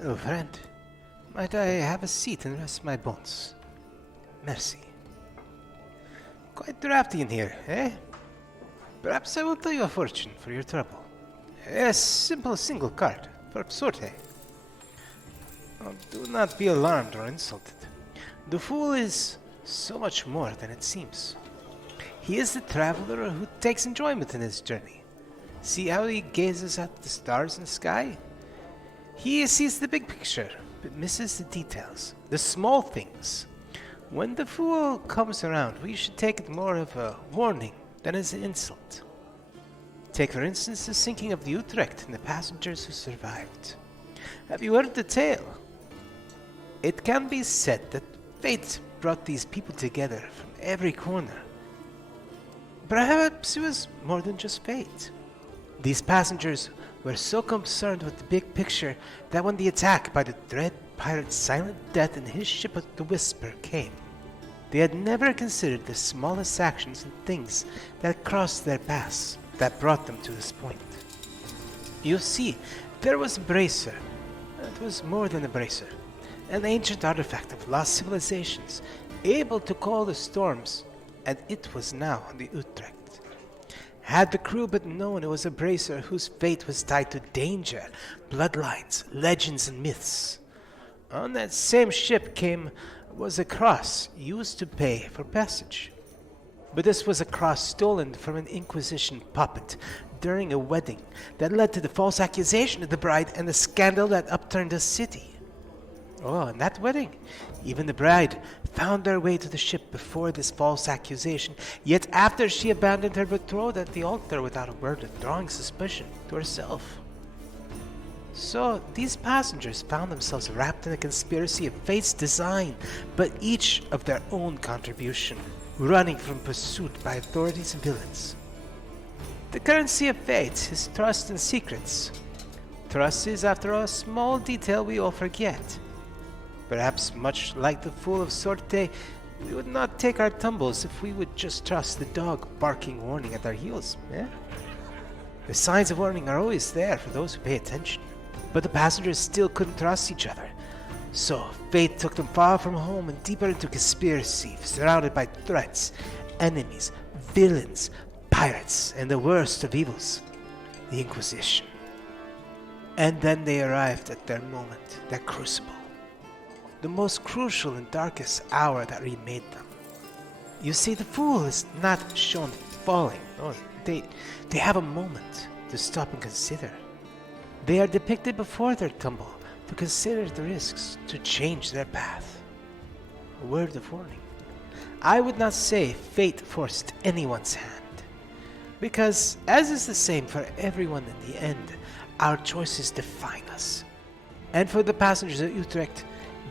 Hello, friend. Might I have a seat and rest my bones? Merci. Quite drafty in here, eh? Perhaps I will tell you a fortune for your trouble. A simple single card for sorte. Oh, do not be alarmed or insulted. The fool is so much more than it seems. He is the traveler who takes enjoyment in his journey. See how he gazes at the stars in the sky? He sees the big picture, but misses the details, the small things. When the fool comes around, we should take it more of a warning than as an insult. Take, for instance, the sinking of the Utrecht and the passengers who survived. Have you heard the tale? It can be said that fate brought these people together from every corner. Perhaps it was more than just fate. These passengers were so concerned with the big picture that when the attack by the dread pirate Silent Death and his ship of the Whisper came, they had never considered the smallest actions and things that crossed their paths that brought them to this point. You see, there was a bracer. It was more than a bracer. An ancient artifact of lost civilizations, able to call the storms, and it was now on the Utrecht. Had the crew but known it was a bracer whose fate was tied to danger, bloodlines, legends, and myths. On that same ship was a cross used to pay for passage. But this was a cross stolen from an Inquisition puppet during a wedding that led to the false accusation of the bride and the scandal that upturned the city. Oh, and that wedding, even the bride found her way to the ship before this false accusation, yet after she abandoned her betrothed at the altar without a word of drawing suspicion to herself. So these passengers found themselves wrapped in a conspiracy of fate's design, but each of their own contribution, running from pursuit by authorities and villains. The currency of fate is trust and secrets. Trust is, after all, a small detail we all forget. Perhaps much like the fool of Sorte, we would not take our tumbles if we would just trust the dog barking warning at our heels, eh? The signs of warning are always there for those who pay attention, but the passengers still couldn't trust each other. So fate took them far from home and deeper into conspiracy, surrounded by threats, enemies, villains, pirates, and the worst of evils, the Inquisition. And then they arrived at their moment, their crucible. The most crucial and darkest hour that remade them. You see, the fool is not shown falling. No, they have a moment to stop and consider. They are depicted before their tumble to consider the risks, to change their path. A word of warning. I would not say fate forced anyone's hand, because, as is the same for everyone in the end, our choices define us. And for the passengers at Utrecht,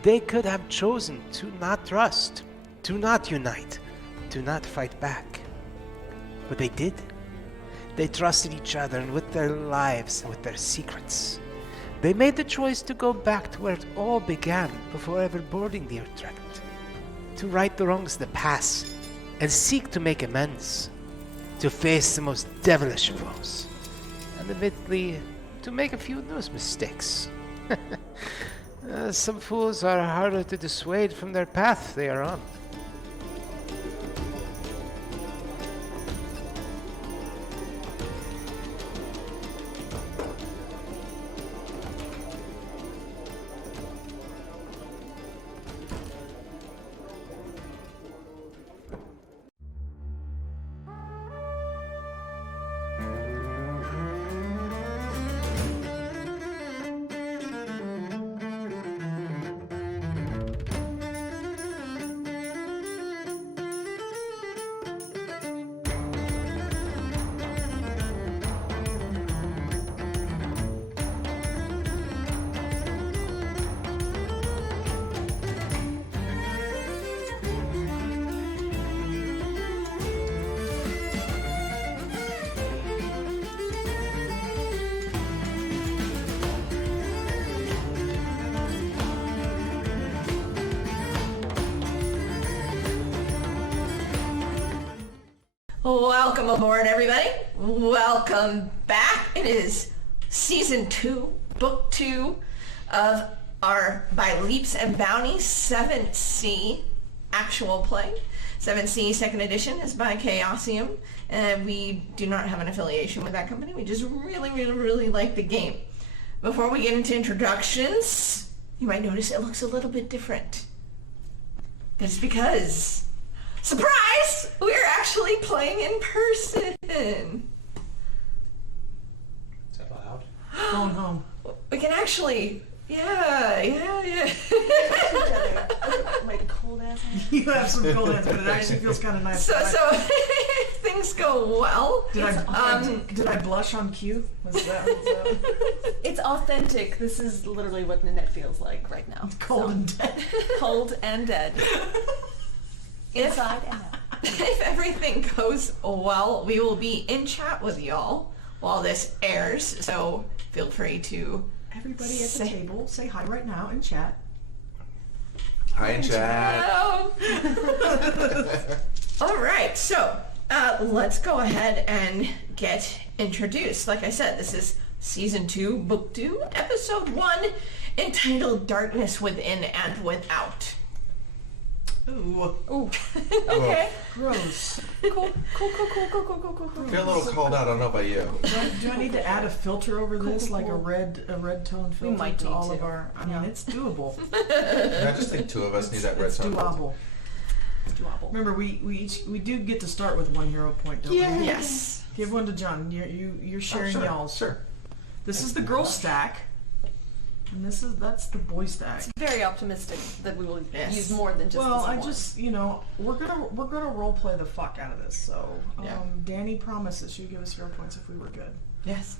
they could have chosen to not trust, to not unite, to not fight back. But they did. They trusted each other, and with their lives and with their secrets. They made the choice to go back to where it all began before ever boarding the Utrecht. To right the wrongs of the past and seek to make amends. To face the most devilish of foes. And admittedly, to make a few new mistakes. Some fools are harder to dissuade from their path they are on. Welcome aboard, everybody. Welcome back. It is Season 2, Book 2 of our By Leaps and Bounties 7th C actual play. 7th C 2nd edition is by Chaosium, and we do not have an affiliation with that company. We just really, really, really like the game. Before we get into introductions, you might notice it looks a little bit different. That's because, surprise, we're actually playing in person. Is that loud? Going home. We can actually, yeah. My cold ass. You have some cold hands, but it actually feels kind of nice. So if things go well. Did I blush on cue? Was that It's authentic. This is literally what Nanette feels like right now. cold and dead? Cold and dead. Inside and out. If everything goes well, we will be in chat with y'all while this airs. So feel free to Everybody at the table, say hi right now in chat. Hi in chat. All right, so let's go ahead and get introduced. Like I said, this is Season 2, Book 2, Episode 1, entitled Darkness Within and Without. Ooh, Ooh. Okay. gross. Cool. Feel a little called out. I don't know about you. Do I need to add a filter over this, like a red tone filter might to need all to. of our? I mean, it's doable. I just think two of us need that red It's tone. doable. Doable. Remember, we do get to start with 1 hero point, don't we? Yes. Give one to John. You're sharing Sure, y'all's. Sure. This is the girl stack, and that's the boy stack. It's very optimistic that we will Yes. use more than just Well, this I one. just we're gonna role play the fuck out of this. So Yeah. Danny promised that she'd give us 0 points if we were good. Yes.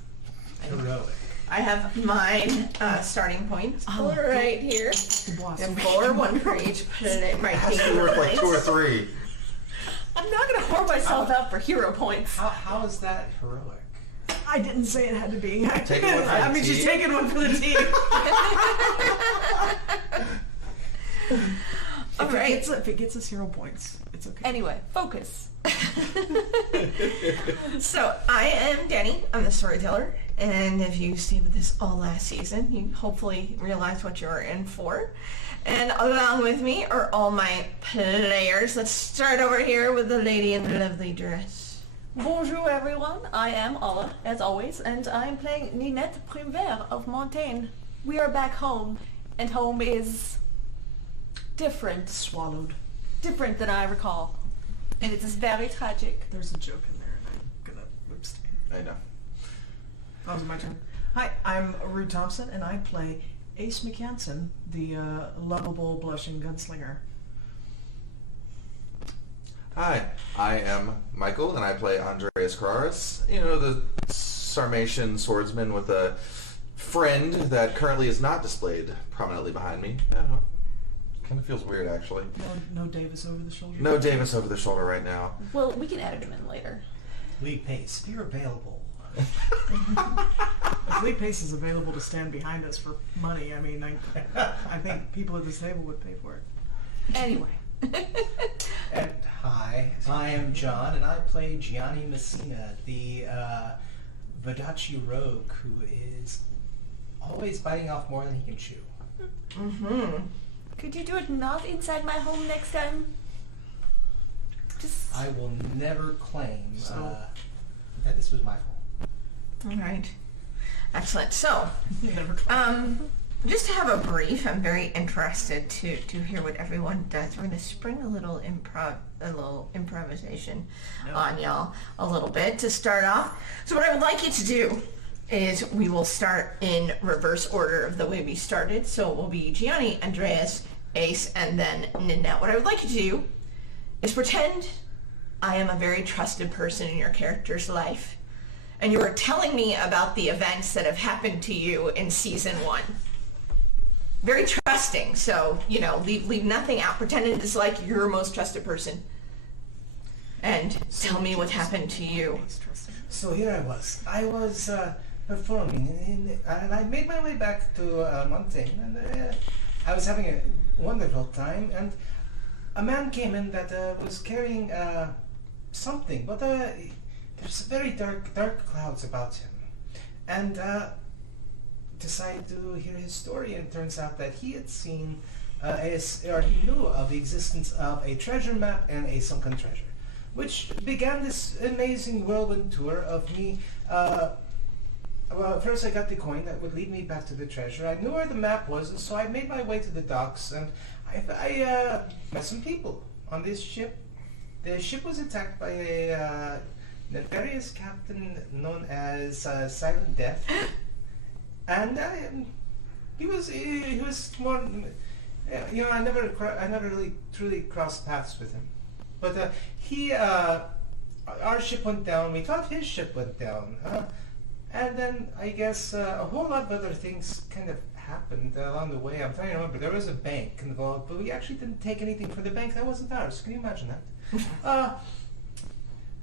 Heroic. I have mine starting point right here. The boss. And 4, 1 for each. My Has to team be worth like points. 2 or 3. I'm not gonna whore myself out for hero points. How is that heroic? I didn't say it had to be. Taking one for I the mean, she's team. taking one for the team. All right. If it gets us 0 points, it's okay. Anyway, focus. So I am Danny. I'm the storyteller, and if you stayed with us all last season, you hopefully realize what you're in for. And along with me are all my players. Let's start over here with the lady in the lovely dress. Bonjour everyone, I am Ola, as always, and I'm playing Ninette Primevère of Montaigne. We are back home, and home is different than I recall. And it is very tragic. There's a joke in there, and I'm gonna abstain. I know. That was my turn. Hi, I'm Rue Thompson, and I play Ace McHanson, the lovable, blushing gunslinger. Hi, I am Michael, and I play Andreas Kraris. You know, the Sarmatian swordsman with a friend that currently is not displayed prominently behind me. I don't know. Kind of feels weird, actually. No Davis over the shoulder. No Davis over the shoulder right now. Well, we can edit him in later. Lee Pace, you're available. If Lee Pace is available to stand behind us for money, I mean, I think people at this table would pay for it. Anyway. And hi, I am John, and I play Gianni Messina, the Vodacci rogue who is always biting off more than he can chew. Mm-hmm. Could you do it not inside my home next time? Just... I will never claim So- that this was my fault. All right. Excellent. So, Never just to have a brief, I'm very interested to hear what everyone does. We're going to spring a little improvisation on y'all a little bit to start off. So what I would like you to do is we will start in reverse order of the way we started. So it will be Gianni, Andreas, Ace, and then Ninette. What I would like you to do is pretend I am a very trusted person in your character's life, and you are telling me about the events that have happened to you in season 1. Very trusting, so, leave nothing out. Pretend it is like you're your most trusted person. And tell me what happened to you. So here I was. Performing, and I made my way back to Montaigne, and I was having a wonderful time, and a man came in that was carrying something, but there's very dark clouds about him. And decided to hear his story, and it turns out that he had seen, or he knew of the existence of a treasure map and a sunken treasure, which began this amazing whirlwind tour of me. Well, first I got the coin that would lead me back to the treasure. I knew where the map was, and so I made my way to the docks, and I met some people on this ship. The ship was attacked by a nefarious captain known as Silent Death, and he was more. I never really truly crossed paths with him, but our ship went down. We thought his ship went down. And then I guess a whole lot of other things kind of happened along the way. I'm trying to remember. There was a bank involved, but we actually didn't take anything for the bank. That wasn't ours. Can you imagine that?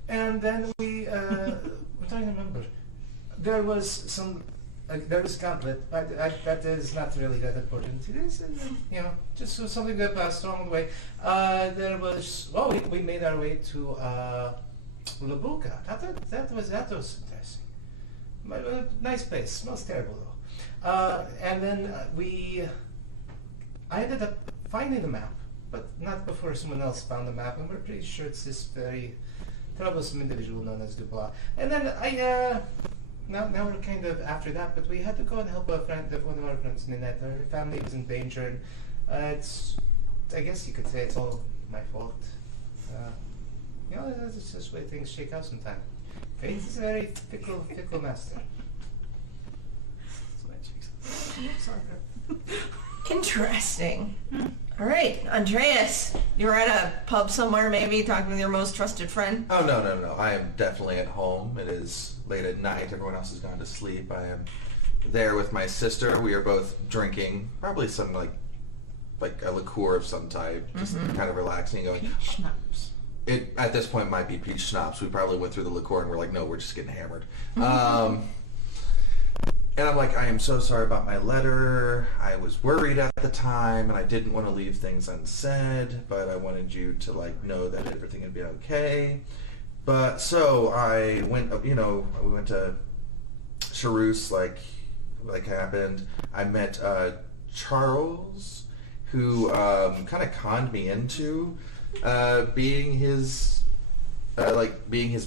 And then I'm trying to remember. There was some. There was Gauntlet. That is not really that important. It is, just something that passed along the way. There was. Well, we made our way to Labuka. That was interesting. Nice place. Smells terrible though. And then I ended up finding the map, but not before someone else found the map, and we're pretty sure it's this very troublesome individual known as Dubois. And then now we're kind of after that, but we had to go and help one of our friends, Ninette. Her family was in danger, and I guess you could say it's all my fault. It's just the way things shake out sometimes. Fate is a very fickle master. Interesting. All right, Andreas, you're at a pub somewhere, maybe talking with your most trusted friend. Oh, no. I am definitely at home. It is late at night. Everyone else has gone to sleep. I am there with my sister. We are both drinking probably some like a liqueur of some type, just kind of relaxing, going. Peach schnapps. It at this point might be peach schnapps. We probably went through the liqueur and we're like, no, we're just getting hammered. And I'm like, I am so sorry about my letter. I was worried at the time, and I didn't want to leave things unsaid, but I wanted you to know that everything would be okay. But so I went, we went to Charus, like happened. I met Charles, who kind of conned me into being his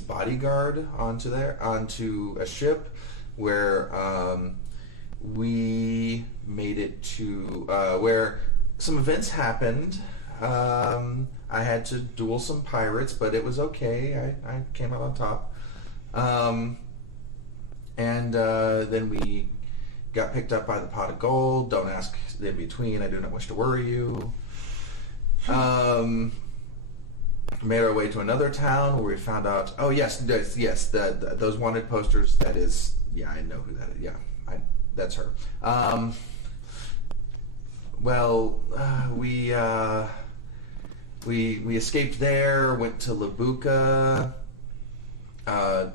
bodyguard onto a ship where we made it to where some events happened. I had to duel some pirates, but it was okay. I came out on top. And then we got picked up by the pot of gold. Don't ask in between. I do not wish to worry you. Made our way to another town where we found out. Oh yes, those wanted posters. That is, yeah, I know who that is. Yeah, that's her. We escaped there. Went to Labuka.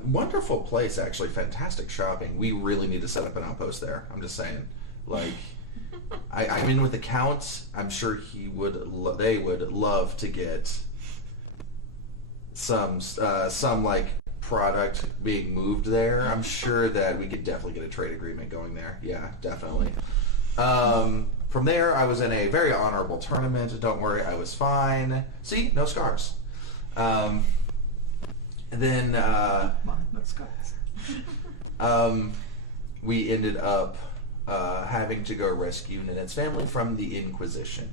Wonderful place, actually. Fantastic shopping. We really need to set up an outpost there. I'm just saying. I'm in with the Count. I'm sure they would love to get some product being moved there. I'm sure that we could definitely get a trade agreement going there. Yeah, definitely. From there, I was in a very honorable tournament. Don't worry, I was fine. See, no scars. Then no scars. we ended up having to go rescue Ninette's family from the Inquisition.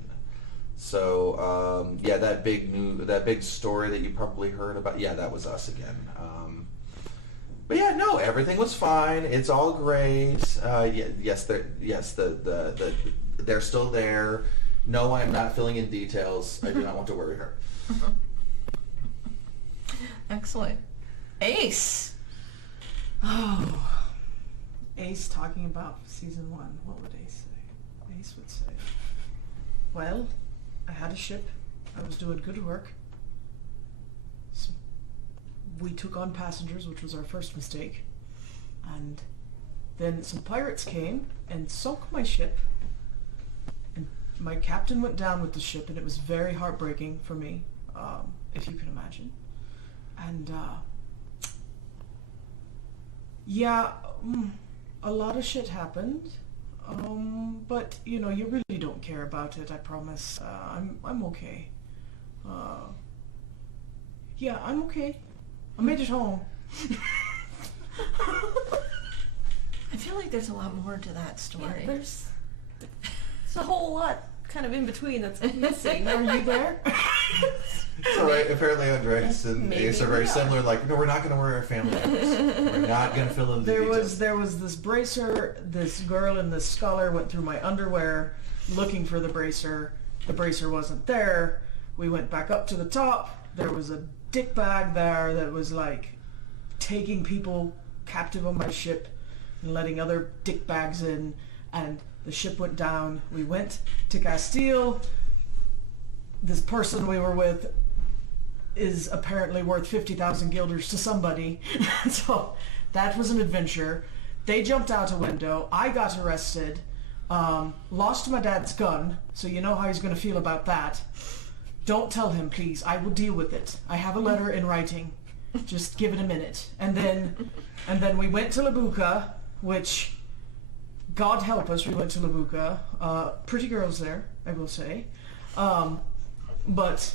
So that big story that you probably heard about, that was us again. But yeah, no, everything was fine. It's all great. They're still there. No, I'm not filling in details. I do not want to worry her. Excellent. Ace. Oh, Ace talking about season 1. What would Ace say? Ace would say, well, I had a ship. I was doing good work. We took on passengers, which was our first mistake. And then some pirates came and sunk my ship. And my captain went down with the ship, and it was very heartbreaking for me, if you can imagine. And a lot of shit happened. but you know, you really don't care about it. I promise. I'm okay. Yeah, I'm okay. I made it home. I feel like there's a lot more to that story. There's a whole lot kind of in between that's missing. Are you there? So right, apparently Andreas and Maybe Ace are we very are. similar. Like, no, we're not going to worry our family members. We're not going to fill in the details. There was this bracer. This girl and this scholar went through my underwear looking for the bracer. The bracer wasn't there. We went back up to the top. There was a dick bag there that was like taking people captive on my ship and letting other dick bags in, and the ship went down. We went to Castile. This person we were with is apparently worth 50,000 guilders to somebody. So that was an adventure. They jumped out a window. I got arrested. Lost my dad's gun, so you know how he's going to feel about that. Don't tell him, please. I will deal with it. I have a letter in writing. Just give it a minute. And then we went to Labuka, which, God help us, we went to Labuka. Pretty girls there, I will say. But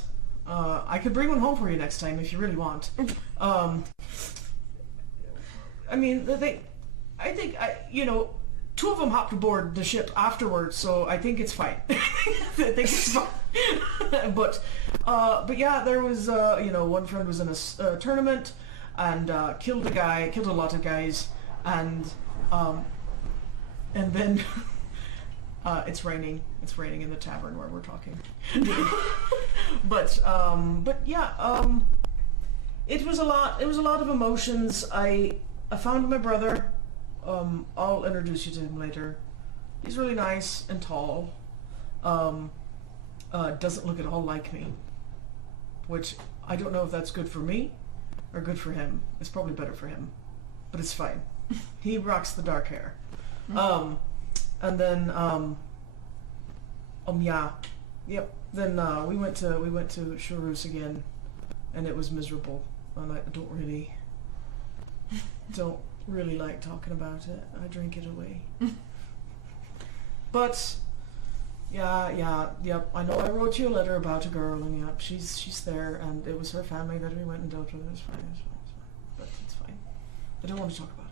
I could bring one home for you next time if you really want. I mean, I think, two of them hopped aboard the ship afterwards, so I think it's fine. I think it's fine. But yeah, there was, one friend was in a tournament and killed a lot of guys, and then it's raining. It's raining in the tavern where we're talking. But yeah, it was a lot. It was a lot of emotions. I found my brother. I'll introduce you to him later. He's really nice and tall. Doesn't look at all like me, which I don't know if that's good for me or good for him. It's probably better for him, but it's fine. He rocks the dark hair. And then yeah, yep. Then we went to Chorus again, and it was miserable. And I don't really like talking about it. I drink it away. But yep. I know I wrote you a letter about a girl, and yep, she's there, and it was her family that we went and dealt with. It's fine. But it's fine. I don't want to talk about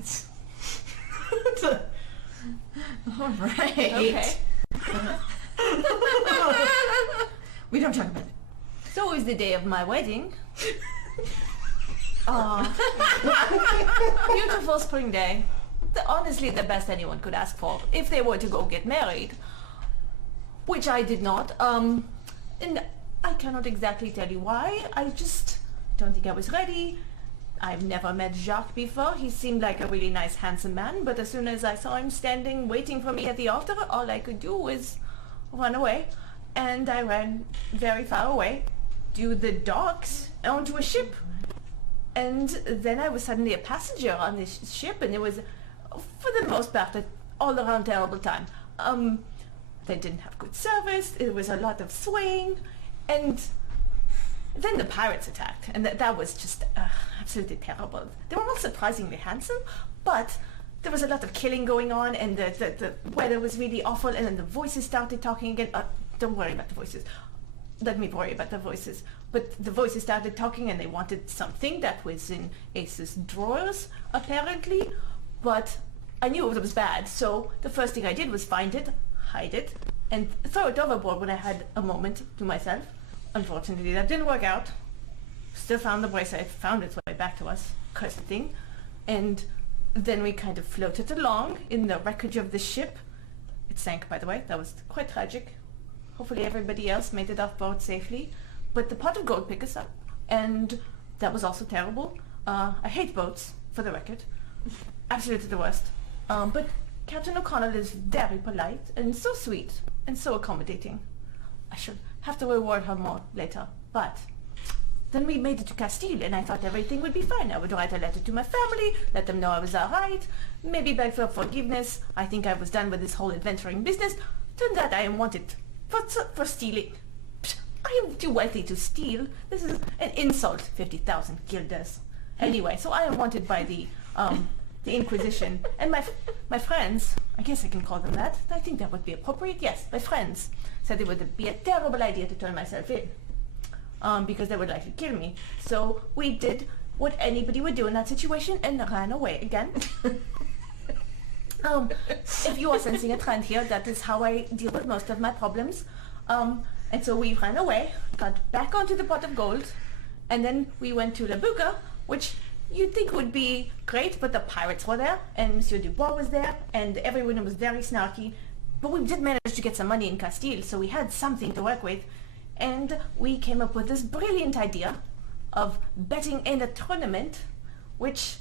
it. All right. Okay. We don't talk about it. So it was the day of my wedding. Beautiful spring day. Honestly, the best anyone could ask for if they were to go get married, which I did not. And I cannot exactly tell you why. I just don't think I was ready. I've never met Jacques before. He seemed like a really nice, handsome man, but as soon as I saw him standing waiting for me at the altar, all I could do was run away. And I ran very far away to the docks onto a ship. And then I was suddenly a passenger on this ship, and it was, for the most part, an all-around terrible time. They didn't have good service, there was a lot of swaying, and then the pirates attacked, and that was just absolutely terrible. They were all surprisingly handsome, but there was a lot of killing going on, and the weather was really awful, and then the voices started talking again. Don't worry about the voices. Let me worry about the voices. But the voices started talking, and they wanted something that was in Ace's drawers, apparently. But I knew it was bad, so the first thing I did was find it, hide it, and throw it overboard when I had a moment to myself. Unfortunately, that didn't work out. Still found the bracelet, found its way back to us, cursed thing. And then we kind of floated along in the wreckage of the ship. It sank, by the way. That was quite tragic. Hopefully everybody else made it off board safely. But the pot of gold picked us up, and that was also terrible. I hate boats, for the record. Absolutely the worst. But Captain O'Connell is very polite, and so sweet, and so accommodating. I should have to reward her more later. But then we made it to Castile, and I thought everything would be fine. I would write a letter to my family, let them know I was alright, maybe beg for forgiveness. I think I was done with this whole adventuring business. Turns out I am wanted for stealing. I am too wealthy to steal. This is an insult. 50,000 guilders. Anyway, so I am wanted by the the Inquisition. And my friends, I guess I can call them that. I think that would be appropriate. Yes, my friends said it would be a terrible idea to turn myself in, because they would likely kill me. So we did what anybody would do in that situation and ran away again. If you are sensing a trend here, that is how I deal with most of my problems. And so we ran away, got back onto the pot of gold, and then we went to La Buca, which you'd think would be great, but the pirates were there, and Monsieur Dubois was there, and everyone was very snarky. But we did manage to get some money in Castile, so we had something to work with. And we came up with this brilliant idea of betting in a tournament, which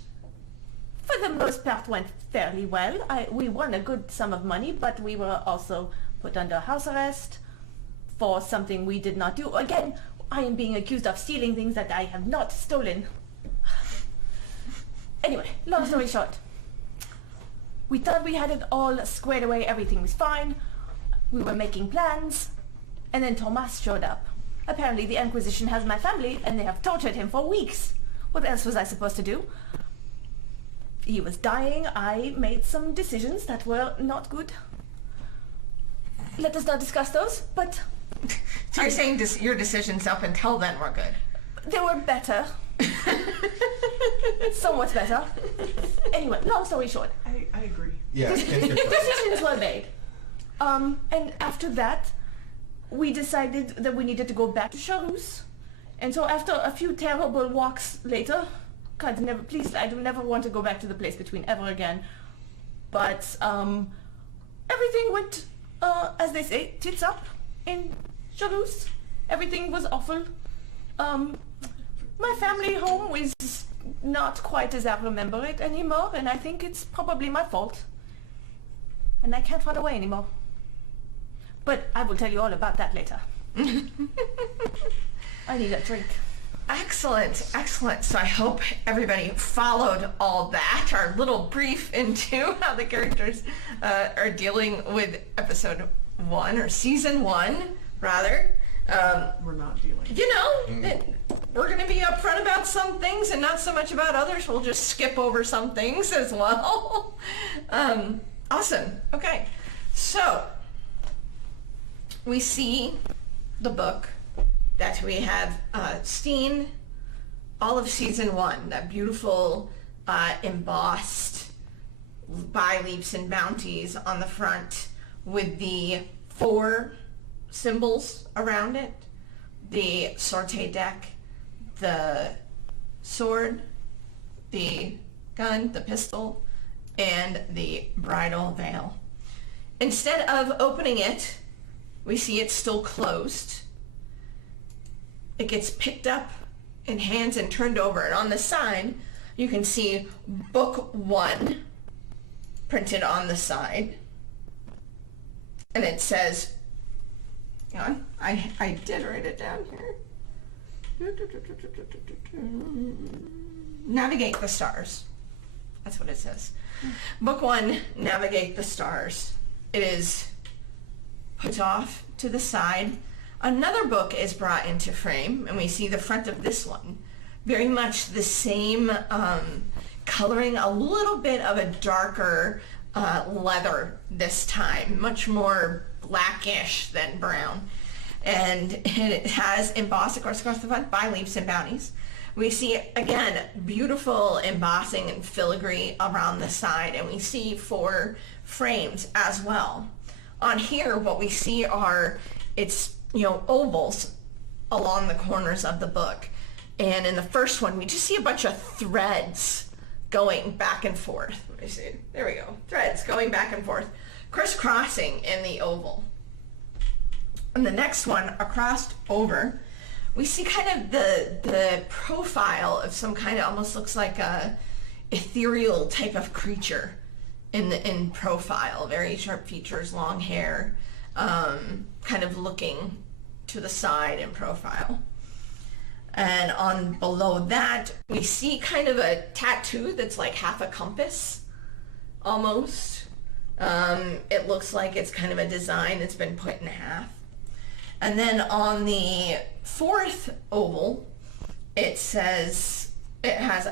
for the most part went fairly well. We won a good sum of money, but we were also put under house arrest for something we did not do. Again, I am being accused of stealing things that I have not stolen. Anyway, long story short, we thought we had it all squared away, everything was fine. We were making plans, and then Thomas showed up. Apparently the Inquisition has my family, and they have tortured him for weeks. What else was I supposed to do? He was dying. I made some decisions that were not good. Let us not discuss those, but... So you're saying your decisions up until then were good? They were better. Somewhat better. Anyway, long story short. I agree. Yeah. Decisions were made. And after that, we decided that we needed to go back to Charus. And so after a few terrible walks later, God, please, I do never want to go back to the place between ever again. But everything went, as they say, tits up in Charus. Everything was awful. My family home is not quite as I remember it anymore, and I think it's probably my fault. And I can't run away anymore. But I will tell you all about that later. I need a drink. Excellent, excellent. So I hope everybody followed all that, our little brief into how the characters are dealing with episode 1, or season 1, rather. We're not dealing. You know, we're going to be upfront about some things and not so much about others. We'll just skip over some things as well. Awesome. Okay. So, we see the book that we have seen all of season 1, that beautiful embossed by leaps and bounties on the front with the 4 symbols around it: the sortie deck, the sword, the gun, the pistol, and the bridal veil. Instead of opening it, we see it's still closed. It gets picked up in hands and turned over, and on the side you can see book 1 printed on the side, and it says, hang on, I did write it down here. Navigate the stars. That's what it says. Book 1, Navigate the Stars. It is put off to the side. Another book is brought into frame, and we see the front of this one. Very much the same coloring, a little bit of a darker leather this time, much more blackish than brown. And it has embossed, of course, across the front, by leaps and bounties. We see, again, beautiful embossing and filigree around the side, and we see 4 frames as well. On here, what we see are, ovals along the corners of the book. And in the first one, we just see a bunch of threads going back and forth. Let me see. There we go. Threads going back and forth, crisscrossing in the oval. And the next one, across over, we see kind of the profile of some kind of, almost looks like a ethereal type of creature in profile. Very sharp features, long hair, kind of looking to the side in profile. And on below that, we see kind of a tattoo that's like half a compass, almost. It looks like it's kind of a design that's been put in half. And then on the 4th oval, it says, it has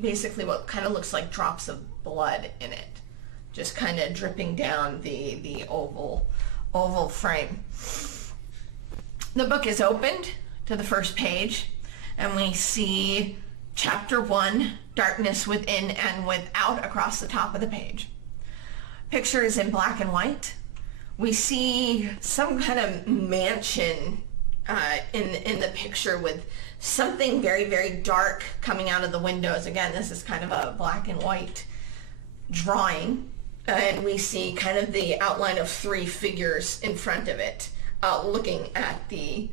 basically what kind of looks like drops of blood in it, just kind of dripping down the oval frame. The book is opened to the first page, and we see Chapter 1, Darkness Within and Without, across the top of the page. Picture is in black and white. We see some kind of mansion in the picture with something very, very dark coming out of the windows. Again, this is kind of a black and white drawing. And we see kind of the outline of 3 figures in front of it, looking at the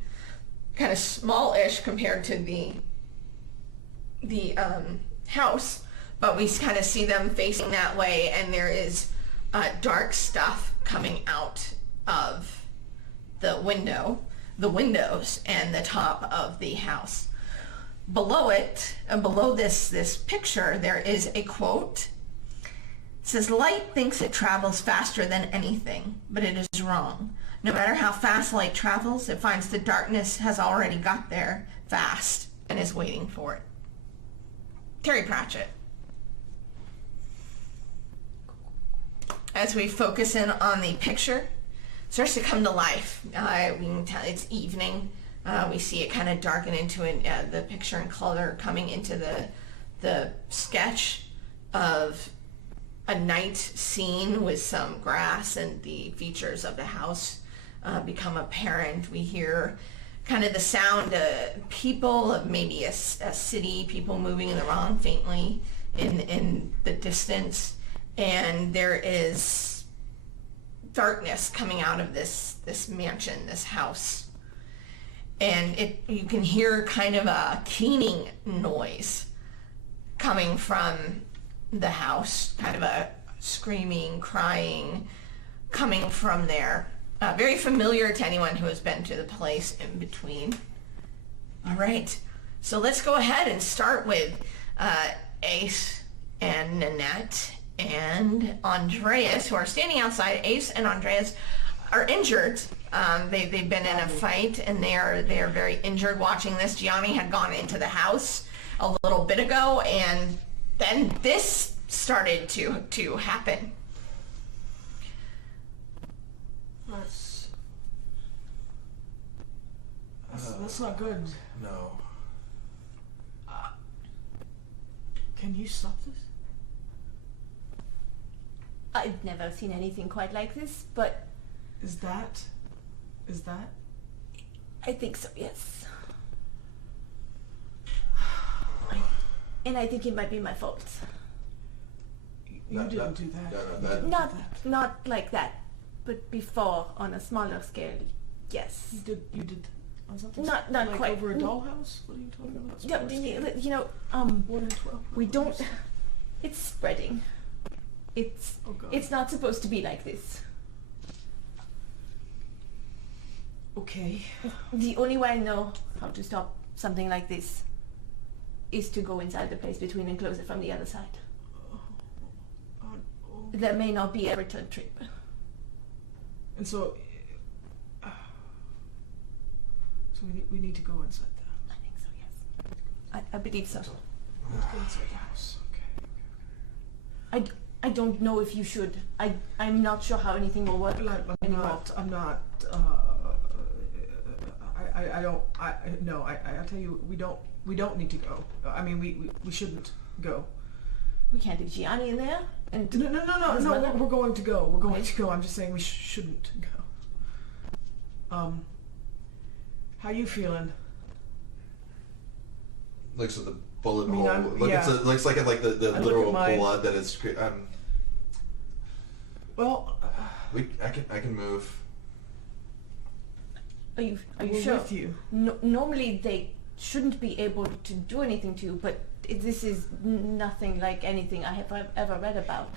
kind of smallish compared to the house, but we kind of see them facing that way, and there is dark stuff coming out of the windows and the top of the house. Below it, below this picture, there is a quote. It says, "Light thinks it travels faster than anything, but it is wrong. No matter how fast light travels, it finds the darkness has already got there fast and is waiting for it." Terry Pratchett. As we focus in on the picture, it starts to come to life. We can tell it's evening. We see it kind of darken into the picture in color, coming into the sketch of a night scene with some grass, and the features of the house become apparent. We hear kind of the sound of people, of maybe a city, people moving in the wrong faintly in the distance, and there is darkness coming out of this mansion, this house, and you can hear kind of a keening noise coming from the house, kind of a screaming, crying coming from there. Very familiar to anyone who has been to the place in between. All right, so let's go ahead and start with Ace and Nanette and Andreas, who are standing outside. Ace and Andreas are injured. They've been in a fight, and they are very injured watching this. Gianni had gone into the house a little bit ago, and then this started to happen. That's not good. No. Can you stop this? I've never seen anything quite like this, but Is that? I think so, yes. And I think it might be my fault. You didn't do that. No, You didn't do Not that. not like that, but before on a smaller scale, yes. You did on something Not like quite. over a dollhouse? What are you talking about? Yeah, Smaller scale? you know, 1 in 12. we don't. It's spreading. Oh God. It's not supposed to be like this. Okay. The only way I know how to stop something like this is to go inside the place between and close it from the other side. Oh. There may not be a return trip. And so we need to go inside the house. I think so, yes. I believe so. Let's go inside the house. Okay. I don't know if you should. I'm not sure how anything will work anymore. I'm not. No. I tell you, we don't need to go. I mean, we shouldn't go. We can't leave Gianni in there. And No. His mother? We're going to go. We're going Okay. to go. I'm just saying we shouldn't go. How you feeling? Looks at the bullet I mean, hole. Looks like the I look literal at my- blood that is. Well, I can move. Are you we're sure? with you. Normally they shouldn't be able to do anything to you, but this is nothing like anything I have ever read about.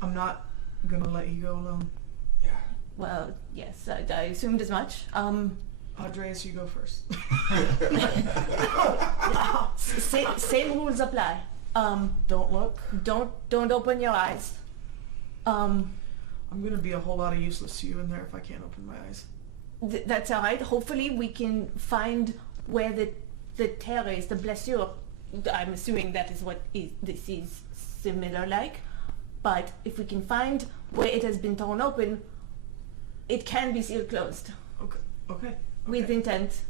I'm not gonna let you go alone. Yeah. Well, yes, I assumed as much. Andreas, you go first. Same rules apply. Don't look. Don't open your eyes. I'm gonna be a whole lot of useless to you in there if I can't open my eyes. That's all right. Hopefully we can find where the tear is, the blessure I'm assuming that is what this is similar like. But if we can find where it has been torn open, it can be sealed closed Okay. with intent.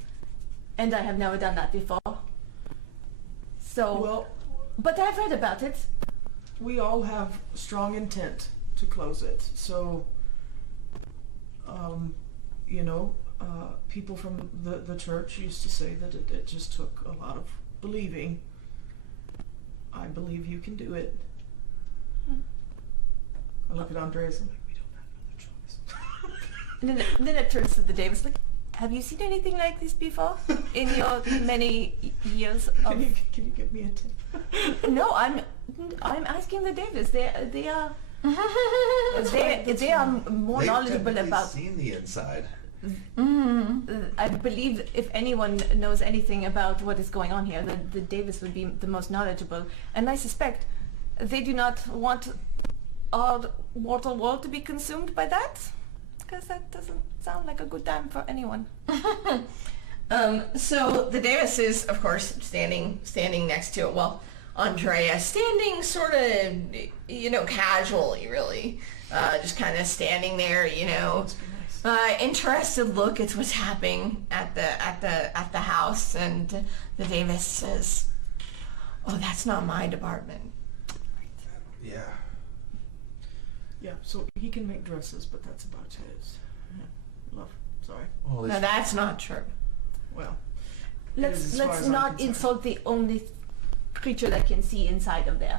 And I have never done that before. So, Well, but I've read about it. we all have strong intent to close it. So, people from the church used to say that it just took a lot of believing. I believe you can do it. I look at Andreas and I'm like, we don't have another choice. And then it turns to the Davis like, have you seen anything like this before in your many years of... Can you give me a tip? No, I'm asking the Davis. They are more They've knowledgeable definitely about. seen the inside. I believe if anyone knows anything about what is going on here, the Davis would be the most knowledgeable. And I suspect they do not want our mortal world to be consumed by that, because that doesn't sound like a good time for anyone. So the Davis is, of course, standing next to it. Well, Andrea standing sort of, casually, really, just kind of standing there, interested look at what's happening at the house, and the Davis says, "Oh, that's not my department." Yeah. Yeah, so he can make dresses, but that's about his. Yeah. Love. Sorry. Well, No, that's not true. Well, it is as far Let's as I'm not concerned. insult the only creature that can see inside of there.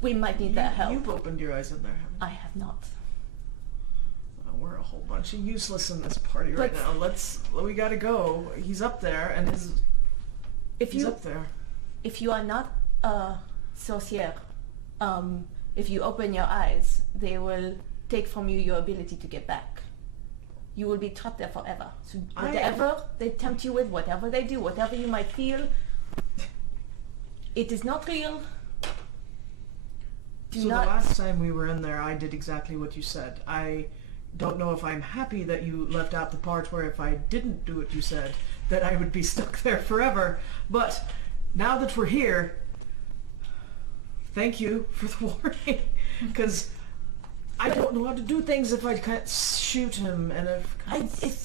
We might need their help. You've opened your eyes in there, haven't you? I have not. We're a whole bunch of useless in this party right now. We gotta go. He's up there, and he's up there. If you are not a sorcier, if you open your eyes, they will take from you your ability to get back. You will be trapped there forever. So whatever they tempt you with, whatever they do, whatever you might feel, it is not real. So the last time we were in there, I did exactly what you said. I don't know if I'm happy that you left out the part where if I didn't do what you said, that I would be stuck there forever. But now that we're here, thank you for the warning, because I don't know how to do things if I can't shoot him, and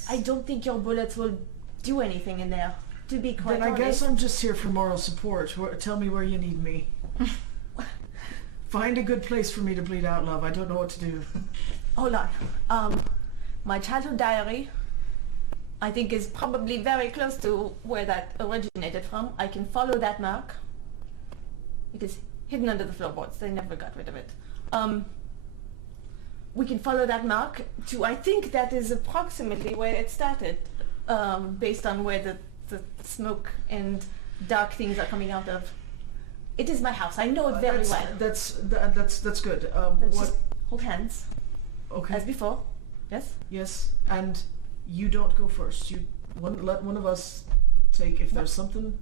I don't think your bullets will do anything in there. To be quite then I guess honest. I'm just here for moral support. Tell me where you need me. Find a good place for me to bleed out, love. I don't know what to do. Hold on. My childhood diary, I think, is probably very close to where that originated from. I can follow that mark. It is hidden under the floorboards. They never got rid of it. We can follow that mark to, I think that is approximately where it started, based on where the smoke and dark things are coming out of. It is my house. I know it very well. That's good. Let's What? just hold hands, Okay. as before. Yes? Yes, and you don't go first. Let one of us take if there's something.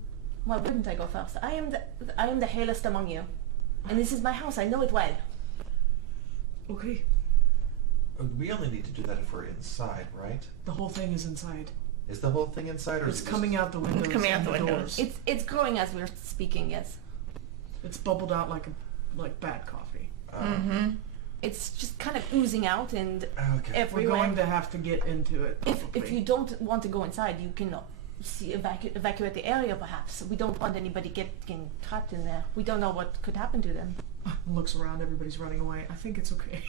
Why wouldn't I go first? I am the halest among you. And this is my house. I know it well. Okay. We only need to do that if we're inside, right? The whole thing is inside. Is the whole thing inside, or It's is it coming out the windows. coming out and the windows. doors. It's growing as we're speaking, yes. It's bubbled out like bad coffee. It's just kind of oozing out and Okay. We're everywhere. going to have to get into it. If probably. you don't want to go inside, you can evacuate the area perhaps. We don't want anybody getting trapped in there. We don't know what could happen to them. Looks around, everybody's running away. I think it's okay.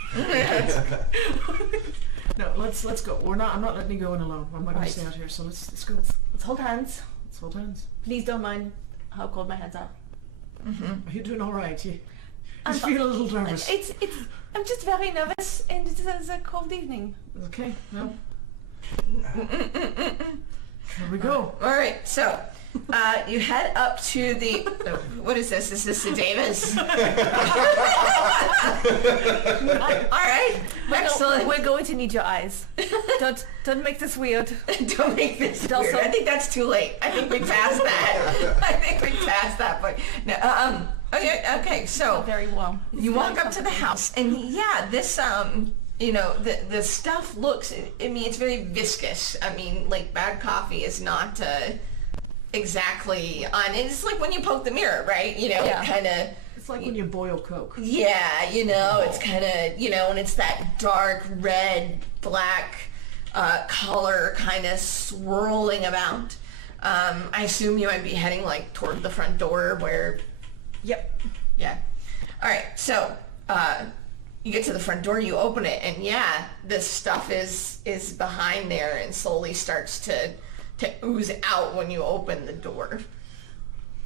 No, let's go. I'm not letting you go in alone. I'm not gonna Right. stay out here. So let's go. Let's hold hands. Let's hold hands. Please don't mind how cold my hands are. Are you doing all right? You I'm just feel a little nervous. I'm just very nervous, and it is a cold evening. Okay. No. Here we go. All right, so you head up to the. What is this? Is this the Davis? All right, excellent. We're going to need your eyes. Don't make this weird. Don't make this Don't weird. so- I think that's too late. I think we passed that. I think we passed that point. No, okay. So Very warm. It's you very walk up to the comfortable. house, and yeah, this the stuff looks. I mean, it's very viscous. I mean, like bad coffee is not exactly on. It's like when you poke the mirror, right? You know, Yeah. kind of. It's like when you boil Coke. Yeah, you know, it's kind of, you know, and it's that dark red, black color kind of swirling about. I assume you might be heading like toward the front door where. Yep. Yeah. All right. So you get to the front door, you open it, and yeah, this stuff is behind there and slowly starts to ooze out when you open the door.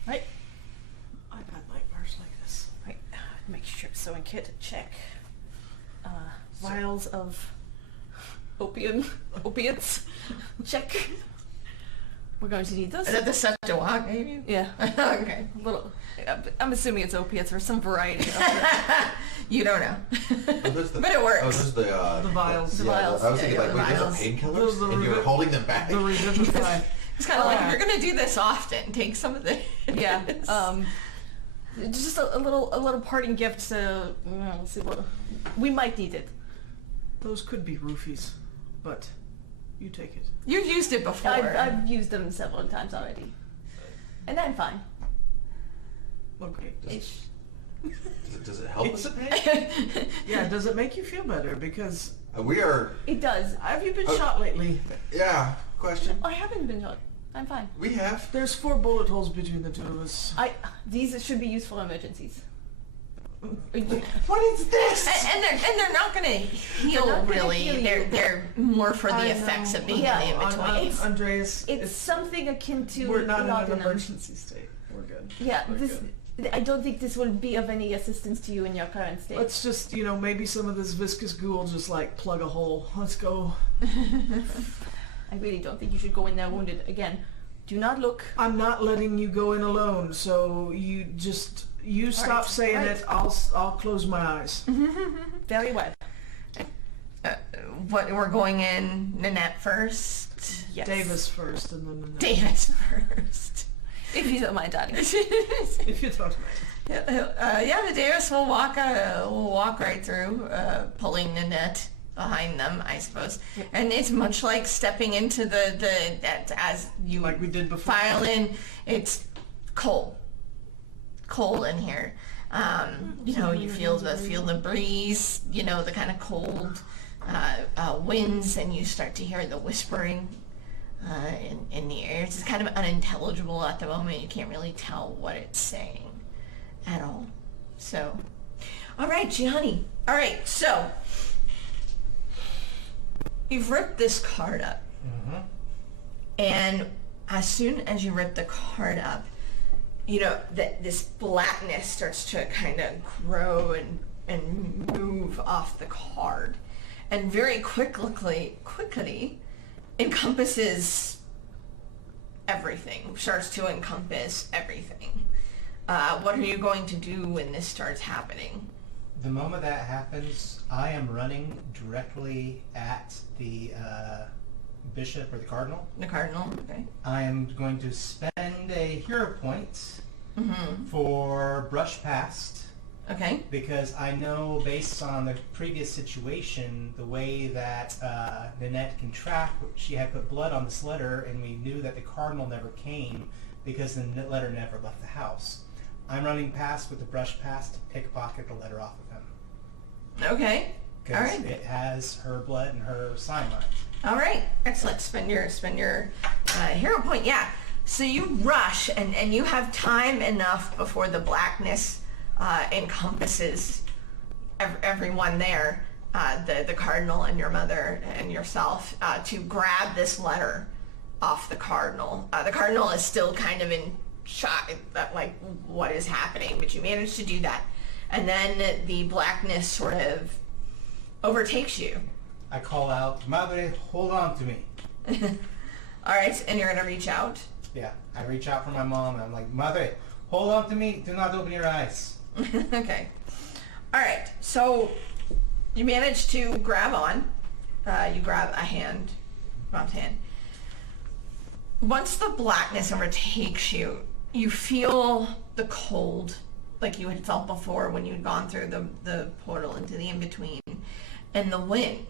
Right. I've had nightmares like this. Right. Make sure sewing kit check. Vials of opiates check. We're going to need those. Is that the Septuagint, maybe? Yeah. Okay. Little. I'm assuming it's opiates or some variety of You don't know. But it works. Oh, those are The vials. Yeah, vials. I was thinking Yeah, like, the wait, those vials. are painkillers? Those are And you were holding them back? The revivify. It's kind of like, Yeah. if you're going to do this often, take some of the... yeah. Just a little parting gift to. Let's see what we might need it. Those could be roofies, but you take it. You've used it before. I've used them several times already, and I'm fine. Okay. Ish. Does it help with the pain? Yeah, does it make you feel better? Because We are, It does. have you been Oh. shot lately? yeah, question. I haven't been shot. I'm fine. We have. There's 4 bullet holes between the two of us. These should be used for emergencies. What is this? and they're not going to heal, They're not gonna really. heal you. They're more for I the know. effects of being Yeah, in between. Andreas, It's something akin to we're not in an laudanum. emergency state. We're good. Yeah, We're this. good. I don't think this will be of any assistance to you in your current state. Let's just, maybe some of this viscous goo will just like plug a hole. Let's go. I really don't think you should go in there wounded again. Do not look. I'm not letting you go in alone, so you stop right, saying right. it. I'll close my eyes. Very well. What, we're going in Nanette first? Yes. Davis first, and then Davis first. If you don't mind, darling. if you don't mind. The Davis will walk right through, pulling Nanette behind them, I suppose. And it's much like stepping into that as you Like we did before. file in. It's cold in here. You feel the breeze. The kind of cold winds, and you start to hear the whispering in the air. It's kind of unintelligible at the moment. You can't really tell what it's saying at all. So, all right, Gianni. All right, so you've ripped this card up, and as soon as you rip the card up, that this blackness starts to kind of grow and move off the card, and very quickly encompasses everything. Starts to encompass everything. What are you going to do when this starts happening? The moment that happens, I am running directly at the bishop or the cardinal. The cardinal. Okay. I am going to spend a hero point for brush past, Okay. because I know based on the previous situation, the way that Nanette can track, she had put blood on this letter, and we knew that the cardinal never came because the letter never left the house. I'm running past with the brush past to pickpocket the letter off of him. Okay. All Because right. it has her blood and her sign on it. All right. Excellent. Spend your hero point. Yeah. So you rush, and you have time enough before the blackness encompasses everyone there, the cardinal and your mother and yourself, to grab this letter off the cardinal. The cardinal is still kind of in shock at what is happening, but you manage to do that, and then the blackness sort of overtakes you. I call out, Madre, hold on to me. All right, and you're gonna reach out. Yeah, I reach out for my mom and I'm like, Madre, hold on to me, do not open your eyes. Okay. All right. So you manage to grab on. You grab mom's hand. Once the blackness overtakes you, you feel the cold, like you had felt before when you'd gone through the portal into the in-between, and the wind.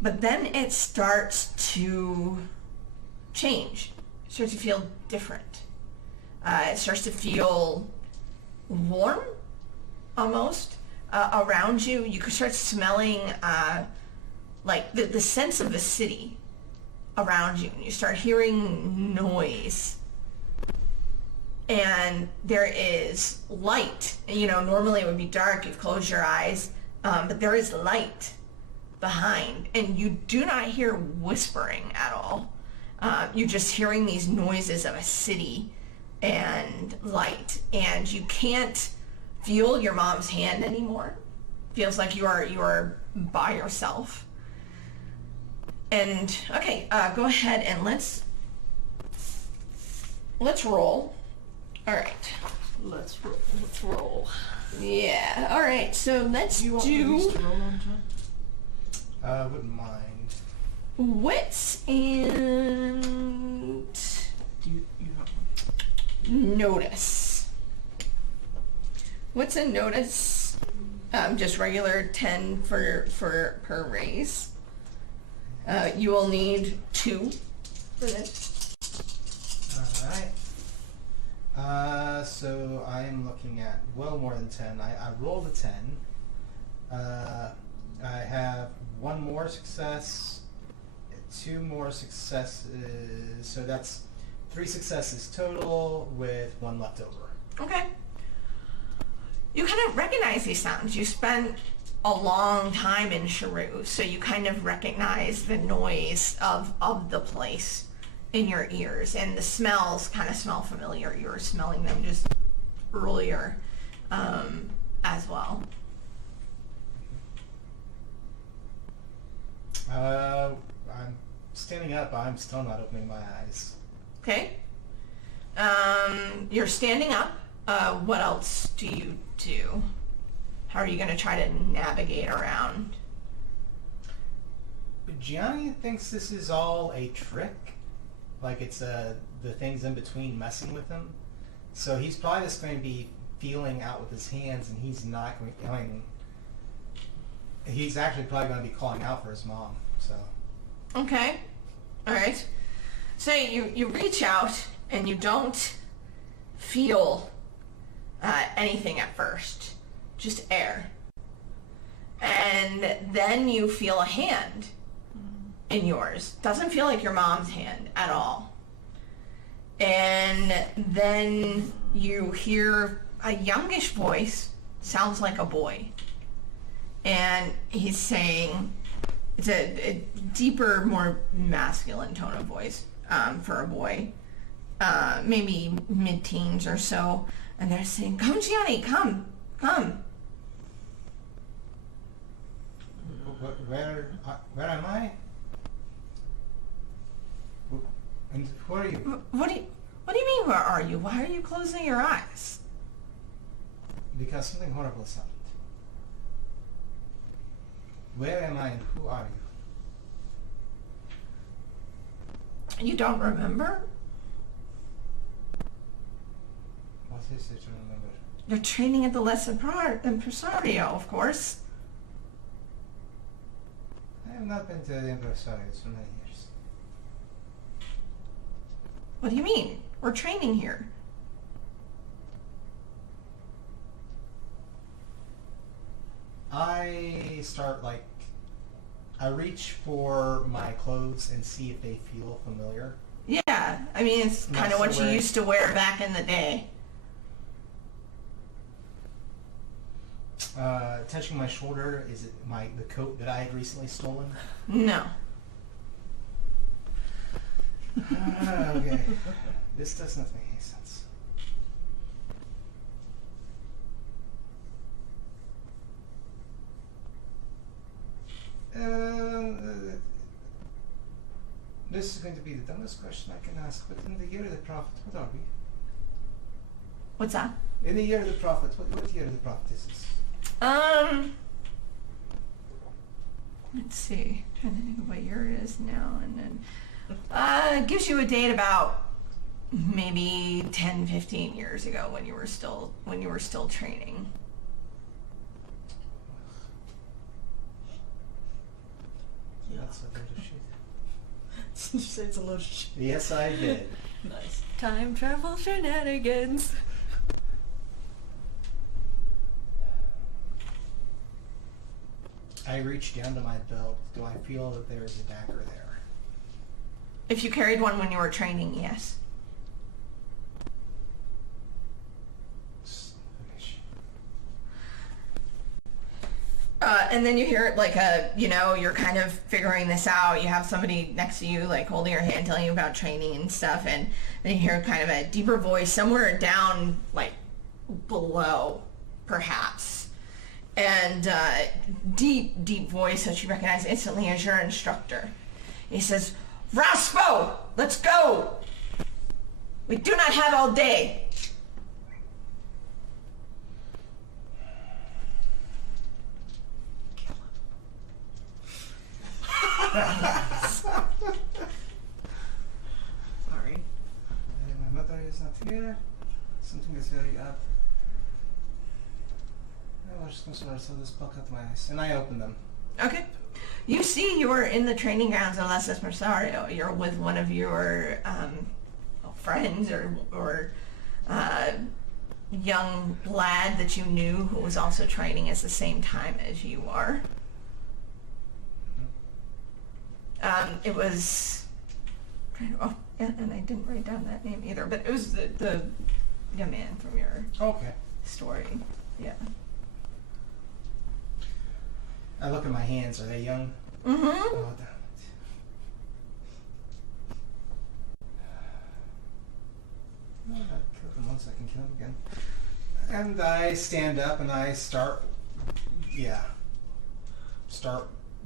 But then it starts to change. starts to feel different. It starts to feel warm, almost, around you. You could start smelling like the sense of the city around you. And you start hearing noise. And there is light. You know, normally it would be dark, you've closed your eyes, but there is light behind. And you do not hear whispering at all. You're just hearing these noises of a city and light. And you can't feel your mom's hand anymore. Feels like you are by yourself. And okay, go ahead and let's roll. All right. Let's roll. Let's roll. Yeah. All right. So let's Do you want these to roll on, John? Wouldn't mind. wits and You have one. notice. Wits and notice. Just regular 10 for per raise. You will need 2 for this. Alright. So I am looking at well more than 10. I rolled a 10. I have 1 more success, 2 more successes, so that's 3 successes total with 1 left over. Okay. You kind of recognize these sounds. You spent a long time in Sharu, so you kind of recognize the noise of the place in your ears, and the smells kind of smell familiar. You were smelling them just earlier as well. I'm standing up. I'm still not opening my eyes. Okay. You're standing up. What else do you do? How are you going to try to navigate around? Gianni thinks this is all a trick. Like it's the things in between messing with him. So he's probably just going to be feeling out with his hands, and he's not going to, he's actually probably going to be calling out for his mom. So. Okay. All right. So you reach out and you don't feel anything at first, just air. And then you feel a hand in yours. Doesn't feel like your mom's hand at all. And then you hear a youngish voice, sounds like a boy. And he's saying, it's a deeper, more masculine tone of voice for a boy, maybe mid-teens or so. And they're saying, "Come, Gianni, come, come." Where am I? And who are you? What do you mean, where are you? Why are you closing your eyes? Because something horrible has happened. Where am I and who are you? You don't remember? What is it to remember? You're training at the Les Impresario, of course. I have not been to the Impresario for many years. What do you mean? We're training here. I start I reach for my clothes and see if they feel familiar. Yeah, I mean, it's Not kind of what so you weird. used to wear back in the day. Touching my shoulder, is it the coat that I had recently stolen? No. Okay. This does not make any sense. This is going to be the dumbest question I can ask, but in the year of the Prophet, what are we? What's that? In the year of the Prophet, what year of the Prophet is this? Let's see. Trying to think of what year it is now, and then it gives you a date about maybe 10, 15 years ago when you were still training. That's a load of shit. Did you say it's a load of shit? Yes, I did. Nice. Time travel shenanigans. I reach down to my belt. Do I feel that there's a dagger there? If you carried one when you were training, yes. And then you hear like you're kind of figuring this out. You have somebody next to you like holding your hand, telling you about training and stuff, and then you hear kind of a deeper voice somewhere down, like below, perhaps. And deep voice that you recognize instantly as your instructor. He says, "Raspo, let's go! We do not have all day." Sorry. My mother is not here. Something is very odd. I was just going to this poke out my eyes. And I open them. Okay. You see you are in the training grounds of Lesses Mersario. You're with one of your friends or young lad that you knew who was also training at the same time as you are. It was... Oh, and I didn't write down that name either, but it was the young man from your Okay. story. Yeah. I look at my hands. Are they young? Mm-hmm. Oh, damn it. I killed him once, I can kill him again. And I stand up and I start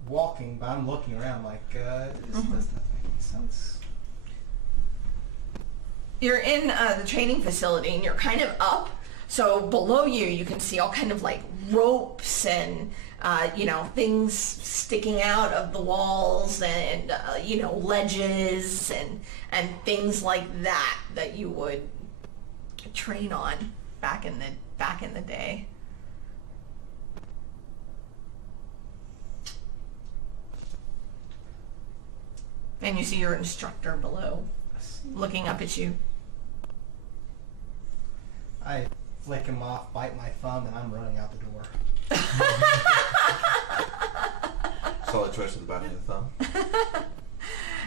walking, but I'm looking around like, this does not make any sense. You're in the training facility and you're kind of up. So below you can see all kind of like ropes and, things sticking out of the walls and, ledges and things like that you would train on back in the day. And you see your instructor below, looking up at you. I flick him off, bite my thumb, and I'm running out the door. Solid choice with the bounty of the thumb.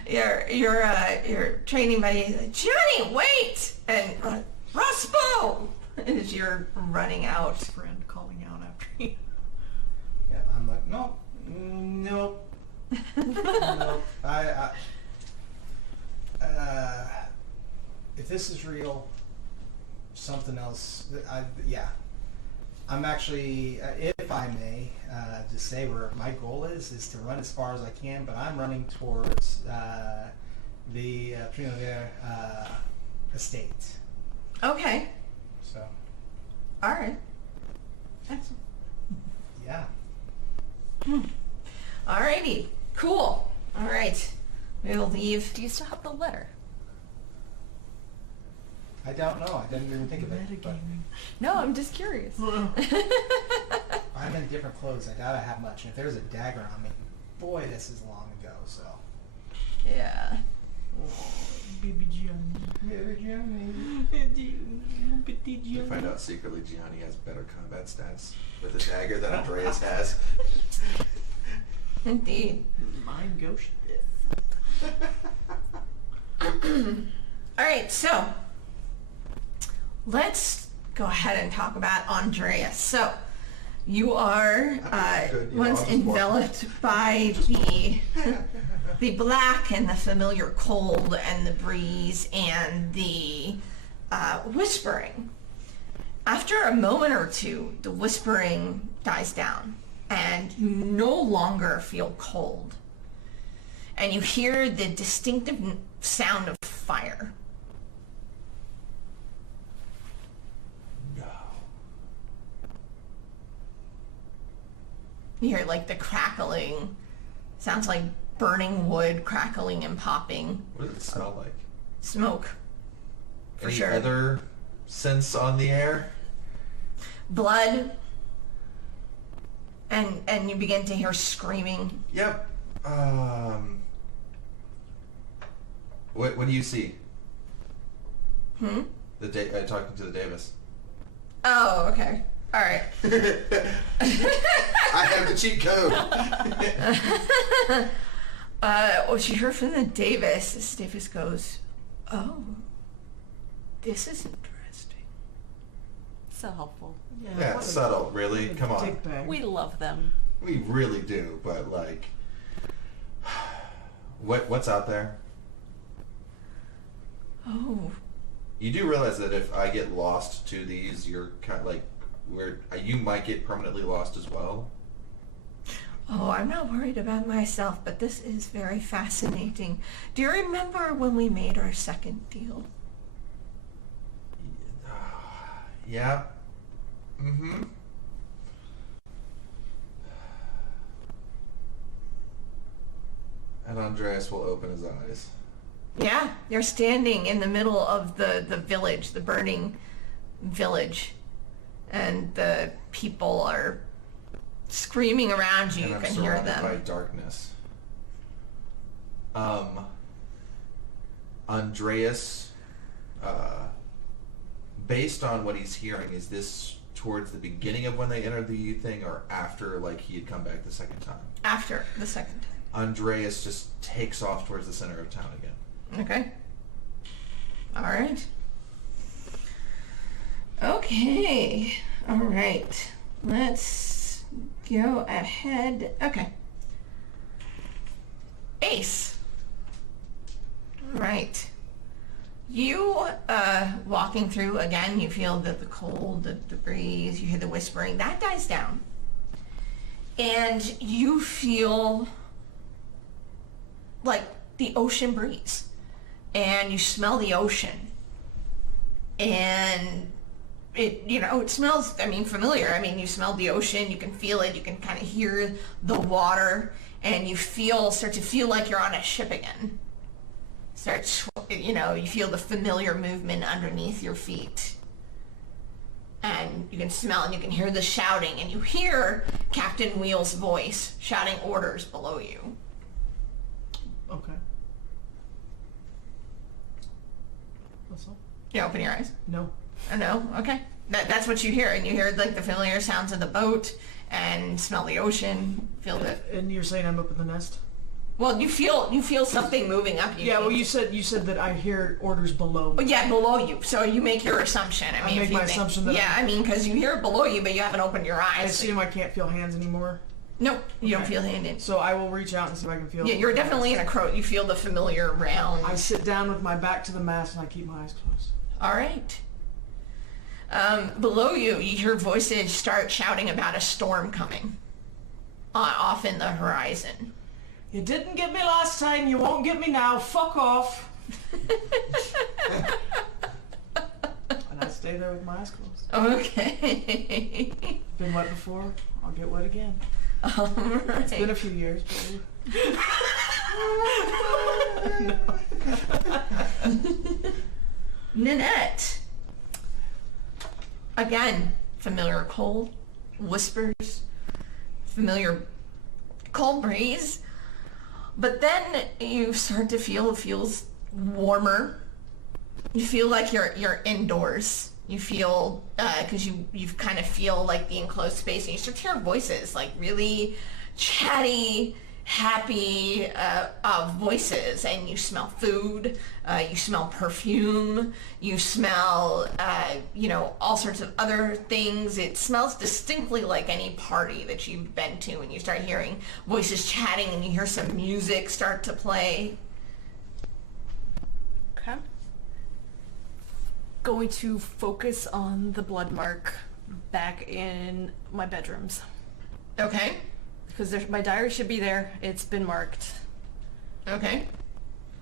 Your training buddy is like, "Johnny, wait!" And Raspo! As you're running out. Friend calling out after you. Yeah, I'm like, nope. Nope. If this is real, something else. I'm actually, if I may, just say where my goal is to run as far as I can, but I'm running towards the Primavera estate. Okay. So. All right. Excellent. Yeah. Alrighty. Cool. All right. We'll leave. Do you still have the letter? I don't know. I didn't even think of it. But No, I'm just curious. I'm in different clothes. I doubt I have much. And if there's a dagger on me, boy, this is long ago. So. Yeah. Baby Gianni. Baby Johnny. You find out secretly Gianni has better combat stats with a dagger than Andreas has. Indeed. Mine goes. All right. So let's go ahead and talk about Andreas. So you are Good, once I'll just enveloped by the black and the familiar cold and the breeze and the whispering. After a moment or two, the whispering dies down and you no longer feel cold. And you hear the distinctive sound of fire. No. You hear like the crackling. Sounds like burning wood crackling and popping. What does it smell like? Smoke. For Any sure. other scents on the air? Blood. And you begin to hear screaming. Yep. What do you see? Talking to the Davis. Oh, okay. All right. I have the cheat code. What she heard from the Davis, this Davis goes, "Oh, this is interesting." So helpful. Yeah, what it's a- subtle, really. what a Come on. dick bag. We love them. We really do, but like, what's out there? Oh, You do realize that if I get lost to these, you're kind of like, you might get permanently lost as well. oh, I'm not worried about myself, but this is very fascinating. Do you remember when we made our second deal? Yeah. Mm-hmm. And Andreas will open his eyes. Yeah, you're standing in the middle of the village, the burning village, and the people are screaming around you. And You I'm can hear surrounded them. by darkness. Andreas, based on what he's hearing, is this towards the beginning of when they entered the thing, or after, like, he had come back the second time? After the second time. Andreas just takes off towards the center of town again. Okay. All right. Okay. All right. Let's go ahead. Okay. Ace. All right. You, walking through again, you feel the cold, the breeze, you hear the whispering. That dies down. And you feel like the ocean breeze. And you smell the ocean. And it smells, familiar. You smell the ocean, you can feel it, you can kind of hear the water, and you start to feel like you're on a ship again. You feel the familiar movement underneath your feet. And you can smell and you can hear the shouting, and you hear Captain Wheel's voice shouting orders below you. Okay. That's all? You open your eyes. No. I know. Okay. That's what you hear, and you hear like the familiar sounds of the boat, and smell the ocean. Feel the. And you're saying I'm up in the nest? Well, you feel something moving up. Yeah. Well, you said that I hear orders below me. Yeah, below you. So you make your assumption. I make my assumption that yeah, because you hear it below you, but you haven't opened your I eyes. assume I can't feel hands anymore. Nope, you don't Okay. feel handed. So I will reach out and see if I can feel. Yeah, you're definitely in a crowd. You feel the familiar round. I sit down with my back to the mast and I keep my eyes closed. All right. Below you, you hear voices start shouting about a storm coming off in the horizon. You didn't get me last time, you won't get me now. Fuck off. And I stay there with my eyes closed. Okay. Been wet before, I'll get wet again. All right. It's been a few years, but Ninette. Again, familiar cold, whispers, familiar cold breeze. But then you start to feel it feels warmer. You feel like you're indoors. You feel, because you kind of feel like the enclosed space, and you start to hear voices, like really chatty, happy voices, and you smell food, you smell perfume, you smell, all sorts of other things. It smells distinctly like any party that you've been to, and you start hearing voices chatting, and you hear some music start to play. Okay. Going to focus on the blood mark back in my bedrooms. Okay. Because my diary should be there. It's been marked. Okay.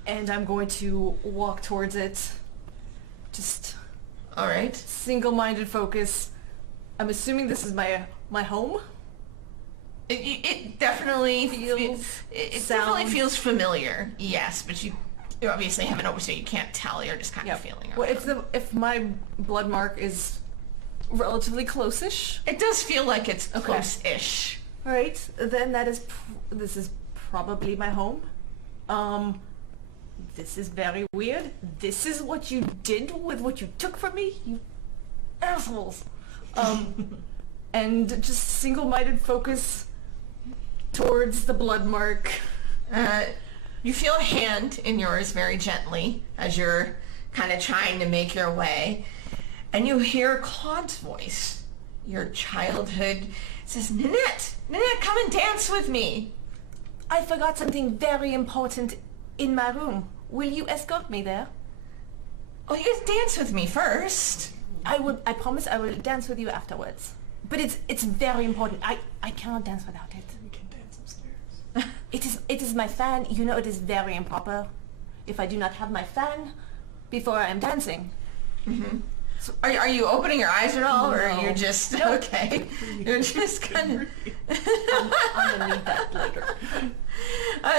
And I'm going to walk towards it. Just All right. single-minded focus. I'm assuming this is my home. It definitely Feels, it definitely sounds- feels familiar. Yes, but you obviously haven't opened, so you can't tell. You're just kind of feeling Well, around. if my blood mark is relatively close-ish, It does feel like it's Okay. close-ish. all right, then this is probably my home. this is very weird. This is what you did with what you took from me, you assholes. And just single-minded focus towards the blood mark. You feel a hand in yours very gently as you're kind of trying to make your way. And you hear Claude's voice. Your childhood says, Ninette, come and dance with me. I forgot something very important in my room. Will you escort me there? Oh, you guys dance with me first. I promise I will dance with you afterwards. But it's very important. I cannot dance without it. We can dance upstairs. It is my fan. You know it is very improper if I do not have my fan before I am dancing. Mm-hmm. So are you opening your eyes at all, or No. are you just okay? You're just kind of. I'm gonna need that later.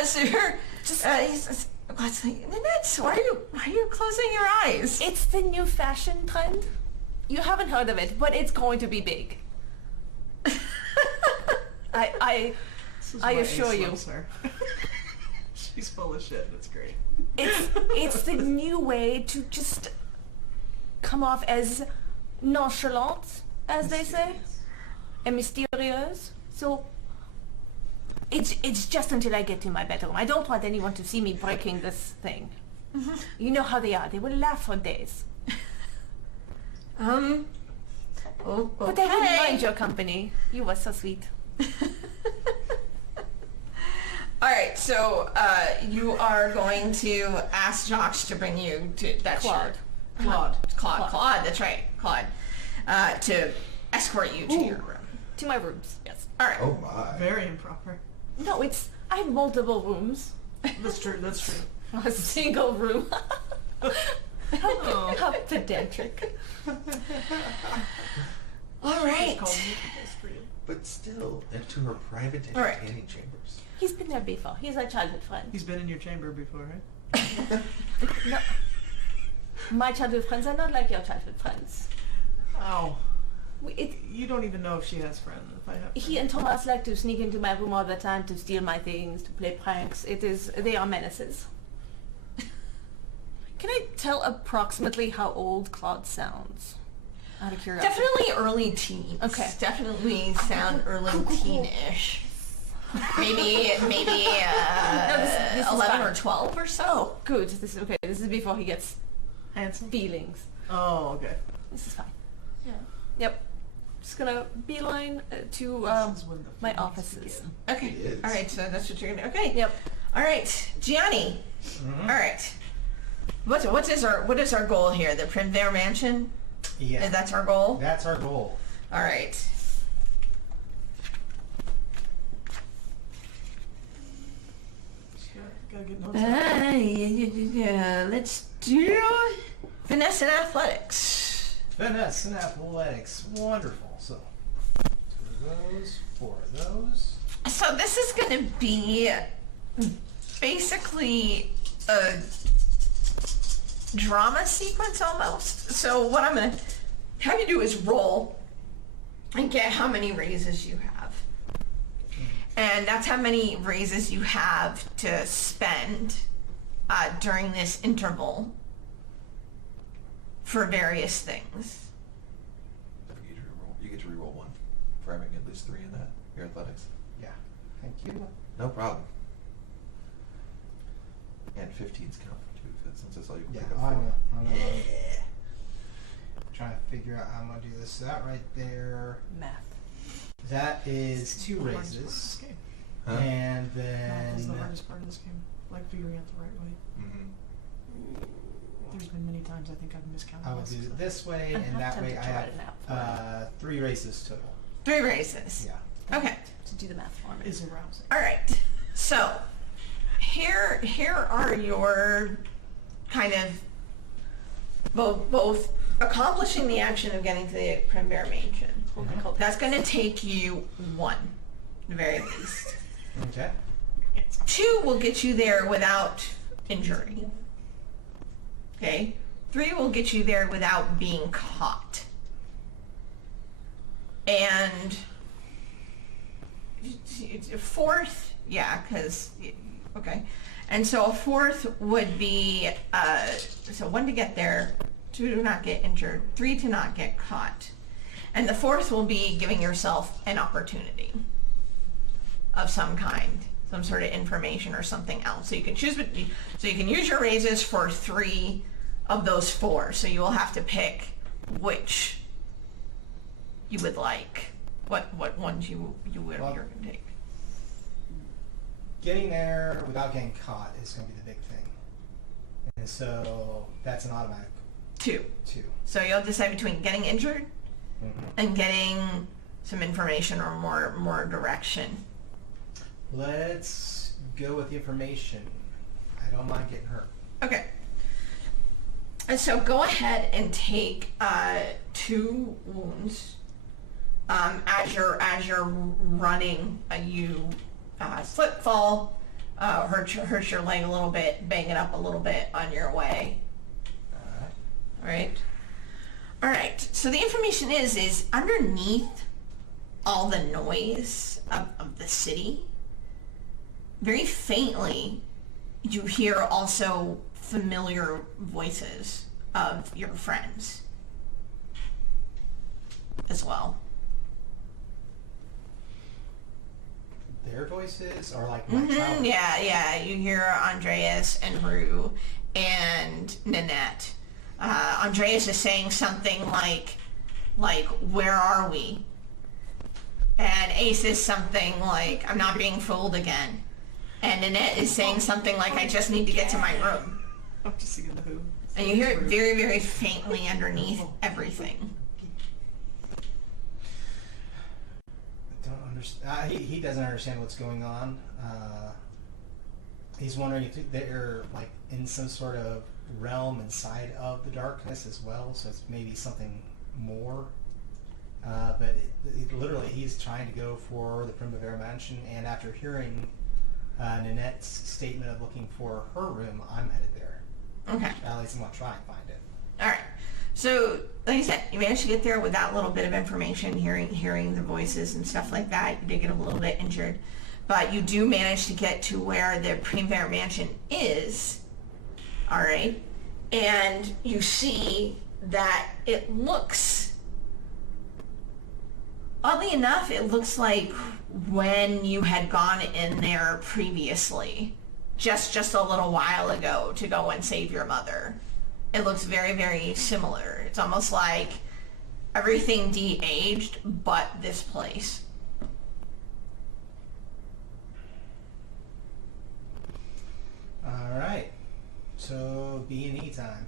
So you're just. He says, "What's Ninette? Why are you closing your eyes?" It's the new fashion trend. You haven't heard of it, but it's going to be big. I This is I why assure Ace you. loves her. She's full of shit. That's great. it's the new way to just come off as nonchalant, as they say, and mysterious. So it's just until I get to my bedroom. I don't want anyone to see me breaking this thing. You know how they are. They will laugh for days. Oh, But I wouldn't okay. mind your company. You were so sweet. All right, so you are going to ask Josh to bring you to that Claude. shirt. Claude. That's right, Claude. To escort you to your room. To my rooms, yes. All right. Oh my. Very improper. No, I have multiple rooms. That's true. That's true. A single room. Oh. How pedantic. All right. Call me the best friend. But still, into her private All right. entertaining chambers. He's been there before. He's a childhood friend. He's been in your chamber before, right? No. My childhood friends are not like your childhood friends. Oh. It, You don't even know if she has friends. If I have. he and Thomas like to sneak into my room all the time to steal my things, to play pranks. They are menaces. Can I tell approximately how old Claude sounds? Out of curiosity. Definitely early teens. Okay. Definitely sound early teenish. Maybe this is 11 fine. or 12 or so. Oh, good. This is okay. This is before he gets Handsome. feelings. Oh, okay. This is fine. Yeah. Yep. Just gonna beeline to This is when the my feelings offices. begin. Okay. It is. All right. So that's what you're gonna. Okay. Yep. All right, Gianni. All right. What is our goal here? The Primvera Mansion. Yeah. That's our goal. That's our goal. All right. Gotta get notes. Yeah, let's do finesse and athletics. Finesse and athletics. Wonderful. So, 2 of those, 4 of those. So this is going to be basically a drama sequence almost. So what I'm going to have you do is roll and get how many raises you have. And that's how many raises you have to spend during this interval for various things. You get to reroll 1 for having at least 3 in that. Your athletics. Yeah. Thank you. No problem. And 15s count too, since that's all you can Yeah, pick up I for. know. I'm trying to figure out how I'm going to do this. So that right there, Math. that is 2 The hardest part of raises. this game. Huh? And Math is the then, hardest part of this game. Like figuring out the right way. Mhm. There's been many times I think I've miscounted. I would this, do so- it this way, I'm and not that way tempted I to have write it out. 3 races total. 3 raises. Yeah. Okay. To do the math for me. Is arousing. All right. So here are your kind of both accomplishing the action of getting to the Primvera Mansion. That's going to take you 1, the very least. Okay. 2 will get you there without injury. Okay. 3 will get you there without being caught. And 4th, yeah, because Okay. And so a fourth would be, so 1 to get there, 2 to not get injured, 3 to not get caught. And the fourth will be giving yourself an opportunity of some kind, some sort of information or something else. So you can choose, so you can use your raises for 3 of those 4. So you will have to pick which you would like, what ones you're going to take. Getting there without getting caught is going to be the big thing. And so that's an automatic 2. 2. So you'll decide between getting injured and getting some information or more direction. Let's go with the information. I don't mind getting hurt. Okay. And so go ahead and take 2 wounds. As you're running, you slip, fall, hurt your leg a little bit, bang it up a little bit on your way. All right. All right. So the information is underneath all the noise of the city, very faintly, you hear also familiar voices of your friends as well. Their voices are like my childhood. Yeah. You hear Andreas and Rue and Nanette. Andreas is saying something like, where are we? And Ace is something like, I'm not being fooled again. And Nanette is saying something like, I just need to get to my room. I'm just singing the Who. And you hear it very, very faintly underneath everything. I don't understand. He doesn't understand what's going on. He's wondering if they're like in some sort of realm inside of the darkness as well, so it's maybe something more. But literally, he's trying to go for the Primavera Mansion, and after hearing Nanette's statement of looking for her room, I'm headed there. Okay. At least I'm going to try and find it. All right. So, like I said, you managed to get there with that little bit of information, hearing the voices and stuff like that. You did get a little bit injured. But you do manage to get to where the Primavera Mansion is. All right. And you see that it looks, oddly enough, it looks like when you had gone in there previously, just a little while ago, to go and save your mother. It looks very, very similar. It's almost like everything de-aged but this place. All right. So B&E time.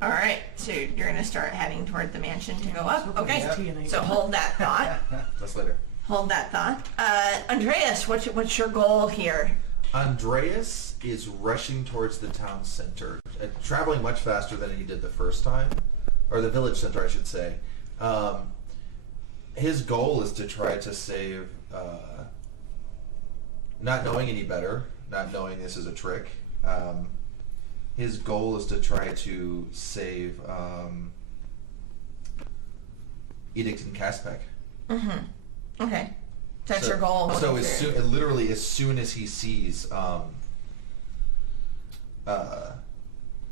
All right, so you're going to start heading toward the mansion to go up. Okay, Yep. so hold that thought. That's later. Hold that thought. Andreas, what's your goal here? Andreas is rushing towards the town center, traveling much faster than he did the first time, or the village center, I should say. His goal is to try to save, not knowing any better, not knowing this is a trick. His goal is to try to save Edict and Caspec. Okay, that's your goal. So literally as soon as he sees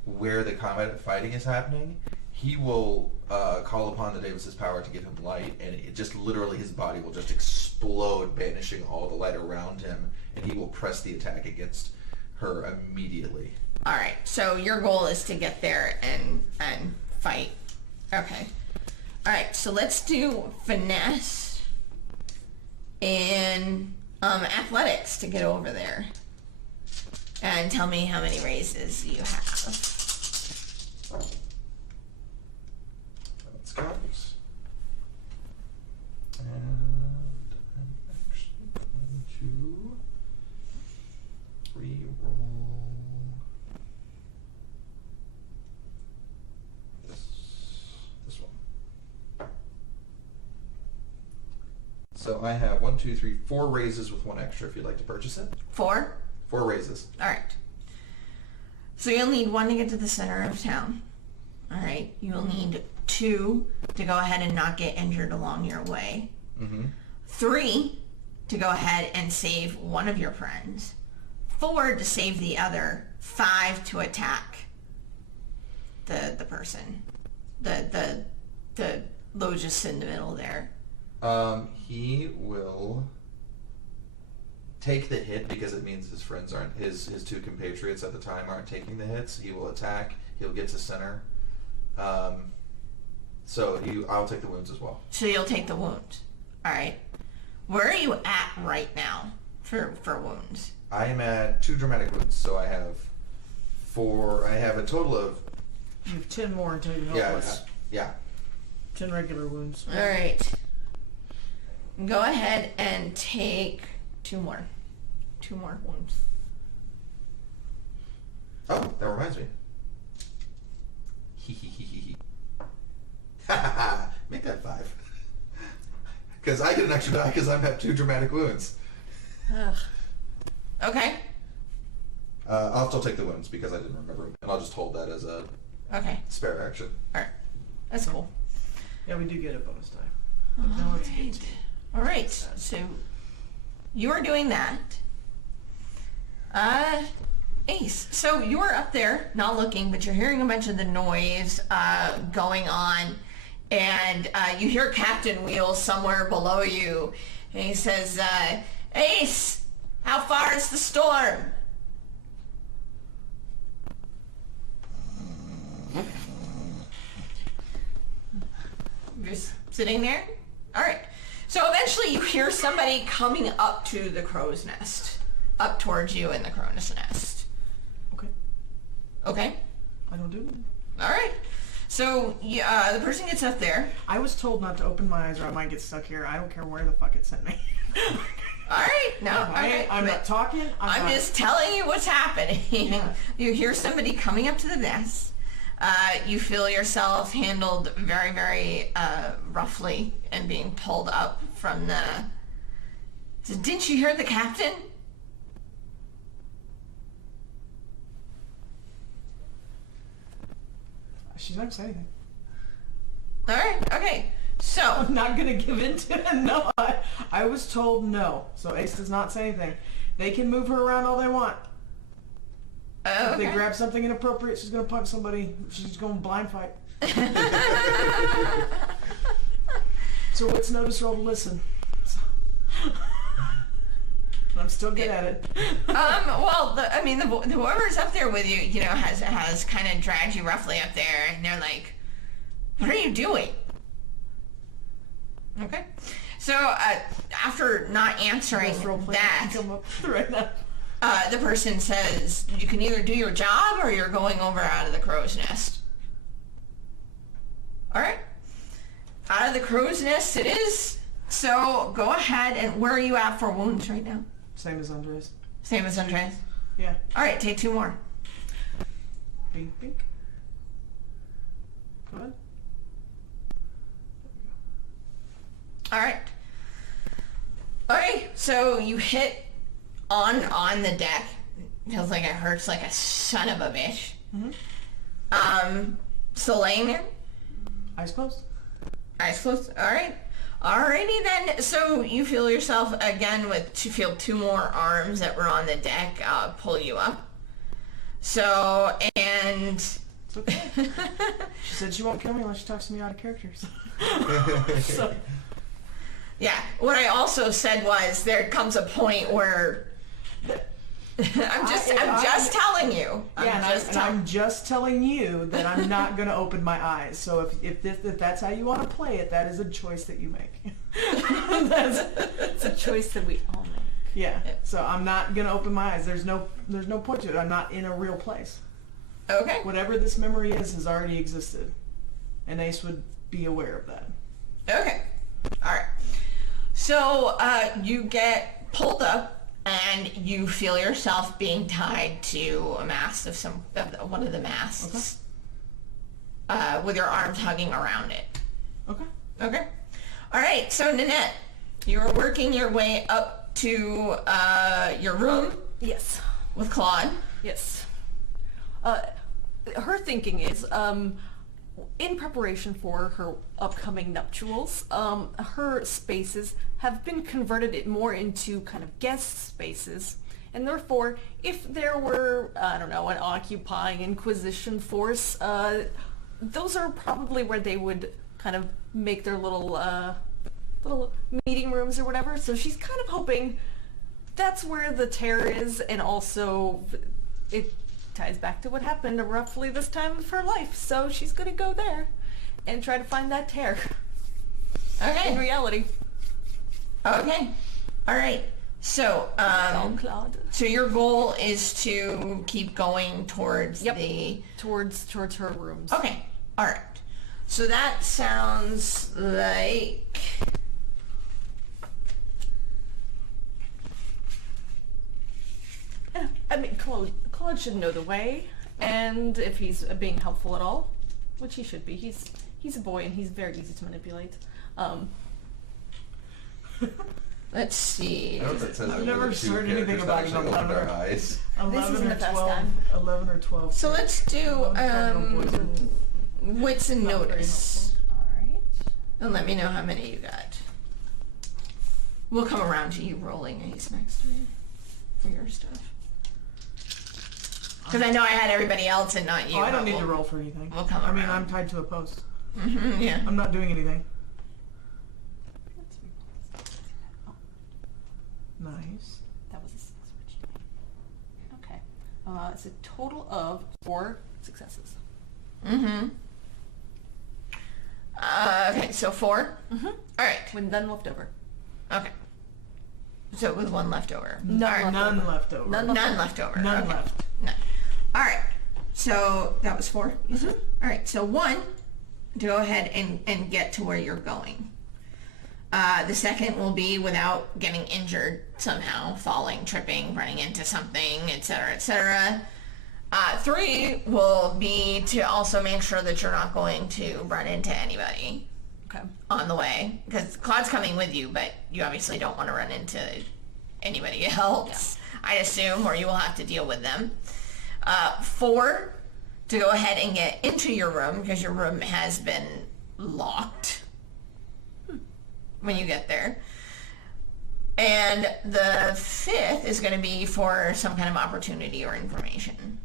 where the combat fighting is happening, he will call upon the Davis's power to give him light, and it just literally his body will just explode, banishing all the light around him, and he will press the attack against her immediately. All right, so your goal is to get there and fight. Okay. All right, so let's do finesse and athletics to get over there. And tell me how many raises you have. Let's go. And I'm actually going to re-roll this one. So I have 1, 2, 3, 4 raises with 1 extra if you'd like to purchase it. 4? 4 raises. All right. So you'll need 1 to get to the center of town. All right. You'll need 2 to go ahead and not get injured along your way. Mm-hmm. 3 to go ahead and save one of your friends. 4 to save the other, 5 to attack the person. The Logis in the middle there. He will take the hit because it means his friends aren't, his 2 compatriots at the time aren't taking the hits. He will attack. He'll get to center. So I'll take the wounds as well. So you'll take the wound. All right. Where are you at right now for wounds? I am at 2 dramatic wounds, so I have 4. I have a total of You have 10 more until you're yeah, helpless. yeah. 10 regular wounds. All right. Go ahead and take 2 more. 2 more wounds. Oh, that reminds me. Make that 5. Because I get an extra die because I've had 2 dramatic wounds. Ugh. Okay. I'll still take the wounds because I didn't remember them, and I'll just hold that as a Okay. spare action. All right. That's cool. Yeah, we do get a bonus die. All Now let's get right. to All right. So you are doing that. Ace. So you're up there, not looking, but you're hearing a bunch of the noise going on, and you hear Captain Wheels somewhere below you, and he says, "Ace, how far is the storm?" Just sitting there? Alright. So eventually you hear somebody coming up to the crow's nest. Up towards you in the crow's nest. Okay. Okay? I don't do it. Alright. So the person gets up there. I was told not to open my eyes or I might get stuck here. I don't care where the fuck it sent me. Alright, no, alright. I'm not talking. I'm not. just telling you what's happening. Yeah. You hear somebody coming up to the nest. You feel yourself handled very, very roughly and being pulled up from the... So didn't you hear the captain? She's not saying anything. Alright, okay. So, I'm not gonna give in to it. No, I was told no. So Ace does not say anything. They can move her around all they want. If they okay. grab something inappropriate, she's gonna punch somebody. She's going blind fight. So what's notice roll to listen? I'm still good at it. Well, whoever's up there with you, has kind of dragged you roughly up there, and they're like, "What are you doing?" Okay. So, after not answering Let's roleplay that, come up right now. the person says, "You can either do your job or you're going over out of the crow's nest." All right. Out of the crow's nest it is. So, go ahead, and where are you at for wounds right now? Same as Andres. Same as Andres. Yeah. All right, take 2 more. Bink, bink. Go ahead. All right. Okay, so you hit on the deck. Feels like it hurts like a son of a bitch. Mm-hmm. Still laying there? Eyes closed. Eyes closed. All right. Alrighty then. So you feel yourself again you feel 2 more arms that were on the deck pull you up. So, and... It's okay. She said she won't kill me unless she talks to me out of character. So. Yeah, what I also said was there comes a point where I'm just telling you. I'm just telling you that I'm not going to open my eyes. So if that's how you want to play it, that is a choice that you make. It's a choice that we all make. Yeah. So I'm not going to open my eyes. There's no point to it. I'm not in a real place. Okay. Whatever this memory is has already existed, and Ace would be aware of that. Okay. All right. So you get pulled up, and you feel yourself being tied to a mast of one of the masts, with your arms hugging around it. Okay. Okay. All right. So Nanette, you're working your way up to your room Yes. with Claude. Yes. Her thinking is, in preparation for her upcoming nuptials, her spaces have been converted more into kind of guest spaces, And therefore, if there were, I don't know, an occupying Inquisition force, those are probably where they would kind of make their little meeting rooms or whatever. So she's kind of hoping that's where the tear is, and also it ties back to what happened roughly this time of her life. So she's gonna go there and try to find that tear. Okay. In reality. Okay. All right. So, Claude. so your goal is to keep going towards the... Towards her rooms. Okay. All right. So that sounds like... I mean, Claude should know the way, and if he's being helpful at all, which he should be. He's a boy and he's very easy to manipulate. Let's see. I know what that says. I've never heard anything about actually an opened 11 our eyes. 11 isn't or the first 12. time. 11 or 12. So let's do 11 boys and wits and not very notice. Alright. And let me know how many you got. We'll come around to you rolling Ace next week for your stuff. Because I know I had everybody else and not you. Oh, I don't but need to we'll- roll for anything. We'll come I mean, around. I'm tied to a post. Yeah. I'm not doing anything. Nice. That was a 6 originally. Okay. It's a total of 4 successes. Okay, so 4? All right. With none left over. Okay. So with one left over. None All right. None left over. None None left over. None Okay. left. None. All right. So that was 4. All right. So 1 to go ahead and get to where you're going. The second will be without getting injured somehow, falling, tripping, running into something, etc., etc. 3 will be to also make sure that you're not going to run into anybody Okay. on the way, because Claude's coming with you, but you obviously don't want to run into anybody else, I assume, or you will have to deal with them. 4 to go ahead and get into your room, because your room has been locked when you get there. And the 5th is going to be for some kind of opportunity or information.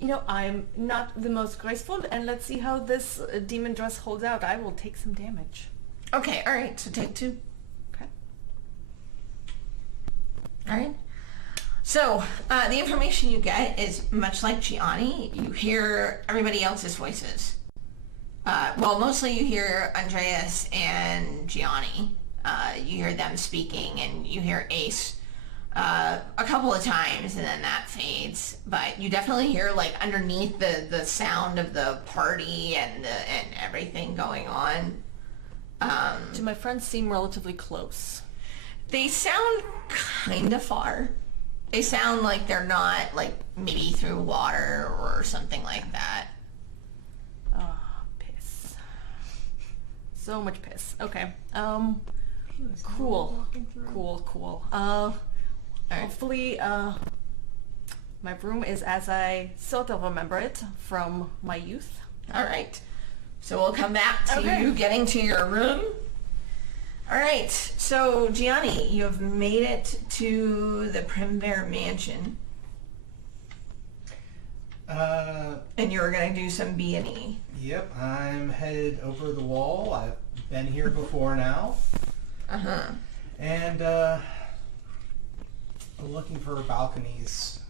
You know, I'm not the most graceful, and let's see how this demon dress holds out. I will take some damage. Okay, all right, so take 2. Okay. All right. So, the information you get is much like Gianni. You hear everybody else's voices. Well, mostly you hear Andreas and Gianni. You hear them speaking, and you hear Ace a couple of times, and then that fades. But you definitely hear, like, underneath the sound of the party and everything going on. Do my friends seem relatively close? They sound kind of far. They sound like they're not, like, maybe through water or something like that. Oh, piss. So much piss. Okay. Cool. Cool. Hopefully, my room is as I sort of remember it from my youth. All right. So we'll come back to Okay. you getting to your room. All right. So, Gianni, you have made it to the Primvera Mansion. And you're going to do some B&E. Yep, I'm headed over the wall. I've been here before now. Uh-huh. And looking for balconies,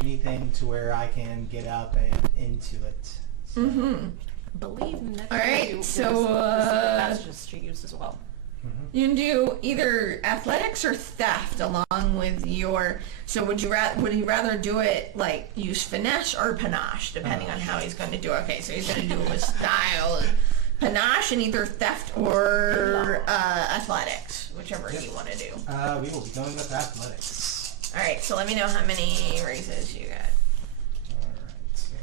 anything to where I can get up and into it. So, Believe me. All right, so, passages she used as well. You can do either athletics or theft along with your... So would you rather do it, like, use finesse or panache, depending on how he's going to do it? Okay, so he's going to do it with style. Panache and either theft or athletics, whichever you want to do. we will be going with athletics. All right, so let me know how many races you got. Alright, so...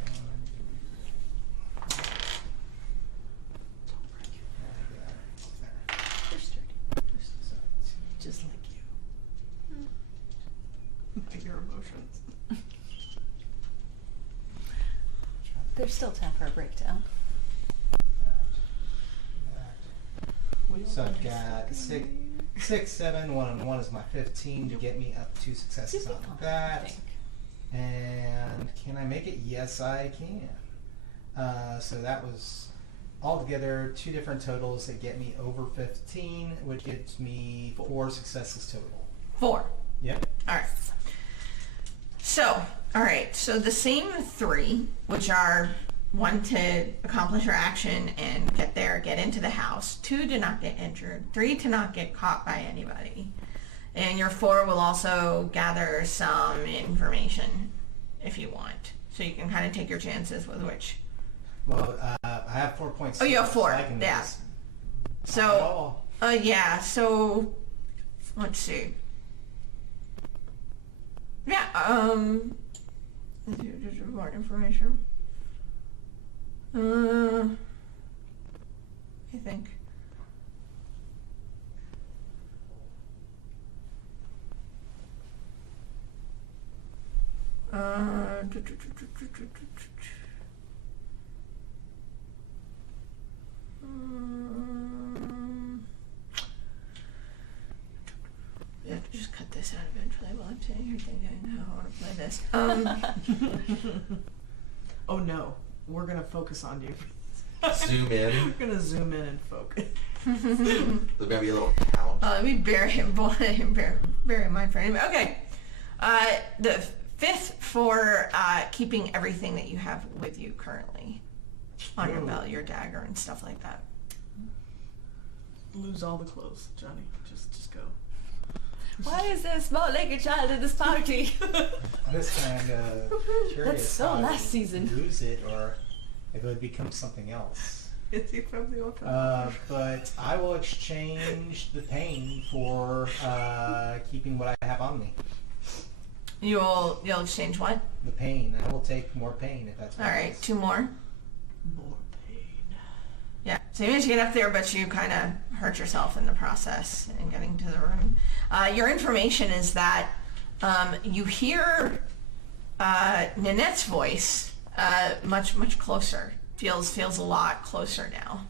They're sturdy. Just like you. By your emotions. They're still time for a breakdown. What So I've got 6, 7, 1 on 1 is my 15 to get me up 2 successes on that. And can I make it? Yes, I can. So that was altogether 2 different totals that get me over 15, which gets me 4 successes total. 4. Yep. All right. So, all right. So the same 3, which are 1 to accomplish your action and get there, get into the house. 2 to not get injured. 3 to not get caught by anybody. And your 4 will also gather some information if you want. So you can kind of take your chances with which. Well, I have 4 points. Oh, you have 4. So I can Yeah. just So, yeah. So, let's see. Yeah. More information. I think. We have to just cut this out eventually while I'm sitting here thinking how I want to play this. Oh no, we're gonna focus on you. Zoom in. We're gonna zoom in and focus. There's gonna be a little count. Let me bury him in my frame. Okay. The 5th for keeping everything that you have with you currently on your belt, your dagger and stuff like that. Lose all the clothes, Johnny. Just go. Why is there a small-legged child in this party? I'm just kind of curious That's so how I last would season. lose it or if it would become something else. Is he from the open? But I will exchange the pain for keeping what I have on me. You'll exchange what? The pain. I will take more pain if that's what All it right, is. 2 more. More pain. Yeah. So you managed to get up there, but you kind of hurt yourself in the process in getting to the room. Your information is that you hear Nanette's voice much closer. Feels a lot closer now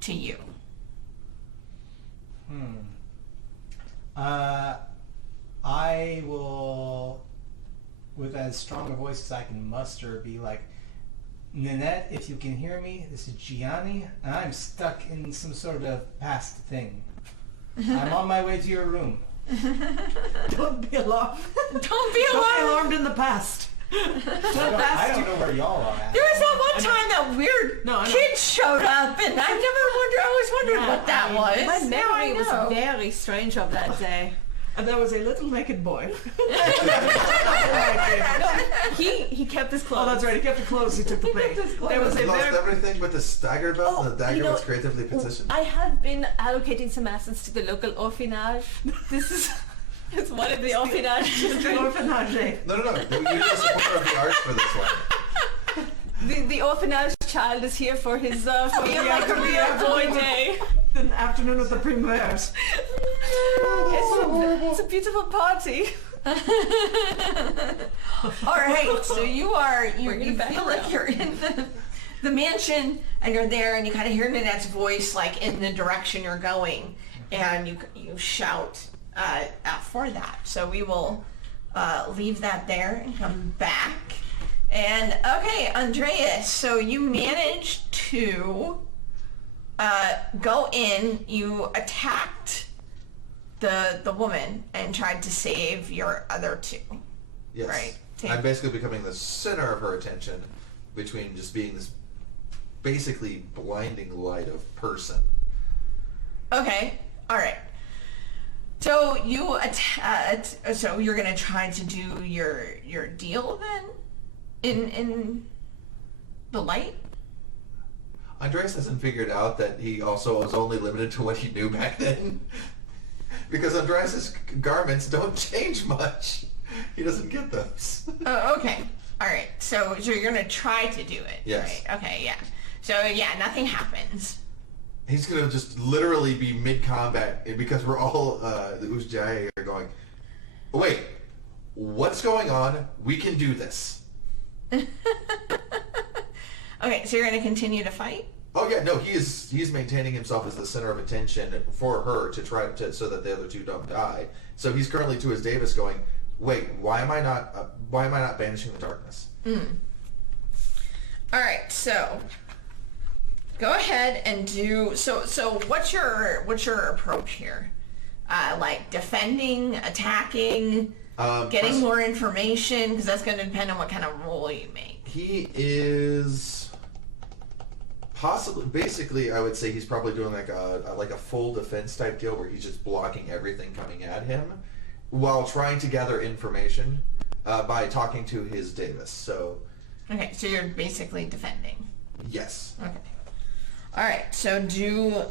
to you. I will, with as strong a voice as I can muster, be like, Nanette, if you can hear me, this is Gianni, and I'm stuck in some sort of past thing. I'm on my way to your room. Don't be alarmed. Don't be Don't be alarmed. alarmed in the past. I don't know where y'all are at. There was that one time that weird No, I know. kid showed up, and I always wondered what that was. My Now I memory was know. very strange of that day. And there was a little naked boy. He kept his clothes. Oh, that's right. He kept the clothes. He took the pain. There was He a lost very everything but the dagger belt, and the dagger you know, was creatively positioned. I have been allocating some assets to the local orphanage. This is it's one of the orphanages. the orphanage. No. You're the supporter of the arts for this one. The orphanage child is here for his for the career boy day. The afternoon with the premieres. It's a beautiful party. All right, so you Bring it back feel like down. you're in the mansion, and you're there, and you kind of hear Nanette's voice like in the direction you're going, and you shout out for that. So we will leave that there and come back. And okay, Andreas, so you managed to go in. You attacked the woman and tried to save your other 2. Yes. Right. I'm basically becoming the center of her attention between just being this basically blinding light of person. Okay. All right. So you so you're gonna try to do your deal then in the light. Andreas hasn't figured out that he also was only limited to what he knew back then. Because Andreas's garments don't change much. He doesn't get those. Oh, okay. All right. So you're gonna try to do it. Yes. Right? Okay. Yeah. So yeah, nothing happens. He's gonna just literally be mid-combat because we're all the Ujjayi are going, oh, wait, what's going on? We can do this. Okay. So you're gonna continue to fight. Oh yeah, no, he's maintaining himself as the center of attention for her to try to so that the other two don't die. So he's currently to his Davis going, wait, why am I not banishing the darkness? All right, so go ahead and do so. What's your approach here? Like defending, attacking, getting more information, because that's going to depend on what kind of roll you make. He is basically, I would say he's probably doing like a full defense type deal where he's just blocking everything coming at him while trying to gather information by talking to his Davis. So. Okay, so you're basically defending. Yes. Okay. All right, so do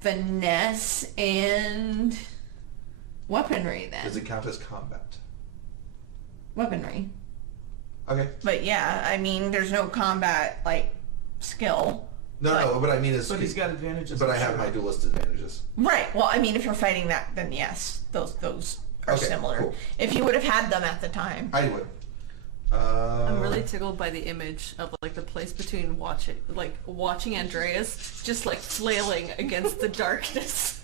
finesse and weaponry then. Does it count as combat? Weaponry. Okay. But yeah, I mean, there's no combat like skill. No, what I mean is. But he's got advantages. But I have my duelist advantages. Right. Well, I mean, if you're fighting that, then yes, those are Okay, similar. cool. If you would have had them at the time. I would. I'm really tickled by the image of like the place between watching Andreas just like flailing against the darkness.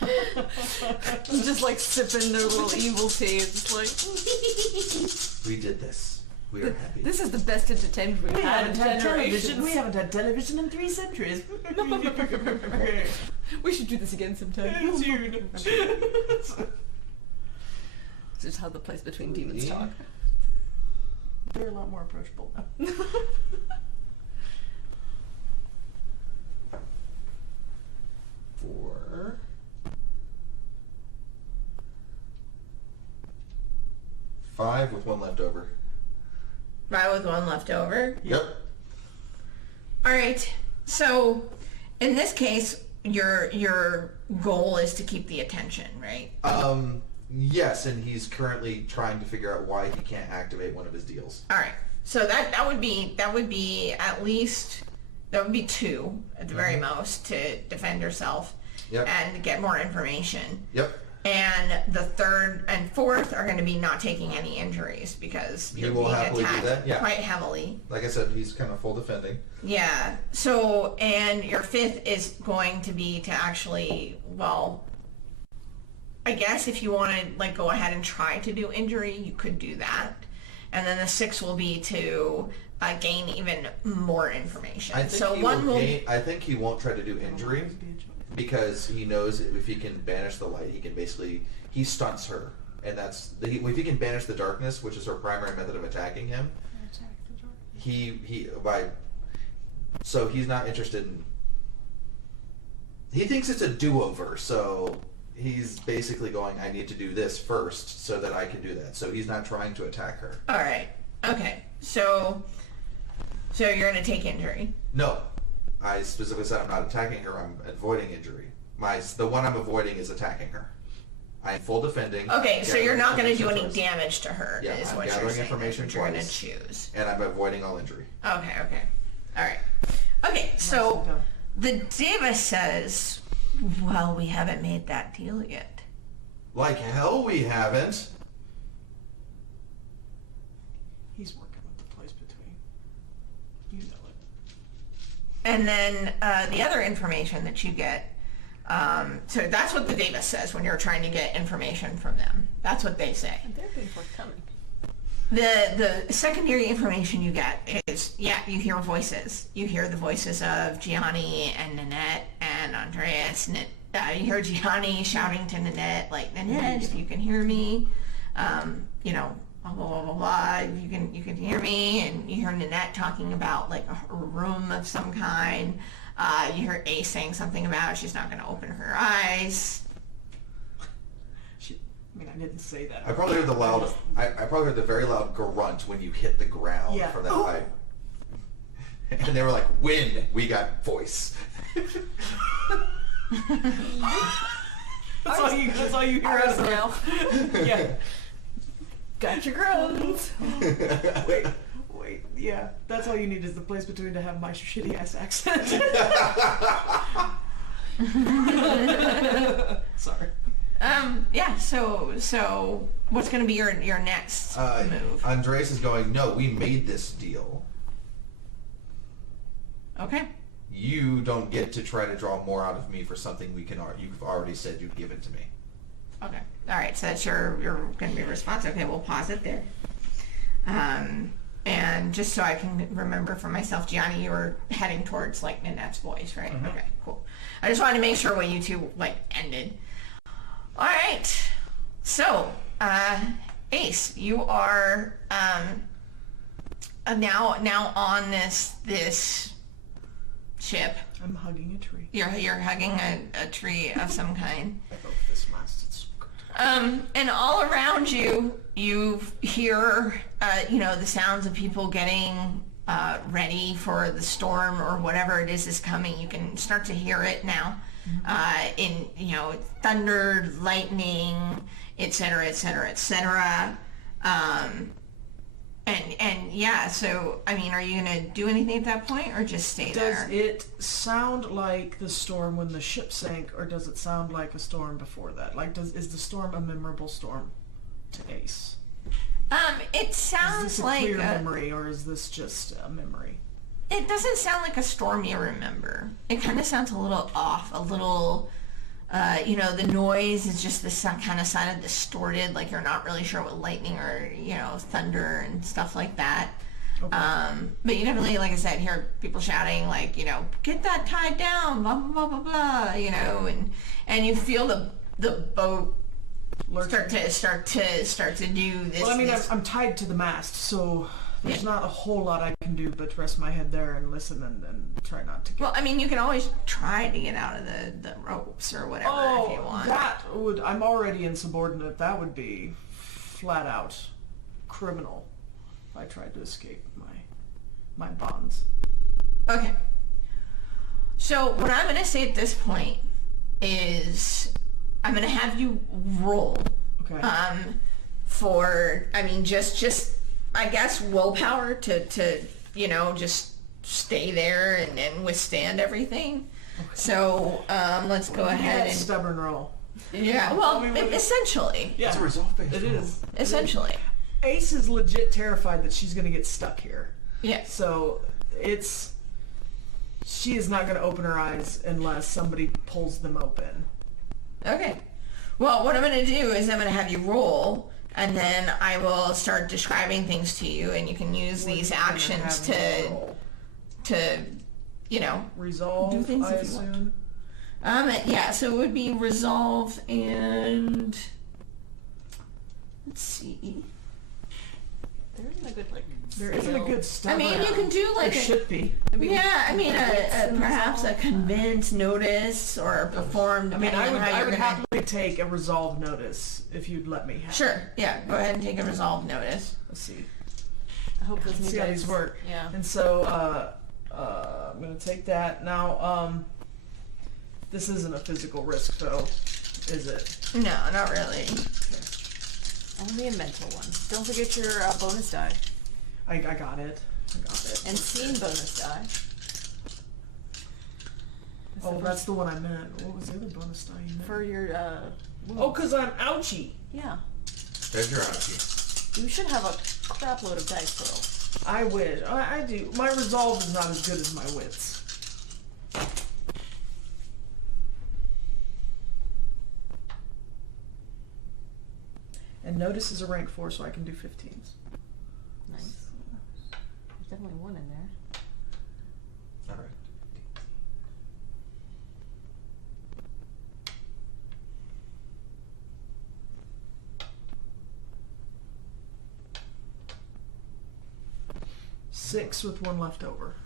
Just like sipping their little evil tea. It's like We did this. We are happy. this is the best entertainment we've had in generations. We haven't had television in 3 centuries. We should do this again sometime. It's This is how the place between demons talk. They're a lot more approachable now. 4. 5 with 1 left over. Right, with one left over. Yep. All right. So, in this case, your goal is to keep the attention, right? Yes, and he's currently trying to figure out why he can't activate one of his deals. All right. So that would be at least 2 at the very most to defend yourself. Yep. And get more information. Yep. And the third and fourth are going to be not taking any injuries because He you're will being happily do attacked that, yeah. quite heavily. Like I said, he's kind of full defending. Yeah. So, and your fifth is going to be to actually, well, I guess if you want to like go ahead and try to do injury, you could do that. And then the sixth will be to gain even more information. I think he won't try to do injury because he knows if he can banish the light, he stunts her, and if he can banish the darkness, which is her primary method of attacking him. So he's not interested in. He thinks it's a do-over, so he's basically going, I need to do this first so that I can do that. So he's not trying to attack her. All right. Okay. So you're going to take injury. No. I specifically said I'm not attacking her, I'm avoiding injury. The one I'm avoiding is attacking her. I am full defending. Okay, so you're not going to do any twice. damage to her, Yeah, is I'm what you're gathering saying. information You're going to twice. choose. And I'm avoiding all injury. Okay. All right. Okay, so the Davis says, well, we haven't made that deal yet. Like hell we haven't. He's working with the place between. You know it. And then the other information that you get, so that's what the Davis says when you're trying to get information from them. That's what they say. They're being forthcoming. The secondary information you get is, you hear voices. You hear the voices of Gianni and Nanette and Andreas. You hear Gianni shouting to Nanette, like, Nanette, if you can hear me, blah, blah, blah, blah, blah, you can hear me. And you hear Nanette talking about, like, a room of some kind. You hear Ace saying something about she's not going to open her eyes. I didn't say that. I probably heard I probably heard the very loud grunt when you hit the ground from that pipe. And they were like, win, we got voice. That's all you hear out of now. Yeah. Got your groans. Wait, yeah. That's all you need is the place between to have my shitty ass accent. Sorry. So what's going to be your next move? Andres is going, no, we made this deal. Okay. You don't get to try to draw more out of me for something you've already said you've given to me. Okay. All right. So that's your going to be response. Okay, we'll pause it there. And just so I can remember for myself, Gianni, you were heading towards like Ninette's voice, right? Mm-hmm. Okay, cool. I just wanted to make sure when you two like ended. All right. So, Ace, you are now on this ship. I'm hugging a tree. You're hugging a tree of some kind. I hope this mast is good. And all around you, you hear, the sounds of people getting ready for the storm or whatever it is coming. You can start to hear it now. In thunder, lightning, etc., etc., etc. And yeah, so I mean, are you gonna do anything at that point, or just stay there? Does it sound like the storm when the ship sank, or does it sound like a storm before that? Like, is the storm a memorable storm to Ace? It Is sounds this a like clear memory, or is this just a memory? It doesn't sound like a storm you remember. It kind of sounds a little off, a little, the noise is just this kind of sounded distorted, like you're not really sure what lightning or, thunder and stuff like that. Okay. But you definitely, like I said, hear people shouting, like, get that tied down, blah, blah, blah, blah, blah, and you feel the boat start to do this. Well, I mean, this. I'm tied to the mast, so there's not a whole lot I can do but rest my head there and listen and try not to get... Well, I mean, you can always try to get out of the ropes or whatever if you want. That would... I'm already insubordinate. That would be flat out criminal if I tried to escape my bonds. Okay. So what I'm going to say at this point is I'm going to have you roll. Okay. For, I mean, just I guess willpower to just stay there and withstand everything. Okay. So let's go ahead and stubborn roll. Yeah. Well, essentially. Yeah. It's a resolve-based It roll. is. Essentially. Ace is legit terrified that she's going to get stuck here. Yeah. So she is not going to open her eyes unless somebody pulls them open. Okay. Well, what I'm going to do is I'm going to have you roll, and then I will start describing things to you, and you can use these actions to resolve, do things I if you want. assume. Yeah, so it would be resolve and let's see. There isn't a good There isn't a good stubborn. I mean, you can do like There should be. yeah. I mean, perhaps a convince, notice, or perform. I mean, depending on how I you're would gonna... happily take a resolve notice if you'd let me have it. Sure. Yeah. Go ahead and take a resolve notice. Let's see. I hope those new See how these dice work. Yeah. And so, I'm gonna take that now. This isn't a physical risk, though, is it? No, not really. Only a mental one. Don't forget your bonus die. I got it. And scene bonus die. Oh, that's the one I meant. What was the other bonus die you meant? For your, Oh, because I'm ouchie. yeah. There's your ouchie. You should have a crap load of dice though. I wish. I do. My resolve is not as good as my wits. And notice is a rank 4, so I can do 15s. Nice. There's definitely one in there. All right. Six with one left over.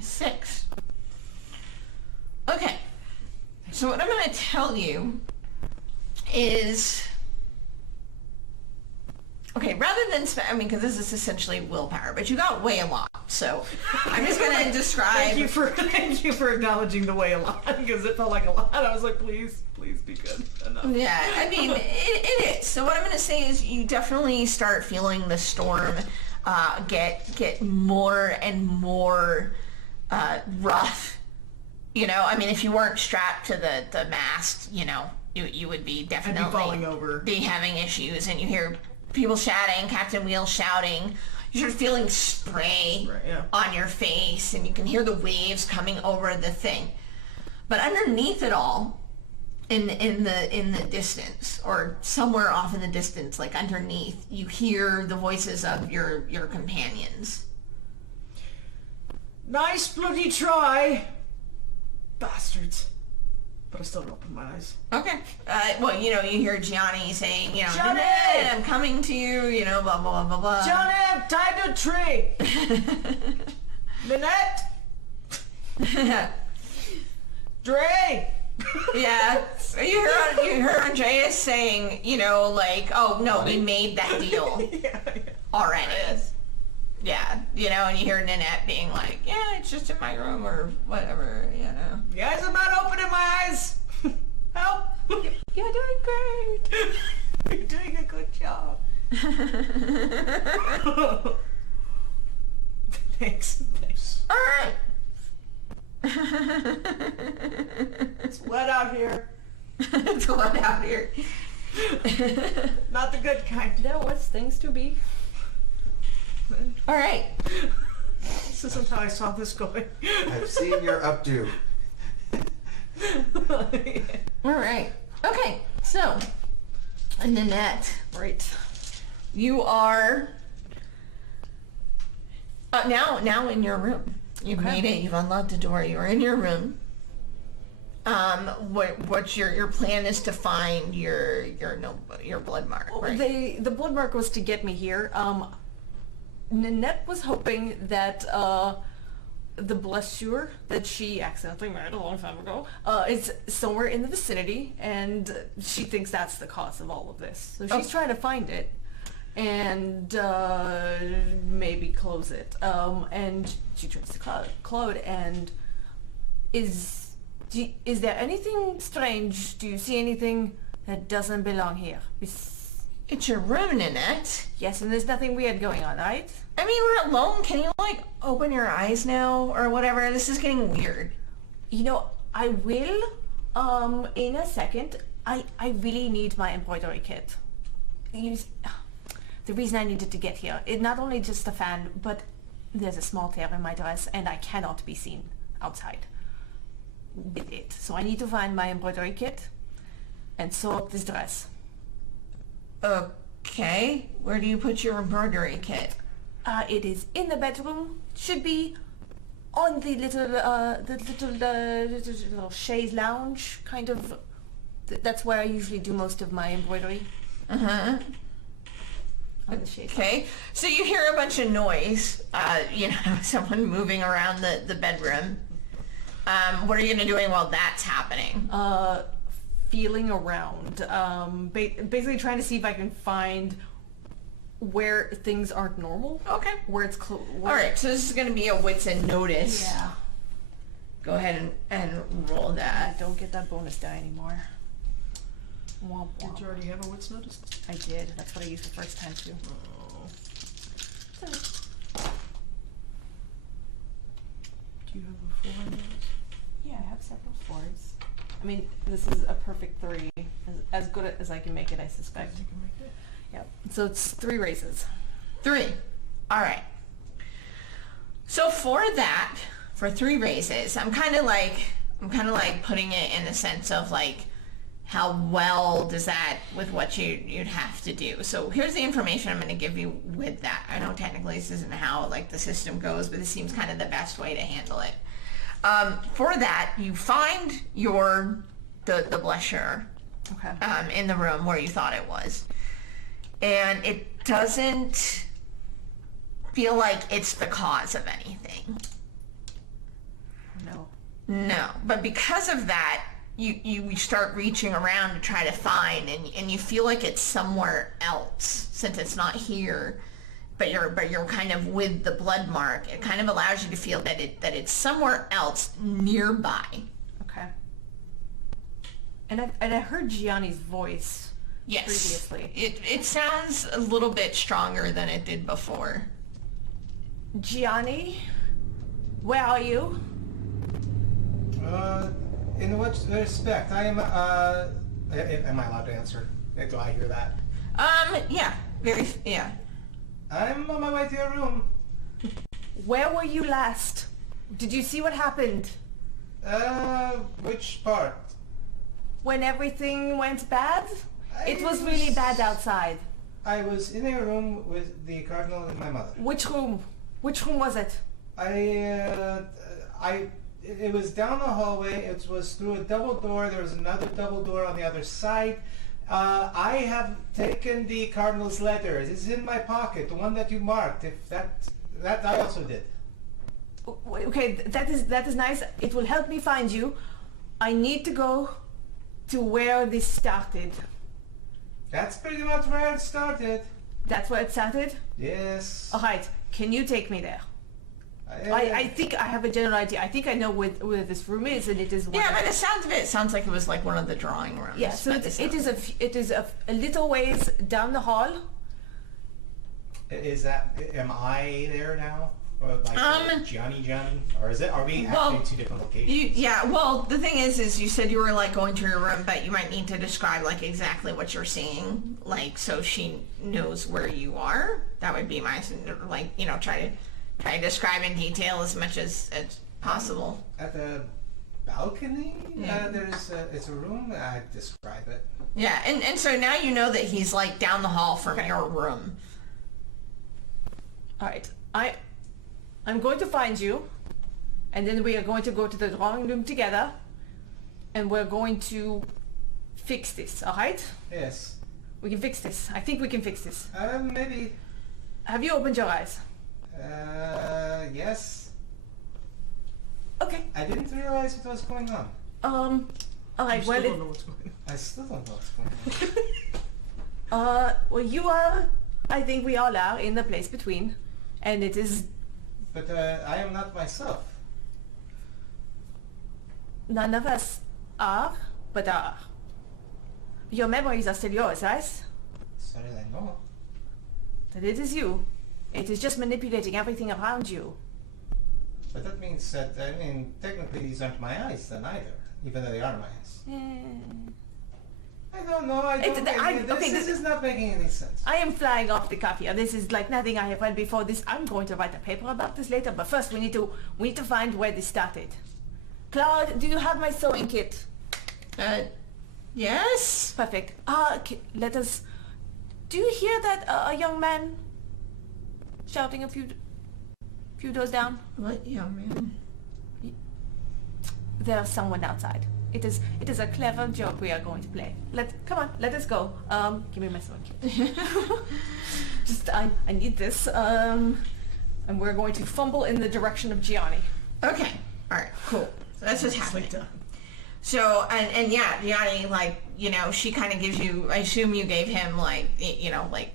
6. Okay. So what I'm going to tell you is, okay, rather than because this is essentially willpower, but you got way a lot. So I'm just going to describe. Thank you for acknowledging the way a lot, because it felt like a lot. I was like, please be good enough. Yeah, I mean, it is. So what I'm going to say is you definitely start feeling the storm get more and more rough. I mean, if you weren't strapped to the mast, you would be definitely falling over. be having issues. And you hear people shouting, Captain Wheel shouting, you start feeling spray on your face, and you can hear the waves coming over the thing. But underneath it all, in the distance, or somewhere off in the distance, like underneath, you hear the voices of your companions. Nice bloody try, bastards. But I still don't open my eyes. Okay. Well, you hear Gianni saying, Johnny! Nanette, I'm coming to you, blah, blah, blah, blah. Johnny, tied to a tree. Minette. Dre. Yeah. So you heard Andreas saying, oh no, we made that deal already. Yeah, and you hear Nanette being like, yeah, it's just in my room or whatever, Guys, I'm not opening my eyes. Help. You're doing great. You're doing a good job. Thanks. All right. It's wet out here. It's wet out here. Not the good kind. There was things to be. All right. This isn't how I saw this going. I've seen your updo. All right. Okay. So, Nanette, Right. you are now in your room. You've made it. You've unlocked the door. You're in your room. What's your plan is to find your blood mark, right? The blood mark was to get me here. Nanette was hoping that the blessure that she accidentally made a long time ago is somewhere in the vicinity, and she thinks that's the cause of all of this. So she's trying to find it and maybe close it. And she turns to Claude and is there anything strange? Do you see anything that doesn't belong here? It's your room, Nanette. Yes, and there's nothing weird going on, right? I mean, we're alone. Can you, open your eyes now or whatever? This is getting weird. I will, in a second. I really need my embroidery kit. The reason I needed to get here, it not only just a fan, but there's a small tear in my dress, and I cannot be seen outside with it. So I need to find my embroidery kit and sew up this dress. Okay. Where do you put your embroidery kit? It is in the bedroom. Should be on the little chaise lounge, kind of. That's where I usually do most of my embroidery. Uh-huh. On the chaise lounge. Okay. So you hear a bunch of noise, someone moving around the bedroom. What are you going to be doing while that's happening? Feeling around. Basically trying to see if I can find where things aren't normal. Okay. Where it's All right, so this is going to be a wits and notice. Yeah. Go ahead and roll I that. don't get that bonus die anymore. Womp Did womp. you already have a wit's notice? I did. That's what I used the first time too. Do you have a 4 on yours? Yeah, I have several fours. I mean, this is a perfect 3. As good as I can make it, I suspect. You can make it. Yep. So it's 3 raises. 3. All right. So for 3 raises, I'm kind of like putting it in the sense of how well does that with what you'd have to do. So here's the information I'm going to give you with that. I know technically this isn't how the system goes, but this seems kind of the best way to handle it. For that, you find the blusher Okay. in the room where you thought it was. And it doesn't feel like it's the cause of anything. No. No. But because of that, you start reaching around to try to find, and you feel like it's somewhere else since it's not here. But you're kind of with the blood mark. It kind of allows you to feel that it's somewhere else nearby. Okay. And I heard Gianni's voice Yes. previously. It sounds a little bit stronger than it did before. Gianni, where are you? In what respect? I am. Am I allowed to answer? Do I hear that? Yeah. Yeah. I'm on my way to your room. Where were you last? Did you see what happened? Which part? When everything went bad? It was really bad outside. I was in a room with the cardinal and my mother. Which room? Which room was it? It was down the hallway. It was through a double door. There was another double door on the other side. I have taken the cardinal's letter. It is in my pocket, the one that you marked. If that I also did. Okay, that is nice. It will help me find you. I need to go to where this started. That's pretty much where it started. That's where it started? Yes. All right, can you take me there? I think I have a general idea. I think I know where this room is, and it is one. Yeah, by the sound of it, it sounds like it was like one of the drawing rooms. Yeah, so it is a little ways down the hall. Is that? Am I there now? Or like Johnny, or is it? Are we actually in two different locations? Well, the thing is you said you were like going to your room, but you might need to describe like exactly what you're seeing, like so she knows where you are. That would be my like try to describe in detail as much as possible. At the balcony, it's a room. I describe it. Yeah, and so now you know that he's like down the hall from your room. All right, I'm going to find you, and then we are going to go to the drawing room together, and we're going to fix this, all right? Yes. We can fix this. I think we can fix this. Maybe. Have you opened your eyes? Yes. Okay. I didn't realize what was going on. All right, I still don't know what's going on. I still don't know what's going on. well, you are, I think we all are, in the place between, and it is... But I am not myself. None of us are, but are. Your memories are still yours, right? So did I know. That it is you. It is just manipulating everything around you. But that means that, technically these aren't my eyes then either, even though they are my eyes. I don't know, this is not making any sense. I am flying off the cuff here. This is like nothing I have read before. I'm going to write a paper about this later, but first we need to find where this started. Claude, do you have my sewing kit? Yes. Perfect. Let us... Do you hear that a young man shouting a few doors down? What young man? There's someone outside. It is a clever joke we are going to play. Come on, let us go. Give me my sewing kit. Just I need this. And we're going to fumble in the direction of Gianni. Okay. All right. Cool. So that's what's happening. So and yeah, Gianni, like she kind of gives you. I assume you gave him like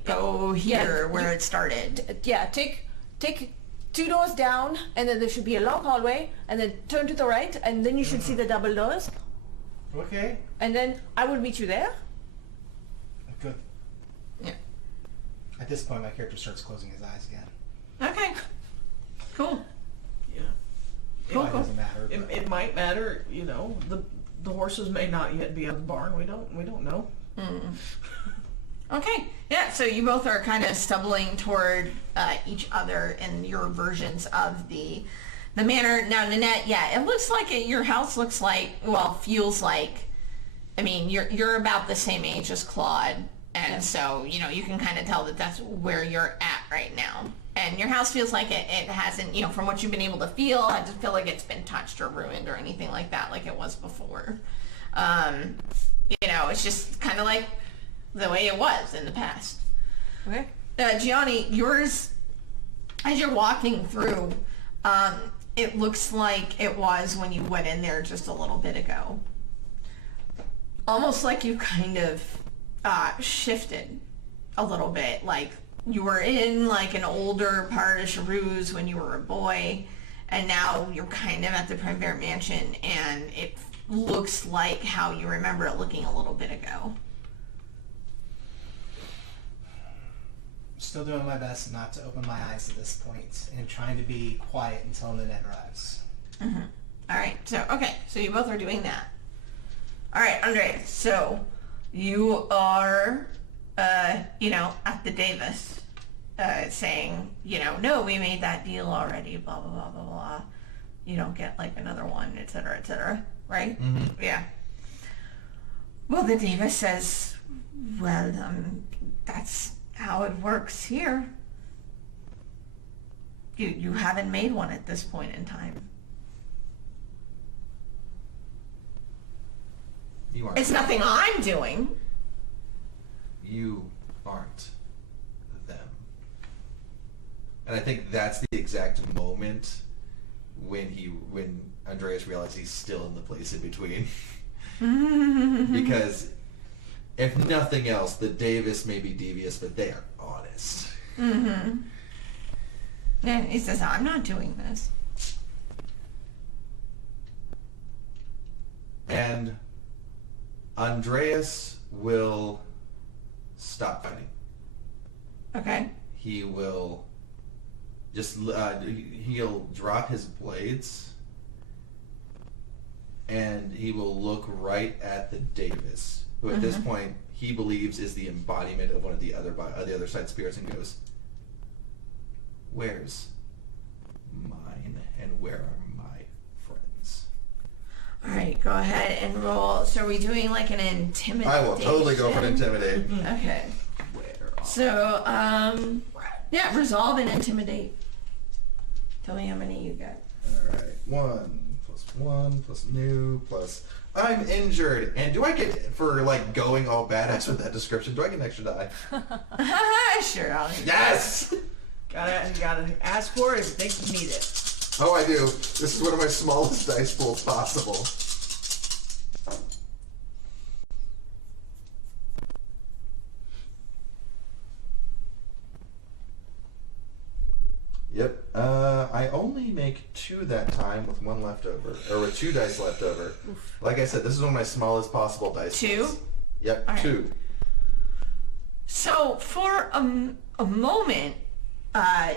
go here where it started. Yeah. Take 2 doors down, and then there should be a long hallway, and then turn to the right, and then you should see the double doors. Okay. And then I will meet you there. Good. Yeah. At this point, my character starts closing his eyes again. Okay. Cool. Yeah. It doesn't matter. It might matter, the horses may not yet be out of the barn. We don't know. Okay. Yeah. So you both are kind of stumbling toward each other in your versions of the manor. Now, Nanette, yeah, it looks like your house looks like, feels like. I mean, you're about the same age as Claude, and so you can kind of tell that that's where you're at right now. And your house feels like it hasn't, from what you've been able to feel, I just feel like it's been touched or ruined or anything like that, like it was before. It's just kind of like the way it was in the past. Okay. Gianni, yours, as you're walking through, it looks like it was when you went in there just a little bit ago. Almost like you kind of shifted a little bit, like you were in like an older part of Charouz when you were a boy, and now you're kind of at the Primevera Mansion, and it looks like how you remember it looking a little bit ago. Still doing my best not to open my eyes at this point, and trying to be quiet until Nanette arrives. Mm-hmm. All right. So you both are doing that. All right, Andre. So you are, at the Davis. saying, no, we made that deal already, blah, blah, blah, blah, blah. You don't get like another one, et cetera, right? Mm-hmm. Yeah. Well, the Davis says, well, that's how it works here. You haven't made one at this point in time. You aren't. It's nothing I'm doing. You aren't them. And I think that's the exact moment when Andreas realizes he's still in the place in between. Because if nothing else, the Davis may be devious, but they are honest. Mm-hmm. And he says, I'm not doing this. And Andreas will stop fighting. Okay. He will just he'll drop his blades, and he will look right at the Davis, who at this point he believes is the embodiment of one of the other side spirits, and goes, "Where's mine, and where are my friends?" All right, go ahead and roll. So are we doing like an intimidation? I will totally go for an intimidate. Okay. Where are So, yeah, resolve and intimidate. Tell me how many you got. Alright, 1 plus new plus I'm injured. And do I get, for like going all badass with that description, do I get an extra die? Sure, I'll Yes! You gotta ask for it if you think you need it. Oh, I do. This is one of my smallest dice pools possible. Yep. I only make 2 that time with 1 left over, or with 2 dice left over. Oof. Like I said, this is one of my smallest possible dice 2? pools. Yep, All right. 2. So for a moment,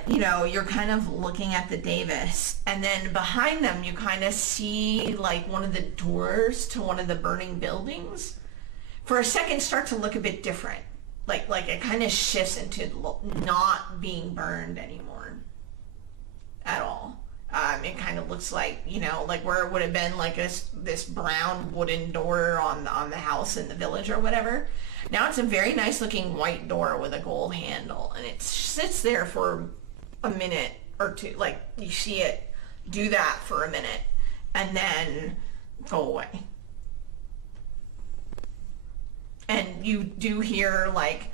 you're kind of looking at the Davis, and then behind them you kind of see like one of the doors to one of the burning buildings. For a second, start to look a bit different. Like it kind of shifts into not being burned anymore at all. It kind of looks like, like where it would have been like this brown wooden door on the house in the village or whatever. Now it's a very nice looking white door with a gold handle, and it sits there for a minute or two. Like you see it do that for a minute and then go away. And you do hear, like,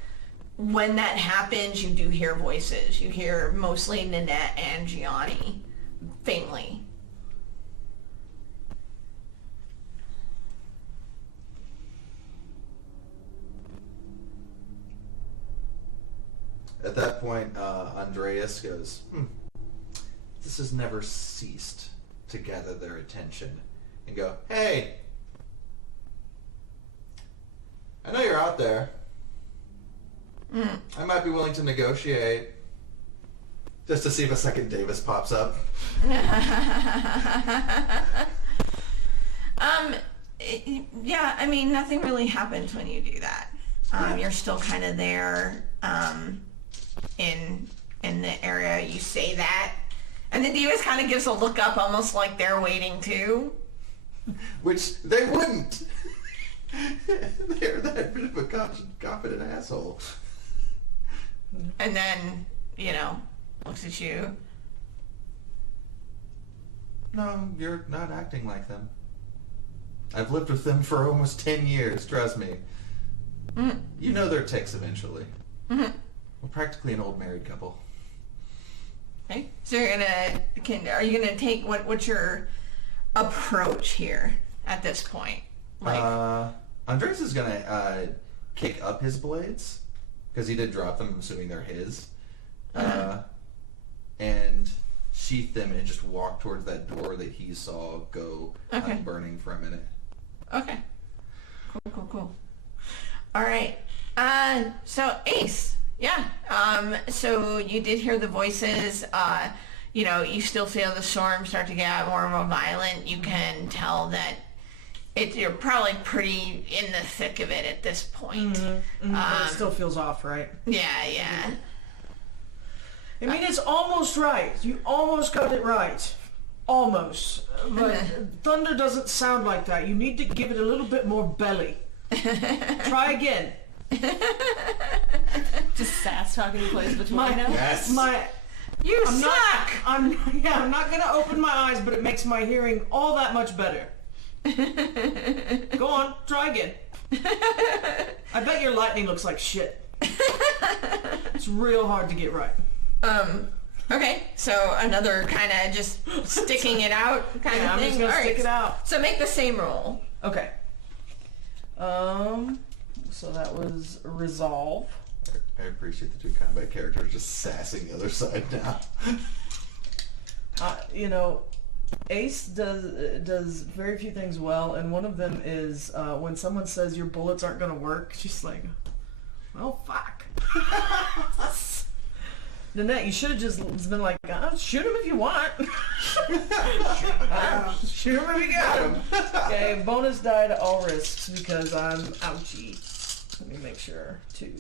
when that happens, you do hear voices. You hear mostly Nanette and Gianni, faintly. At that point, Andreas goes, "This has never ceased to gather their attention," and go, "Hey, I know you're out there. I might be willing to negotiate." Just to see if a second Davis pops up. Yeah, I mean, nothing really happens when you do that. You're still kind of there, in the area. You say that, and the Davis kind of gives a look up, almost like they're waiting too. Which they wouldn't. They're that bit of a confident asshole. And then, looks at you. No, you're not acting like them. I've lived with them for almost 10 years, trust me. You know their tics eventually. We're practically an old married couple. Okay. So are you gonna take, what's your approach here at this point? Like, Andres is gonna kick up his blades, because he did drop them, I'm assuming they're his, and sheath them and just walk towards that door that he saw go unburning for a minute. Okay. Cool. All right. So Ace, yeah. So you did hear the voices. You still feel the storm start to get more and more violent. You can tell that you're probably pretty in the thick of it at this point. But it still feels off, right? Yeah. I mean, it's almost right. You almost got it right. Almost. But thunder doesn't sound like that. You need to give it a little bit more belly. Try again. Just sass talking to plays between now. Yes. You suck! I'm not gonna open my eyes, but it makes my hearing all that much better. Go on, try again. I bet your lightning looks like shit. It's real hard to get right. Okay, so another kind of just sticking it out kind of I'm thing. just gonna All stick right. it out. So make the same roll. Okay. So that was resolve. I appreciate the two combat characters just sassing the other side now. You know, Ace does very few things well, and one of them is when someone says your bullets aren't gonna work, she's like, well, fuck. Nanette, you should have just been like, shoot him if you want. Shoot him if you got him. Okay, bonus die to all risks because I'm ouchie. Let me make sure to...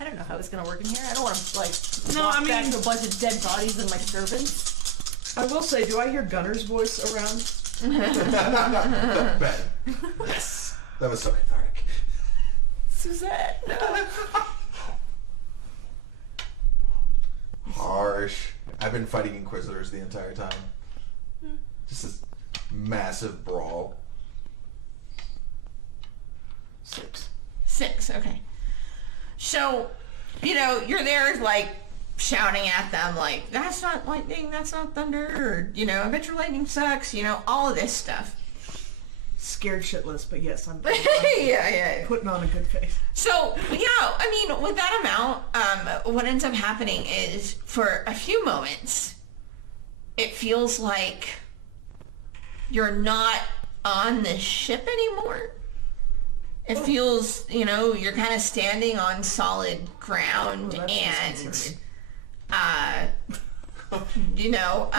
I don't know how it's gonna work in here. I don't want to like No, walk I mean- back to a bunch of dead bodies and my servants. I will say, do I hear Gunner's voice around? Bad. Yes. That was so cathartic. Suzette, no. Harsh. I've been fighting Inquisitors the entire time. Just this massive brawl. 6. 6, okay. So, you know, you're there like shouting at them like, that's not lightning, that's not thunder, or, you know, I bet your lightning sucks, you know, all of this stuff. Scared shitless, but yes, I'm yeah. putting on a good face. So, yeah, I mean, with that amount, what ends up happening is for a few moments, it feels like you're not on the ship anymore. It feels, you know, you're kind of standing on solid ground and, you know,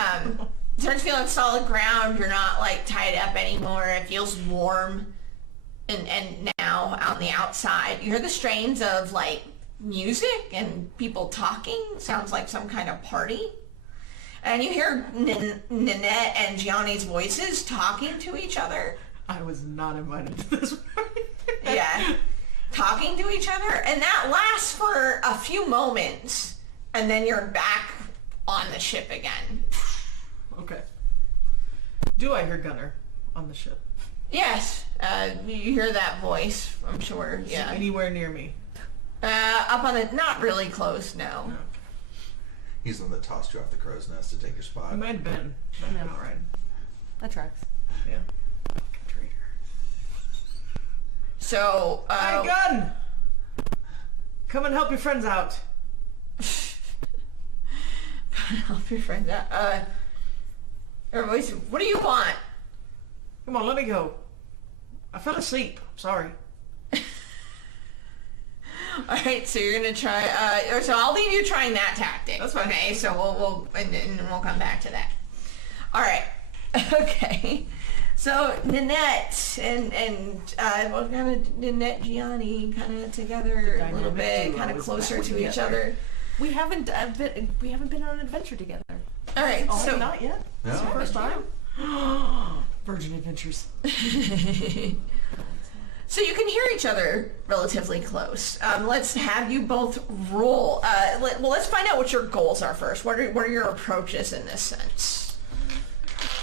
it starts feeling solid ground. You're not like tied up anymore. It feels warm. And now on the outside, you hear the strains of like music and people talking. Sounds like some kind of party. And you hear Nanette and Gianni's voices talking to each other. I was not invited to this party. Yeah. Talking to each other. And that lasts for a few moments. And then you're back on the ship again. Okay. Do I hear Gunner on the ship? Yes. You hear that voice, I'm sure. Is he Yeah. anywhere near me? Up on the, not really close, no. He's the one that tossed you off the crow's nest to take your spot. He might have been. Might have been alright. That tracks. Yeah. Fucking traitor. So, Hey, Gun! Come and help your friends out. help your friends out. Everybody's, what do you want? Come on, let me go. I fell asleep. Sorry. Alright, so you're gonna try, so I'll leave you trying that tactic. That's fine. Okay, so we'll and then we'll come back to that. Alright. Okay. So Nanette and well, kind of Nanette, Gianni, kind of together a little bit, duo kind of is closer back to each together. other. We haven't been on an adventure together. Alright, Oh, so not yet? No. It's the first time? Virgin Adventures. so you can hear each other relatively close. Let's have you both roll. Let's find out what your goals are first. What are your approaches in this sense?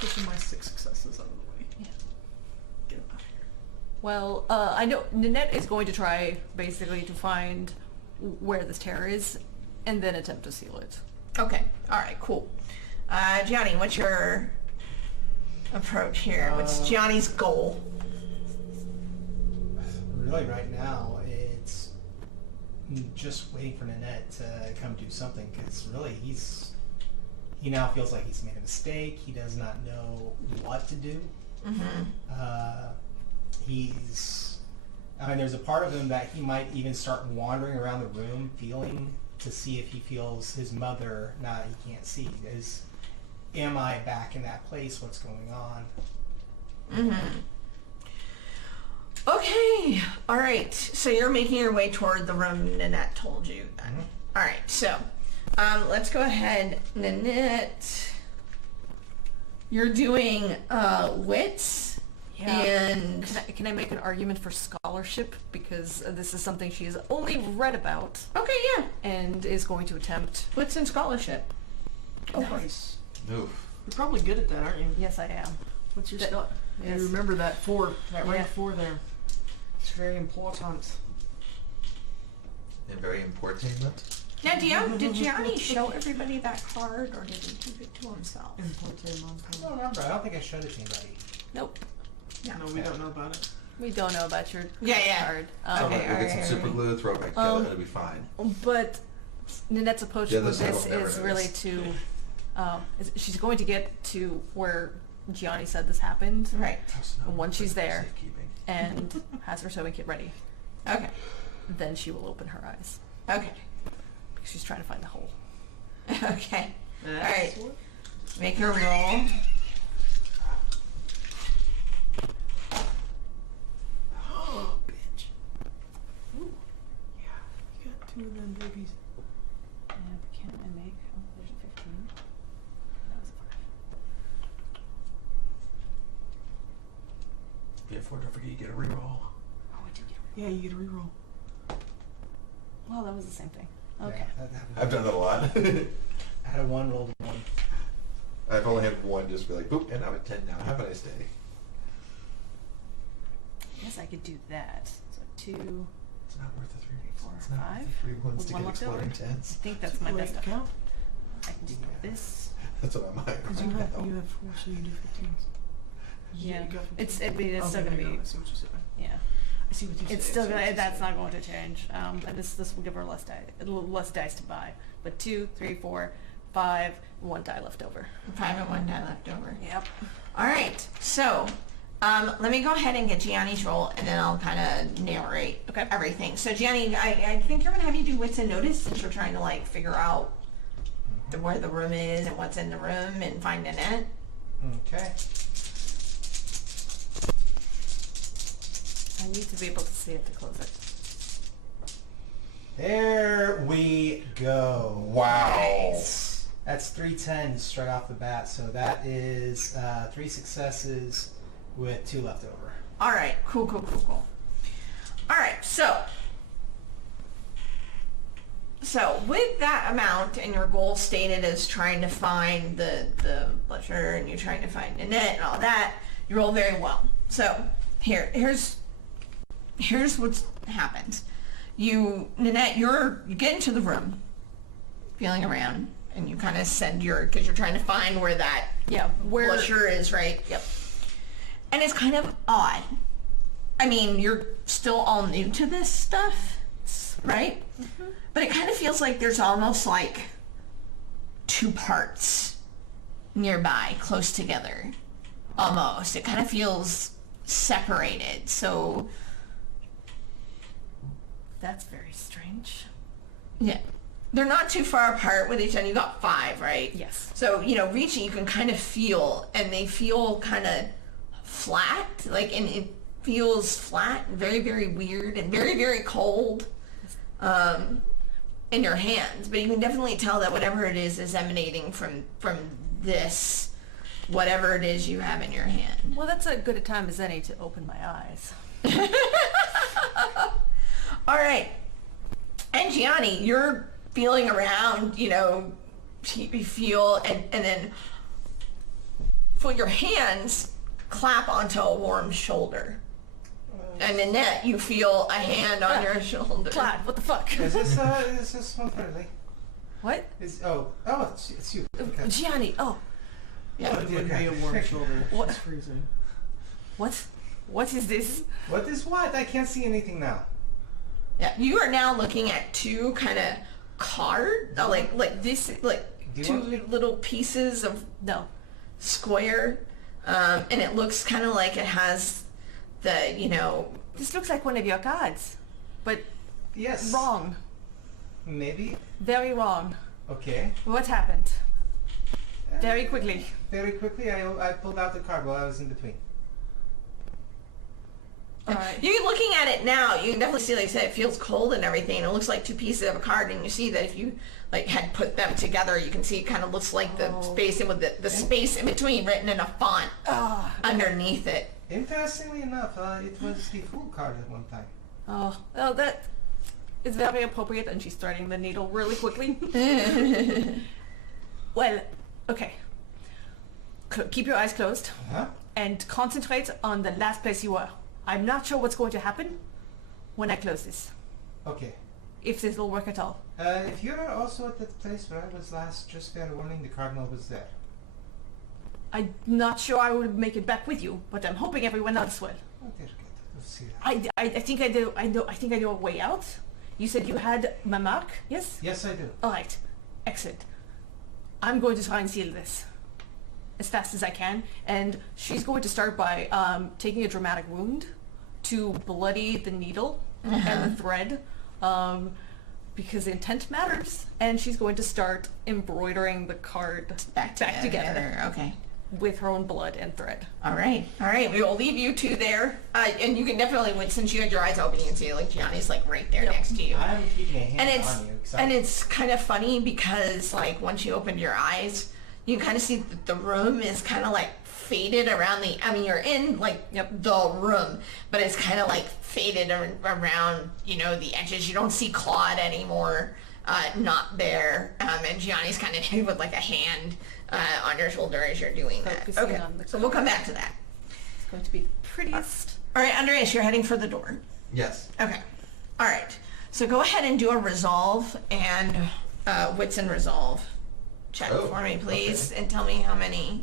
Pushing my 6 successes out of the way. Get him out of here. Well, I know Nanette is going to try basically to find where this terror is and then attempt to seal it. Okay. All right. Cool. Gianni, what's your approach here? What's Gianni's goal? Really, right now, it's just waiting for Nanette to come do something, because really, he now feels like he's made a mistake. He does not know what to do. There's a part of him that he might even start wandering around the room, feeling to see if he feels his mother. Now he can't see. Am I back in that place? What's going on? Okay. All right. So you're making your way toward the room Nanette told you then. All right. So Let's go ahead, Nanette. You're doing wits, and Can I make an argument for scholarship? Because this is something she has only read about okay, yeah. and is going to attempt. Wits and scholarship. Oh, nice. Oof. You're probably good at that, aren't you? Yes, I am. What's your That- stuff? yes. You remember that 4, that Yeah. rank 4 there. It's very important. And very important. Now, did Gianni show everybody that card, or did he keep it to himself? I don't remember. I don't think I showed it to anybody. Nope. No, we don't know about it. We don't know about your Yeah. card. Okay, We'll get some alright, super alright. glue, throw it back together, it'll be fine. But Nanette's approach Yeah, with this I this will never is really notice. to, she's going to get to where Gianni said this happened, Right. No, Once she's for there. safekeeping. and has her sewing kit ready. Okay. Then she will open her eyes Okay. because she's trying to find the hole. Okay. That's Alright. what- Make your roll. Bitch. Ooh. Yeah, you got 2 of them babies. And can I make? Oh, there's a 15. That was a 5. Yeah, don't forget you get a reroll. Oh, I did get a Yeah, you get a reroll. Well, that was the same thing. Okay. Yeah, that happened. I've done that a lot. I had a 1, rolled a 1. I've only had one just be like, boop, and I'm at 10 now. Have a nice day. I guess I could do that. So 2. It's not worth the 3. 4, It's not 5. worth the 3 ones With to one get left over. exploding I 10s. think that's my Wait, best. count. I can do this. That's what I'm like. Because you have 4, so you do 15s. Yeah. You got 15. It's still Okay, gonna there you be. go. I see what you said. Yeah. I see what you said. It's still gonna. That's not going to change. And this will give her less dice to buy. But 2, 3, 4, 5, 1 die left over. 5 and 1 die left over. Yep. All right. So, let me go ahead and get Gianni's roll, and then I'll kind of narrate everything. So, Gianni, I think you're gonna have you do wits and notice since you're trying to like figure out where the room is and what's in the room and find Nanette. Okay. I need to be able to see it to close it. There we go. Wow. Nice. That's 3 10s straight off the bat. So that is 3 successes with 2 left over. All right. Cool. All right. So with that amount and your goal stated as trying to find the blusher and you're trying to find Nanette and all that, you roll very well. So here's what's happened. Nanette, you get into the room, feeling around, and you kind of send because you're trying to find where that Where blusher is, right? Yep. And it's kind of odd. I mean, you're still all new to this stuff, right? Mm-hmm. But it kind of feels like there's almost like 2 parts nearby, close together. Almost. It kind of feels separated. So, That's very strange. yeah. They're not too far apart with each other. You got 5, right? Yes. So, reaching, you can kind of feel, and they feel kind of flat, and it feels flat and very, very weird and very, very cold in your hands. But you can definitely tell that whatever it is emanating from this, whatever it is you have in your hand. Well, that's as good a time as any to open my eyes. All right. And Gianni, you're feeling around, you feel, and then feel your hands clap onto a warm shoulder. And Nanette, you feel a hand on your shoulder. Clyde, what the fuck? Is this one friendly? What? It's you. Okay. Gianni, oh. Yeah. It didn't be a warm shoulder. What? It's freezing. What? What is this? What is what? I can't see anything now. Yeah. You are now looking at 2 kind of cards, like this, like Do you 2 want me- little pieces of No. square, and it looks kind of like it has the, This looks like one of your cards. But Yes. wrong. Maybe. Very wrong. Okay. What happened? Very quickly. Very quickly, I pulled out the card while I was in between. Alright. You looking at it now, you can definitely see, like I said, it feels cold and everything. It looks like two pieces of a card, and you see that if you like had put them together, you can see it kind of looks like the space, and with the space in between written in a font underneath it. Interestingly enough, it was the Fool card at one time. Oh, well, that is very appropriate, and she's starting the needle really quickly. Well, okay. Keep your eyes closed Huh? and concentrate on the last place you were. I'm not sure what's going to happen when I close this, Okay. if this will work at all. If you're also at that place where I was last, just fair warning, the Cardinal was there. I'm not sure I would make it back with you, but I'm hoping everyone else will. Oh, they're good. We'll see that. I think I do. I think I know a way out. You said you had my mark, yes? Yes, I do. All right, excellent. I'm going to try and seal this as fast as I can, and she's going to start by taking a dramatic wound to bloody the needle and the thread, because intent matters. And she's going to start embroidering the card back together Okay. with her own blood and thread. All right. We will leave you two there, and you can definitely, since you had your eyes open, you can see like Gianni's like right there next to you. I'm keeping a hand And on you. 'cause it's kind of funny because like once you opened your eyes, you kind of see that the room is kind of like faded around the. I mean, you're in like the room, but it's kind of like faded around, the edges. You don't see Claude anymore, not there, and Gianni's kind of with like a hand on your shoulder as you're doing that. Focusing Okay, on the so we'll come back to that. It's going to be the prettiest. All right, Andreas, you're heading for the door. Yes. Okay. All right. So go ahead and do a resolve and wits and resolve check for me, please, and tell me how many.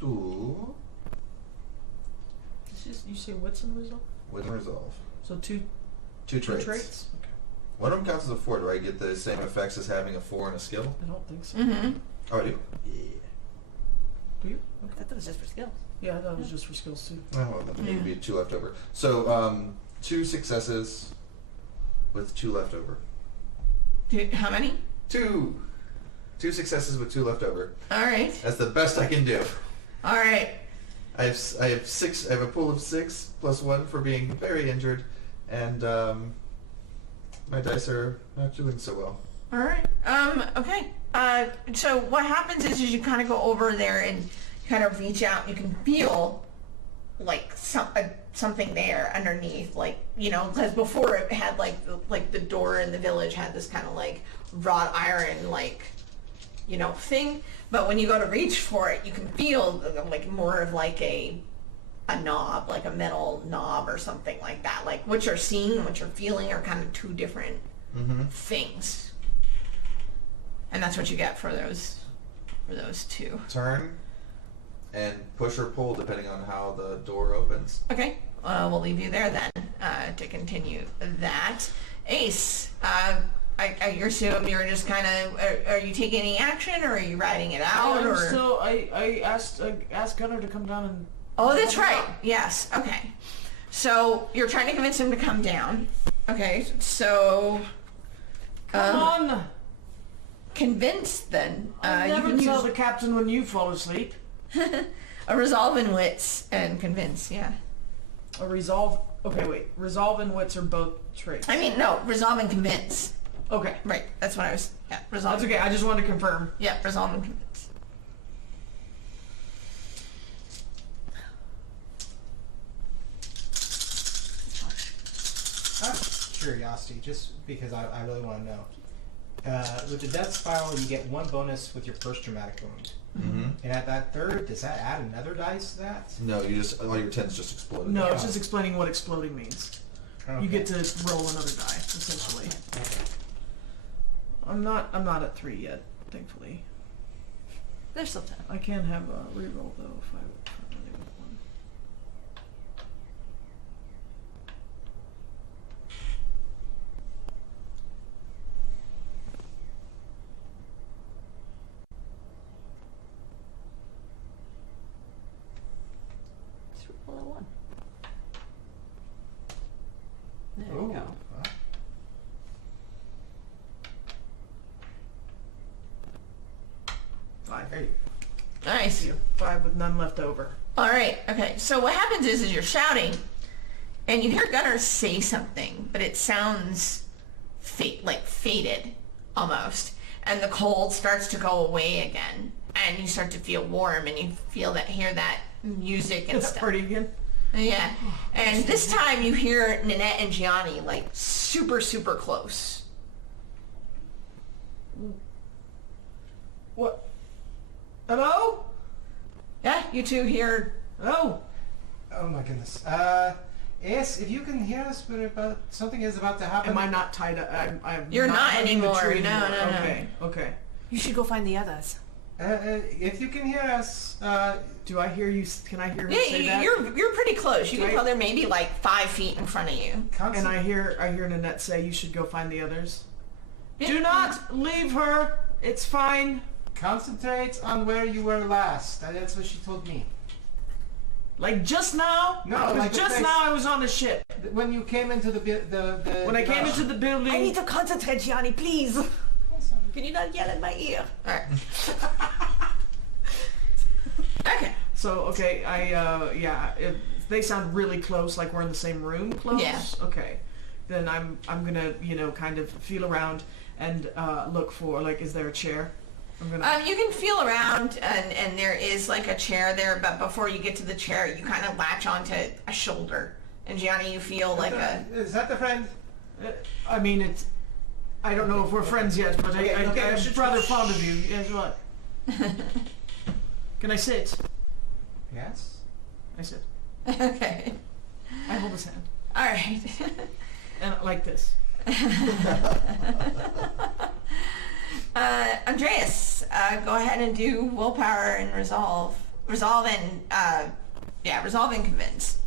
Two. You say wits and resolve? With resolve. So two Two traits. traits? Okay. One of them counts as a 4. Do I get the same effects as having a 4 and a skill? I don't think so. Mm-hmm. Oh, I do? Yeah. Do you? I thought that was just for skills. Yeah, that was just for skills too. Oh, well, then maybe be 2 left over. So, 2 successes with 2 left over. How many? 2! 2 successes with 2 left over. All right. That's the best I can do. All right. I have 6. I have a pool of 6 plus 1 for being very injured, and my dice are not doing so well. All right. Okay. So what happens is you kind of go over there and you kind of reach out. You can feel like something there underneath, like, because before it had like the door in the village had this kind of like wrought iron thing. But when you go to reach for it, you can feel like more of like a knob, like a metal knob or something like that. Like what you're seeing and what you're feeling are kind of two different things. And that's what you get for those two. Turn and push or pull depending on how the door opens. Okay. We'll leave you there then to continue that. Ace, I assume you're just kind of, are you taking any action or are you riding it out? I asked Gunnar to come down and... Oh, that's right. Yes. Okay. So you're trying to convince him to come down. Okay. So... Come on! Convinced then. I you never can tell use the captain when you fall asleep. a resolve in wits and convince, yeah. A resolve... Okay, wait. Resolve and wits are both traits. I mean, no, resolve and convince. Okay. Right, that's what I was, yeah, resolve. That's okay, I just wanted to confirm. Yeah, resolve and convince. Out of curiosity, just because I really want to know. With the death spiral, you get 1 bonus with your first dramatic wound. Mm-hmm. And at that third, does that add another dice to that? No, you just, all your 10s just explode. No, it's just explaining what exploding means. Okay. You get to roll another die, essentially. I'm not at 3 yet, thankfully. There's still time. I can have a reroll though if I'm running with 1. Just roll a 1. There you go. Well. Five. There you Nice. 5 with none left over. All right. Okay. So what happens is you're shouting, and you hear Gunnar say something, but it sounds like faded, almost. And the cold starts to go away again, and you start to feel warm, and you hear that music and Is that stuff. pretty again? Yeah. And this time you hear Nanette and Gianni like super, super close. What? Hello? Yeah, you two hear. Oh. Oh my goodness. Ace, if you can hear us, something is about to happen. Am I not tied up? I'm You're not hugging the anymore. tree No, anymore. no, no. Okay, okay. You should go find the others. If you can hear us, Do I hear you? Can I hear her Yeah, say that? you're pretty close. You can Right. tell they're maybe like 5 feet in front of you. And I hear Nanette say you should go find the others. Yeah. Do not leave her. It's fine. concentrate on where you were last. That's what she told me. Like just now? No, 'Cause like the just place- now I was on the ship. When you came into the When I came into the building. I need to concentrate, Gianni, please. Can you not yell in my ear? All right. Okay. So okay, they sound really close, like we're in the same room. Close. Yeah. Okay. Then I'm gonna kind of feel around and look for is there a chair? I'm gonna. You can feel around, and there is like a chair there, but before you get to the chair, you kind of latch onto a shoulder. And Gianni, you feel like a. Is that the friend? I mean, it's. I don't know if we're friends yet, but Okay, I'm shh, rather shh. fond of you. Yes, what? Can I sit? Yes. I sit. Okay. I hold his hand. All right. And like this. Andreas, go ahead and do willpower and resolve. Resolve and convince.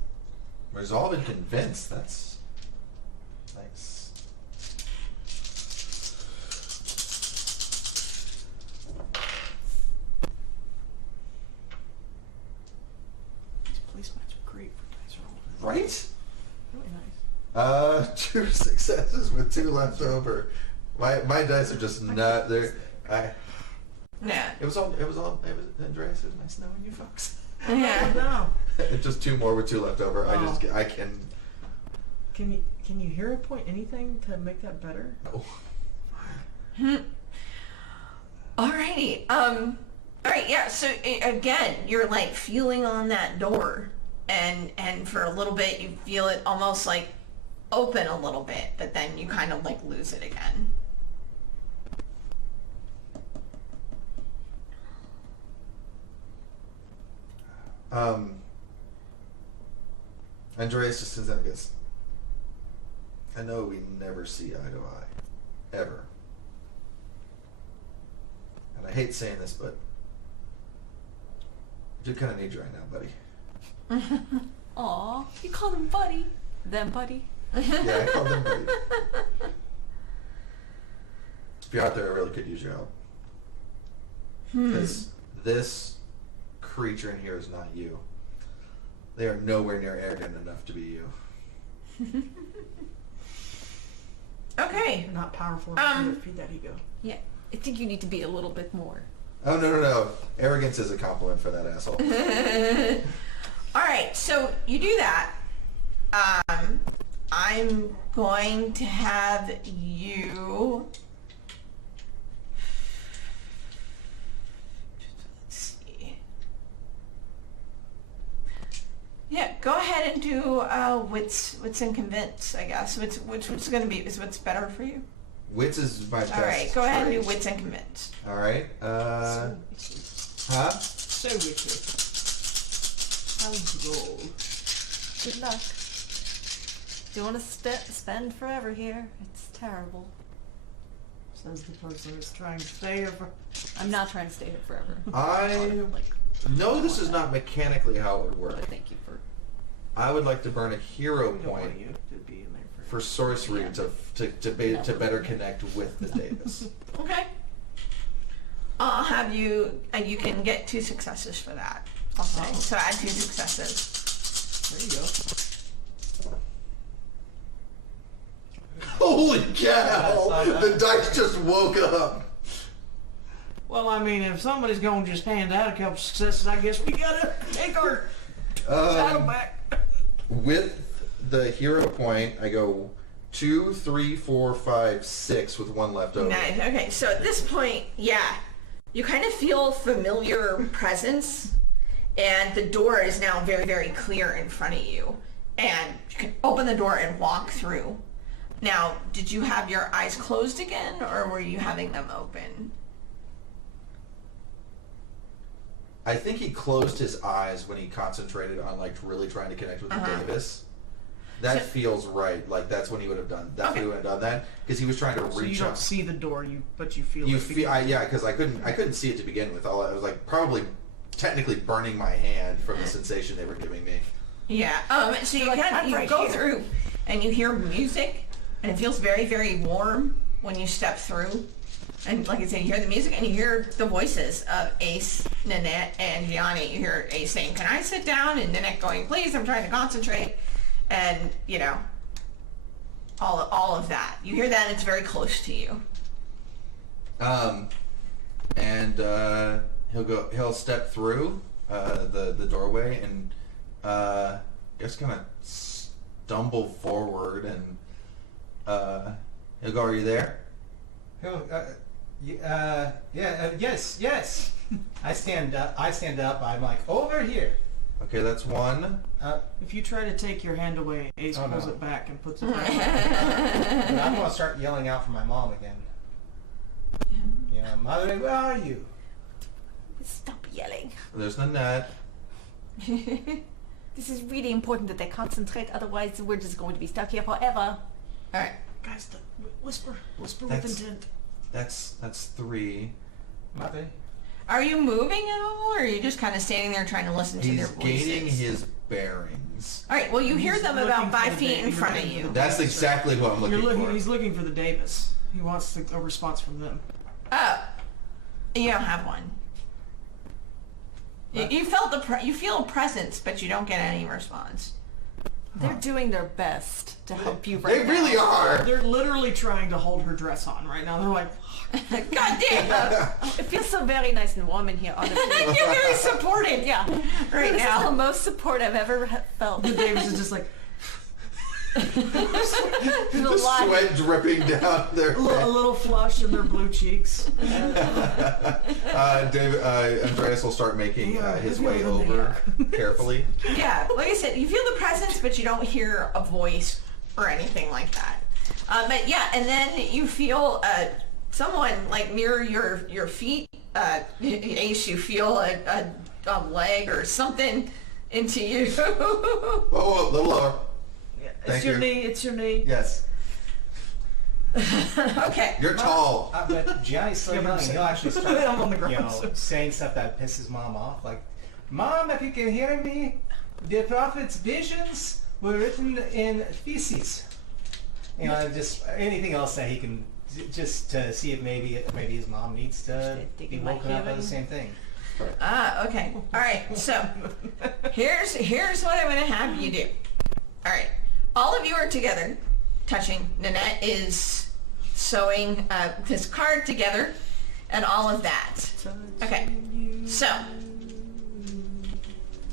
Resolve and convince. That's nice. These placemats are great for dice roll. Right? Really nice. 2 successes with 2 left over. My dice are just not there. Yeah. It was Andreas. It was nice knowing you folks. Yeah. No. Just 2 more with 2 left over. Oh. I can. Can you hear a point anything to make that better? Oh. Alrighty. All right. Yeah. So again, you're like feeling on that door, and for a little bit you feel it almost like open a little bit, but then you kind of like lose it again. Andreas just sits down and goes, I know we never see eye to eye. Ever. And I hate saying this, but I do kind of need you right now, buddy. Aw, you called him buddy. Them buddy. Yeah, I called them buddy. If you're out there, I really could use your help. Because this creature in here is not you. They are nowhere near arrogant enough to be you. Okay. You're not powerful enough to feed that ego. Yeah, I think you need to be a little bit more. Oh, no. Arrogance is a compliment for that asshole. All right. So you do that. I'm going to have you. Let's see. Yeah, go ahead and do wits and convince. I guess which going to be is what's better for you. Wits is my best. All right, go ahead and do trait. wits and convince. All right. Huh? So wicked. How's roll? Good luck. You want to spend forever here? It's terrible. Says the person who's trying to stay over. I'm not trying to stay here forever. I Like, know this is not mechanically how it would work. but thank you for. I would like to burn a hero We don't point want you to be in there for sorcery to better connect with the Davis. Okay. I'll have you. You can get 2 successes for that. I'll say. So add 2 successes. There you go. Holy cow! The dice just woke up. Well, I mean, if somebody's going to just hand out a couple successes, I guess we gotta take our saddle back. With the hero point, I go 2, 3, 4, 5, 6 with 1 left over. Nice. Okay, so at this point, yeah, you kind of feel familiar presence, and the door is now very, very clear in front of you, and you can open the door and walk through. Now, did you have your eyes closed again, or were you having them open? I think he closed his eyes when he concentrated on like really trying to connect with the Davis. That feels right. Like that's when he would have done. That's when he would have done that because he was trying to So reach you don't up. see the door, but you feel You it. feel, yeah, because I couldn't see it to begin with. All I was like probably technically burning my hand from the sensation they were giving me. Yeah. So you go through, and you hear music, and it feels very, very warm when you step through. And like I said, you hear the music and you hear the voices of Ace, Nanette, and Gianni. You hear Ace saying, "Can I sit down?" And Nanette going, "Please, I'm trying to concentrate." And, you know, all of that. You hear that and it's very close to you. And he'll step through the doorway and just kind of stumble forward and he'll go, "Are you there?" Yes. I stand up. I'm like, over here. Okay, that's 1. If you try to take your hand away, Ace pulls it back and puts it back. And I'm gonna start yelling out for my mom again. Yeah, Mother, where are you? Stop yelling. There's Nanette. This is really important that they concentrate, otherwise we're just going to be stuck here forever. Alright. Guys, whisper with That's- intent. That's 3. Mother. Are you moving at all, or are you just kind of standing there trying to listen to their He's voices? gaining his bearings. Alright, well you hear He's them looking about for 5 the feet in you're front of looking for you. the That's exactly who I'm looking for. He's looking for the Davis. He wants a response from them. Oh. You don't have one. You felt you feel a presence, but you don't get any response. They're doing their best to help you They right really now. are. They're literally trying to hold her dress on right now. They're like, God damn! It feels so very nice and warm in here, honestly. You're very supported. Yeah. Right This is the now. most support I've ever felt. the Davis is just like, There's a The lot. sweat dripping down their a little flush in their blue cheeks. Andreas will start making his way Yeah, over carefully. Yeah, like I said, you feel the presence, but you don't hear a voice or anything like that. But yeah, and then you feel someone like near your feet. Ace, you feel a leg or something into you. Oh, a little lower. Thank you. It's your knee. Yes. Okay. You're tall. But Gianni's so young, he'll actually start, I'm on the ground. saying stuff that pisses Mom off. Like, Mom, if you can hear me, the prophet's visions were written in feces. You know, just anything else that he can, just to see if maybe his mom needs to be woken up by the same thing. Okay. All right. So here's what I'm gonna have you do. All right. All of you are together, touching. Nanette is sewing this card together, and all of that. Okay. So I'm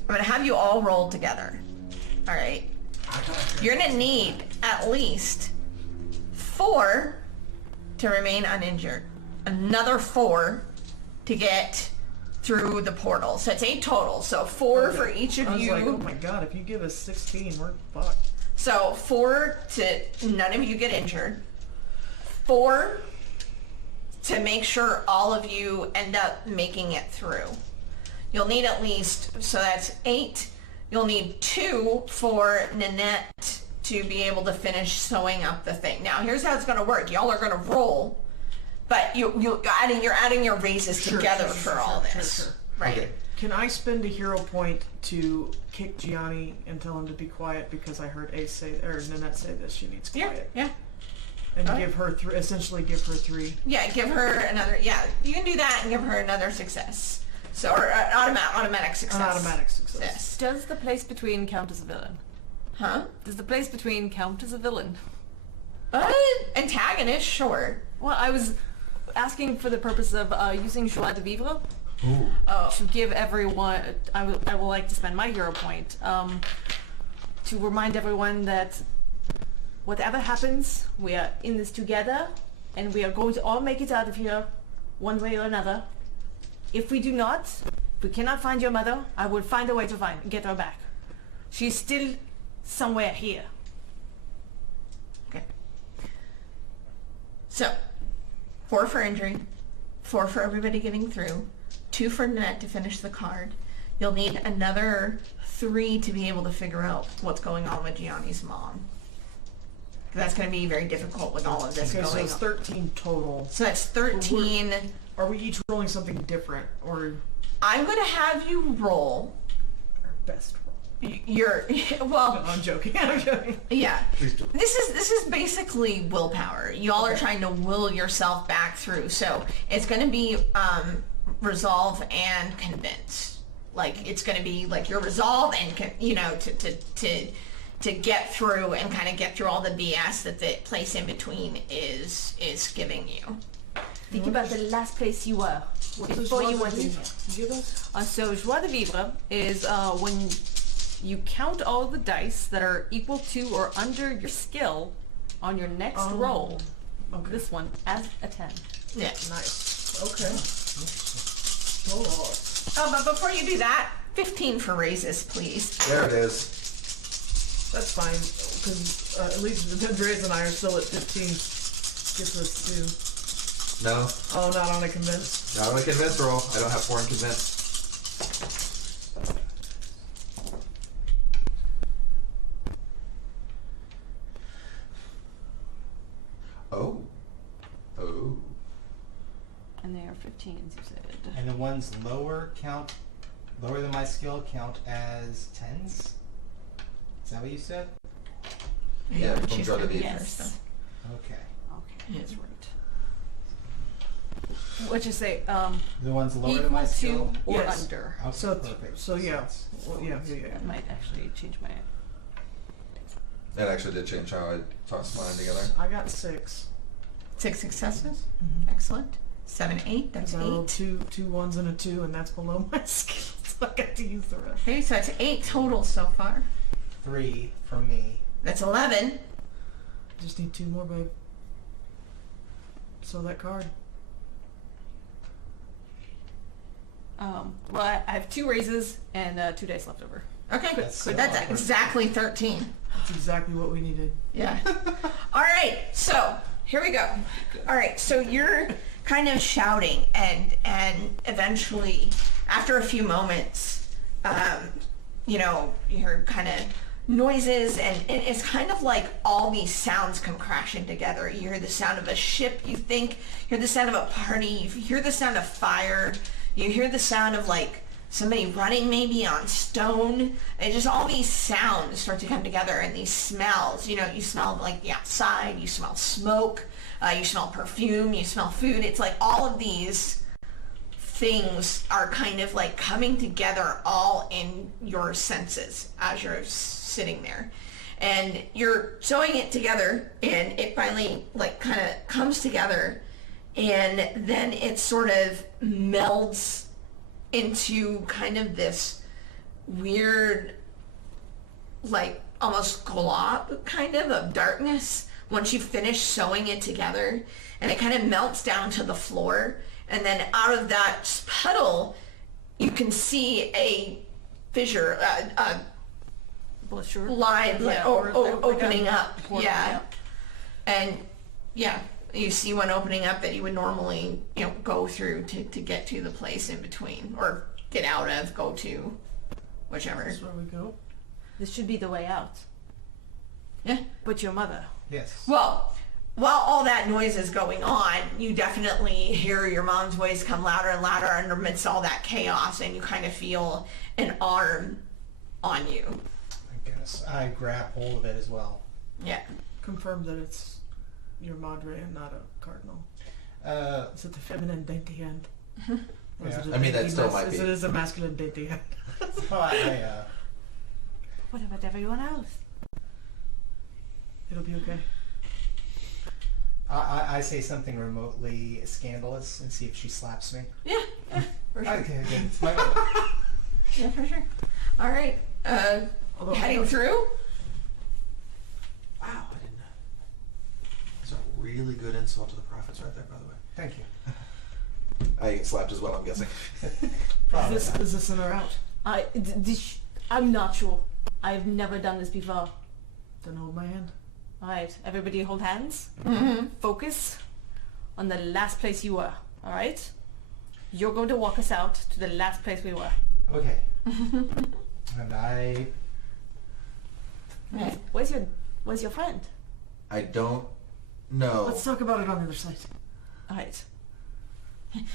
gonna have you all roll together. All right. You're gonna need at least 4 to remain uninjured. Another 4 to get through the portal. So it's 8 total. So 4 for each of I was you. like, oh my god, if you give us 16, we're fucked. So 4 to none of you get injured. 4 to make sure all of you end up making it through. You'll need at least, so that's 8. You'll need 2 for Nanette to be able to finish sewing up the thing. Now here's how it's going to work. Y'all are going to roll, but you're adding your raises together for all this. Sure. Right. Okay. Can I spend a hero point to kick Gianni and tell him to be quiet because I heard Ace say, or Nanette say that she needs Yeah, quiet? yeah. And Alright. give her essentially give her 3. Yeah, give her another, you can do that and give her another success. So, or automatic success. An automatic success. Yes. Does the place between count as a villain? Huh? Does the place between count as a villain? Antagonist, sure. Well, I was asking for the purpose of using joie de vivre to give everyone. I will like to spend my hero point to remind everyone that whatever happens, we are in this together, and we are going to all make it out of here, one way or another. If we do not, if we cannot find your mother, I will find a way to get her back. She's still somewhere here. Okay. So, 4 for injury, 4 for everybody getting through, 2 for Nanette to finish the card. You'll need another 3 to be able to figure out what's going on with Gianni's mom. That's going to be very difficult with all of this Okay, going so it's on. 13 total. So that's 13. Are we each rolling something different, or I'm going to have you roll our best roll? your, No, well, I'm joking. I'm joking. yeah. Please do. This is basically willpower. Y'all are trying to will yourself back through. So it's going to be resolve and convince. Like it's going to be like your resolve and to get through and kind of get through all the BS that the place in between is giving you. Think about the last place you were before you went in here. Give us. So joie de vivre is when you count all the dice that are equal to or under your skill on your next roll. Okay. This one as a 10. Yeah. Nice. Okay. Oh. Oh, but before you do that, 15 for raises, please. There it is. That's fine, because at least Andreas and I are still at 15. Gets us No, to... Oh, not on a convince. not on a convince roll. I don't have 4 in convince. Oh. And they are 15s, you said. And the ones lower than my skill count as 10s? Is that what you said? Yeah, from she's joie de gonna be vivre. first, Yes. Okay. Okay, that's right. What'd you say? The ones lower than Equal my skill? to or Yes. under. Okay, So, perfect. so yeah. That's- Well, yeah. That might actually change my... That actually did change how I tossed mine together. I got 6. 6 successes. Mm-hmm. Excellent. 7, 8. That's Because I rolled 8. two ones and a 2, and that's below my skill, so I got to use the rest. Okay, so that's 8 total so far. 3 from me. That's 11. Just need 2 more, babe. So that card. Well, I have 2 raises and 2 dice left over. Okay, That's so so that's awkward. exactly 13. That's exactly what we needed. Yeah. All right, so here we go. All right, so you're kind of shouting, and eventually, after a few moments, you hear kind of noises, and it's kind of like all these sounds come crashing together. You hear the sound of a ship, you hear the sound of a party, you hear the sound of fire, you hear the sound of like somebody running maybe on stone, and just all these sounds start to come together, and these smells, you smell like the outside, you smell smoke, you smell perfume, you smell food. It's like all of these things are kind of like coming together all in your senses as you're sitting there, and you're sewing it together, and it finally like kind of comes together, and then it sort of melds into kind of this weird, like almost glob kind of darkness once you finish sewing it together, and it kind of melts down to the floor, and then out of that puddle you can see a fissure, Blessure. line Yeah, or or like opening a up, portal, yeah. And yeah, you see one opening up that you would normally go through to get to the place in between, or get out of, go to, whichever. That's where we go. This should be the way out. Yeah. But your mother. Yes. Well, while all that noise is going on, you definitely hear your mom's voice come louder and louder amidst all that chaos, and you kind of feel an arm on you. I guess I grab hold of it as well. Yeah. Confirm that it's your madre and not a cardinal. Is it the feminine dainty hand? Or is Yeah. it a I mean, that dainty still might be. It is a masculine dainty hand. Oh, What about everyone else? It'll be okay. I say something remotely scandalous and see if she slaps me. Yeah, for sure. Okay, good. It's my Yeah, for sure. All right. Although Heading through. Wow, I didn't know. That's a really good insult to the prophets right there, by the way. Thank you. I get slapped as well, I'm guessing. Probably is not. this in or out? I'm not sure. I've never done this before. Then hold my hand. Alright, everybody hold hands. Mm-hmm. Focus on the last place you were. Alright? You're going to walk us out to the last place we were. Okay. And I... Right. Where's your friend? I don't know. Let's talk about it on the other side. Alright.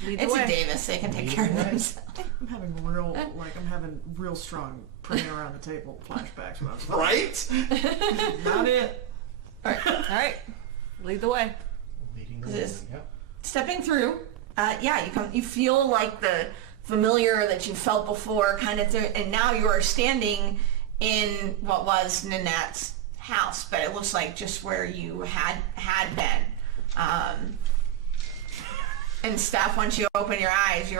Lead the It's way. a Davis. They can take care of themselves. I'm having real strong praying around the table flashbacks when I was Right? not it. Alright. Lead the way. Leading the This way. is- Yep. Stepping through, you feel like the familiar that you felt before kind of thing, and now you are standing in what was Nanette's house, but it looks like just where you had been. And Steph, once you open your eyes, you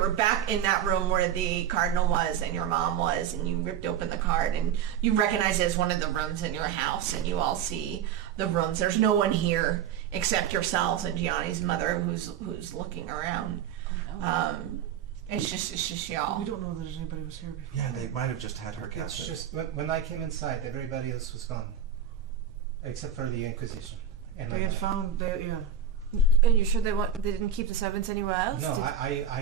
were back in that room where the cardinal was and your mom was, and you ripped open the card and you recognize it as one of the rooms in your house, and you all see the rooms. There's no one here except yourselves and Gianni's mother who's looking around. It's just y'all. We don't know that anybody was here before. Yeah, they might have just had her It's cast. just, when I came inside, everybody else was gone. Except for the Inquisition. And They had found, yeah. And you're sure they didn't keep the servants anywhere else? No,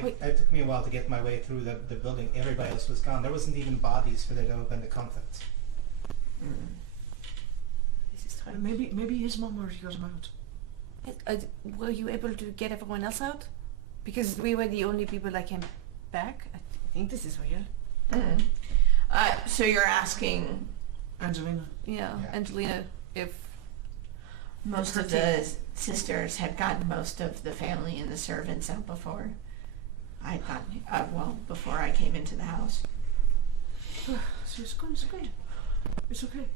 Wait. it took me a while to get my way through the building. Everybody else was gone. There wasn't even bodies for them to open the convent. This is strange. Maybe his mom already got him out. Were you able to get everyone else out? Because we were the only people that came back. I think this is real. So you're asking Angelina. Yeah, Yeah. Angelina, if most of the sisters had gotten most of the family and the servants out before I got before I came into the house. So it's good, it's okay. It's okay.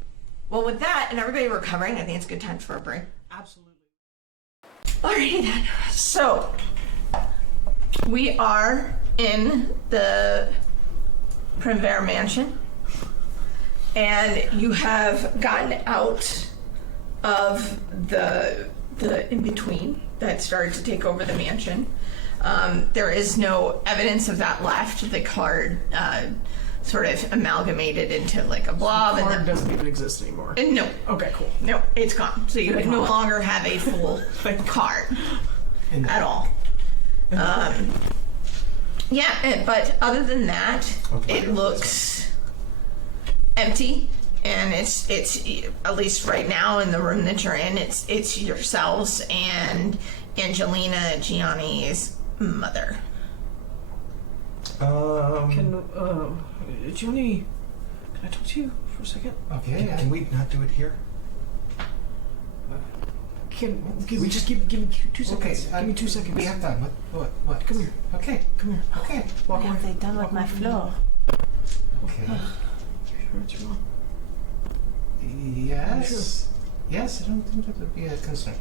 Well, with that and everybody recovering, I think it's a good time for a break. Absolutely. Alrighty then. So we are in the Primaire mansion, and you have gotten out of the in between that started to take over the mansion. There is no evidence of that left. The card sort of amalgamated into like a blob, The card and doesn't even exist anymore. no, Okay, cool. no, it's gone. So you no longer have a full card And at all. But other than that, it looks empty, and it's at least right now in the room that you're in, it's yourselves and Angelina, Gianni's mother. Johnny, can I talk to you for a second? Okay. Can we not do it here? Give me 2 seconds. Okay. Give me 2 seconds. We have time. What? Come here. Okay. Come here. Okay. Walk what away. have they done with Walk my away from me. floor? Okay. You sure it's your mom? Yes. Yes, I don't think that would be a concern.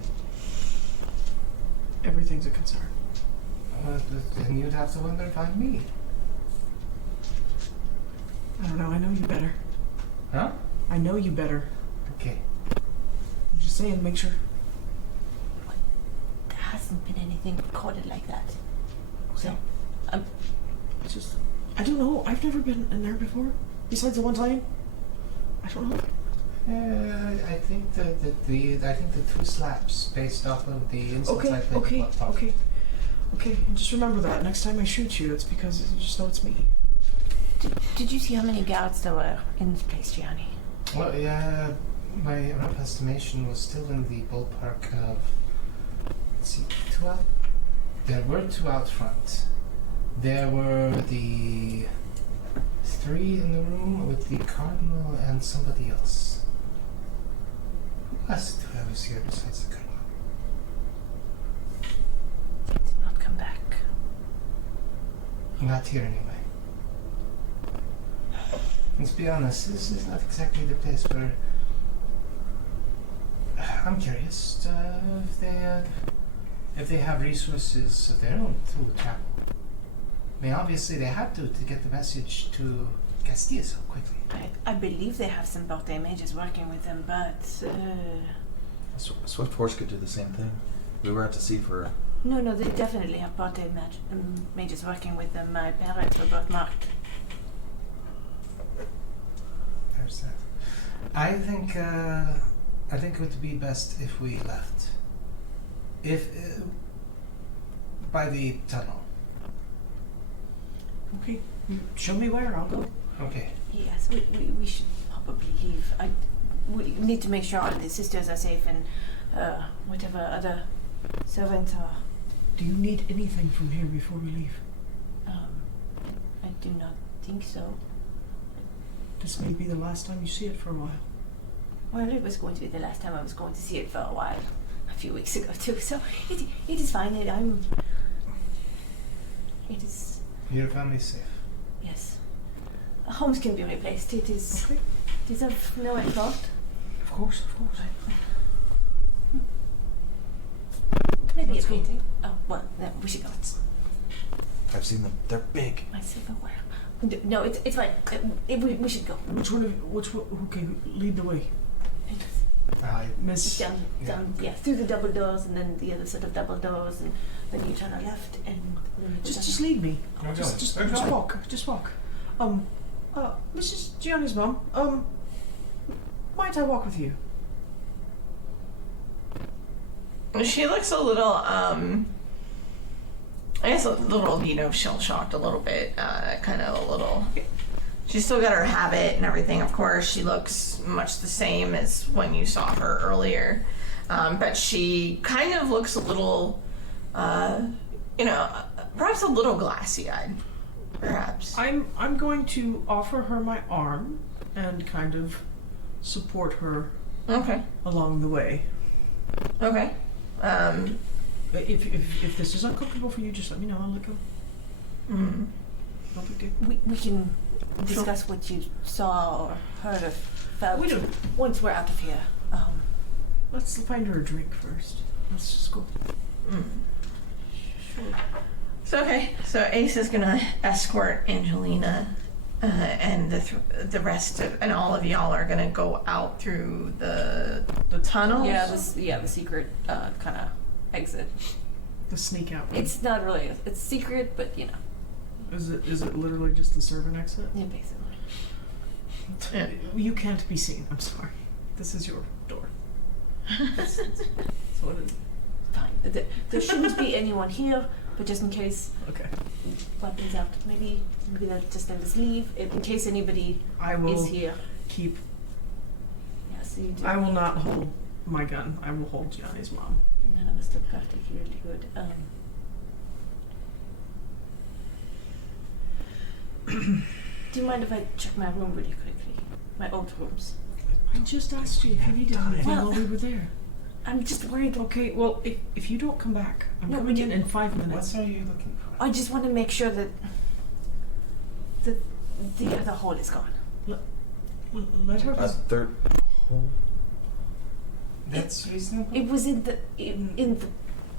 Everything's a concern. Then you'd have to wonder if I'm me. I don't know. I know you better. Huh? I know you better. Okay. I'm just saying, make sure. There hasn't been anything recorded like that. So, It's just, I don't know. I've never been in there before. Besides the one time. I don't know. I think the 2 slaps based off of the insults I played. Okay. Just remember that next time I shoot you, it's because you just know it's me. did you see how many guards there were in this place, Gianni? Well, yeah, my rough estimation was still in the ballpark of, let's see, 2 out. There were 2 out front. There were the 3 in the room with the cardinal and somebody else. Who else do I was here besides the cardinal? Did not come back. Not here anyway. Let's be honest, this is not exactly the place where I'm curious if they have resources of their own to travel. I mean, obviously they had to get the message to Castilla so quickly. I believe they have some birthday mages working with them, but Swift Horse could do the same thing. We were out to sea for. no, they definitely have birthday mages working with them. My parents were both marked. There's that. I think it would be best if we left. If by the tunnel. Okay, show me where. I'll go. Okay. Yes, we should probably leave. We need to make sure all the sisters are safe and whatever other servants are. Do you need anything from here before we leave? I do not think so. This may be the last time you see it for a while. Well, it was going to be the last time I was going to see it for a while, a few weeks ago too. So it is fine. It is Your family's safe. yes. Homes can be replaced. It is Okay. it is of no effort. Of course. Maybe Let's a go. painting. Oh well, no, we should go. I've seen them. They're big. My silverware. No, it's fine. We should go. Which one? Who can lead the way? Miss. Down, through the double doors, and then the other set of double doors, and then you turn left, and then you go Just lead me. We're going. Just We're going. walk. Just walk. Mrs. Gianni's mom. Might I walk with you? She looks a little, I guess a little, shell-shocked a little bit, kind of a little. She's still got her habit and everything, of course. She looks much the same as when you saw her earlier. But she kind of looks a little, perhaps a little glassy-eyed, perhaps. I'm going to offer her my arm and kind of support her Okay. along the way. Okay. If this is uncomfortable for you, just let me know. I'll let go. Mm. No big deal. we can discuss what you saw or heard or felt We do. once we're out of here. Let's find her a drink first. Let's just go. Mm. So okay, so Ace is gonna escort Angelina, and the rest of, and all of y'all are gonna go out through the tunnels. The secret kind of exit. The sneak out. It's not really it's secret, but Is it literally just the servant exit? yeah, basically. Yeah. You can't be seen. I'm sorry. This is your door. That's what it is. Fine. There shouldn't be anyone here, but just in case, Okay. weapons out. Maybe they'll just let us leave in case anybody I will is here. keep. Yeah, so you do. I will not hold my gun. I will hold Gianni's mom. None of us look particularly good. Do you mind if I check my room really quickly? My old rooms. I just asked you if you needed anything Well- while we were there. I'm just worried. Okay, well, if you don't come back, I'm No, coming but in 5 minutes. What are you looking for? I just want to make sure that the other hole is gone. Let her. A third hole. That's reasonable. It was in the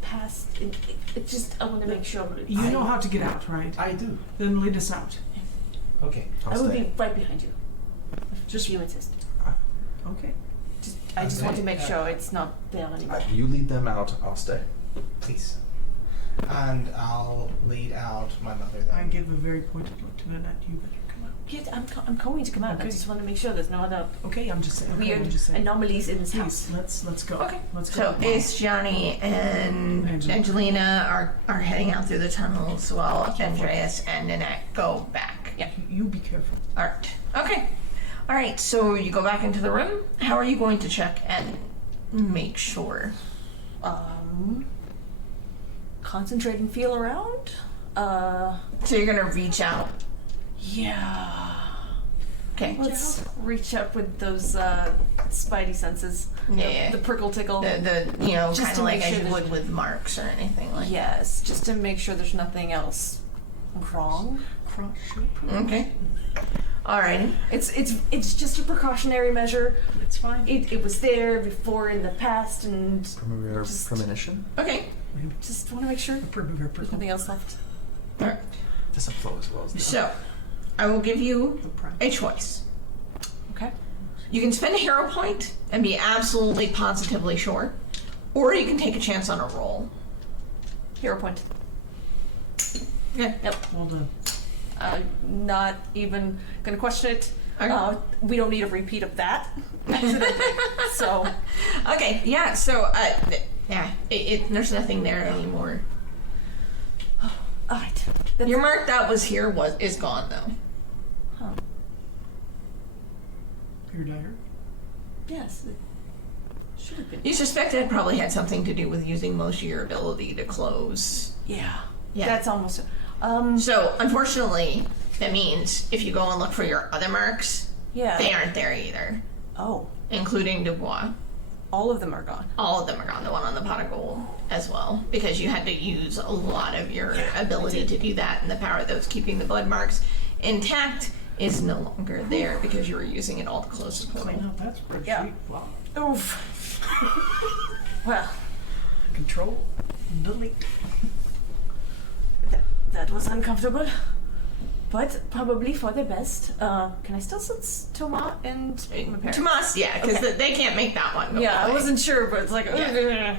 past. It just I want to make sure. You know how to get out, right? I do. Then lead us out. Okay. I'll I will stay. be right behind you. Just- If you insist. Okay. I just want to Okay. make sure it's not there anymore. You lead them out. I'll stay. Please. And I'll lead out my mother then. I give a very pointed look to Nanette. You better come out. Yes, I'm going to come out. I Okay. just want to make sure there's no other Okay, I'm just saying. Okay, weird I'm just saying. anomalies in this house. Please, let's go. Okay. Let's So go. Ace, Gianni, and Angelina are heading out through the tunnels while Andreas and Nanette go back. Yeah. You be careful. Alright. Okay. Alright, so you go back into the room. How are you going to check and make sure? Concentrate and feel around. So you're gonna reach out. Yeah. Okay. Let's reach up with those spidey senses. Yeah. The prickle tickle. The Just kind of to like make as sure you that- would with marks or anything like Yes, just to make sure there's nothing else wrong. Crush your that. Okay. Alrighty. It's just a precautionary measure. It's fine. It was there before in the past, and Premonition? Okay. just want to make sure there's nothing else left. Alright. Doesn't flow as well as that. So, I will give you a choice. Okay. You can spend a hero point and be absolutely positively sure, or you can take a chance on a roll. Hero point. Okay. Yep. Well done. Not even gonna question it. Okay. We don't need a repeat of that. So. Okay, yeah, so, there's nothing there anymore. Alright. Your mark that was here is gone, though. Huh. Your dagger. Yes. It should have been. You suspect it probably had something to do with using most of your ability to close. Yeah. Yeah. That's almost. So, unfortunately, that means if you go and look for your other marks, Yeah. they aren't there either, Oh. including Dubois. All of them are gone. All of them are gone, the one on the pot of gold as well, because you had to use a lot of your ability to do that, and the power that was keeping the blood marks intact is no longer there because you were using it all to close the portal. No, that's pretty Yeah. sweet. Wow. Oof. Well, Control. Delete. that was uncomfortable. But probably for the best. Can I still sense Thomas and my parents? Tomas, yeah, because Okay. they can't make that one go Yeah, I away. wasn't sure, but it's like Yeah.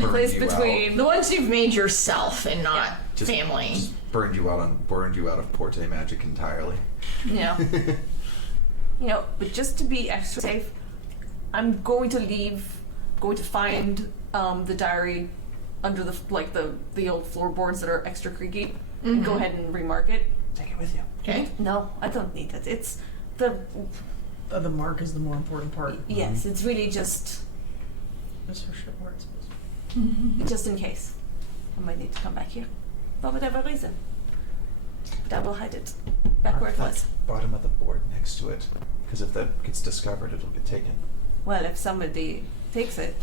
place you out. between. The ones you've made yourself and not Just- family. Just burned you out of Porte magic entirely. Yeah. But just to be extra safe, I'm going to find the diary under the old floorboards that are extra creaky, and go ahead and remark it. Take it with you. Okay. No, I don't need it. It's the The mark is the more important part. yes. It's really just That's for sure where it's supposed to be. just in case I might need to come back here for whatever reason. But I will hide it back where it was. Bottom of the board next to it. Because if that gets discovered, it'll get taken. Well, if somebody takes it,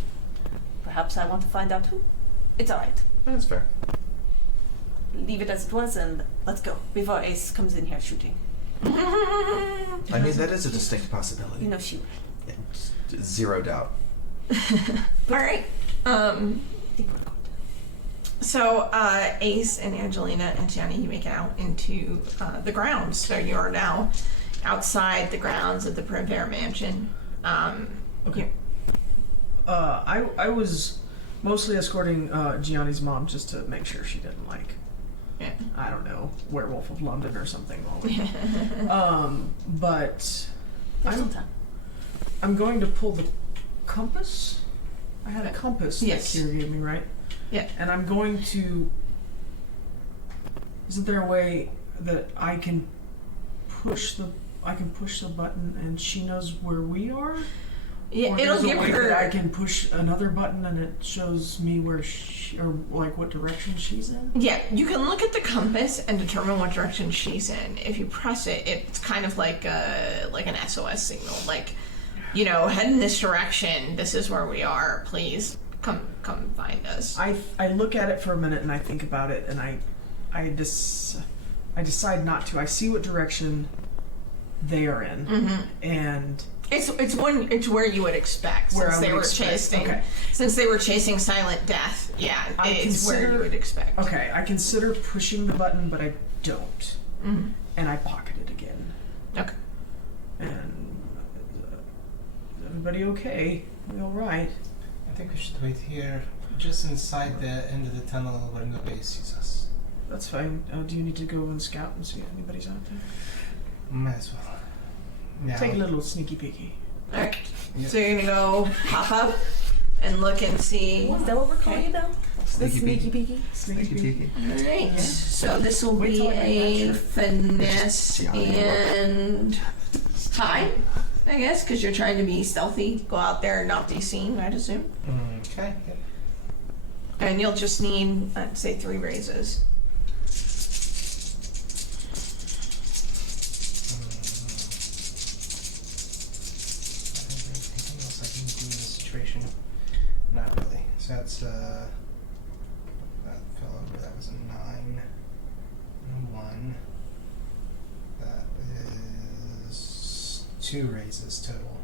perhaps I want to find out who. It's alright. That's fair. Leave it as it was and let's go before Ace comes in here shooting. I mean, that is a distinct possibility. You know she would. Yeah, zero doubt. Alright. I think we're good. So, Ace and Angelina and Gianni, you make it out into the grounds. So you are now outside the grounds of the Primavera Mansion. Okay. I was mostly escorting Gianni's mom just to make sure she didn't Yeah. I don't know, Werewolf of London or something. But There's some time. I'm going to pull the compass. I had a compass Yes. that Kira gave me, right? Yeah. And I'm going to. Isn't there a way that I can push the button and she knows where we are? Yeah, Or it'll there's a give way that I her. can push another button and it shows me where she, or like what direction she's in. Yeah, you can look at the compass and determine what direction she's in. If you press it, it's kind of like an SOS signal. Like, head in this direction. This is where we are. Please come find us. I look at it for a minute and I think about it and I decide not to. I see what direction they are in, and It's where you would expect Where since I they would were expect, chasing okay. since they were chasing Silent Death. Yeah, I it's where you consider- would expect. okay, I consider pushing the button, but I don't, and I pocket it again. Okay. And is everybody okay? We all right? I think we should wait here, just inside the end of the tunnel where nobody sees us. That's fine. Do you need to go and scout and see if anybody's out there? Might as well. Yeah. Take a little sneaky peeky. Alright. Yeah. So you're gonna go pop up and look and see. Is that what we're calling it now? The sneaky peeky? Sneaky peeky. Alright. So this will Wait be till I a match finesse and hide, I guess, because you're trying to be stealthy. Go out there and not be seen, I'd assume. Okay. Yeah. And you'll just need, I'd say, 3 raises. Anything else I can do in this situation? Not really. So that's that fell over. That was a 9 and a 1. That 2 raises total.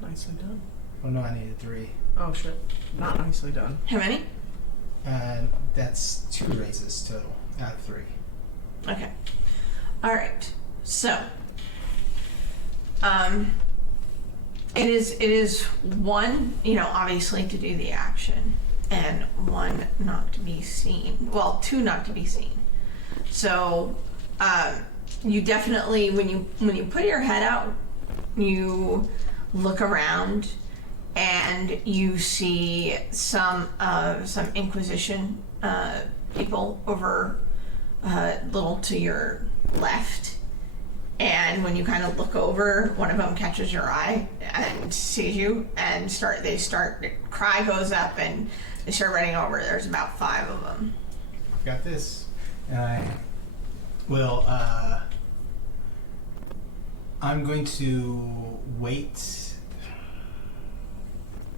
Nicely done. Oh no, I needed 3. Oh shit. Not nicely done. How many? That's 2 raises total out of 3. Okay. All right. So, it is 1, obviously to do the action, and 1 not to be seen. Well, 2 not to be seen. So, you definitely, when you put your head out, you look around, and you see some Inquisition people over a little to your left. And when you kind of look over, one of them catches your eye and sees you, and the cry goes up, and they start running over. There's about 5 of them. Got this. And I will, I'm going to wait.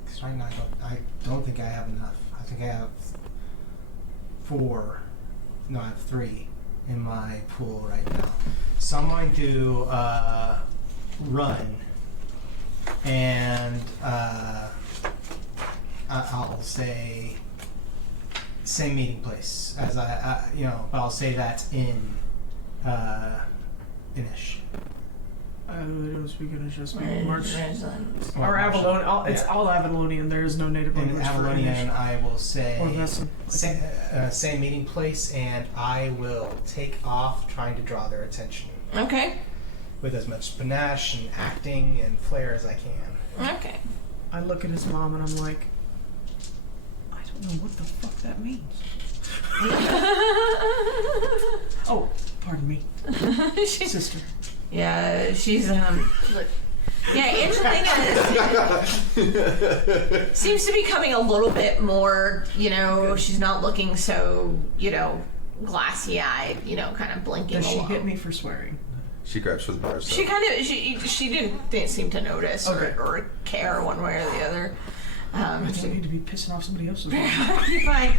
'Cause right now I don't think I have enough. I think I have 4. No, I have 3 in my pool right now. So I'm going to run, and I'll say same meeting place as but I'll say that in Inish. We can just be Where March. is Or Avalonian. It's all Avalonian. There is no native In language for Avalonian, English. I will say Or Vesson. same meeting place, and I will take off trying to draw their attention Okay. with as much panache and acting and flair as I can. Okay. I look at his mom and I'm like, I don't know what the fuck that means. Oh, pardon me, sister. Yeah, she's look. Yeah, Angelina seems to be becoming a little bit more, she's not looking so, glassy-eyed, kind of blinking Does she along. hit me for swearing? She grabs for the bars. She kind of, she didn't seem to notice Okay. or care one way or the other. I don't need to be pissing off somebody else's mom. You're fine.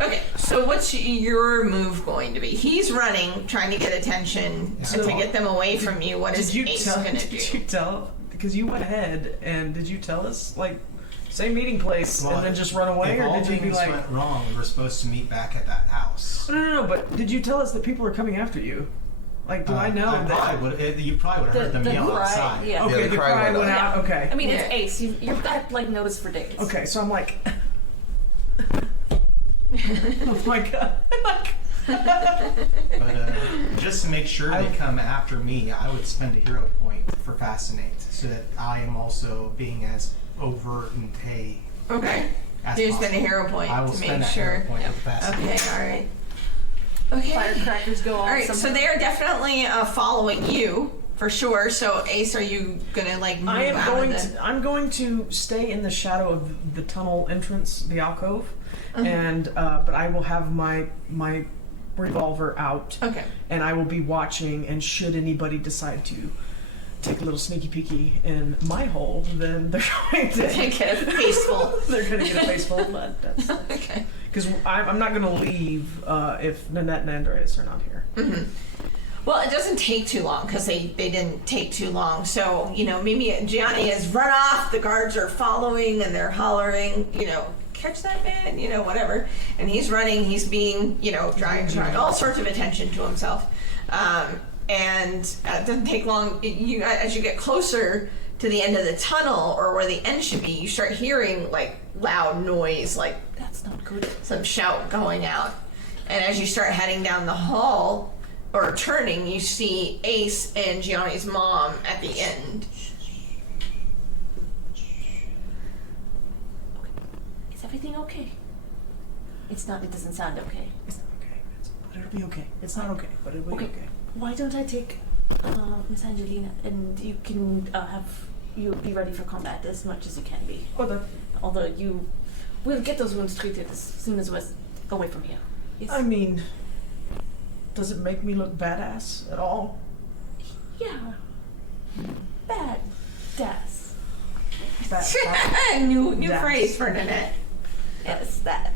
Okay, so what's your move going to be? He's running, trying to get attention So- to get them away from you. What is Ace going to do? Did you tell? Because you went ahead and did you tell us same meeting place Well, and then just run away, If or all did you be things like? went wrong, we were supposed to meet back at that house. No. But did you tell us that people are coming after you? Do I know that? You probably would have heard them the yell cry, outside. yeah. Okay, Yeah, the cry went out. out. Okay. I mean, Yeah. it's Ace. You've got notice for days. Okay, so I'm like, oh my god. But just to make sure they come after me, I would spend a hero point for Fascinate, so that I am also being as overt and Okay. as You possible. spend a hero point I will to spend make that sure. hero point with Fascinate. Okay, alright. Okay. Firecrackers go off. Alright, so somehow. they are definitely following you, for sure. So, Ace, are you gonna, move out of the... I'm going to stay in the shadow of the tunnel entrance, the alcove, and but I will have my revolver out, Okay. and I will be watching. And should anybody decide to take a little sneaky peeky in my hole, then they're going to Get a faceful. they're going to get a face full. But that's Okay. because I'm not going to leave if Nanette and Andreas are not here. Well, it doesn't take too long because they didn't take too long. So, Mimi and Gianni has run off. The guards are following and they're hollering, catch that man, whatever. And he's running. He's being, drawing all sorts of attention to himself. And it doesn't take long. As you get closer to the end of the tunnel or where the end should be, you start hearing loud noise, That's not good. some shout going out. And as you start heading down the hall or turning, you see Ace and Gianni's mom at the end. Is everything okay? It's not. It doesn't sound okay. It's not okay, but it'll be okay. It's not okay, but it'll be okay. Why don't I take Miss Angelina and you can you be ready for combat as much as you can be. Although we'll get those wounds treated as soon as we're away from here. Yes. I mean, does it make me look badass at all? Yeah. Bad. Das. New Yes. phrase for Nanette. Yes, that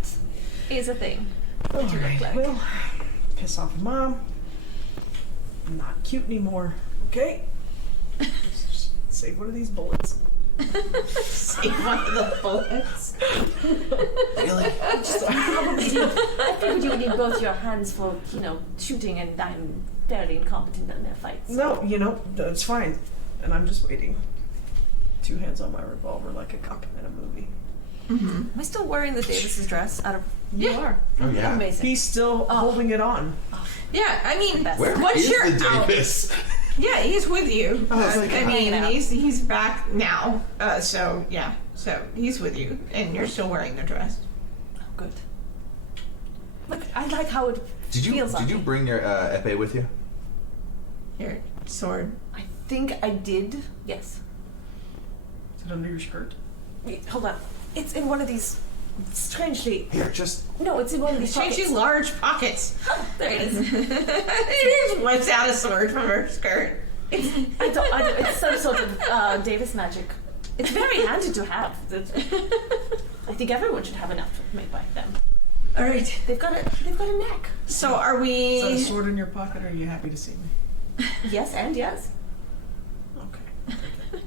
is a thing. What you look like. Well, piss off Mom. I'm not cute anymore. Okay? Just save one of these bullets. Save one of the bullets. Really? I figured you would need both your hands for, shooting, and I'm fairly incompetent in their fights. No, that's fine. And I'm just waiting. 2 hands on my revolver like a cop in a movie. Am I still wearing the Davis's dress? Yeah. You are. Oh, yeah. Amazing. He's still holding it on. Yeah, I mean, Where once is you're the out, Davis? yeah, he's with you. I was like, I mean, hanging out. he's back now. So he's with you, and you're still wearing the dress. Oh, good. Look, I like how it feels on Did you me. bring your epee with you? Your sword. I think I did. Yes. Is it under your shirt? Wait, hold on. It's in one of these strangely... Here, just... No, it's in one of these Strangely pockets. large pockets. There it is. She just whips out a sword from her skirt. I don't, it's some sort of Davis magic. It's very handy to have. I think everyone should have an outfit made by them. All right. They've got a neck. So are Is that a we? sword in your pocket, or are you happy to see me? Yes and yes. Okay.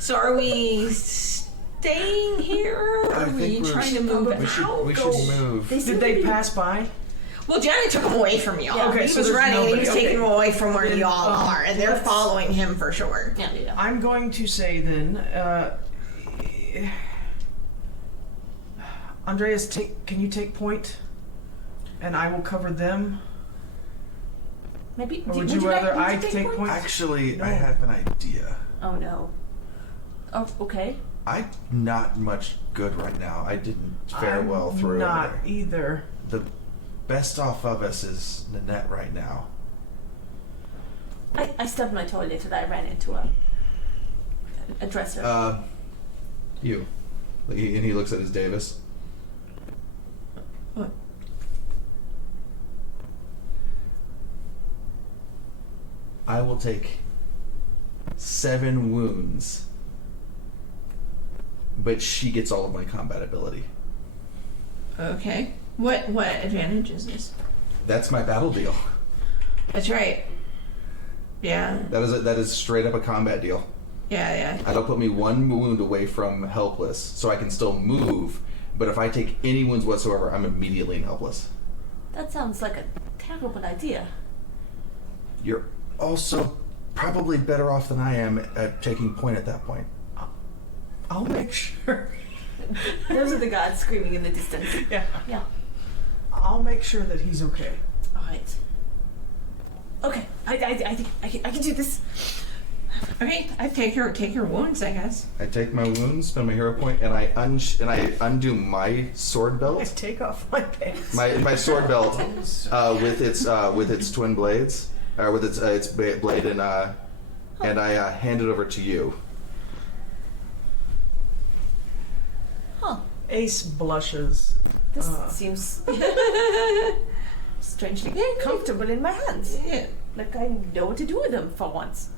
So are we staying here? Or I are we think we're- trying to move We out? should move. Did they pass by? Well, Johnny took him away from y'all. Yeah, okay, he so was there's running and he was nobody. taking him Okay. away from where Then, y'all are, and they're let's- following him for sure. Yeah. I'm going to say then, Andreas, can you take point? And I will cover them? Maybe. Or would you rather I take point? Actually, No. I have an idea. Oh no. Oh, okay. I'm not much good right now. I didn't fare well through Not there. either. The best off of us is Nanette right now. I stubbed my toe later. I ran into a dresser. You. And he looks at his Davis. What? I will take 7 wounds, but she gets all of my combat ability. Okay. What advantage is this? That's my battle deal. That's right. Yeah. That is straight up a combat deal. Yeah. That'll put me 1 wound away from helpless, so I can still move. But if I take any wounds whatsoever, I'm immediately helpless. That sounds like a terrible idea. You're also probably better off than I am at taking point at that point. I'll make sure. Those are the gods screaming in the distance. Yeah. Yeah. I'll make sure that he's okay. All right. Okay. I think I can do this. Okay. I take your wounds, I guess. I take my wounds, spend my hero point, and I undo my sword I belt. take off my pants. My sword belt with its twin blades, with its blade, and I hand it over to you. Huh. Ace blushes. This seems strangely comfortable in my hands. Yeah. Like I know what to do with them for once.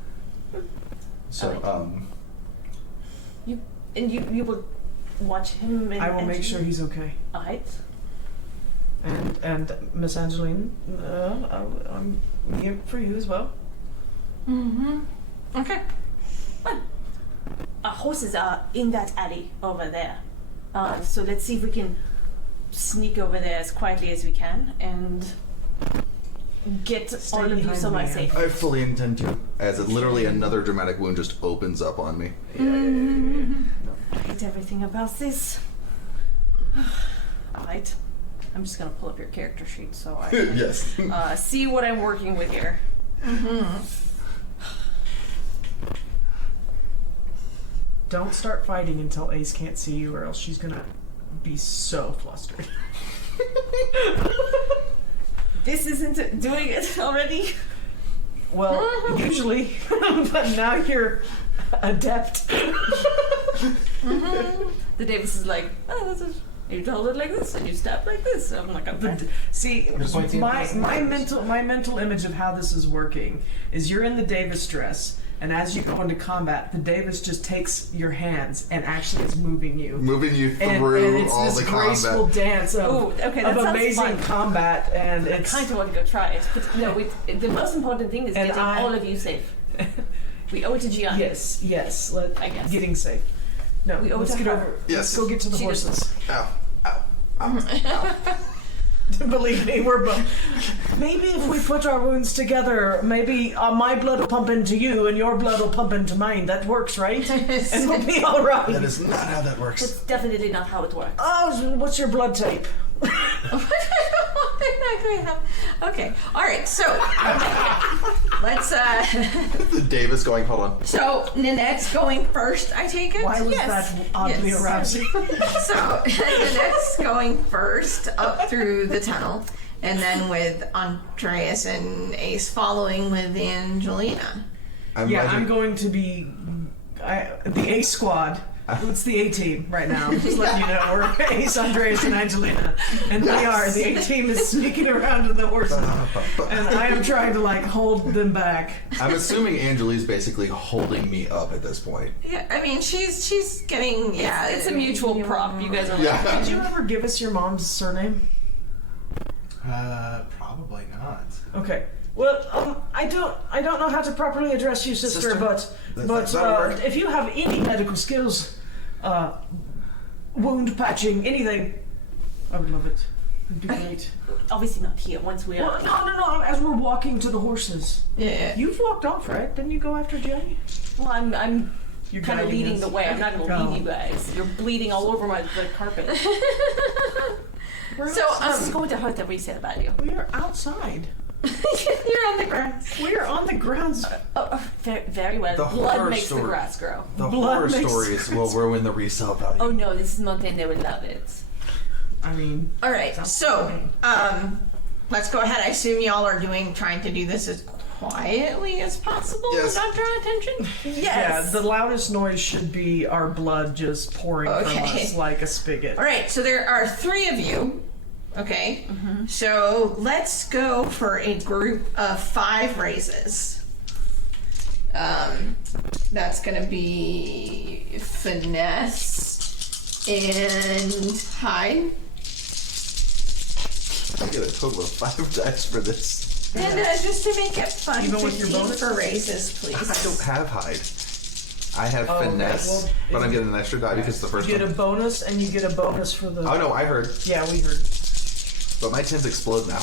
So, You will watch him. I will make sure he's okay. All right. And Miss Angeline, I'm here for you as well. Mm-hmm. Okay. Well, our horses are in that alley over there. So let's see if we can sneak over there as quietly as we can and get Stay all of you behind somewhere me, safe. I fully intend to. As literally another dramatic wound just opens up on me. I hate everything about this. All right. I'm just gonna pull up your character sheet so I can Yes. see what I'm working with here. Don't start fighting until Ace can't see you, or else she's gonna be so flustered. This isn't doing it already. Well, usually, but now you're adept. The Davis is like, oh, this is, you hold it like this and you stab like this. I'm like, okay. See, just pointing at my this my Davis. mental image of how this is working is you're in the Davis dress, And as you go into combat, the Davis just takes your hands and actually is moving you. Moving you And through it's all this the graceful combat. dance of, Ooh, okay, that sounds amazing fun. combat, and I it's kind of want to go try it, but no, the most important thing is And getting I- all of you safe. We owe it to Gianni. yes. I guess. Getting safe. No, We owe it let's to get her. over. Yes. Let's go get to the She just- horses. Ow, ow, ow, ow. Believe me, we're both. Maybe if we put our wounds together, maybe my blood will pump into you and your blood will pump into mine. That works, right? And we'll be all right. That is not how that works. That's definitely not how it works. Oh, what's your blood type? Okay, all right. So let's. Davis going, hold on. So Nanette's going first. I take it. Why was Yes. that oddly Yes. arousing? So Nanette's going first up through the tunnel, and then with Andreas and Ace following with Angelina. I'm Yeah, letting- I'm going to be the A squad. It's the A team right now. Just letting you know, we're Ace, Andreas, and Angelina, and we are. The A team is sneaking around to the horses, and I am trying to like hold them back. I'm assuming Angelina's basically holding me up at this point. Yeah, I mean she's getting It's a mutual prop. You guys are Yeah. Did you ever give us your mom's surname? Probably not. Okay. Well, I don't know how to properly address you, sister, Sister? but That'll work. if you have any medical skills, wound patching, anything, I would love it. It'd be great. obviously not here. Once we Well, are. no. As we're walking to the horses, Yeah. you've walked off, right? Didn't you go after Jenny? Well, I'm You're kind of guiding leading us. the way. I'm not going to Oh. lead you guys. You're bleeding all over the carpet. We're So This is going to hurt every say about you. we are outside. you're on the ground. We are on the grounds. Very well. The Blood horror makes story. the grass grow. The Blood horror makes stories will sense. ruin the resale value. Oh no, this is Montaigne. They would love it. I mean, All right. So let's go ahead. I assume y'all are trying to do this as quietly as possible Yes. and not draw attention. yeah, the loudest noise should be our blood just pouring from Okay. us like a spigot. All right. So there are 3 of you. Okay. So let's go for a group of 5 raises. That's gonna be finesse and hide. I get a total of 5 dice for this. And just to make it fun, Even with your 15 bonus? for raises, I please. don't have hide. I have Oh, okay. finesse, Well, but I'm getting an extra die because it's the first You get one. a bonus, and you get a bonus for the. Oh no, I heard. Yeah, we heard. But my 10s explode now.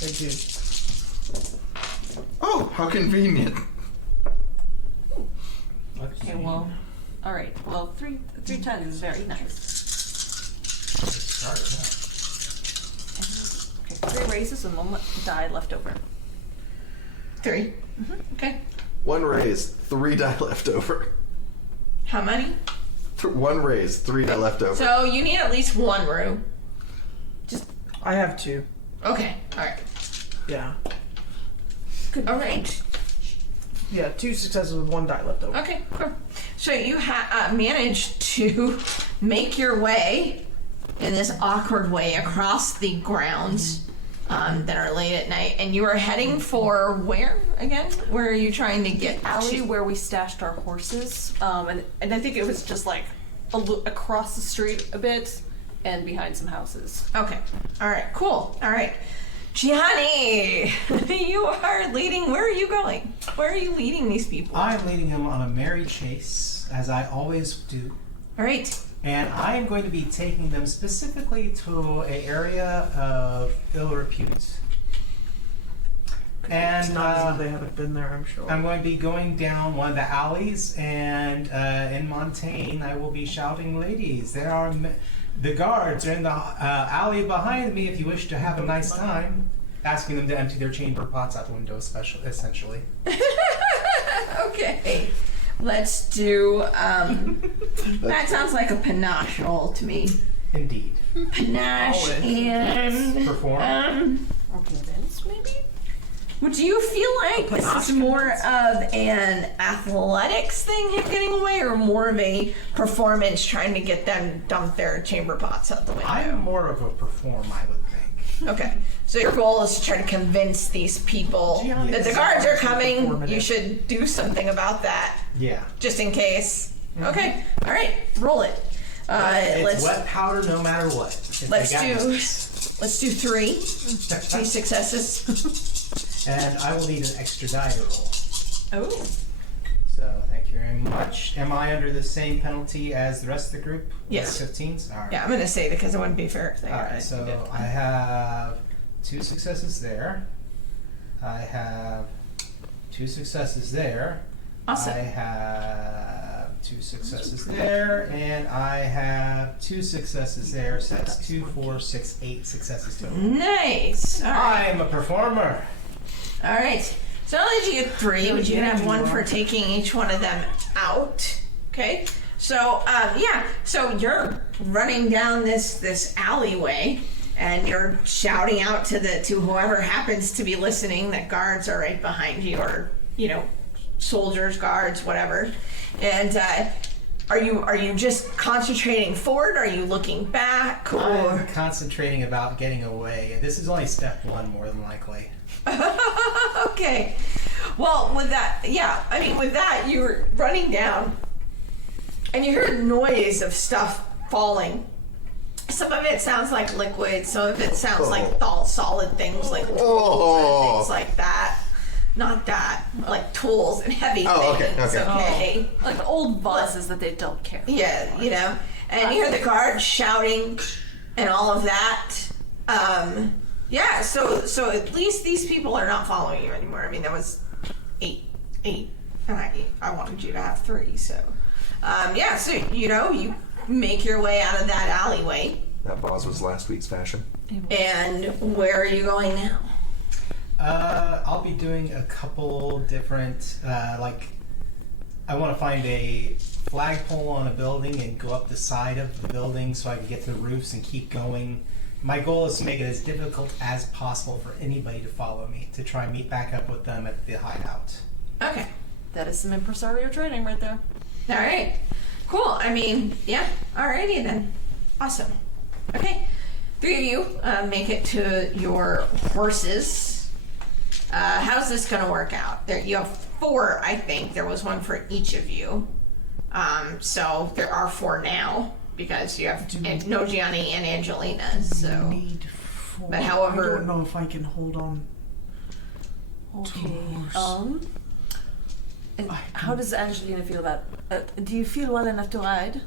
They do. Oh, how convenient. Okay, well, all right. Well, three times is very nice. Okay, 3 raises and 1 die left over. 3. Okay. 1 raise, 3 die left over. How many? 1 raise, 3 die left over. So you need at least 1 room. I have 2. Okay. All right. Yeah. All right. Yeah, 2 successes with 1 die left over. Okay. Cool. So you managed to make your way in this awkward way across the grounds that are late at night, and you are heading for where again? Where are you trying to get Alley to? where we stashed our horses, and I think it was just like across the street a bit and behind some houses. Okay. All right. Cool. All right. Gianni, you are leading. Where are you going? Where are you leading these people? I'm leading him on a merry chase, as I always do. All right. And I am going to be taking them specifically to an area of ill repute. It's And not as though they haven't been there, I'm sure. I'm going to be going down one of the alleys, and in Montaigne, I will be shouting, "Ladies, there are the guards are in the alley behind me. If you wish to have a nice time," asking them to empty their chamber pots out the window, essentially. Okay. Let's do. That sounds like a panache roll to me. Indeed. Panache and. Perform. Or convince, maybe? Would you feel like this is more of an athletics thing him getting away, or more of a performance trying to get them dump their chamber pots out the window? I am more of a perform, I would think. Okay. So your goal is to try to convince these people that the guards are coming. You should do something about that, Yeah. just in case. Okay. All right. Roll it. It's Let's wet powder no matter what. If they got let's do 3 successes. And I will need an extra die to roll. Oh. So thank you very much. Am I under the same penalty as the rest of the group? Yes. 15s? All right. Yeah, I'm gonna say because it wouldn't be fair if they All got right, it. so I have 2 successes there. I have 2 successes there. Awesome. I have 2 successes there, and I have 2 successes there. So that's 2, 4, 6, 8 successes total. Nice. All right. I'm a performer. All right. So not only did you get 3, but you can have 1 for taking each one of them out. Okay. So so you're running down this alleyway, and you're shouting out to whoever happens to be listening that guards are right behind you, or soldiers, guards, whatever. And are you just concentrating forward? Are you looking back? Or I'm concentrating about getting away. This is only step 1, more than likely. okay. Well, with that, you were running down, and you heard noise of stuff falling. Some of it sounds like liquid. Some of it sounds like solid things, like tools and things like that. Not that, like tools and heavy things. Okay. Like old vases that they don't care for. Yeah, and you hear the guards shouting and all of that. So at least these people are not following you anymore. I mean, that was 8, and I wanted you to have 3. So, so you make your way out of that alleyway. That boss was last week's fashion. And where are you going now? I'll be doing a couple different, I want to find a flagpole on a building and go up the side of the building so I can get to the roofs and keep going. My goal is to make it as difficult as possible for anybody to follow me, to try and meet back up with them at the hideout. Okay. That is some impresario training right there. All right. Cool. I mean, yeah. Alrighty then. Awesome. Okay. 3 of you make it to your horses. How's this going to work out? You have 4, I think. There was 1 for each of you. So there are 4 now because you have no Gianni and Angelina. So, Need 4. but however, I don't know if I can hold on. Okay. And how does Angelina feel about? Do you feel well enough to ride?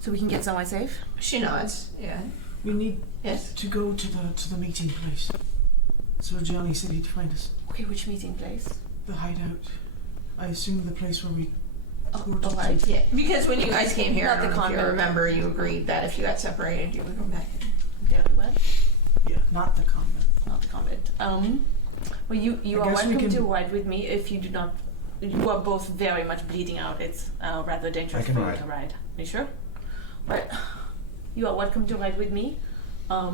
So we can get somewhere safe. she nods. Yeah. We need Yes. to go to the meeting place. So Johnny said he'd find us. Okay, which meeting place? The hideout. I assume the place where we. All right. Yeah. Because when you guys came here, Not I the don't know if you convent. remember, you agreed that if you got separated, you would go back. Very well. Yeah, not the convent. Not the convent. Well, you I are guess we welcome can- to ride with me if you do not. You are both very much bleeding out. It's rather dangerous I can for you ride. to ride. Are you sure? Right. You are welcome to ride with me. I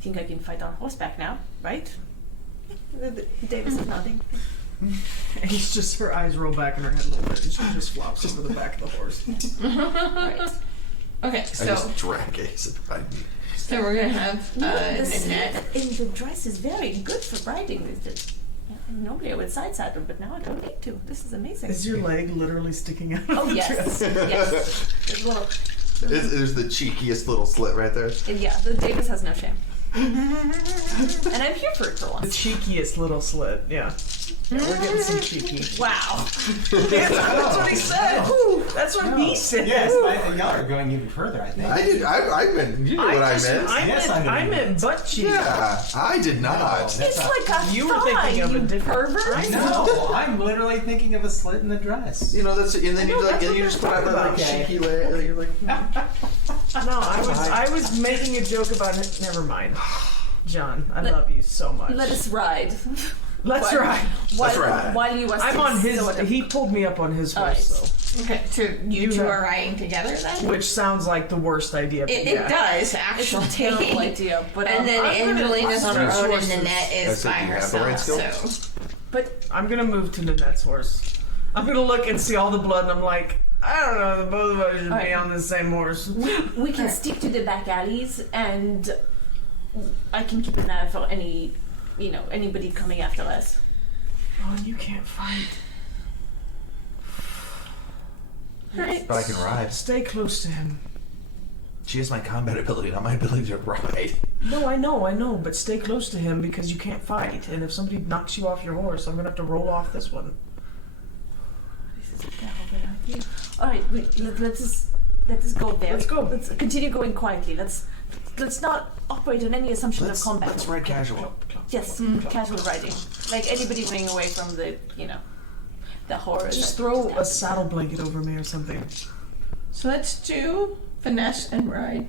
think I can fight on horseback now, right? Davis is nodding. And it's just her eyes roll back in her head a little bit, and she just flops over the back of the horse. Right. Okay, I so just drag Ace and ride me. so we're gonna have Nanette. And the dress is very good for riding. Normally I would side saddle, but now I don't need to. This is amazing. Is your leg literally sticking out? Oh of the yes, dress? yes. There's a little, There's the cheekiest little slit right there. yeah, the Davis has no shame. And I'm here for it for The once. cheekiest little slit, yeah. Yeah, we're getting some cheeky. Wow. That's what he said. That's what he said. Yes, y'all are going even further, I think. I did. I meant. You knew what I meant. Yes, I knew. I meant butt cheek. Yeah, I did not. That's It's not- like a You were thigh, thinking of a you different- pervert. I know. I'm literally thinking of a slit in the dress. You know that's and then you like that's and what you we're just put out that talking like about. cheeky layer. You're like, No, I was making a joke about it. Never mind. John, I love you so much. Let us ride. Let's While- ride. Let's ride. While you are I'm still on his. so at He pulled me up on his All right. horse, Okay, so you You two have- are riding together then? though, which sounds like the worst idea. But It yeah. does It's actually. a terrible idea, but And then I'm gonna- Angelina's on her I'm own, and horses. Nanette I is said by you have the right herself. skill. So but I'm gonna move to Nanette's horse. I'm gonna look and see all the blood, and I'm like, I don't know. The both of us should be Alright. on the same horse. we can stick to the back alleys and I can keep an eye for any, anybody coming after us. Oh, you can't fight. Right. But I can ride. Stay close to him. She has my combat ability, not my ability to ride. No, I know, but stay close to him because you can't fight. And if somebody knocks you off your horse, I'm gonna have to roll off this one. This is a terrible idea. All right, let's go there. Let's go. Let's continue going quietly. Let's not operate on any assumption of combat. Let's ride casual. Yes, casual riding, like anybody running away from the the horror. Just throw a saddle blanket over me or something. So let's do finesse and ride.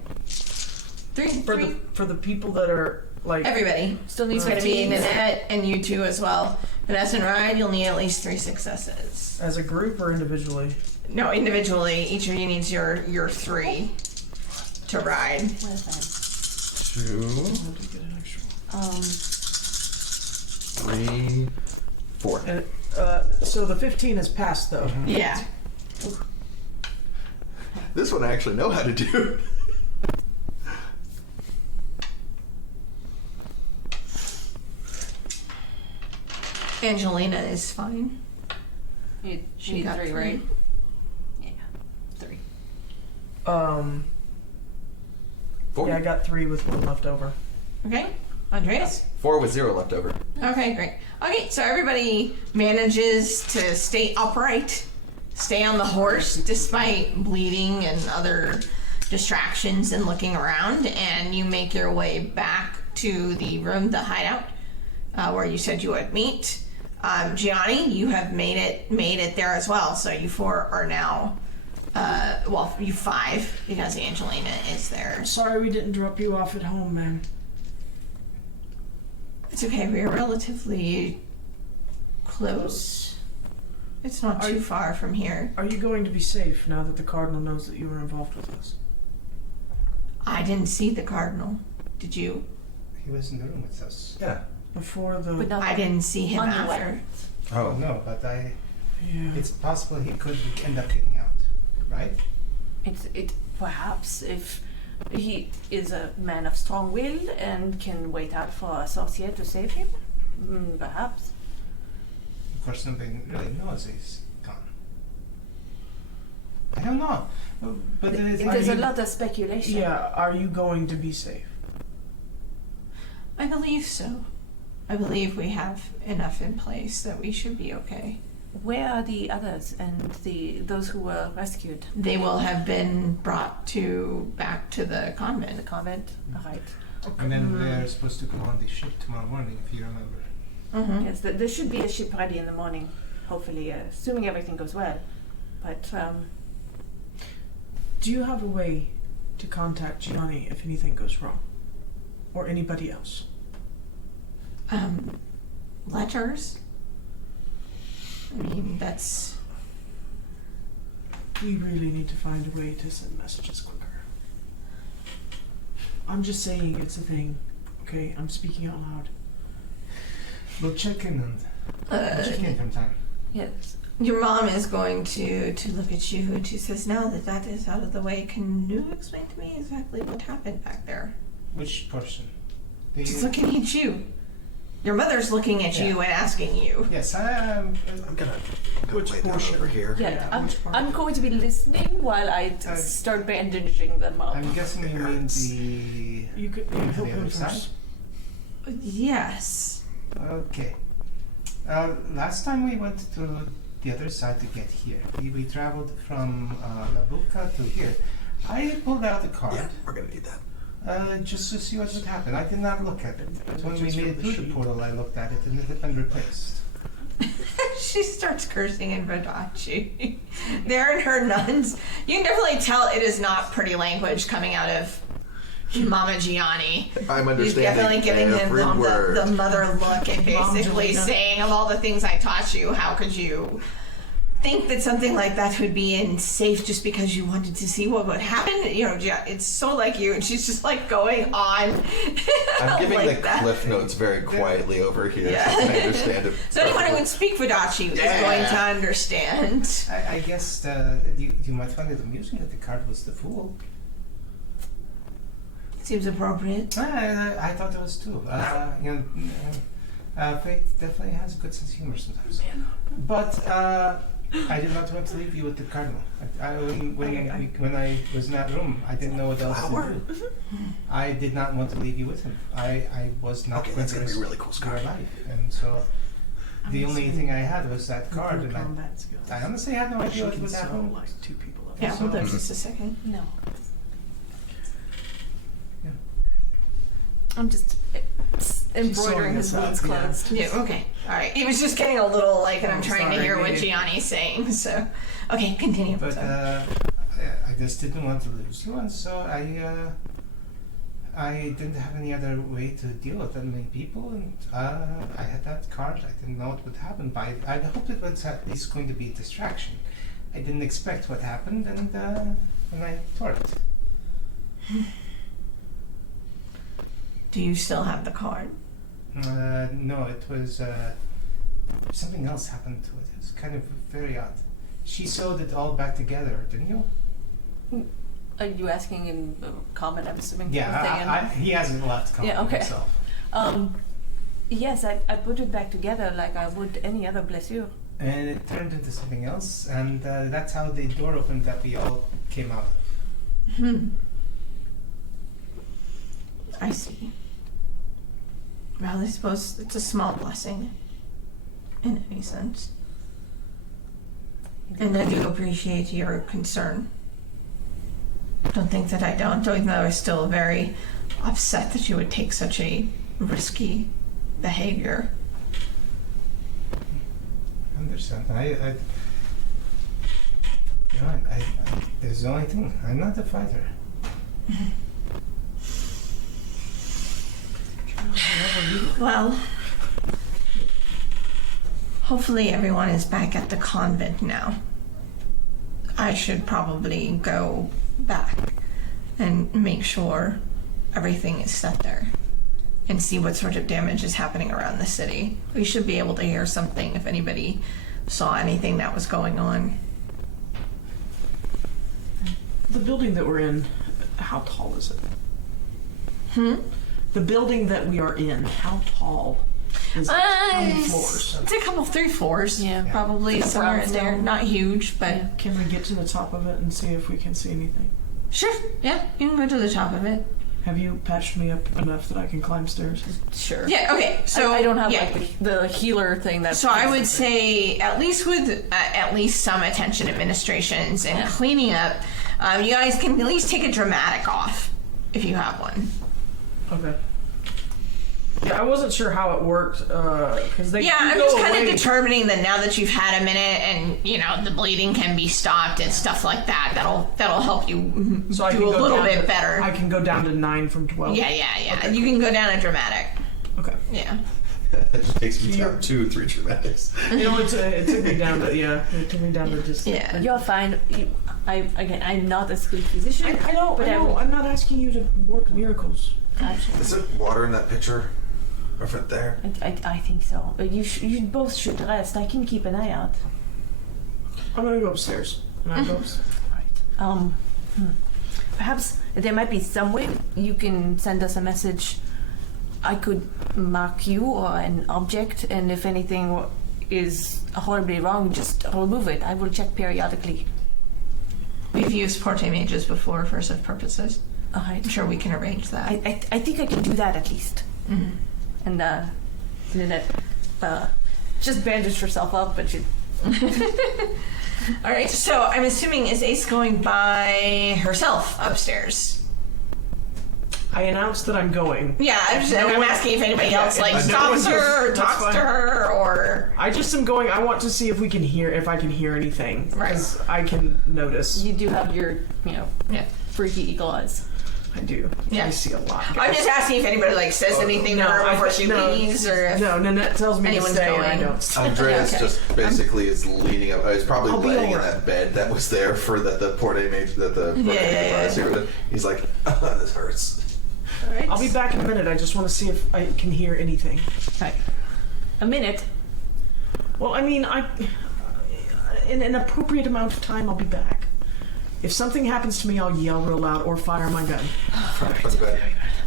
Three. For the people that are like Everybody. Still needs It's going to be 15s. Nanette and you two as well. Finesse and ride, you'll need at least 3 successes. as a group or individually. No, individually, each of you needs your 3 to ride. Well then. 2, I'll get an extra one. 3, 4. And, so the 15 is passed though. Yeah. This one I actually know how to do. Angelina is fine. You She need got 3, 3. right? Yeah, 3. 4. Yeah, I got 3 with 1 left over. Okay. Andreas? 4 with 0 left over. Okay, great. Okay, so everybody manages to stay upright, stay on the horse despite bleeding and other distractions and looking around, and you make your way back to the room, the hideout, where you said you would meet. Gianni, you have made it there as well, so you 4 are now, you 5 because Angelina is there. Sorry we didn't drop you off at home, man. It's okay, we are relatively close. It's not too far from here. Are you going to be safe now that the Cardinal knows that you were involved with us? I didn't see the Cardinal. Did you? He was in the room with us. Yeah. Before the... But not I didn't see him unaware. after. Oh no, but Yeah. it's possible he could end up getting out, right? It perhaps if he is a man of strong will and can wait out for a sorcier to save him, perhaps. Of course, nobody really knows he's gone. I don't know, but There's a lot of speculation. Yeah, are you going to be safe? I believe so. I believe we have enough in place that we should be okay. Where are the others and those who were rescued? They will have been brought back to the The convent. convent? Right. And then we're supposed to go on the ship tomorrow morning, if you remember. Mm-hmm. Yes, there should be a ship ready in the morning, hopefully, assuming everything goes well. But, Do you have a way to contact Gianni if anything goes wrong? Or anybody else? Letters? I mean, that's... We really need to find a way to send messages quicker. I'm just saying it's a thing, okay? I'm speaking out loud. We'll check in from time. yes. Your mom is going to look at you and she says, now that is out of the way, can you explain to me exactly what happened back there? Which portion? She's looking at you. Your mother's looking at you and asking you. Yes, I'm gonna Which lay down portion? over here. Yeah, which part? I'm going to be listening while I start bandaging them up. I'm guessing you mean the... You could help the him other side? first. Yes. Okay. Last time we went to the other side to get here. We traveled from La Buca to here. I pulled out the card. Yeah, we're gonna need that. Just to see what would happen. I did not look at it. When we Just made it from through the the sheet. portal, I looked at it and it had been replaced. She starts cursing in Badachi. There in her nuns. You can definitely tell it is not pretty language coming out of Mama Gianni. I'm He's understanding definitely giving him every word. the mother look and basically Angelina. saying, of all the things I taught you, how could you think that something like that would be safe just because you wanted to see what would happen? You know, it's so like you, and she's just like going on. I'm giving like the that. cliff notes very quietly over here. Yeah. So I understand it. So anyone who would speak Fudachi is going to understand. I guess you might find it amusing that the card was the fool. It's Seems appropriate. I thought it was too. Faith definitely has a good sense of humor sometimes. But I did not want to leave you with the cardinal. When I was in that room, I didn't know what else to do. I did not want to leave you with him. I was not going to risk really cool your life, and so the only thing I had was that card, and I honestly had no idea what was happening. Like 2 people. Yeah, hold on just a second. No. Yeah. I'm just embroidering his wounds closed. Yeah, okay. Alright. He was just getting a little like, and I'm trying to hear what maybe. Gianni's saying, so. Okay, continue. But Sorry. I just didn't want to lose you, and so I didn't have any other way to deal with that many people, and I had that card. I didn't know what would happen, but I hoped it was at least going to be a distraction. I didn't expect what happened, and I tore it. Do you still have the card? No, it was something else happened to it. It was kind of very odd. She sewed it all back together, didn't you? Are you asking in comment? I'm assuming. Yeah, he hasn't left comment Yeah, okay. himself. Yes, I put it back together like I would any other blessure. And it turned into something else, and that's how the door opened that we all came out of. I see. Well, I suppose it's a small blessing. In any sense. And I do appreciate your concern. Don't think that I don't, even though I'm still very upset that you would take such a risky behavior. I understand. I there's the only thing. I'm not a fighter. Well, hopefully everyone is back at the convent now. I should probably go back and make sure everything is set there and see what sort of damage is happening around the city. We should be able to hear something if anybody saw anything that was going on. The building that we're in, how tall is it? The building that we are in, how tall is it? How many floors? It's a couple, 3 floors. Yeah. Probably somewhere in there. brownstone. Not huge, but Can we get to the top of it and see if we can see anything? sure. Yeah, you can go to the top of it. Have you patched me up enough that I can climb stairs? Sure. Yeah. Okay. So I don't have yeah. like the healer thing. That's So I would say, at least with at least some attention administrations and cleaning up, you guys can at least take a dramatic off if you have one. Okay. Yeah, I wasn't sure how it worked because they. Yeah, do I'm go just kind away. of determining that now that you've had a minute and you know the bleeding can be stopped and stuff like that. That'll help you So I do can a go little down bit to- better. I can go down to 9 from 12. Yeah. Okay. You can go down a dramatic. Okay. Yeah. It just takes me down 2 or 3 dramatics. You know, it took me down to It took me down to just. Yeah. You're fine. I'm not a skilled physician. I know. But I know. I'm not asking you to work miracles. Is it water in that pitcher? Over there? I think so. You both should rest. I can keep an eye out. I'm gonna go upstairs. And I go upstairs. Perhaps there might be some way you can send us a message. I could mark you or an object, and if anything is horribly wrong, just remove it. I will check periodically. We've used Porte Mages before for such purposes. All right. I'm sure we can arrange that. I think I can do that at least. Mm-hmm. And Ninette just bandaged herself up, but she. All right. So I'm assuming is Ace going by herself upstairs? I announced that I'm going. Yeah, I'm asking if anybody else like no stops one her or does. talks That's to fine. her or. I just am going. I want to see if I can hear anything. Right. 'Cause I can notice. You do have your, Yeah. freaky eagle eyes. I do. Yeah. I see a lot. I'm just asking if anybody like says anything to her before she leaves, or if No, Nanette tells me to anyone's stay, and I going. don't. Andreas Okay. just basically is leaning up. He's probably I'll be laying in alright. that bed that was there for the Porte Mage that the Yeah. He's like, this hurts. All right. I'll be back in a minute. I just want to see if I can hear anything. Right. A minute. Well, I mean, in an appropriate amount of time, I'll be back. If something happens to me, I'll yell real lout or fire my gun. Front of the bed.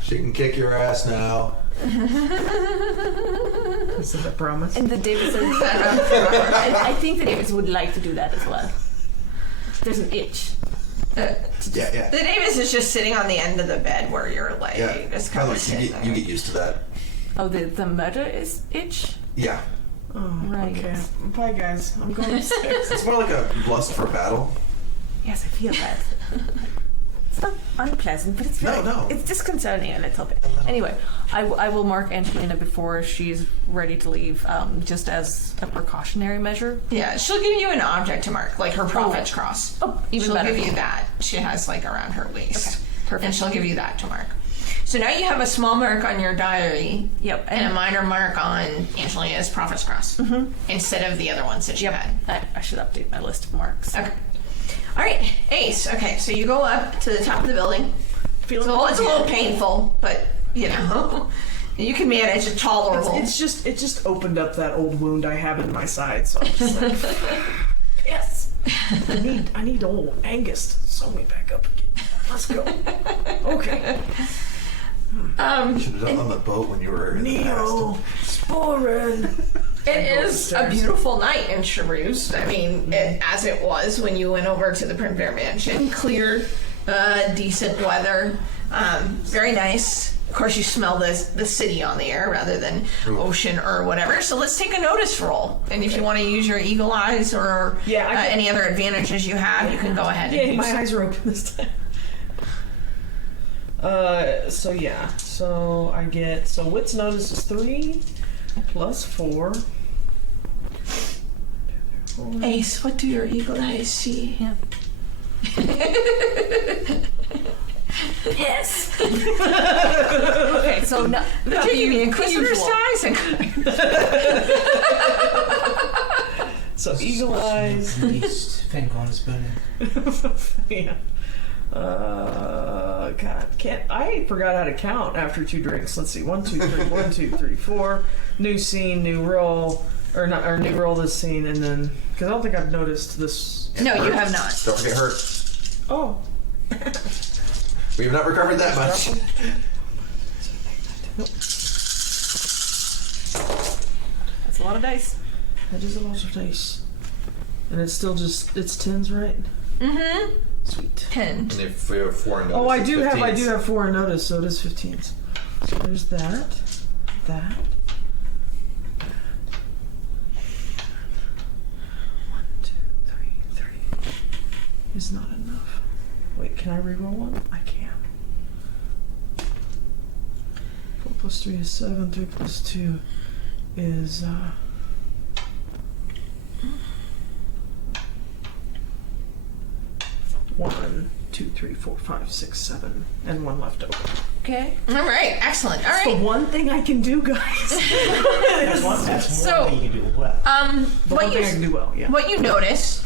She can kick your ass now. Is that a promise? And the Davises, I think the Davis would like to do that as well. There's an itch. Yeah. The Davis is just sitting on the end of the bed where you're like, just kind of sitting there. You get used to that. Oh, the murder is itch? Yeah. Oh, Right. okay. Bye, guys. I'm going upstairs. It's more like a lust for battle. Yes, I feel that. It's not unpleasant, but it's No. it's disconcerting a little bit. Anyway, I will mark Angelina before she's ready to leave, just as a precautionary measure. Yeah, she'll give you an object to mark, like her prophet's cross. Oh, even she'll better. give you that. She has like around her waist. Okay, perfect. And she'll give you that to mark. So now you have a small mark on your diary. Yep. And a minor mark on Angelina's prophet's cross. Mm-hmm. Instead of the other ones that you had. I should update my list of marks. Okay. All right, Ace. Okay, so you go up to the top of the building. It's a little painful, but you know, you can manage it tolerable. It just opened up that old wound I have in my side, so I'm just like, yes. I need old Angus to sew me back up again. Let's go. Okay. Should have done on the boat when you were in the Neo, Sporin. It is a beautiful night in Charus. I mean, as it was when you went over to the Primavera Mansion. Clear, decent weather, very nice. Of course, you smell the city on the air rather than ocean or whatever. So let's take a notice roll. And if you want to use your eagle eyes or any other advantages you have, you can go ahead and use My them. eyes are open this time. So I get, wits notice is 3 plus 4. Ace, what do your eagle eyes see? Yeah. Yes. Okay, so no, They're taking the Inquisitor's eyes and So eagle eyes. East Fengon is burning. Yeah. God, I forgot how to count after 2 drinks. Let's see, 1, 2, 3, 1, 2, 3, 4. New scene, new roll, or new roll this scene, and then because I don't think I've noticed this. No, you have not. Don't forget hurt. Oh, We have not recovered that much. that's a lot of dice. that is a lot of dice, and it's still just it's 10s, right? Mm-hmm. Sweet. 10. And if we have 4 notices, Oh, I do 15s. have 4 notice, so it is 15s. So there's that. 1, 2, 3 is not enough. Wait, can I reroll one? I can. 4 plus 3 is 7. 3 plus 2 is 1, 2, 3, 4, 5, 6, 7, and 1 left over. Okay. All right, excellent. All That's the right. one thing I can do, guys. That's more So- than you can do well. The one thing I can do well, yeah. What you notice,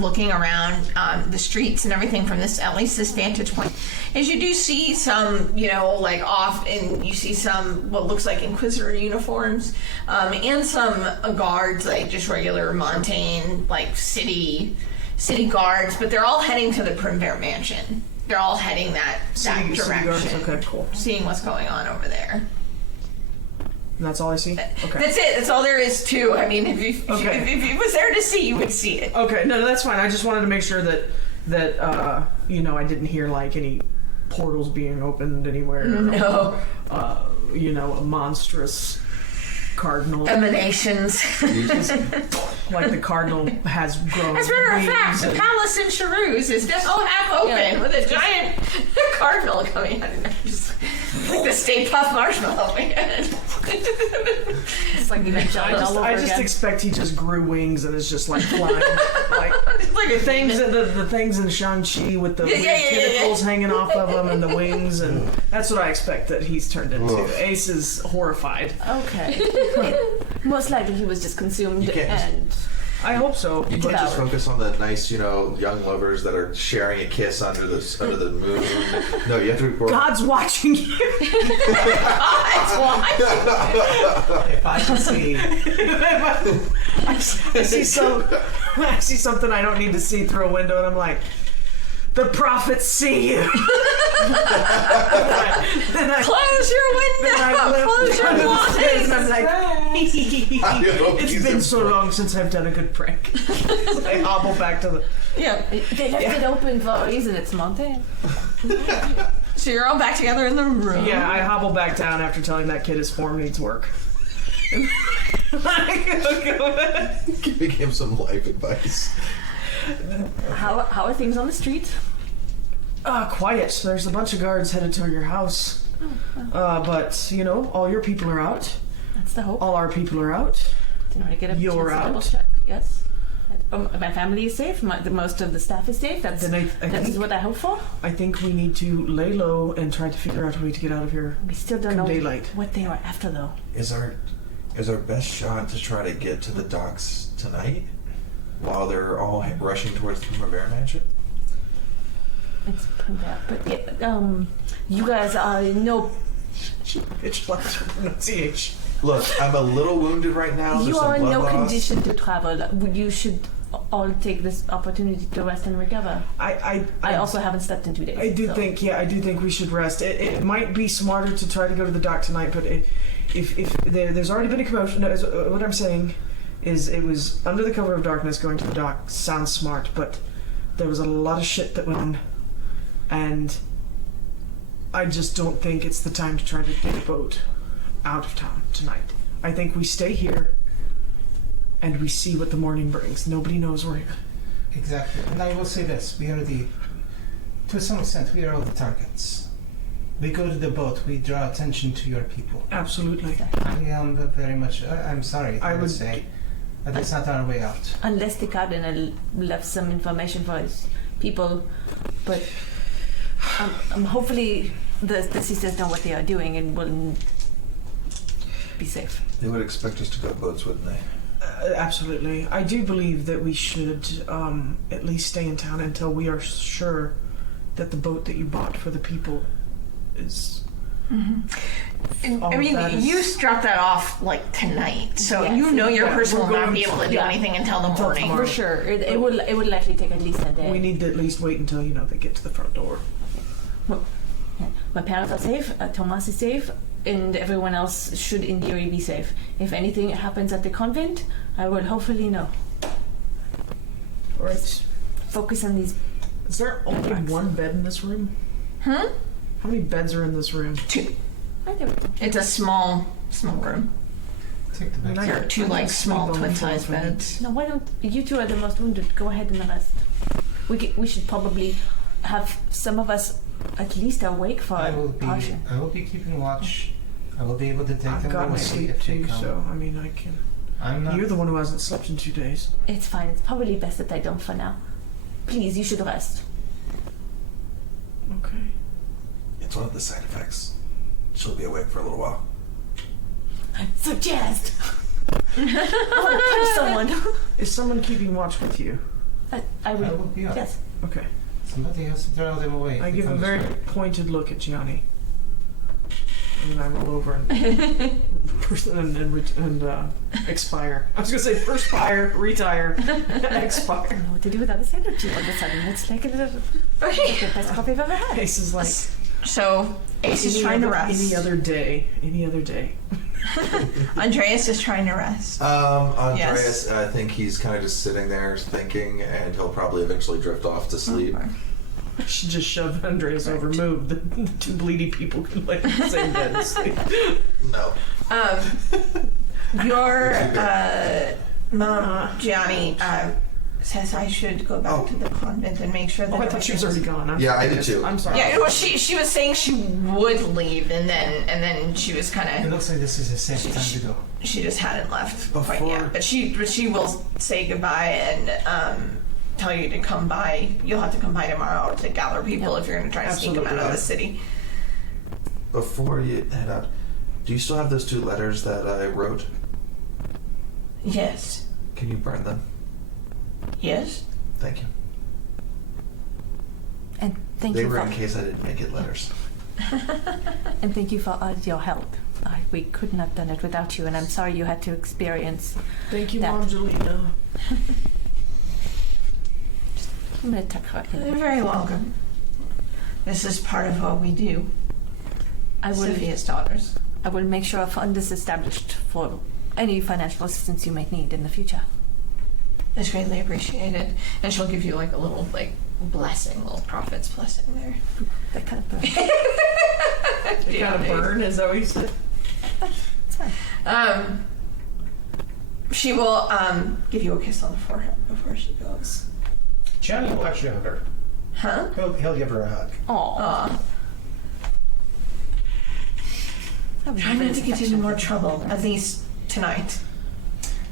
looking around the streets and everything from this, at least this vantage point, is you do see some, like off, and you see some what looks like Inquisitor uniforms, and some guards, like just regular Montaigne, like city guards, but they're all heading to the Primavera Mansion. They're all heading that City direction, guards, okay, cool. seeing what's going on over there. And that's all I see? Okay. That's it. That's all there is to. I mean, if it was there to see, you would see it. Okay, no, that's fine. I just wanted to make sure that I didn't hear like any portals being opened anywhere. No. A monstrous cardinal. Emanations. Like the cardinal has grown. As a matter of fact, the wings palace in Charus is just half open with a giant cardinal coming out of it. Just like the Stay Puft Marshmallow Man. It's like you giant all over I just again. expect he just grew wings and is just like flying, like Like a things. The things in Shang-Chi with the weird tentacles hanging off of him and the wings, and that's what I expect that he's turned into. Oof. Ace is horrified. Okay. Most likely he was just consumed You can't just- and I hope so. You can't just focus on the nice, young lovers that are sharing a kiss under the moon. No, you have to. God's watching you. God's watching. If I can see, I see something I don't need to see through a window, and I'm like, The prophets see you. Then I Close your window! Close your blinds! I'm like, it's been so long since I've done a good prank. So I hobble back to the... Yeah. They left it open for a reason. It's Montaigne. So you're all back together in the room. Yeah, I hobble back down after telling that kid his form needs work. Giving him some life advice. How are things on the street? Quiet. There's a bunch of guards headed to your house. But, you know, all your people are out. That's the hope. All our people are out. Did I get a You're chance to double out. check? Yes. My family is safe. Most of the staff is safe. That's Then I that is think, what I hope for. I think we need to lay low and try to figure out a way to get out of here. We still don't Come know daylight. what they are after, though. Is our best shot to try to get to the docks tonight while they're all rushing towards the Primavera Mansion? It's Primavera, but yeah, you guys are It's like pronunciation. Look, I'm a little wounded right now. you There's are some in blood no loss. condition to travel. You should all take this opportunity to rest and recover. I also haven't slept in 2 days. I do so. think we should rest. It might be smarter to try to go to the dock tonight, but if there's already been a commotion. No, what I'm saying is it was under the cover of darkness going to the dock. Sounds smart, but there was a lot of shit that went on, and I just don't think it's the time to try to get a boat out of town tonight. I think we stay here and we see what the morning brings. Nobody knows we're here. Exactly. And I will say this: we are to some extent, we are all the targets. We go to the boat. We draw attention to your people. Absolutely. I am very much. I'm sorry. I would would- say that it's not our way out. Unless the cardinal left some information for his people, but hopefully the sisters know what they are doing and will be safe. They would expect us to go boats, wouldn't they? Absolutely. I do believe that we should at least stay in town until we are sure that the boat that you bought for the people is... And, All I mean, of that is- you struck that off like tonight, so Yes. you know your Yeah, person we're will not going be able to do yeah. anything until the Until morning. tomorrow. For sure, it would likely take at least a day. We need to at least wait until, you know, they get to the front door. My parents are safe, Thomas is safe, and everyone else should in theory be safe. If anything happens at the convent, I will hopefully know. All right. Focus on these. Is there only one bed in this room? Hmm? How many beds are in this room? 2. I think It's a small room. Take the I mean, back. There are 2 I like can sleep small on the floor twin-sized if I need beds. No, why don't you two are the most wounded? Go ahead and rest. We should probably have some of us at least awake for I a will portion. be keeping watch. I will be able to take I've them got my away sleep if they too, come. so, I mean, I can... I'm not. You're the one who hasn't slept in 2 days. It's fine. It's probably best that I don't for now. Please, you should rest. Okay. It's one of the side effects. She'll be awake for a little while. I'm so jazzed. I want to punch someone. Is someone keeping watch with you? I I will. will be on. Yes. Okay. Somebody has to throw them away. I if give it a comes very to it. pointed look at Gianni. And then I roll over and expire. I was gonna say perspire, retire, I expire. don't know what to do without this energy all of a sudden. It's like the best coffee I've ever had. Ace is like So Ace is trying to rest. Any other day. Andreas is trying to rest. Andreas, Yes. I think he's kind of just sitting there thinking, and he'll probably eventually drift off to sleep. I should just shove Andres over, move. The 2 bleedy people can lay in the same bed and sleep. No. Your mom, Gianni, says I should go back to the convent and make sure that. Oh, I thought she was already gone. Yeah, I did too. I'm sorry. Yeah, well, she was saying she would leave, and then she was kind It of. looks like this is a safe time to go. She just hadn't left quite Before- yet, but she will say goodbye and tell you to come by. You'll have to come by tomorrow to gather people if you're going to try to sneak them out of the city. Before you head out, do you still have those 2 letters that I wrote? Yes. Can you burn them? Yes. Thank you. And thank They you were for in case I didn't make it letters. and thank you for all your help. We couldn't have done it without you, and I'm sorry you had to experience. Thank you, That. Angelina. I'm gonna tuck her in. You're very welcome. This is part of what we do. I will. Sophia's daughters. I will make sure a fund is established for any financial assistance you might need in the future. It's greatly appreciated. And she'll give you like a little blessing, little prophet's blessing there. That kind of burn. It kind of burn, is that what you said? It's fine. She will give you a kiss on the forehead before she goes. Gianni will actually hug her. Huh? He'll give her a hug. Aw. Try not to get you into more trouble, at least tonight.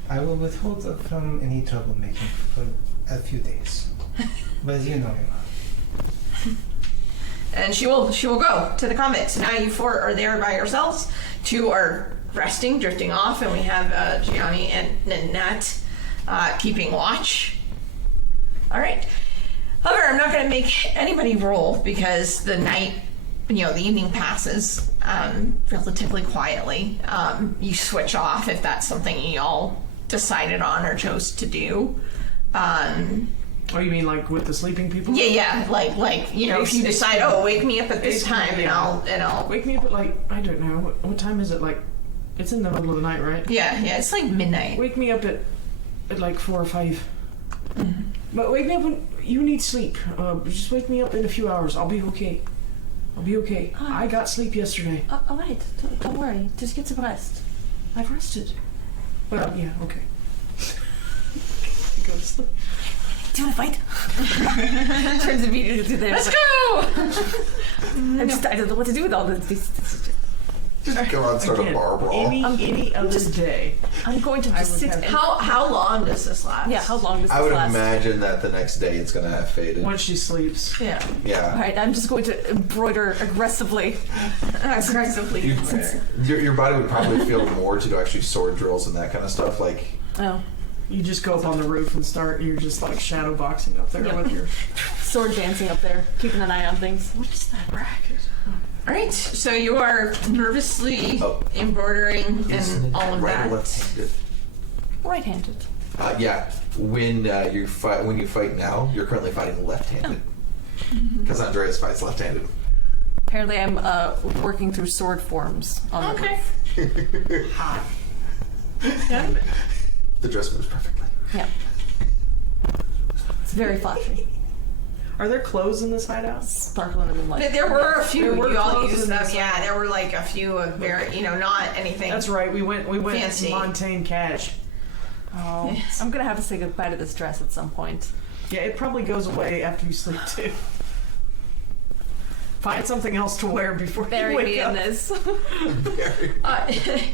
I will withhold from any troublemaking for a few days. But you know him. And she will go to the convent. So now you four are there by yourselves. Two are resting, drifting off, and we have Gianni and Nanette keeping watch. All right. However, I'm not going to make anybody roll because the night, the evening passes relatively quietly. You switch off if that's something you all decided on or chose to do. Oh, you mean like with the sleeping people? Yeah, like if you decide, wake me up at this time, and I'll Wake me up at I don't know, what time is it? It's in the middle of the night, right? yeah, it's like midnight. Wake me up at 4 or 5. Mm-hmm. But wake me up when you need sleep. Just wake me up in a few hours. I'll be okay. I got sleep yesterday. All right. Don't worry. Just get some rest. I've rested. Well, yeah, okay. Go to sleep. Do you want to fight? Turns immediately to there. Let's go! I don't know what to do with all this. This is just... Just go out and start a bar brawl. Any other day. I'm going to just sit. How long does this last? Yeah, how long does this I would last? imagine that the next day it's going to have faded. Once she sleeps. Yeah. Yeah. All right, I'm just going to embroider aggressively. Aggressively. Your body would probably feel more to do actually sword drills and that kind of stuff. Oh. You just go up on the roof and you're just shadow boxing up there with your sword dancing up there, keeping an eye on things. What is that racket? All right, so you are nervously embroidering and all of right that. or left-handed? Right-handed. Yeah. When you fight now, you're currently fighting left-handed. Because Andreas fights left-handed. Apparently, I'm working through sword forms on the roof. Hot. The dress moves perfectly. Yeah. It's very flashy. Are there clothes in this hideout? Sparkling in the light. There were a few. There were You all clothes used in them. this Yeah, there were a few of very, not anything. That's right. We went Fancy. Montaigne cash. Oh, Yes. I'm gonna have to say goodbye to this dress at some point. Yeah, it probably goes away after you sleep too. Find something else to wear before Bury you wake me up. in this.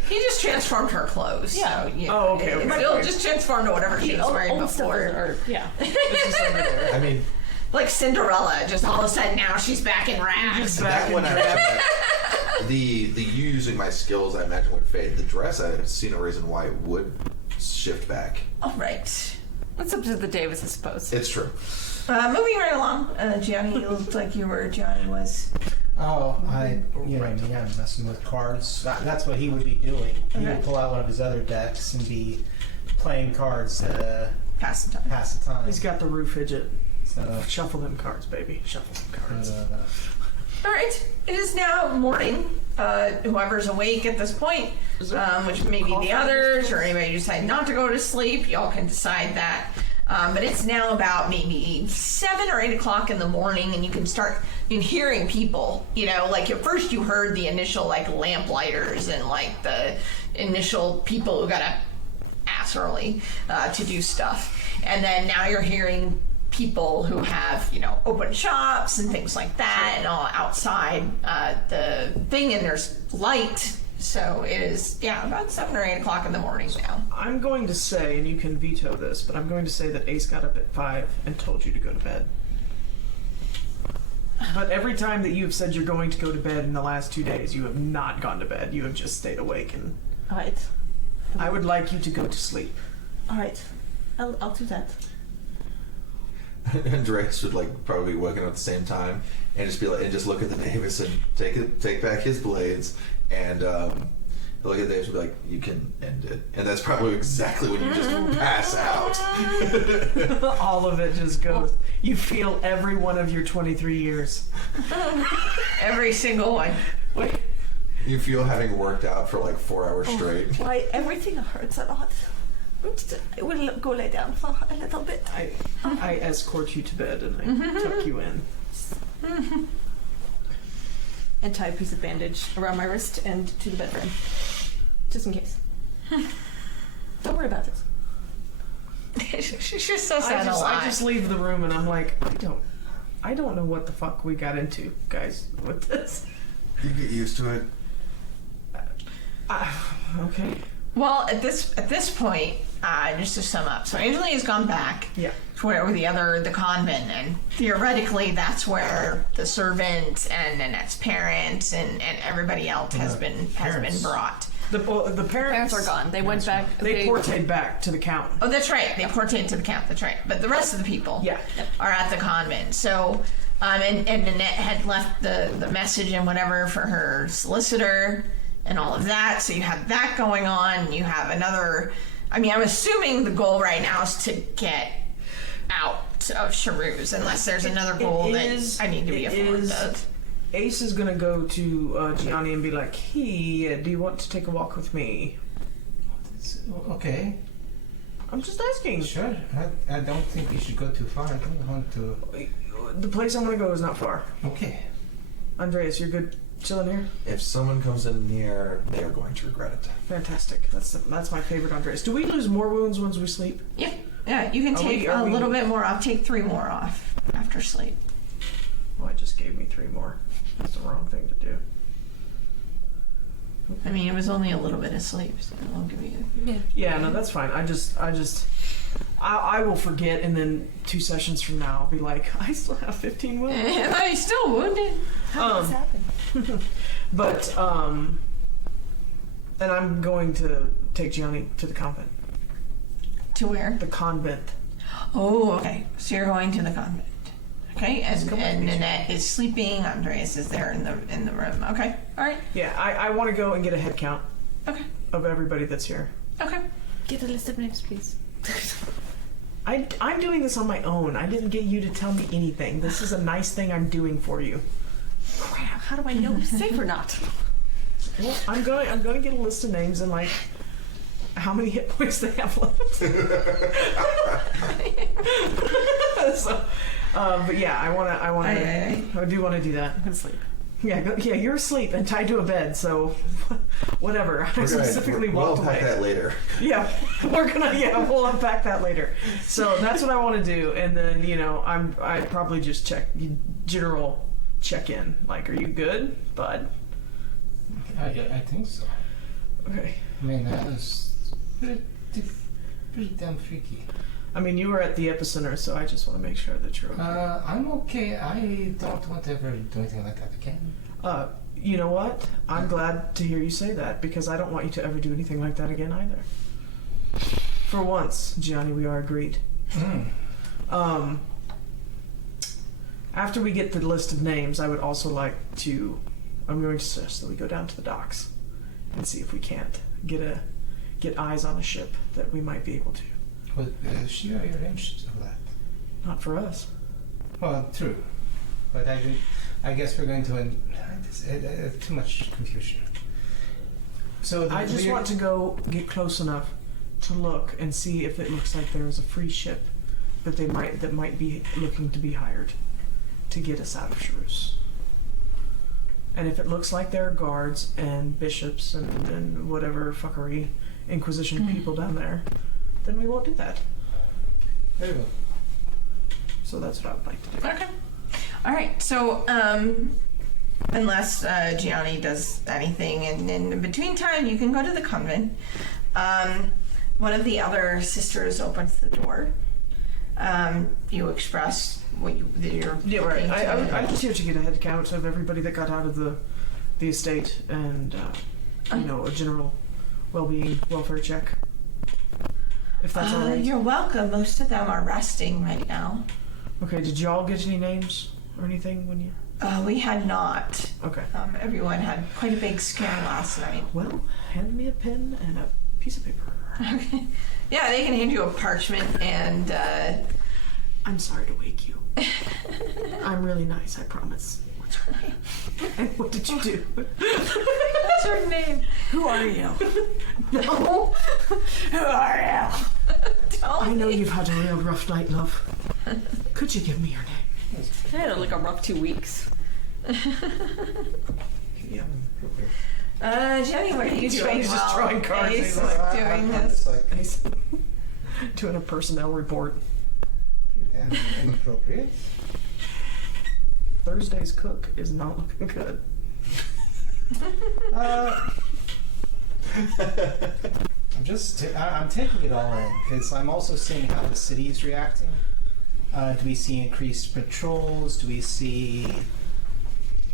He just transformed her clothes. Yeah. So, Oh, okay, It's okay. still just transformed to whatever she was wearing Old stuff before. or yeah. It's just under there. I mean, Like Cinderella, just all of a sudden now she's back in rags. Back that one in I imagine, the you using my skills I imagine would fade. The dress I see no reason why it would shift back. All right. It's up to the Davis, I suppose. It's true. Moving right along, Gianni, you looked like you were. Gianni was. Oh, I'm messing with cards. That's what he would be doing. He Okay. would pull out one of his other decks and be playing cards to Pass the time. pass the time. He's got the roof fidget. So, Shuffle them cards, baby. Shuffle them cards. All right. It is now morning. Whoever's awake at this point, which may be the others, or anybody who decide not to go to sleep, y'all can decide that. But it's now about maybe 7 or 8 o'clock in the morning, and you can start hearing people. Like at first you heard the initial lamplighters and the initial people who got up ass early to do stuff, and then now you're hearing people who have open shops and things like that, and all outside the thing, and there's light. So it is, about 7 or 8 o'clock in the morning now. I'm going to say, and you can veto this, but I'm going to say that Ace got up at 5 and told you to go to bed. But every time that you've said you're going to go to bed in the last 2 days, you have not gone to bed. You have just stayed awake, and All right. I would like you to go to sleep. All right. I'll do that. Andreas would probably be waking up at the same time and just be and just look at the Davis and take back his blades and He'll look at Dave and be like, "You can end it," and that's probably exactly when you just pass out. All of it just goes. You feel every one of your 23 years. Every single one. Wait. You feel having worked out for like 4 hours straight. Why, everything hurts a lot. I will go lay down for a little bit. I escort you to bed and I tuck you in. And tie a piece of bandage around my wrist and to the bedroom. Just in case. Don't worry about this. She just says that a lot. I just leave the room and I'm like, I don't know what the fuck we got into, guys, with this. You get used to it. Okay. Well, at this point, just to sum up, so Angeline has gone back Yeah. to where the convent, and theoretically that's where the servant and Nanette's parents and everybody else has been brought. The Parents parents are gone. They went back. They ported back to the count. Oh, that's right. They ported to the camp. That's right. But the rest of the people Yeah. are at the convent. So, and Nanette had left the message and whatever for her solicitor and all of that. So you have that going on. You have another. I mean, I'm assuming the goal right now is to get out of Charuz, unless there's another goal that I need to be informed of. Ace is gonna go to Gianni and be like, "Hey, do you want to take a walk with me?" Okay, I'm just asking. sure. I don't think we should go too far. I don't want to. The place I'm gonna go is not far. Okay. Andreas, you're good chilling here? If someone comes in here, they are going to regret it. Fantastic. That's my favorite Andreas. Do we lose more wounds once we sleep? Yeah, you can take a little bit more off. Take 3 more off after sleep. Well, it just gave me 3 more. That's the wrong thing to do. I mean, it was only a little bit of sleep, so I'll give you. Yeah, no, that's fine. I will forget, and then 2 sessions from now, I'll be like, I still have 15 wounds. I'm still wounded. How did this happen? But, and I'm going to take Gianni to the convent. To where? The convent. Oh, okay. So you're going to the convent. Okay, and Nanette is sleeping. Andreas is there in the room. Okay, all right. Yeah, I want to go and get a head count Okay, of everybody that's here. okay. Get a list of names, please. I'm doing this on my own. I didn't get you to tell me anything. This is a nice thing I'm doing for you. Crap, how do I know if safe or not? Well, I'm going to get a list of names and like how many hit points they have left. So, but yeah, I do want to do that. I'm gonna sleep. Yeah, you're asleep and tied to a bed, so whatever. I specifically We'll walked unpack away. that later. Yeah, we'll unpack that later. So that's what I want to do, and then I probably just general check in. Like, are you good, bud? I think so. Okay. I mean, that was pretty damn freaky. I mean, you were at the epicenter, so I just want to make sure that you're okay. I'm okay. I don't want to ever do anything like that again. You know what? I'm glad to hear you say that, because I don't want you to ever do anything like that again either. For once, Gianni, we are agreed. After we get the list of names, I would also like to... I'm going to suggest that we go down to the docks and see if we can't get eyes on a ship that we might be able to. But she arranged all that. Not for us. Well, true. But I guess we're going to too much confusion. So I just want to go get close enough to look and see if it looks like there is a free ship that might be looking to be hired to get us out of Charuz. And if it looks like there are guards and bishops and whatever fuckery Inquisition people down there, then we won't do that. Very well. So that's what I would like to do. Okay. All right. So, unless Gianni does anything, and in between time, you can go to the convent. One of the other sisters opens the door. You express what you're Yeah, right. looking to- I'm just here to get a head count of everybody that got out of the estate and a general well-being, welfare check. If that's all right. You're welcome. Most of them are resting right now. Okay, did y'all get any names or anything when you... We had not. Okay. Everyone had quite a big scare last night. Well, hand me a pen and a piece of paper. Okay. Yeah, they can hand you a parchment and, I'm sorry to wake you. I'm really nice, I promise. What's your name? And what did you do? What's your name? Who are you? No. Who are you? I know you've had a real rough night, love. Could you give me your name? I had like a rough 2 weeks. Yeah. Jenny, what are you doing? He's just drawing cards. Ace He's is like, doing this. He's doing a personnel report. Inappropriate. Thursday's cook is not looking good. I'm taking it all in because I'm also seeing how the city is reacting. Do we see increased patrols? Do we see,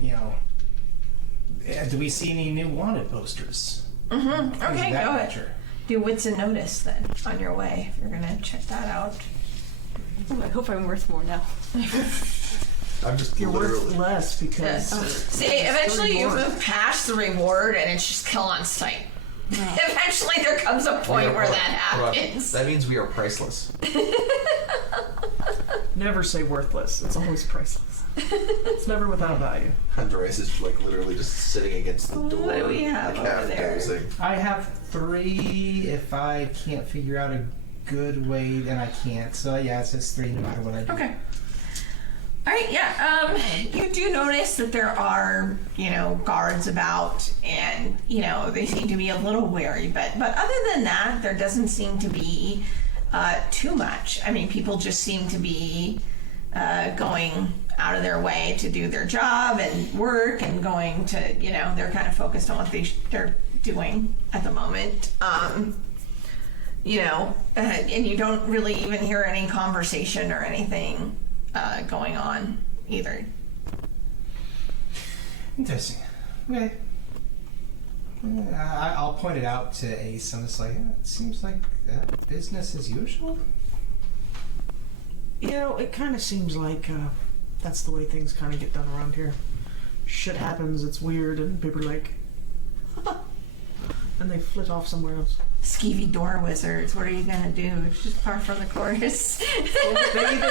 do we see any new wanted posters? Mm-hmm. Okay, That go ahead. nature? Do wits and notice then on your way if you're gonna check that out. Ooh, I hope I'm worth more now. I'm just You're literally. worth less because See, eventually you move past the reward and it's just kill on sight. Eventually there comes a point where that happens. That means we are priceless. never say worthless. It's always priceless. It's never without value. Andreas is like literally just sitting against the door. What do we have like, over half there? dozing. I have 3 if I can't figure out a good way, and I can't. So yeah, it says 3 no matter what I do. Okay. All right, yeah. You do notice that there are, guards about, and they seem to be a little wary. But other than that, there doesn't seem to be too much. I mean, people just seem to be going out of their way to do their job and work, and going to, they're kind of focused on what they're doing at the moment. And you don't really even hear any conversation or anything going on either. Interesting. Okay. I'll point it out to Ace. I'm just like, it seems like business as usual. It kind of seems like that's the way things kind of get done around here. Shit happens, it's weird, and people are like, and they flit off somewhere else. Skeevy door wizards, what are you gonna do? It's just par for the course.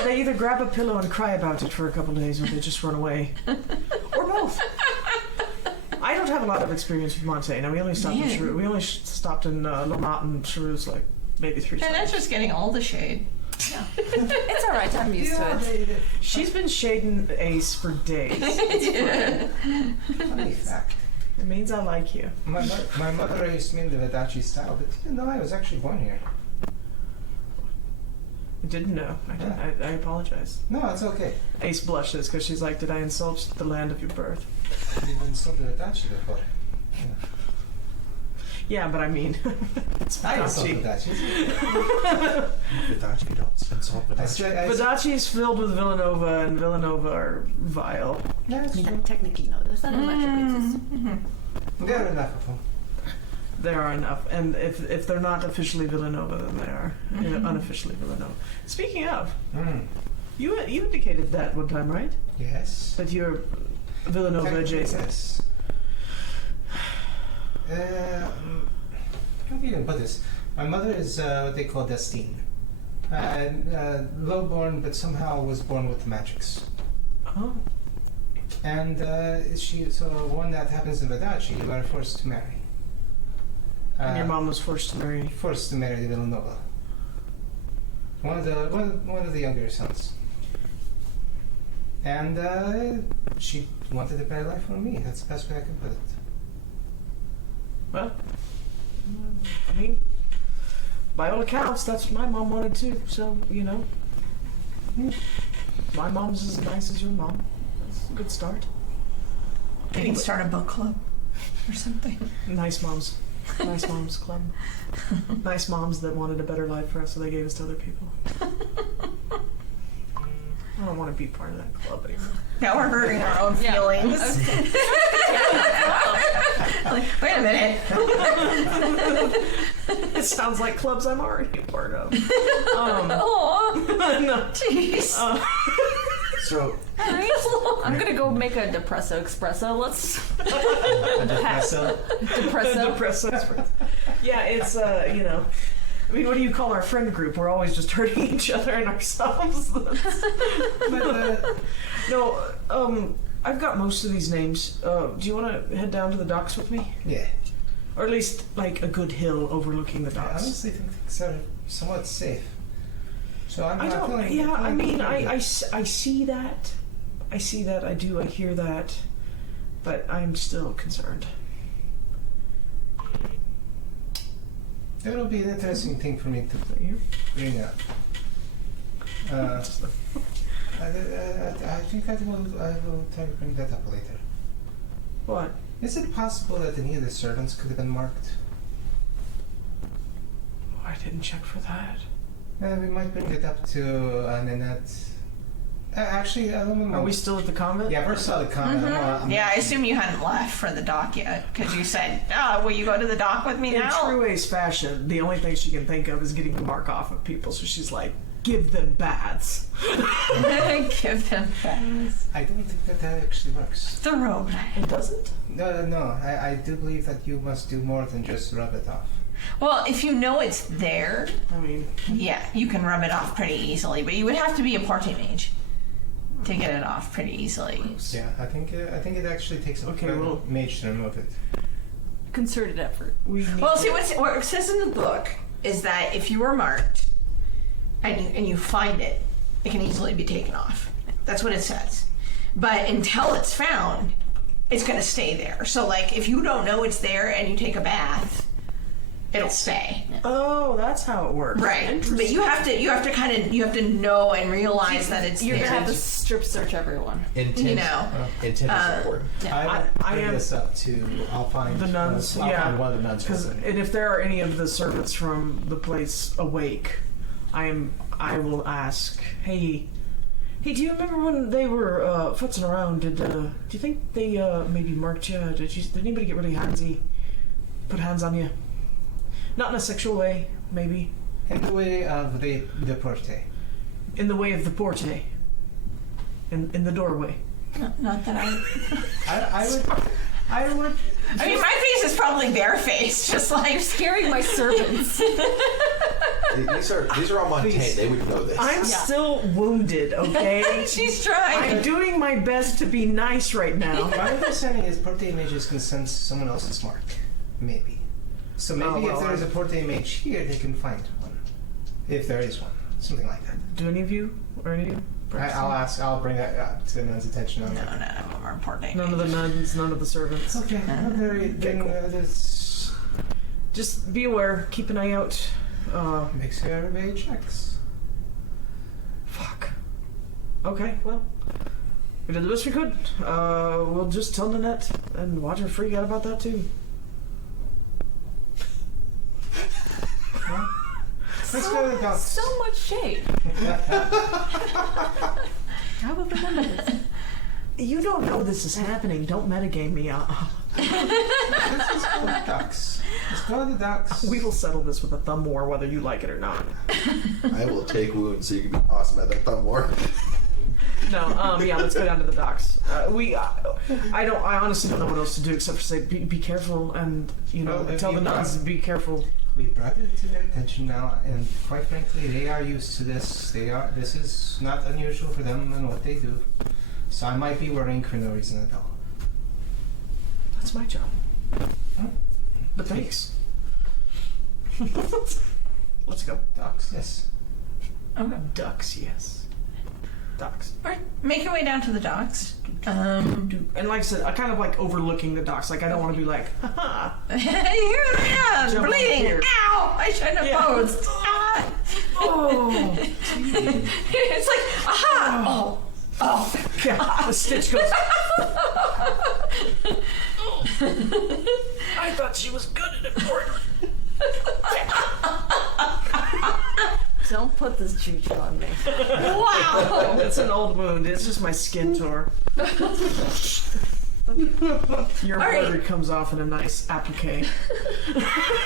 They either grab a pillow and cry about it for a couple days, or they just run away, or both. I don't have a lot of experience with Montaigne. We only stopped in Cheroux. We only stopped in Lamont and Cheroux's like maybe 3 times. And that's just getting all the shade. Yeah. It's all right. I'm used to it. She's been shading Ace for days. Funny fact. It means I like you. My mother raised me in the Vedachi style, but didn't know I was actually born here. I didn't know. I apologize. No, it's okay. Ace blushes because she's like, did I insult the land of your birth? You've been so the Vedachi before. Yeah, but I mean, it's I insult Vedachi. Vedachi. Vedachi, don't insult Vedachi. Vedachi is filled with Villanova, and Villanova are vile. Technically, no. There's not much of There are enough of them. There are enough, and if they're not officially Villanova, then they are unofficially Villanova. Speaking of, you indicated that one time, right? Yes. That you're Villanova adjacent. Yes. How do you even put this? My mother is what they call Destine. Low-born, but somehow was born with the magics. Oh. And so one that happens in Vedachi, you are forced to marry. And your mom was forced to marry. Forced to marry Villanova. One of the younger sons. And she wanted a better life for me. That's the best way I can put it. Well, I mean, by all accounts, that's what my mom wanted too. So, my mom's as nice as your mom. That's a good start. You can start a book club or something. Nice moms. Nice moms club. Nice moms that wanted a better life for us, so they gave us to other people. I don't want to be part of that club anymore. Now we're hurting our own feelings. Wait a minute. It sounds like clubs I'm already a part of. Aw. No. Jeez. So, I'm gonna go make a depresso espresso. Let's so depresso. Yeah, it's you know. I mean, what do you call our friend group? We're always just hurting each other and ourselves. No, I've got most of these names. Do you want to head down to the docks with me? yeah. Or at least, like, a good hill overlooking the I docks. honestly think things are somewhat safe. So I'm I not don't. feeling. Yeah, I feeling mean, pretty I good. see that. I see that. I do. I hear that. But I'm still concerned. That will be an interesting thing for me to You? bring up. I think I will try to bring that up later. What? Is it possible that any of the servants could have been marked? Oh, I didn't check for that. We might bring it up to Nanette. Actually, I don't know. Are we still at the convent? Yeah, we're still at the comment. Yeah, I assume you hadn't left for the dock yet, because you said, will you go to the dock with me In now? true Ace fashion, the only thing she can think of is getting the mark off of people, so she's like, give them baths. Give them bags. I don't think that actually works. The robe. It doesn't? No. I do believe that you must do more than just rub it off. Well, if you know it's there, I mean, yeah, you can rub it off pretty easily, but you would have to be a party mage to get it off pretty easily. Yeah, I think it actually takes a mage to remove it. Concerted effort. we need Well, to- see, what it says in the book is that if you are marked and you find it, it can easily be taken off. That's what it says. But until it's found, it's going to stay there. So, like, if you don't know it's there and you take a bath, it'll stay. Oh, that's how it works. Right. But you have to know and realize that it's You're there. gonna have to strip search everyone. Intent. You know. Intent is important. I I am- this up to. I'll find The nuns, I'll yeah. find one of the nuns. And if there are any of the servants from the place awake, I will ask, hey, do you remember when they were futzing around? Do you think they maybe marked you? Did anybody get really handsy? Put hands on you? Not in a sexual way, maybe. In the way of the porte. In the way of the porte. In the doorway. Not that I would. I mean, my face is probably their face, just like Scaring my servants. These are all Montaigne. Please. They would know this. I'm still wounded, okay? she's trying. I'm doing my best to be nice right now. My understanding is porte mages can sense someone else's mark. Maybe. So maybe if there is a porte mage here, they can find one. If there is one. Something like that. Do any of you, or any of you? I'll ask. I'll bring that to the nuns' attention. No, none of them are important. None of the nuns, none of the servants. Okay. Very. Then this Just be aware, keep an eye out. makes her everybody checks. Fuck. Okay, well, we did the best we could. We'll just tell Nanette and watch her freak out about that too. Let's go to the docks. So much shade. I will remember this. You don't know this is happening. Don't metagame me. Let's just go to the docks. Let's go to the docks. We will settle this with a thumb war, whether you like it or not. I will take wounds so you can be awesome at that thumb war. No, yeah, let's go down to the docks. I honestly don't know what else to do except for say, be careful, and Well, if tell you the nuns to be careful. We brought it to their attention now, and quite frankly, they are used to this. This is not unusual for them and what they do. So I might be worrying for no reason at all. That's my job. Huh? But thanks. Let's go. Docks, yes. Okay. Ducks, yes. Ducks. All right, make your way down to the docks. And like I said, I kind of like overlooking the docks. Like I don't want to be like, haha. Here I am, Jump bleeding. over here. Ow! I shouldn't have Yeah. posed. Ah. Oh. It's like, aha! Oh. Yeah, the stitch goes. I thought she was good at embroidery. Don't put this juju on me. Wow! It's an old wound. It's just my skin tore. Your All right. embroidery comes off in a nice applique.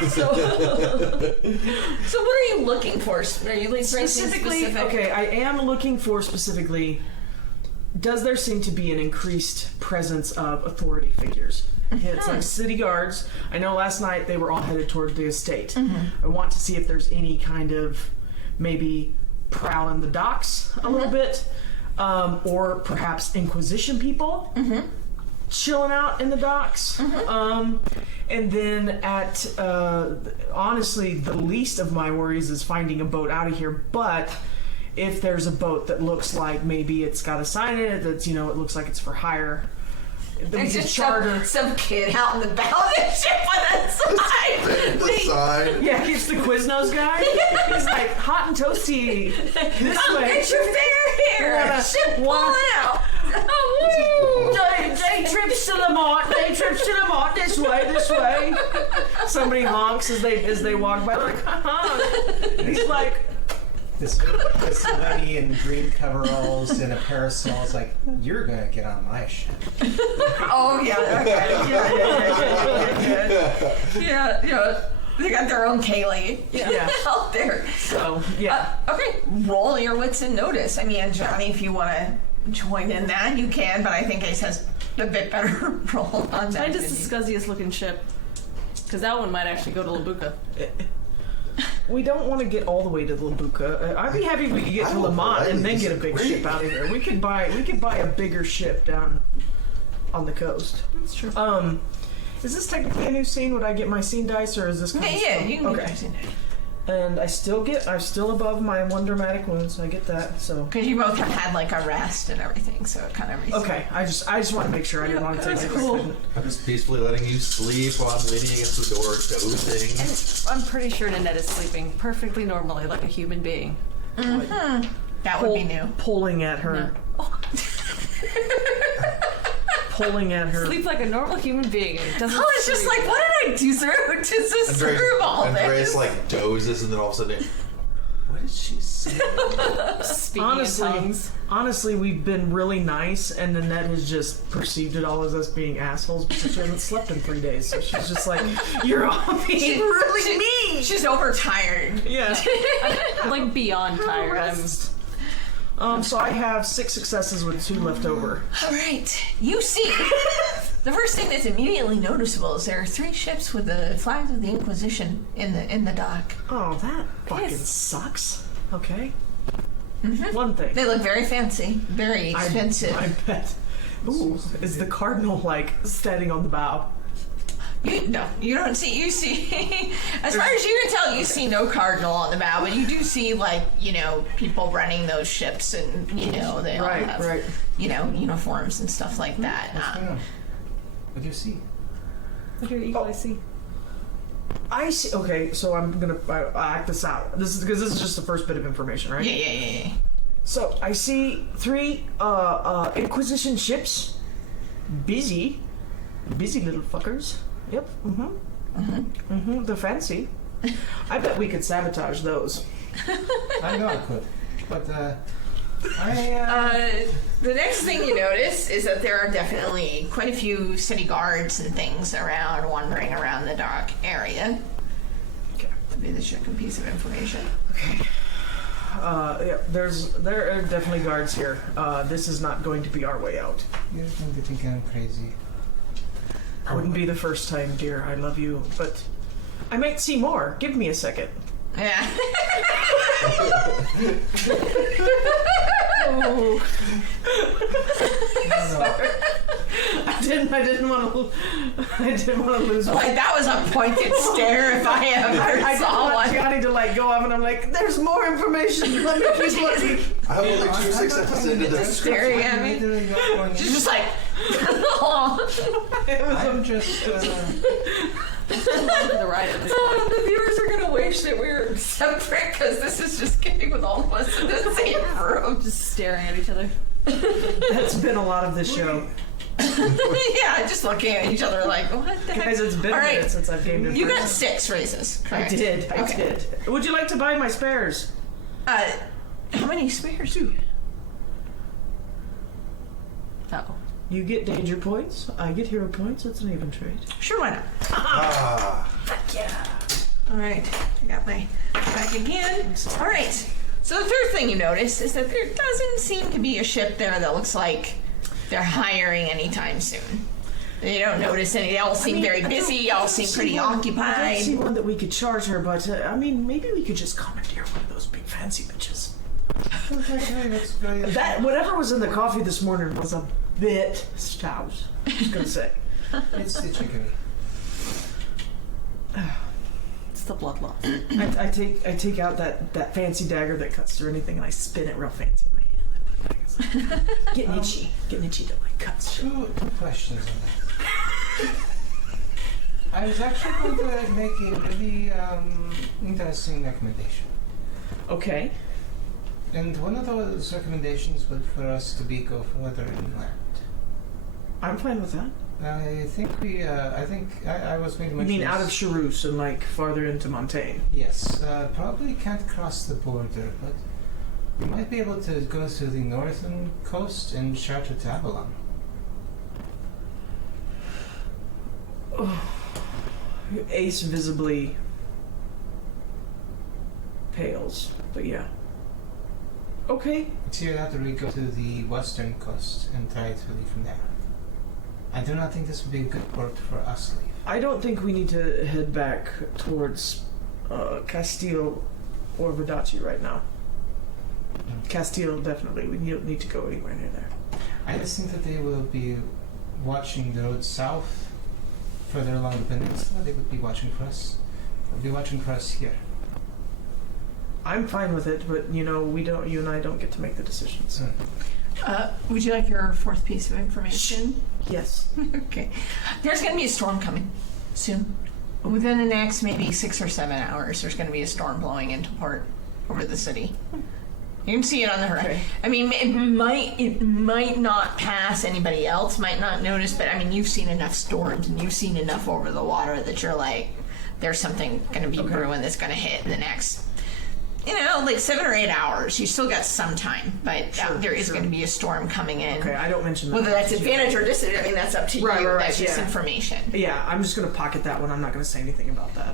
So what are you looking for? Are you looking for anything Specifically, specific? okay, I am looking for specifically does there seem to be an increased presence of authority figures? It's like city guards. I know last night they were all headed toward the estate. I want to see if there's any kind of maybe prowling the docks a little bit, or perhaps Inquisition people chilling out in the docks. And then at honestly, the least of my worries is finding a boat out of here. But if there's a boat that looks like maybe it's got a sign in it that's, it looks like it's for hire, There's just some kid out in the bow of the ship with a sign. Yeah, he's the Quiznos guy. He's like, hot and toasty. This way. Get your fare here. Ship pulling out. Day trips to Lamont. Day trips to Lamont. This way. Somebody honks as they walk by. Like, and he's like, This lady in green coveralls and a parasol is like, you're gonna get on my ship. Oh yeah, okay. Yeah. They got their own Kaylee out there. So yeah. Okay, roll your wits and notice. I mean, Johnny, if you want to join in that, you can. But I think Ace has a bit better roll on that. Find us the scuzziest looking ship, because that one might actually go to Labuka. We don't want to get all the way to Labuka. I'd be happy if we could get to Lamont and then get a big ship out of here. We could buy a bigger ship down on the coast. That's true. Is this technically a new scene? Would I get my scene dice, or is this? Yeah, you can get your scene dice. And I'm still above my 1 dramatic wounds. I get that. So because you both have had like a rest and everything, so it kind of resets. Okay, I just want to make sure. I didn't want to take it. Cool. I'm just peacefully letting you sleep while I'm leaning against the door, dozing. I'm pretty sure Nanette is sleeping perfectly normally, like a human being. That would be new. Pulling at her. No. Pulling at her. Sleep like a normal human being. It doesn't. Oh, it's just like, what did I do to deserve all this? Andreas like dozes, and then all of a sudden, what did she say? Speaking in tongues. Honestly, we've been really nice, and Nanette has just perceived it all as us being assholes because she hasn't slept in 3 days. So she's just like, "You're all being really mean." She's overtired. Yeah. I'm like beyond tired. So I have 6 successes with 2 left over. All right, you see. The first thing that's immediately noticeable is there are 3 ships with the flags of the Inquisition in the dock. Oh, that fucking Yes. sucks. Okay. One thing. They look very fancy, very expensive. I bet. Ooh, is the cardinal like standing on the bow? No, you don't see. You see, as far as you can tell, you see no cardinal on the bow, but you do see people running those ships, and they all have uniforms and stuff like that. What's going on? What do you see? What do your eagle eyes see? I see. Okay, so I'm gonna act this out. This is just the first bit of information, right? Yeah. So I see 3 Inquisition ships, busy little fuckers. Yep. They're fancy. I bet we could sabotage those. I know I could, but The next thing you notice is that there are definitely quite a few city guards and things around, wandering around the dock area. Okay. That'd be the second piece of information. Okay. Yeah, there are definitely guards here. This is not going to be our way out. you're going to think I'm crazy. Wouldn't be the first time, dear. I love you, but I might see more. Give me a second. Yeah. Oh. I didn't want to lose. Like that was a pointed stare if I ever I saw want one. Johnny to go off, and I'm like, "There's more information. Let me keep looking." I'm only 2 successes into this. Staring at me. She's just like. I'm just. The ride at this point. The viewers are gonna wish that we were separate because this is just getting with all of us in the same room. Just staring at each other. That's been a lot of this show, Yeah, just looking at each other like, what the heck? guys. It's been All a right. minute since I've gamed in You got person. 6 raises. I Correct? did. I Okay. did. Would you like to buy my spares? How many spares do you? Oh. You get danger points. I get hero points. It's an even trade. Sure, why not? Ah, All right, I got my back again. All right, So the third thing you notice is that there doesn't seem to be a ship there that looks like they're hiring anytime soon. You don't notice any. They all seem very busy. All seem pretty I don't occupied. see one that we could charge her, but maybe we could just commandeer one of those big fancy bitches. That whatever was in the coffee this morning was a bit stout. I was gonna say. It's the chicken. It's the blood loss. I take out that fancy dagger that cuts through anything, and I spin it real fancy in my hand. Getting itchy to like cuts. Two questions on that. I was actually going to make a really interesting recommendation. Okay. And one of those recommendations was for us to go further inland. I'm fine with that. I think I was going to You mention mean out of this. Charus and like farther into Montaigne? Yes, probably can't cross the border, but we might be able to go to the northern coast and charter to Avalon. Ace visibly pales, but yeah. Okay. It's either that or we go to the western coast and try to leave from there. I do not think this would be a good port for us to leave. I don't think we need to head back towards Castile or Verdacci right now. Castile, definitely. We don't need to go anywhere near there. I just think that they will be watching the road south, further along the peninsula. They would be watching for us. They'll be watching for us here. I'm fine with it, but you and I don't get to make the decisions. Would you like your fourth piece of information? Yes. Okay. There's going to be a storm coming soon. Within the next maybe 6 or 7 hours, there's going to be a storm blowing into port over the city. You can see it on the horizon. Okay. I mean, it might not pass. Anybody else might not notice, but I mean, you've seen enough storms and you've seen enough over the water that you're like, there's something going to be brewing that's going to hit in the next, like 7 or 8 hours. You still got some time, but there is going to be a storm coming in. Okay, I don't mention that. Whether that's advantage or disadvantage, I mean, that's up to you. Right, That's just yeah. information. Yeah, I'm just going to pocket that one. I'm not going to say anything about that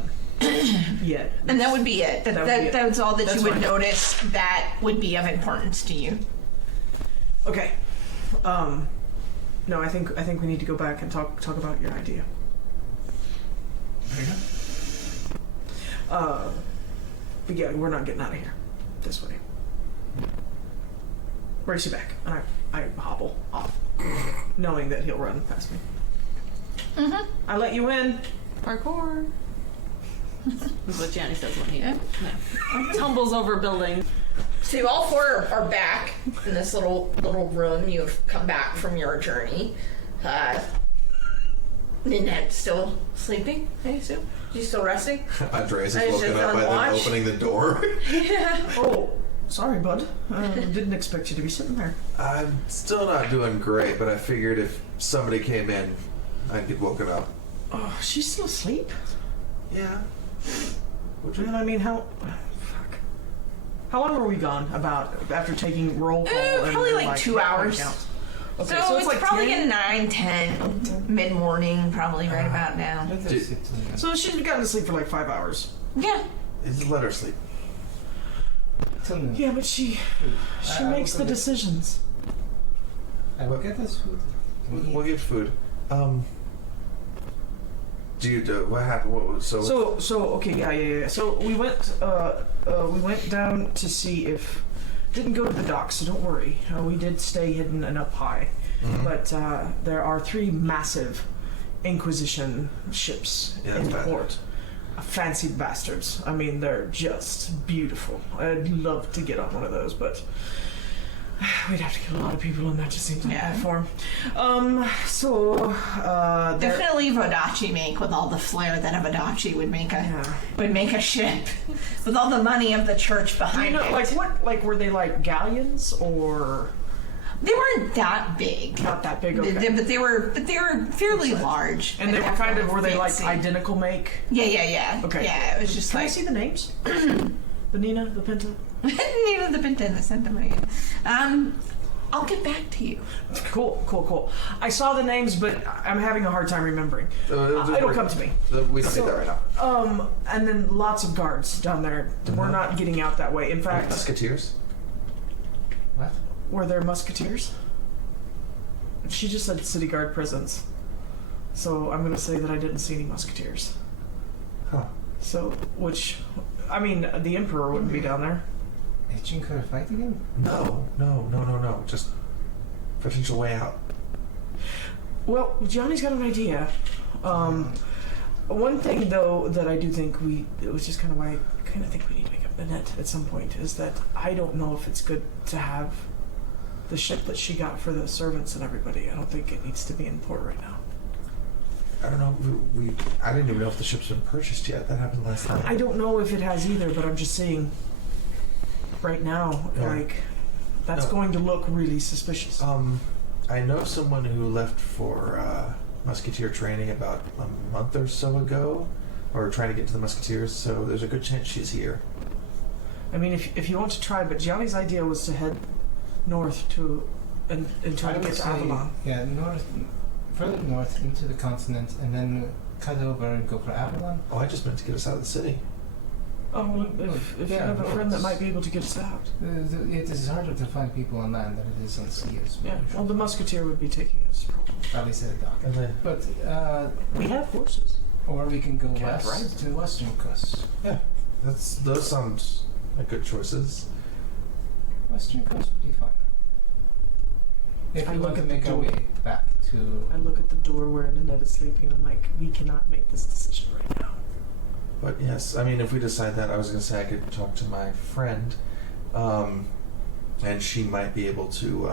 yet. And that would be it. That's all that That's you would fine. notice that would be of importance to you. Okay. No, I think we need to go back and talk about your idea. But yeah, we're not getting out of here this way. Race you back, and I hobble off, knowing that he'll run past me. Mm-hmm. I let you in. Parkour. That's what Gianni says when he tumbles over a building. So you all four are back in this little room. You've come back from your journey. Ninette still sleeping, I assume? She's still resting? Andreas I is was woken just up on by them watch. opening the door. Yeah. Oh, sorry, bud. Didn't expect you to be sitting there. I'm still not doing great, but I figured if somebody came in, I'd get woken up. Oh, she's still asleep? Yeah. And I mean, how long were we gone? About after taking roll call? and probably then, like 2 hours. count? Okay, So it's like probably 10? at 9-10, mid-morning, probably right about now. Let us Did- sit in So she's gotten to sleep for like 5 hours. Yeah. Just let her sleep. till noon. Yeah, but she I will makes go the get- decisions. I will get us food. Can we We'll eat? get food. Do you? What happened? What was so? So okay, yeah. So we went down to see if didn't go to the docks. So don't worry. We did stay hidden and up high, but there are 3 massive Inquisition ships Yeah, that's in bad. port. Fancied bastards. I mean, they're just beautiful. I'd love to get on one of those, but we'd have to kill a lot of people, and that just seems like bad form. There- Definitely Vodacci make with all the flair that a Vodacci would make a ship with all the money of the church Do you behind know, it. like what? Like were they like galleons or They weren't that big. not that big? Okay. But they were fairly large. And they were kind of, were they like fancy. identical make? Yeah. Okay. Yeah, it was just Can I like see the names? The Nina, the Pinta? Nina the Pinta and the Santa Maria. I'll get back to you. Cool. I saw the names, but I'm having a hard time remembering. It'll come to me. We don't need that right now. And then lots of guards down there. We're not getting out that way. In fact, Musketeers? What? were there musketeers? She just said city guard presence. So I'm going to say that I didn't see any musketeers. Huh. So, the Emperor wouldn't be down there. Is Jinko fighting him? No. Just potential way out. Well, Johnny's got an idea. One thing, though, that I do think it was just kind of why I kind of think we need to make up the net at some point, is that I don't know if it's good to have the ship that she got for the servants and everybody. I don't think it needs to be in port right now. I don't know. I didn't even know if the ship's been purchased yet. That happened last time. I don't know if it has either, but I'm just saying right now, that's going to look really suspicious. I know someone who left for Musketeer training about a month or so ago, or trying to get to the Musketeers, so there's a good chance she's here. I mean, if you want to try, but Gianni's idea was to head north and try to get to Avalon. Yeah, further north into the continent, and then cut over and go for Avalon. Oh, I just meant to get us out of the city. Oh, if you have a friend that might be able to get us out. It is harder to find people on land than it is on sea. Yeah, well, the musketeer would be taking us. At least at the dock. And then, But, We have horses. or we can go Can't west ride. to the western coast. yeah, those sound like good choices. Western coast would be fine. If I we look want to at the make our door. way back to... I look at the door where Nanette is sleeping, and I'm like, we cannot make this decision right now. But yes, I mean, if we decide that, I was going to say I could talk to my friend, and she might be able to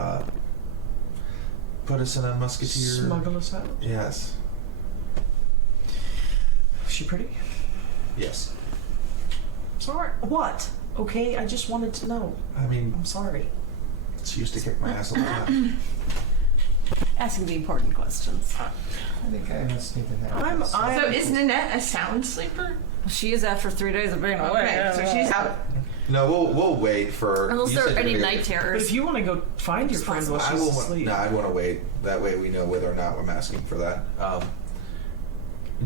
put us in a musketeer. Smuggle us out. Yes. Is she pretty? Yes. Sorry. What? Okay, I just wanted to know. I mean, I'm sorry. she used to kick my ass all the time. Asking the important questions. I think I must need to know. So is Nanette a sound sleeper? She is after 3 days of being away. Okay, so she's out. No, we'll wait for. Unless you there said are you're any gonna night get- But terrors. if you want to go find your friend while I she's will. asleep. No, I want to wait. That way we know whether or not I'm asking for that.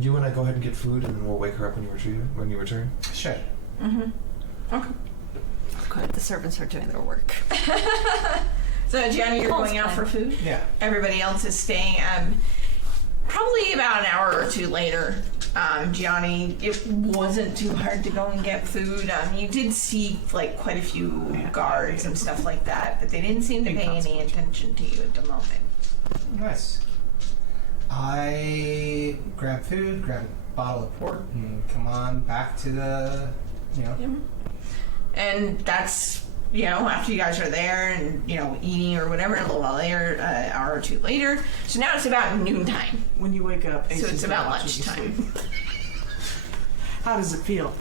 You and I go ahead and get food, and then we'll wake her up when you return. Sure. Okay. Good, the servants are doing their work. So Gianni, you're Pulse going out time. for food? Yeah. Everybody else is staying. Probably about an hour or two later, Gianni, it wasn't too hard to go and get food. You did see like quite a few guards and stuff like that, but they didn't seem to pay any attention to you at the moment. Nice. I grab food, grab a bottle of port, and come on back to the, And that's, after you guys are there and, eating or whatever, a little while later, an hour or two later. So now it's about noontime. When you wake up, So Ace it's is about watching you lunchtime. sleep. How does it feel?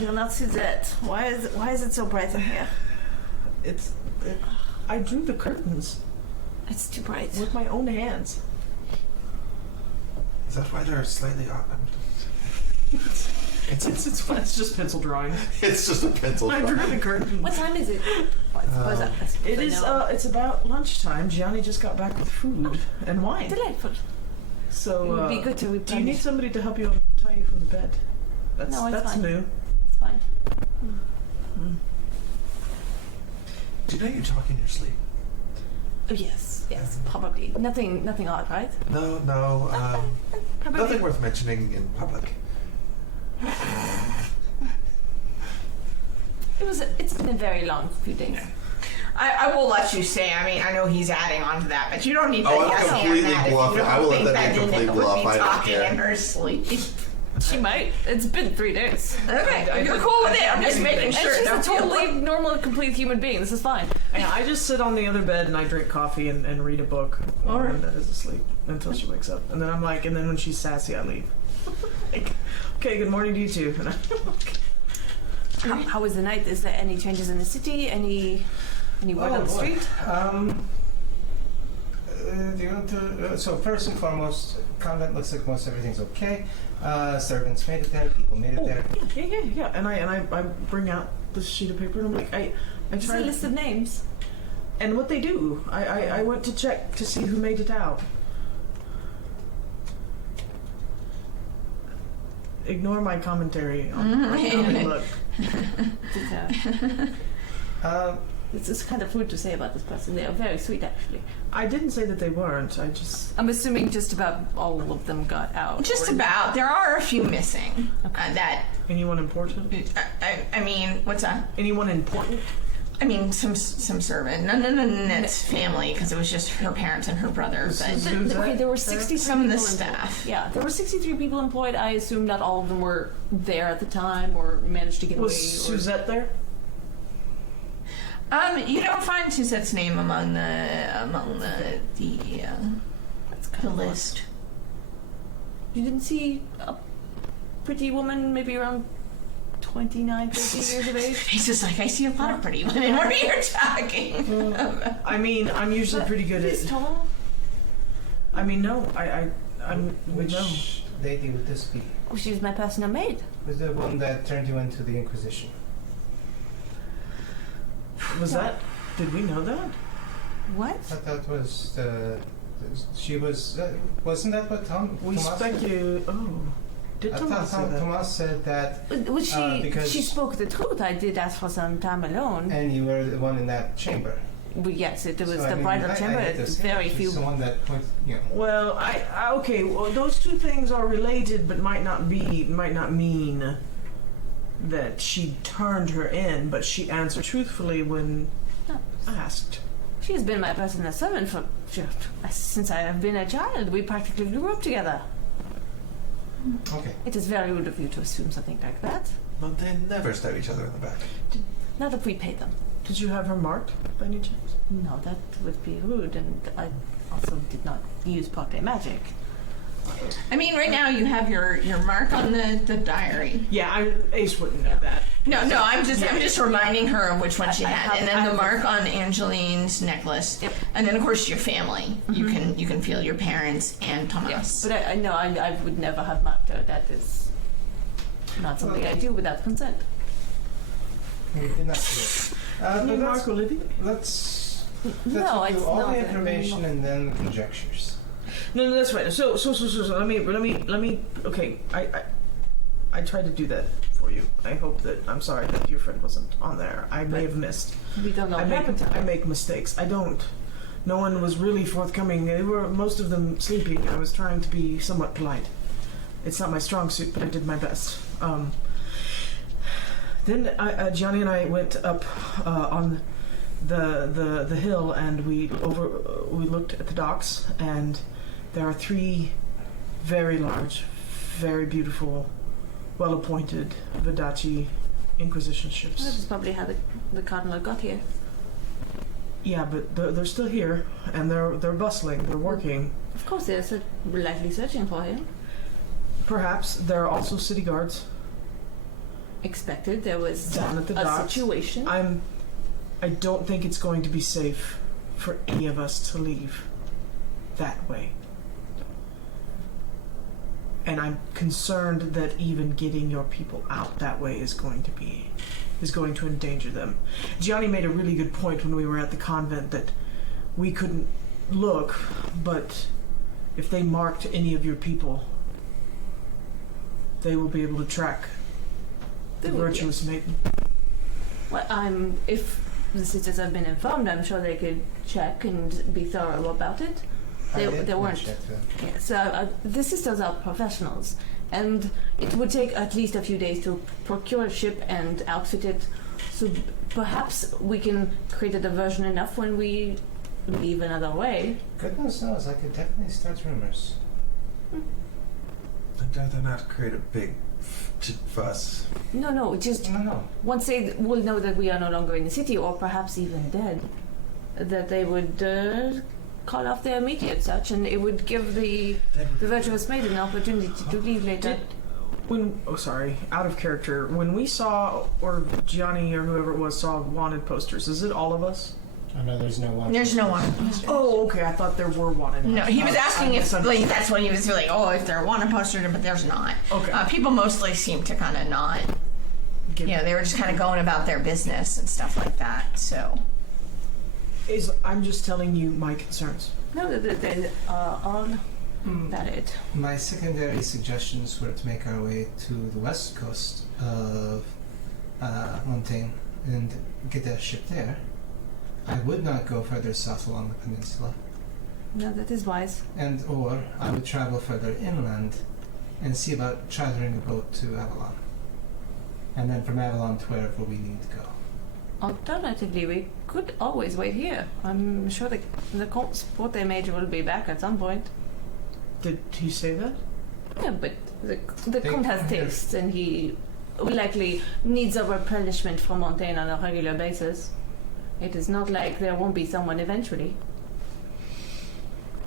You'll not see that. Why is it so bright in here? I drew the curtains It's too bright. with my own hands. Is that why they're slightly off? It's just pencil drawing. It's just a pencil. I drew the curtains. What time is it? What is that? It is. It's about lunchtime. Gianni just got back with food and wine. Delightful. So It would be good to do you replenish. need somebody to help you untie you from the bed? That's No, it's fine. new. It's fine. Do you know you talk in your sleep? Oh, yes, probably. Nothing odd, right? No. Nothing worth mentioning in public. It's been a very long few days. I will let you say, I know he's adding on to that, but you don't need to Oh, I'll yes and completely that if bluff you it. don't I will let think that be a complete Nanette would bluff. be I don't talking care. in her sleep. She might. It's been 3 days. Okay, I you're did- cool with I it. I'm did just making anything. sure. And she's a Don't feel totally normal, complete human being. This is fine. Yeah, I just sit on the other bed and I drink coffee and read a book while Linda is asleep until she wakes up. And then I'm like, and then when she's sassy, I leave. Like, okay, good morning to you too. And How was the night? Is there any changes in the city? Any word on the street? Do you want to, so first and foremost, convent looks like most everything's okay. Servants made it there, people made it there. yeah. And I bring out the sheet of paper and I'm like, I Just a tried, list of names. and what they do. I went to check to see who made it out. Ignore my commentary on how they look. It's kind of rude to say about this person. They are very sweet, actually. I didn't say that they weren't. I'm assuming just about all of them got out. Just about. There are a few missing. That Anyone important? I mean, what's that? Anyone important? I mean, some servant. No, it's family because it was just her parents and her brother. But Okay, there were 63 some of the people employed. staff. Yeah, there were 63 people employed. I assume not all of them were there at the time or managed to get Was away. Suzette there? You don't find Suzette's name among the list. You didn't see a pretty woman, maybe around 29, 30 years of age? He's just like, I see a lot of pretty women. What are you talking? I mean, I'm usually pretty good This at. tall? I mean, no. I'm. Which No. lady would this be? Oh, she was my personal maid. Was the one that turned you into the Inquisition? Was that? Did we know that? What? I thought that was the. She was. Wasn't that what We Tomas said? speculate. Oh, did I Tomas say thought that? Tomas said that, Well, she because- she spoke the truth. I did ask for some time alone. and you were the one in that chamber. But yes, it was So, I the mean, bridal I chamber. hate It's this. very She's few. the one that points, Well, I okay. Well, those two things are related, but might not mean that she turned her in. But she answered truthfully when No. asked. She has been my personal servant since I have been a child. We practically grew up together. Okay. It is very rude of you to assume something like that. But they never stab each other in the back. Not if we pay them. Did you have her marked by any chance? No, that would be rude, and I also did not use Pocket Magic. I mean, right now you have your mark on the diary. Yeah, Ace wouldn't know that. No, I'm just reminding her of which one she I had, have- and I then the have- mark on Angeline's necklace, Yep. and then of course your family. You can feel your parents and Thomas. Yes, but I know I would never have marked her. That is not something I do without consent. We did not do it. Can you But mark Olivia? let's No, do it's all not the that- information and then conjectures. No, that's right. So, let me. Okay, I tried to do that for you. I hope that. I'm sorry that your friend wasn't on there. I may have missed. We don't know I what happened to her. make mistakes. I don't. No one was really forthcoming. They were most of them sleeping. I was trying to be somewhat polite. It's not my strong suit, but I did my best. Then Johnny and I went up on the hill, and we looked at the docks, and there are 3 very large, very beautiful, well-appointed Vidachi Inquisition ships. That is probably how the Cardinal got here. Yeah, but they're still here, and they're bustling. They're working. Of course, they're likely searching for him. Perhaps there are also city guards. Expected. There was Down at the a docks. situation. I don't think it's going to be safe for any of us to leave that way. And I'm concerned that even getting your people out that way is going to endanger them. Gianni made a really good point when we were at the convent that we couldn't look, but if they marked any of your people, they will be able to track the They would, virtuous yes. maiden. Well, if the sisters have been informed, I'm sure they could check and be thorough about it. They weren't. mention it to him. Yeah, so the sisters are professionals, and it would take at least a few days to procure a ship and outfit it. So perhaps we can create a diversion enough when we leave another way. Goodness knows, I could definitely start rumors. I'd rather not create a big fuss. No, just No. once they will know that we are no longer in the city, or perhaps even dead, that they would call off their immediate search, and it would give the virtuous maiden an opportunity to leave later. Out of character. When we saw, or Gianni or whoever it was saw wanted posters, is it all of us? Oh no, there's no one. There's no one. Oh, okay. I thought there were wanted. No, he was asking if misunderstood. that's what he was like. Oh, if there wanted poster, but there's not. Okay. People mostly seem to kind of not give. They were just kind of going about their business and stuff like that. So I'm just telling you my concerns. No, they are all valid. My secondary suggestions were to make our way to the west coast of Montaigne and get a ship there. I would not go further south along the peninsula. No, that is wise. Or I would travel further inland and see about chartering a boat to Avalon. And then from Avalon to wherever we need to go. Alternatively, we could always wait here. I'm sure the Comte Porte Major will be back at some point. Did he say that? Yeah, but the Comte has tastes, and he likely needs a replenishment from Montaigne on a regular basis. It is not like there won't be someone eventually.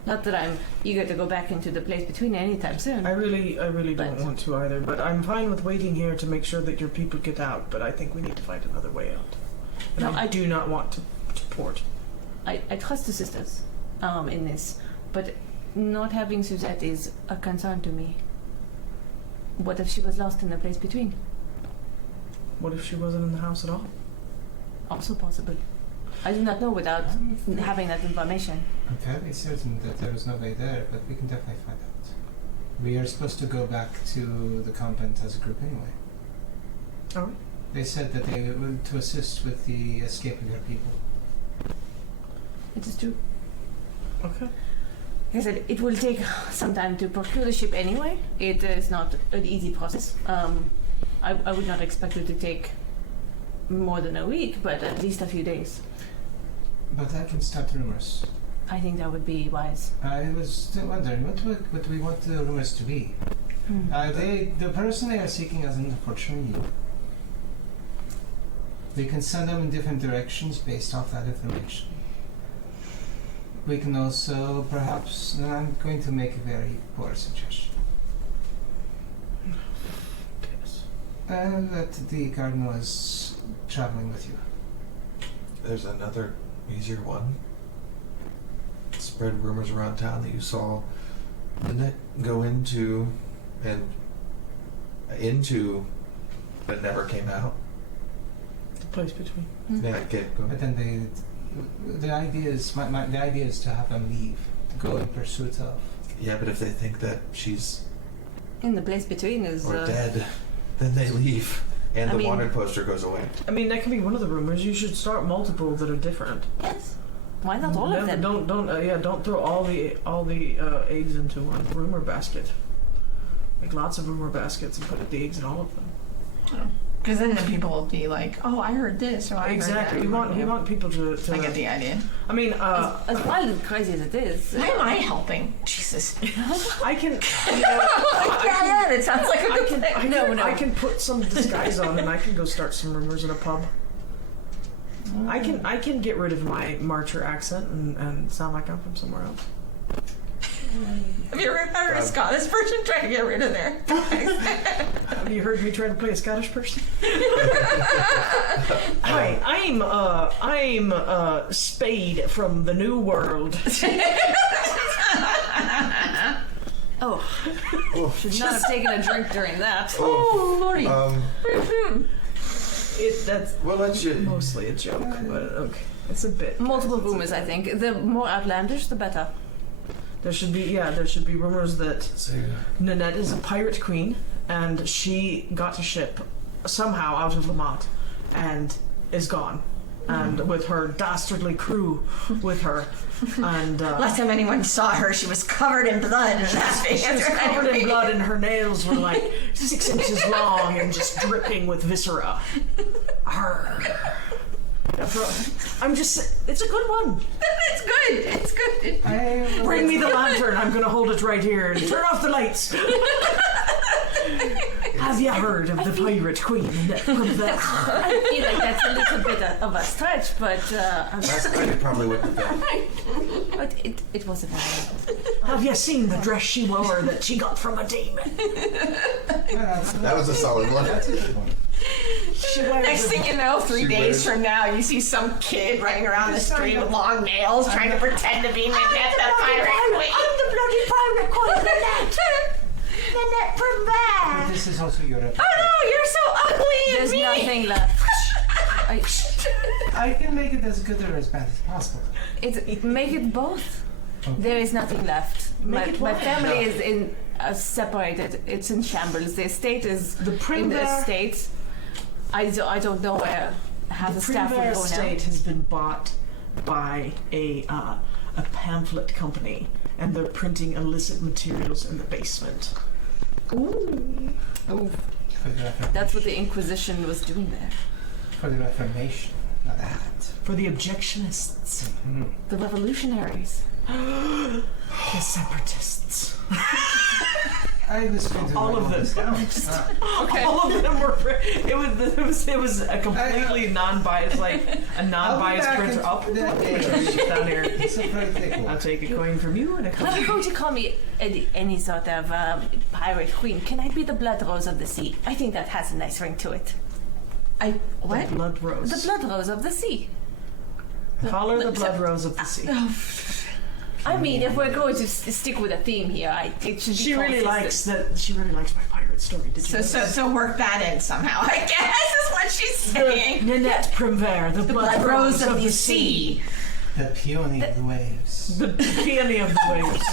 Not that I'm eager to go back into the place between anytime soon. I really don't want to either, but I'm fine with waiting here to make sure that your people get out, but I think we need to find another way out. And No, I do not want to port. I trust the sisters in this, but not having Suzette is a concern to me. What if she was lost in the place between? What if she wasn't in the house at all? Also possible. I do not know without having that information. I'm fairly certain that there was no way there, but we can definitely find out. We are supposed to go back to the convent as a group anyway. Alright. They said that they would to assist with the escape of their people. It is true. Okay. Like I said, it will take some time to procure the ship anyway. It is not an easy process. I would not expect it to take more than a week, but at least a few days. But I can start rumors. I think that would be wise. I was still wondering, what do we want the rumors to be? Are they, the person they are seeking as unfortunately you? We can send them in different directions based off that information. We can also perhaps, and I'm going to make a very poor suggestion. Yes. That the cardinal is traveling with you. There's another easier one. Spread rumors around town that you saw Annette go into, but never came out. The place between. Yeah, okay, go But ahead. then the idea is, the idea is to have them leave, to go in pursuit of. Yeah, but if they think that she's In the place between is dead, then they leave, and I the mean- wanted poster goes away. I mean, that could be one of the rumors. You should start multiple that are different. yes. Why not all of them? Don't throw all the eggs into one rumor basket. Make lots of rumor baskets and put the eggs in all of them. because then the people will be like, oh, I heard this or I Exactly. heard that. We want people to. I get the idea. I mean, As wild and crazy as it is. Why am I helping? Jesus. I can. Yeah, it sounds like a good thing. I can put some disguise on and I can go start some rumors in a pub. I can get rid of my Marcher accent and sound like I'm from somewhere else. Have you ever heard a Scottish person trying to get rid of their Have you heard me try to play a Scottish person? Hi, I'm Spade from the New World. Oh, should not have taken a drink during that. Oh, Lordy. That's Well, let's you. mostly a joke, but okay, it's a bit. Multiple rumors, I think. The more outlandish, the better. There should be rumors that Nanette is a pirate queen and she got a ship somehow out of Lamont and is gone. And with her dastardly crew with her. And Last time anyone saw her, she was covered in blood. And she was covered in blood and her nails were like 6 inches long and just dripping with viscera. Arr. I'm just, it's a good one. It's good. It's good. Bring me the lantern. I'm going to hold it right here. Turn off the lights. Have you heard of the pirate queen? I feel like that's a little bit of a stretch, but Last night it probably wouldn't have been. but it was a very. Have you seen the dress she wore that she got from a demon? That was a solid one. That's a good one. She wears Next thing you know, 3 days from now, you see some kid running around the street with long nails trying to pretend to be Nanette the pirate queen. I'm the bloody pirate queen, Nanette! Nanette from back. This is also your reputation. Oh no, you're so ugly and There's mean. nothing left. I can make it as good or as bad as possible. Make it both. Okay. There is nothing left. My it what? family is in separated. It's in shambles. The estate is The in the Primver- estate. I don't know where how the staff will Primver go now. estate has been bought by a pamphlet company, and they're printing illicit materials in the basement. Ooh. For the Reformation. That's what the Inquisition was doing there. For the Reformation. Not that. For the objectionists. The revolutionaries. The separatists. I listened to All of them. Okay. All of them were. It was a completely non-biased, like a non-biased printer. I'll put that down here. It's a very thick one. I'll take a coin from you and a If coin. you're going to call me any sort of pirate queen, can I be the Blood Rose of the Sea? I think that has a nice ring to it. What? The blood rose. The Blood Rose of the Sea. Call her the blood rose of the sea. I mean, if we're going to stick with a theme here, it should be She really consistent. likes that. She really likes my pirate story. Did you? So work that in somehow. I guess is what she's saying. Nanette Primver, the blood rose of the sea. The peony of the waves. The peony of the waves.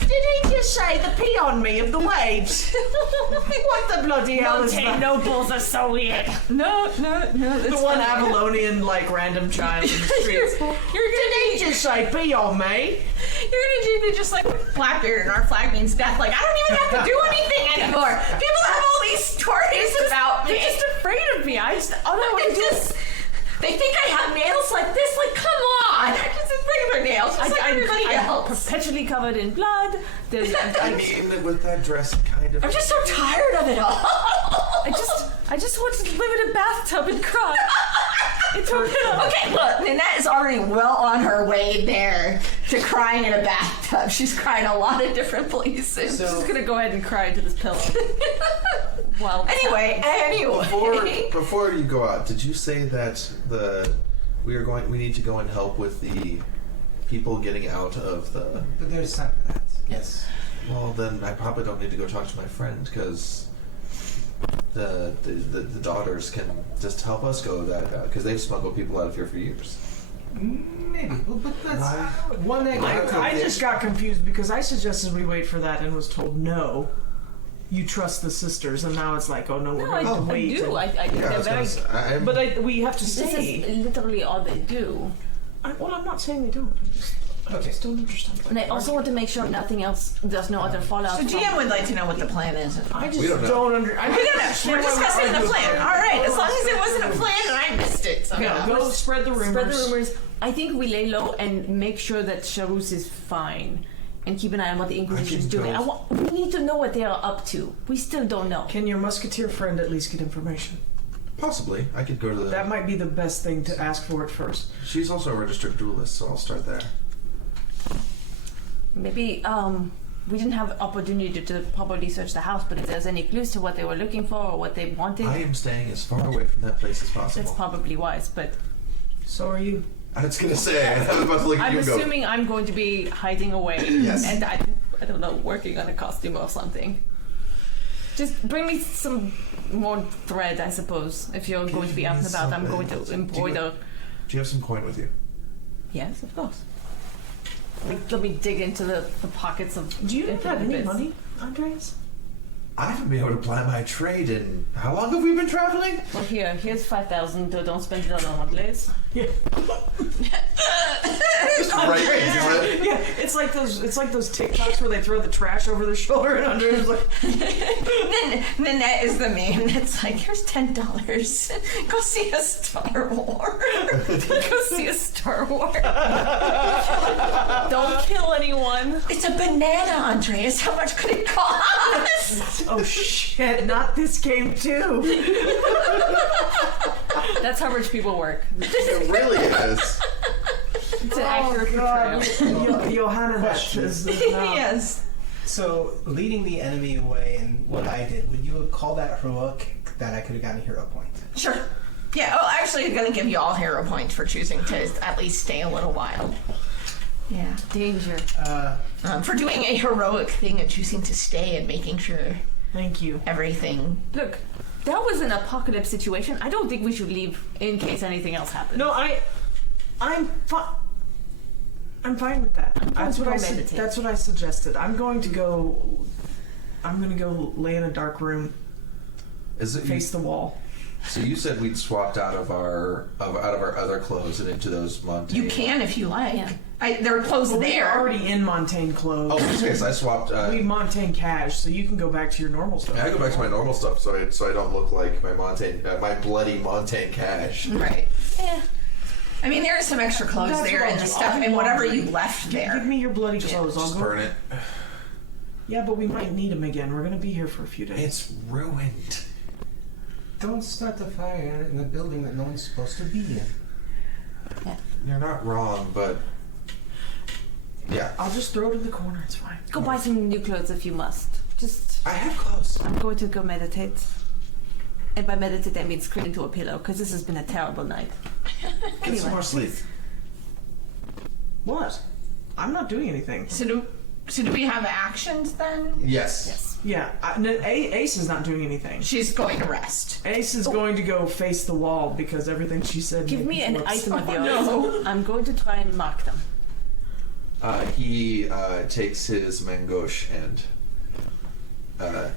Did he just say the pee on me of the waves? What the bloody hell is that? nobles are so weird. No. The one Avalonian, like, random child in the streets. Did he just say pee on me? You're gonna do just like Blackbeard and our flag means death. Like I don't even have to do anything anymore. People have all these stories about me. They're just afraid of me. All I want to do is... They think I have nails like this. Like, come on! I just have regular nails, just like everybody I'm else. perpetually covered in blood. I mean, with that dress, kind of. I'm just so tired of it all. I just want to live in a bathtub and cry. It's Okay, look, Nanette is already well on her way there to crying in a bathtub. She's crying a lot of different places. So- I'm just gonna go ahead and cry into this pillow. Well, Anyway. Before you go out, did you say that we need to go and help with the people getting out of the? But there's time for that. Yes. Well, then I probably don't need to go talk to my friend because the daughters can just help us go that out because they've smuggled people out of here for years. Maybe. But that's one thing. I just got confused because I suggested we wait for that and was told no. You trust the sisters, and now it's like, oh no, we're going to I wait. do. I think Yeah, I they're was very. gonna say, We have to This stay. is literally all they do. Well, I'm not saying they don't. I just don't understand. And I also want to make sure nothing else, there's no other fallout. So GM would like to know what the plan is. I just We don't know. don't We don't know. We're discussing the plan. All right. As long as it wasn't a plan and I missed it somehow. Go spread the rumors. Spread the rumors. I think we lay low and make sure that Charus is fine. And keep an eye on what the Inquisition is doing. We need to know what they are up to. We still don't know. Can your musketeer friend at least get information? Possibly, I could go to the. That might be the best thing to ask for at first. She's also a registered duelist, so I'll start there. Maybe we didn't have opportunity to properly search the house, but if there's any clues to what they were looking for or what they wanted, I am staying as far away from that place as possible. that's probably wise. But So are you. I was gonna say, I was about to look at I'm you and go. assuming I'm going to be hiding away Yes. and I don't know, working on a costume or something. Just bring me some more thread, I suppose. If you're going to be out and about, I'm going to embroider. Do you have some coin with you? Yes, of course. Let me dig into the pockets of. Do you not have any bits. money, Andreas? I haven't been able to ply my trade in. How long have we been traveling? Well, here's 5,000. Don't spend it on Andres. Yeah. Just right into it. Yeah, it's like those TikToks where they throw the trash over their shoulder and Andreas is like, Nanette is the meme. It's like, here's $10. Go see a Star Wars. Go see a Star Wars. Don't kill anyone. It's a banana, Andreas. How much could it cost? oh shit, not this game too. That's how rich people work. It really is. It's an accurate portrayal. Johanna Question. is not. Yes. So, leading the enemy away and what I did, would you call that heroic that I could have gotten a hero point? Sure. Yeah, actually, I'm going to give you all hero points for choosing to at least stay a little while. Yeah. Danger. For doing a heroic thing and choosing to stay and making sure Thank you. everything. Look, that was an apocalypse situation. I don't think we should leave in case anything else happens. No, I'm fine. I'm fine with that. That's to what go I meditate. that's what I suggested. I'm going to go lay in a dark room, Is it face the wall. So you said we'd swapped out of our other clothes and into those Montaigne. You can if you like. Yeah. There are clothes We're there. already in Montaigne clothes. Oh, in this case, I swapped. We Montaigne cash, so you can go back to your normal stuff. I go back to my normal stuff, so I don't look like my my bloody Montaigne cash. Right. Eh, I mean, there are some extra clothes That's there what I'll and the do. stuff I'll and whatever laundry. you left Give there. me your bloody clothes. I'll Just go. burn it. Yeah, but we might need them again. We're gonna be here for a few days. It's ruined. Don't start the fire in a building that no one's supposed to be in. You're not wrong, but yeah, I'll just throw it in the corner. It's fine. go buy some new clothes if you must. Just, I have clothes. I'm going to go meditate. And by meditate, I mean scream into a pillow, because this has been a terrible night. Get some more sleep. What? I'm not doing anything. So do we have actions then? Yes. Yeah, Ace is not doing anything. She's going to rest. Ace is going to go face the wall because everything she said. Give made me an feel item of upset. yours. I'm going to try and mark them. He takes his mangoche and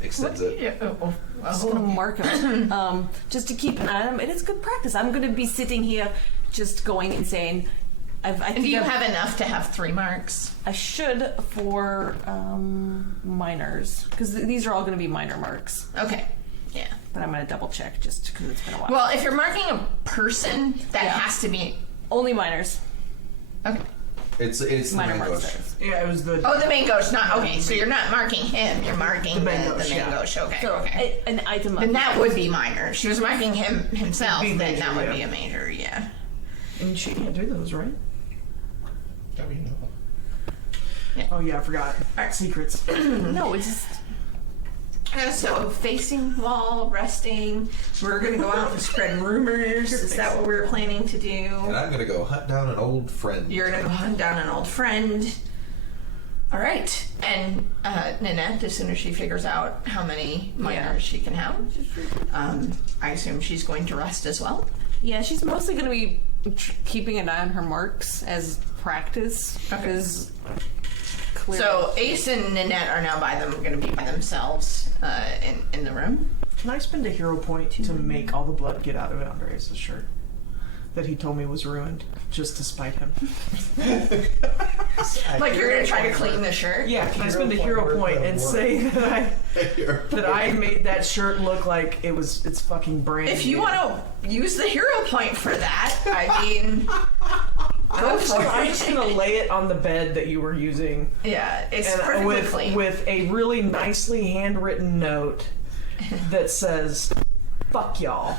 extends it. Yeah, I'm just going to mark them. Just to keep an eye on them. It is good practice. I'm going to be sitting here just going insane. I And think do you I've- have enough to have 3 marks? I should for minors, because these are all going to be minor marks. Okay. Yeah. But I'm going to double check just because it's been a while. Well, if you're marking a person, that Yeah. has to be Only minors. okay. It's the Minor marks. mangoche. there. Yeah, it was the. Oh, the mangoche, not okay. So you're not marking him. You're marking the mangoche, yeah. mangoche. Okay. So okay. an item of Then that would be minor. She was marking him himself. It'd be Then that major, would yeah. be a major. Yeah. And she can't do those, right? Oh, you know. Oh yeah, I forgot. Alright. Secrets. No, it's just So facing wall, resting. We're gonna go out and spread rumors. Is that what we're planning to And do? I'm gonna go hunt down an old friend. You're gonna go hunt down an old friend. All right. And Nanette, as soon as she figures out how many minors she can have, I assume she's going to rest as well. yeah. She's mostly going to be keeping an eye on her marks as practice because clearly. So Ace and Nanette are now going to be by themselves in the room. Can I spend a hero point to make all the blood get out of Andreas' shirt that he told me was ruined, just to spite him? Like you're gonna try to clean the shirt. Yeah, can I Hero spend a point hero worth point of and work. say that I made that shirt look like it's fucking brand If you new? want to use the hero point for that, I mean, go for I'm just it. gonna lay it on the bed that you were using, Yeah, it's and perfectly with clean. with a really nicely handwritten note that says "fuck y'all."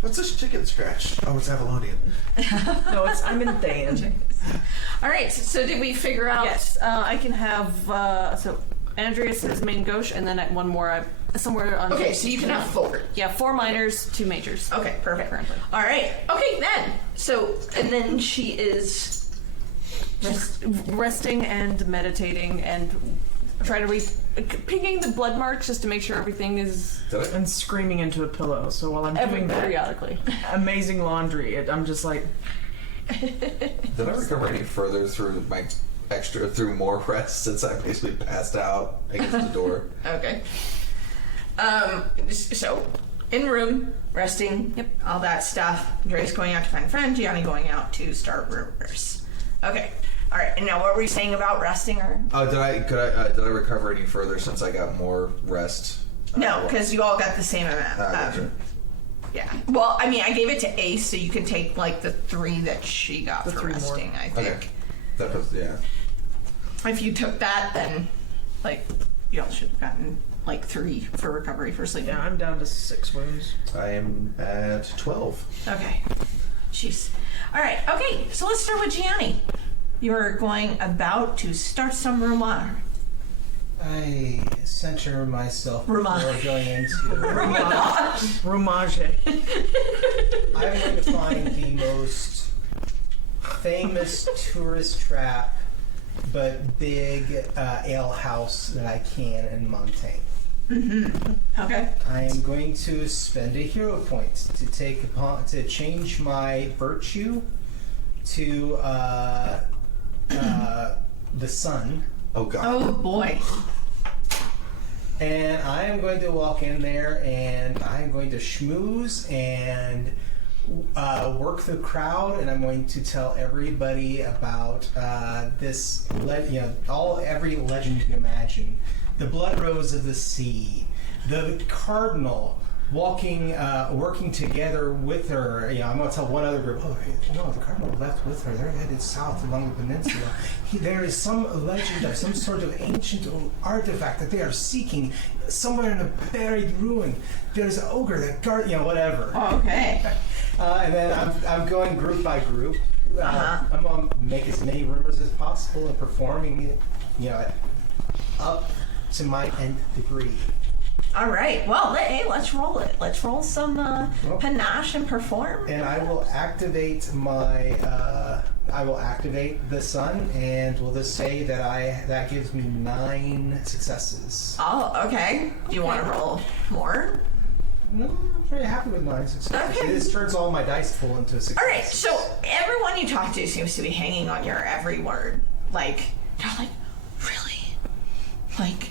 What's this chicken scratch? Oh, it's Avalonian. No, I'm in Dan. All right. So did we figure out? yes, I can have so Andreas is main gauche, and then one more somewhere on. Okay, so you can have 4. Yeah, 4 minors, 2 majors. Okay, perfect. Currently. All right. Okay, then. So and then she is. Just resting and meditating and try to picking the blood marks just to make sure everything is Did I? And screaming into a pillow. So while I'm doing that periodically. amazing laundry, I'm just like, Did I recover any further through more rest since I basically passed out against the door? Okay. So, in room, resting, Yep. all that stuff. Dre's going out to find a friend. Gianni going out to start rumors. Okay. All right. And now, what were you saying about resting? Or Did I recover any further since I got more rest? no, because you all got the same amount. Gotcha. Yeah. Well, I mean, I gave it to Ace, so you can take like the 3 that she got The for 3 more. resting. I think. Okay. That was yeah. If you took that, then like you all should have gotten like 3 for recovery for sleeping. yeah, I'm down to 6 wounds. I am at 12. Okay. Jeez. All right. Okay. So let's start with Gianni. You're going about to start some rumor. I censure myself Ramage. before going into. Romage. I'm going to find the most famous tourist trap, but big ale house that I can in Montaigne. Okay. I am going to spend a hero point to change my virtue to the sun. Oh god. Oh boy. And I am going to walk in there and I am going to schmooze and work the crowd, and I'm going to tell everybody about this, every legend you can imagine. The blood rose of the sea, the cardinal working together with her. I'm going to tell one other group, no, the cardinal left with her. They're headed south along the peninsula. There is some legend of some sort of ancient artifact that they are seeking somewhere in a buried ruin. There's an ogre that guard, whatever. Oh, okay. And then I'm going group by group. I'm going to make as many rumors as possible and performing, up to my nth degree. All right. Well, let's roll it. Let's roll some panache and perform. And I will activate the sun, and we'll just say that gives me 9 successes. Oh, okay. Do you want to roll more? No, I'm very happy with 9 successes. Okay. This turns all my dice pool into a success. All right. So everyone you talk to seems to be hanging on your every word. Like, they're like, really? Like,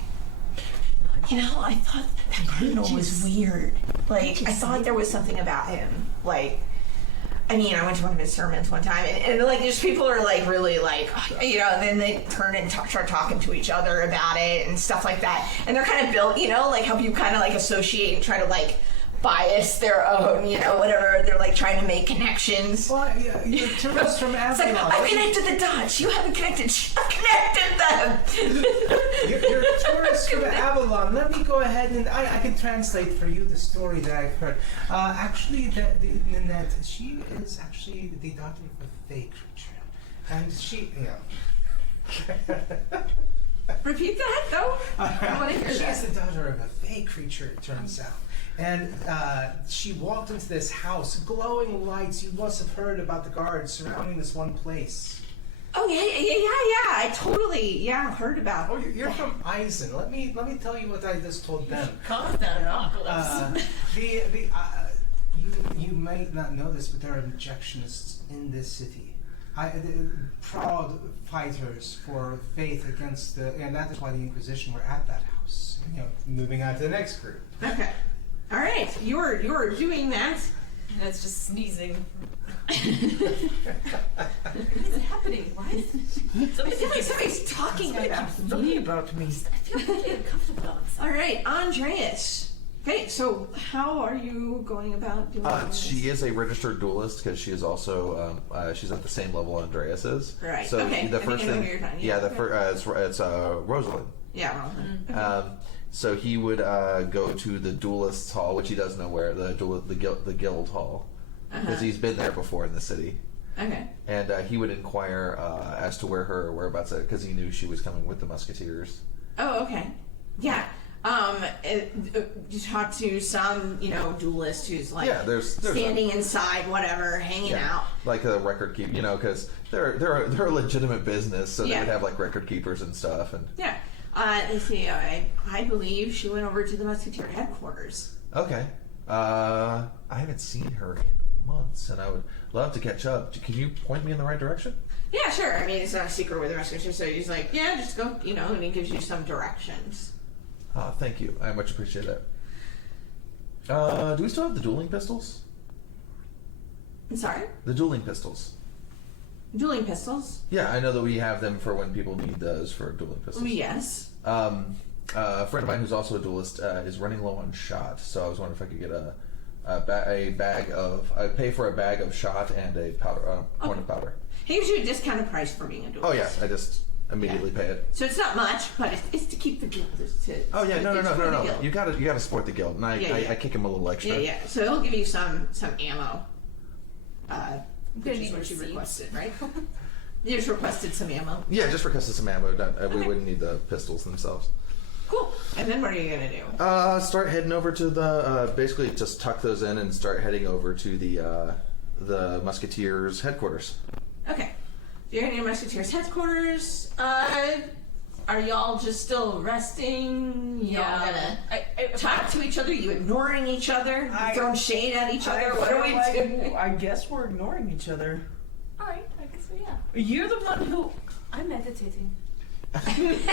I thought that cardinal was weird. Like, I thought there was something about him. Like, I went to one of his sermons one time, and like, just people are like, really like, and then they turn and start talking to each other about it and stuff like that. And they're kind of built, like how you kind of like associate and try to like bias their own, whatever. They're like trying to make connections. Well, you're tourists from It's like, Avalon. I've connected the dots. You haven't connected. I've connected them. You're tourists from Avalon. Let me go ahead and I can translate for you the story that I've heard. Actually, Ninette, she is actually the daughter of a fey creature, and she, Repeat that, though. I want to hear she that. is the daughter of a fey creature, it turns out. And she walked into this house, glowing lights. You must have heard about the guards surrounding this one place. Oh yeah. I totally heard about. Oh, you're from Eisen. Let me tell you what I just told them. Calm down, apocalypse. You might not know this, but there are injectionists in this city. Proud fighters for faith against and that is why the Inquisition were at that house. Moving on to the next group. Okay. All right. You're doing that. And it's just sneezing. What is happening? Why is I feel like somebody's talking about me. about me? I feel really uncomfortable. All right, Andreas. Okay, so how are you going about doing this? She is a registered duelist because she is also she's at the same level Andreas is. Right. So Okay. the I first think I know thing, who you're talking- yeah, yeah. the first it's Rosalind. Yeah, well, So he would go to the duelist's hall, which he does know where the guild hall, because he's been there before in the city. okay. And he would inquire as to where her whereabouts at, because he knew she was coming with the musketeers. Oh, okay. Yeah. You talk to some, duelist who's like there's standing inside, whatever, hanging out. like a record keep, because they're a legitimate business, so they Yeah. would have like record keepers and stuff. And Yeah. They say, I believe she went over to the Musketeer headquarters. okay, I haven't seen her in months, and I would love to catch up. Can you point me in the right direction? Yeah, sure. It's not a secret where the Musketeer, so he's like, yeah, just go, and he gives you some directions. Thank you. I much appreciate that. Do we still have the dueling pistols? I'm sorry? The dueling pistols. Dueling pistols? Yeah, I know that we have them for when people need those for dueling pistols. Yes. A friend of mine who's also a duelist is running low on shot, so I was wondering if I could get a bag of. I pay for a bag of shot and a powder, horn of powder. He gives you a discounted price for being a duelist. Oh yes, I just immediately pay it. So it's not much, but it's to keep the guild. Oh yeah, no. The guild. You gotta support the guild, and I kick him a little extra. Yeah. So he'll give you some ammo. Which is need what you receipts. requested, right? You just requested some ammo. Yeah, just requested some ammo. We wouldn't need the pistols themselves. Cool. And then what are you gonna do? Start heading over to the basically just tuck those in and start heading over to the Musketeers headquarters. Okay. You're in your Musketeers headquarters. Are y'all just still resting? Y'all gonna talk to each other? You ignoring each other? Throwing shade at each other? What are we doing? I guess we're ignoring each other. Alright, I guess we are. You're the one who... I'm meditating. Meditating.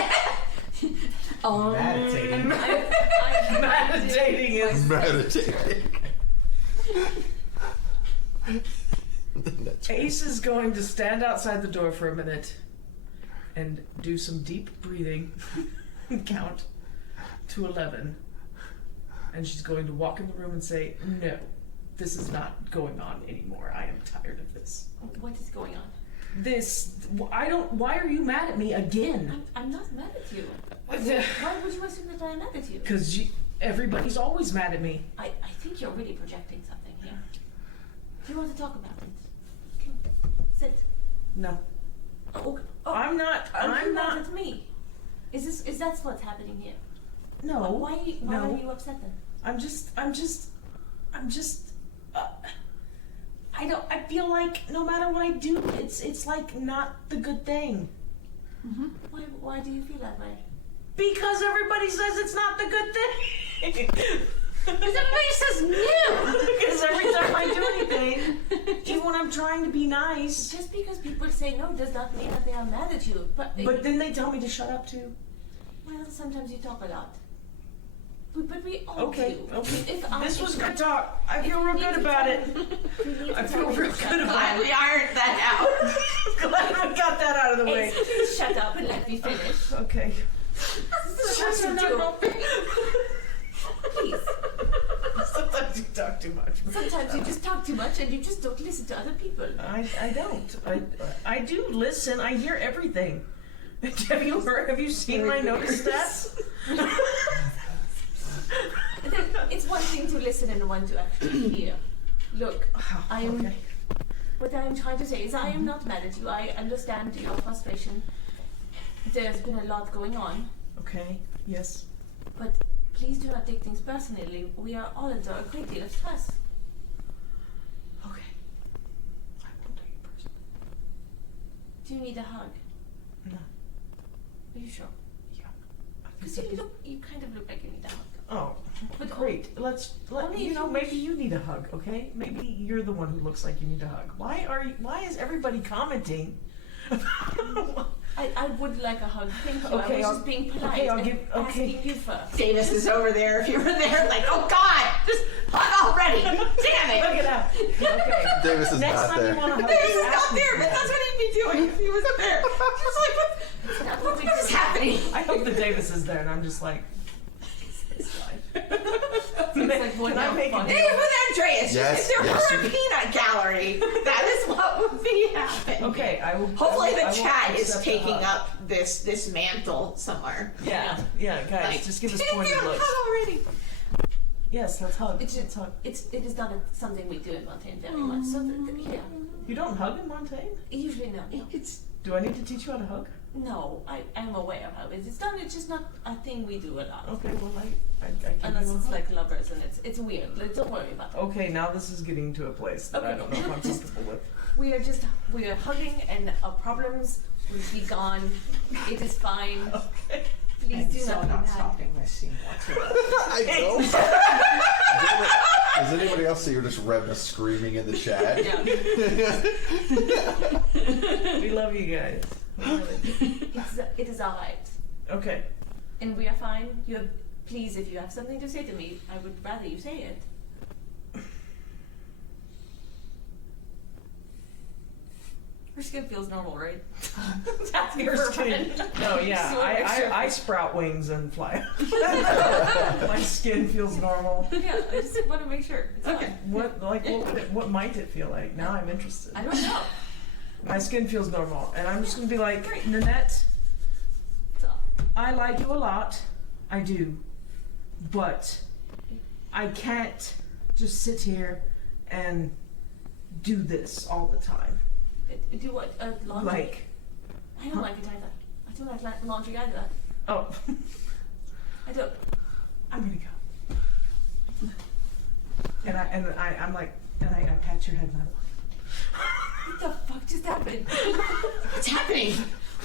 I'm Meditating is... Meditating. Ace is going to stand outside the door for a minute and do some deep breathing and count to 11. And she's going to walk in the room and say, no, this is not going on anymore. I am tired of this. What is going on? Why are you mad at me again? I'm not mad at you. Why would you assume that I'm mad at you? Because everybody's always mad at me. I think you're really projecting something here. Do you want to talk about it? Come, sit. No. Oh, I'm not. Are you I'm mad not. at me? Is that what's happening here? No. Why no. are you upset then? I'm just. I feel like no matter what I do, it's like not the good thing. Mm-hmm. Why do you feel that way? Because everybody says it's not the good thing. Because everybody says no. Because every time I do anything, even when I'm trying to be nice, Just because people say no does not mean that they are mad at you. But then they tell me to shut up too. well, sometimes you talk a lot. But we all Okay, do. okay. If I- This was good talk. I feel real good about it. I feel real good about Glad we ironed that out. Glad we got that out of the way. Ace, please shut up and let me finish. Okay. This is what you do. Please. Sometimes you talk too much. Sometimes you just talk too much and you just don't listen to other people. I don't. I do listen. I hear everything. Have you seen my notice stats? It's one thing to listen and one to actually hear. Look, Okay. what I'm trying to say is I am not mad at you. I understand your frustration. There's been a lot going on, Okay. Yes. but please do not take things personally. We are all under a great deal of stress. Okay. I won't take it personally. Do you need a hug? No. Are you sure? Yeah. Because you kind of look like you need a hug. Oh, But great. Let only you if know. you Maybe wish. you need a hug. Okay. Maybe you're the one who looks like you need a hug. Why is everybody commenting? I would like a hug. Thank you. Okay, I was I'll- just being polite okay, I'll and give- okay. asking you first. Davis is over there. If you were there, like, oh God, just hug already. Damn Look it. at that. Okay. Davis is Next not time there. you want to hug, Davis is ask not me there, for but that. that's what he'd be doing if he was there. Just like, what is happening? I hope that Davis is there, and I'm just like. It's like one Can I out make fun. it? Hey, with Andreas, Yes, if there yes, were a you- peanut gallery, that is what would be happening. Okay, I will. Hopefully I the will chat is accept the taking hug. up this mantle somewhere. Yeah, guys, Like, just give us didn't pointed you looks. hug already? Yes, let's hug. It's Let's hug. it is not something we do in Montaigne very much. So yeah, You don't hug in Montaigne? usually no. Do I need to teach you how to hug? No, I am aware of how it is done. It's just not a thing we do a lot. Okay, well I give Unless you a it's hug. like lovers and it's weird. Like, don't worry about it. Okay, now this is getting to a place that I Okay. don't know if I'm comfortable with. We are hugging and our problems will be gone. It is fine. Okay. Please do not be mad. this scene whatsoever. I know. Does anybody else see you're just Revna screaming in the chat? We love you guys. We really do. It is all right, Okay. and we are fine. Please, if you have something to say to me, I would rather you say it. Her skin feels normal, right? That's your friend. No, yeah, So extra. I sprout wings and fly. My skin feels normal. Yeah, I just want to make sure. It's Okay. fine. What might it feel like? Now I'm interested. I don't know. My skin feels normal, and I'm just gonna be like, Great. Nanette, It's all. I like you a lot. I do. But I can't just sit here and do this all the time. Do what? Laundry? Like, I don't like it either. I don't like laundry either. oh, I don't. I'm gonna go. And I'm like, and I pat your head and I'm like, What the fuck just happened? What's happening?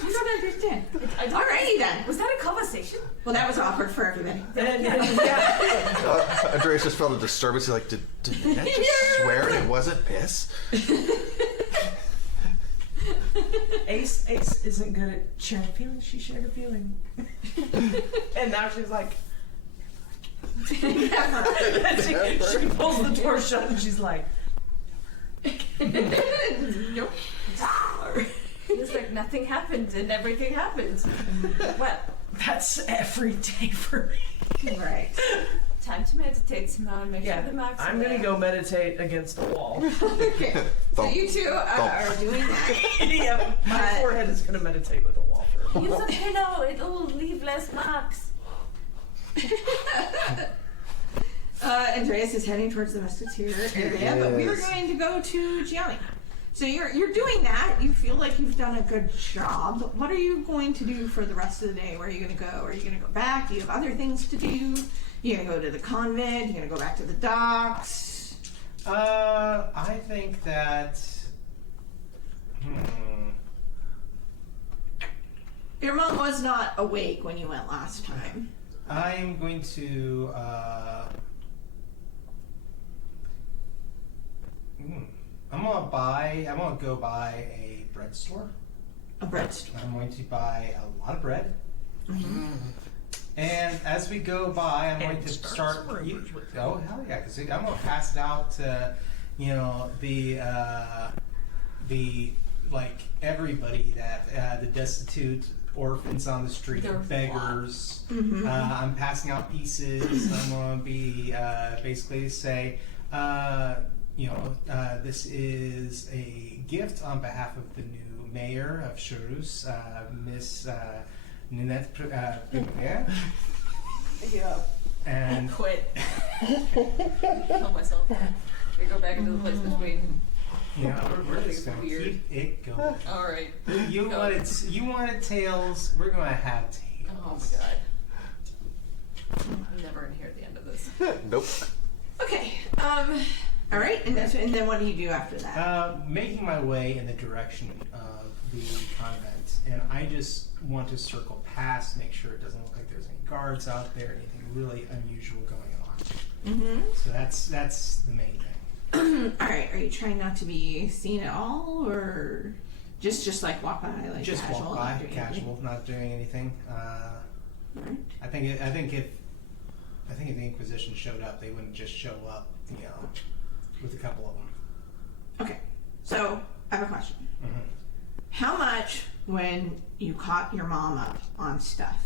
I don't understand. Alrighty then. Was that a conversation? Well, that was awkward for everybody. Andreas just felt a disturbance. He's like, did Ned just swear it wasn't piss? Ace isn't good at sharing feelings. She shared a feeling. And now she's like... Never. She pulls the door shut and she's like... Nope. It's like nothing happened and everything happened. Well, That's every day for me. Right. time to meditate some more and make sure the marks I'm are gonna there. go meditate against a wall. Okay. So Thump. you two are doing that. Yeah, my forehead is gonna meditate with a wall for a Use while. a pillow, it'll leave less marks. Andreas is heading towards the musketeer area, but we are Yes. going to go to Gianni. So you're doing that. You feel like you've done a good job. What are you going to do for the rest of the day? Where are you going to go? Are you going to go back? Do you have other things to do? You're going to go to the convent? You're going to go back to the docks? I think that. Your mom was not awake when you went last time. I'm going to. I'm gonna go buy a bread store. A bread store. I'm going to buy a lot of bread. And as we go by, I'm going to start. Oh hell yeah! Because I'm gonna pass it out to, the like everybody that the destitute, orphans on the street, There's a lot. beggars. I'm passing out pieces. I'm going to be basically say, this is a gift on behalf of the new mayor of Charus, Miss Ninette Privière. Yeah. And Quit. Kill myself. We go back into the place between. we're just going to Weird. keep it going. Alright. You wanted tails, we're going to have tails. Oh my god. I'm never gonna hear the end of this. Nope. Okay. All right. And then what do you do after that? Making my way in the direction of the convent, and I just want to circle past, make sure it doesn't look like there's any guards out there, anything really unusual going on. So that's the main thing. All right. Are you trying not to be seen at all, or just like walk by, like Just casual, walk not by, doing casual, not doing anything. anything? I think if the Inquisition showed up, they wouldn't just show up, with a couple of them. Okay. So I have a question. How much, when you caught your mom up on stuff,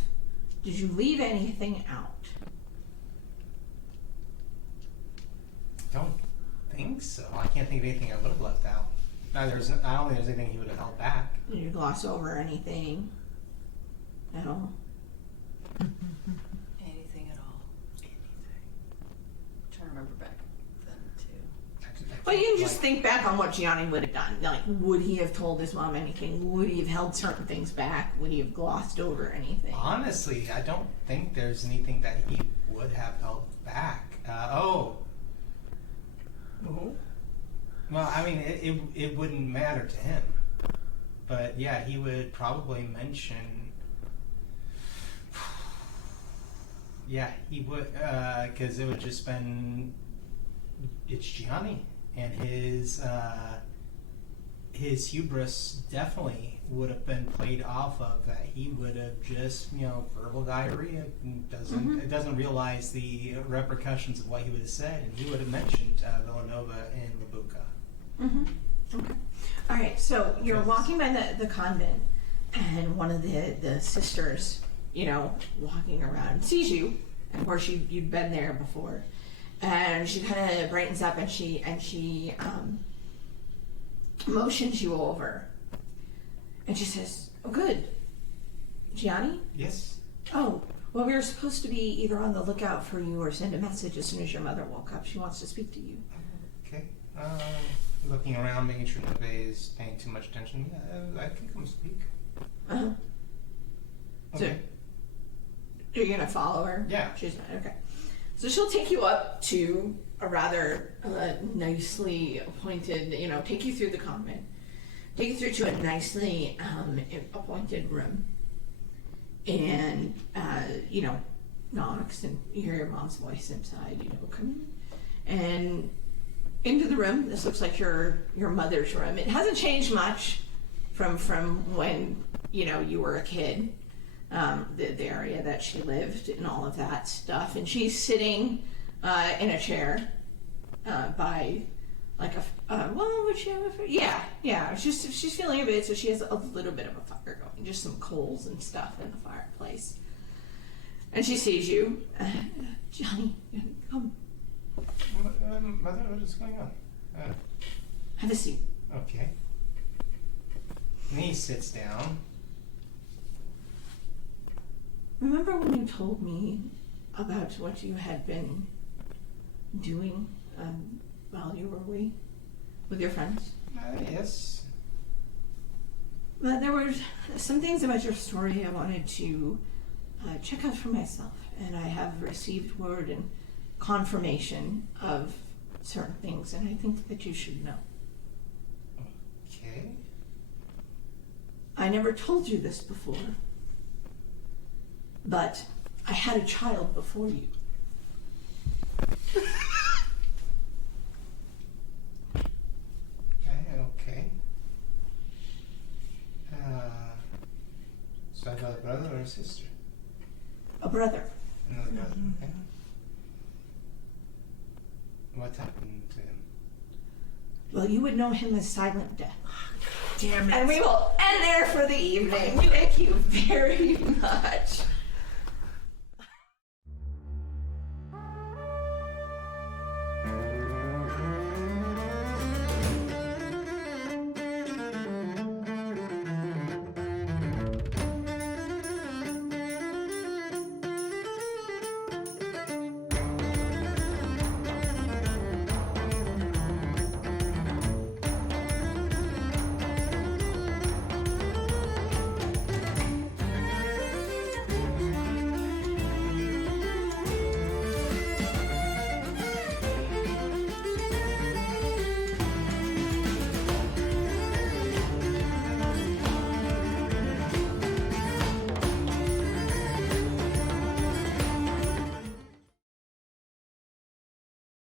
did you leave anything out? Don't think so. I can't think of anything I would have left out. I don't think there's anything he would have held back. Did you gloss over anything at all? Anything at all. I'm trying to remember back then too. Well, you can just think back on what Gianni would have done. Like, would he have told his mom anything? Would he have held certain things back? Would he have glossed over anything? Honestly, I don't think there's anything that he would have held back. Well, I mean, it wouldn't matter to him. But yeah, he would probably mention. Yeah, he would, because it would just been. It's Gianni, and his hubris definitely would have been played off of that. He would have just, verbal diarrhea, and doesn't realize the repercussions of what he would have said, and he would have mentioned Villanova and Labuca. Okay. All right, so you're Yes. walking by the convent, and one of the sisters, walking around, sees you. And of course, you'd been there before. And she kind of brightens up, and she motions you over. And she says, "Oh, good. Gianni? Yes. Oh, well, we were supposed to be either on the lookout for you or send a message as soon as your mother woke up. She wants to speak to you." Okay. Looking around, making sure nobody is paying too much attention. Yeah, I can come speak. Uh-huh. Okay. So, you're gonna follow her? Yeah. She's not, okay. So she'll take you up to a rather nicely appointed, take you through the convent. take you through to a nicely appointed room. And, knocks, and you hear your mom's voice inside, come in. And into the room, this looks like your mother's room. It hasn't changed much from when, you were a kid. The area that she lived and all of that stuff. And she's sitting in a chair by like would she have a yeah. She's feeling a bit, so she has a little bit of a fire going, just some coals and stuff in the fireplace. And she sees you, Johnny, come. Mother, what is going on? Have a seat. Okay. And he sits down. Remember when you told me about what you had been doing while you were away with your friends? Yes. There were some things about your story I wanted to check out for myself, and I have received word and confirmation of certain things, and I think that you should know. Okay. I never told you this before, but I had a child before you. Okay. So I have a brother or a sister? A brother. Another brother, okay. What happened to him? Well, you would know him as Silent Death. Damn it. And we will end there for the evening. Thank you very much.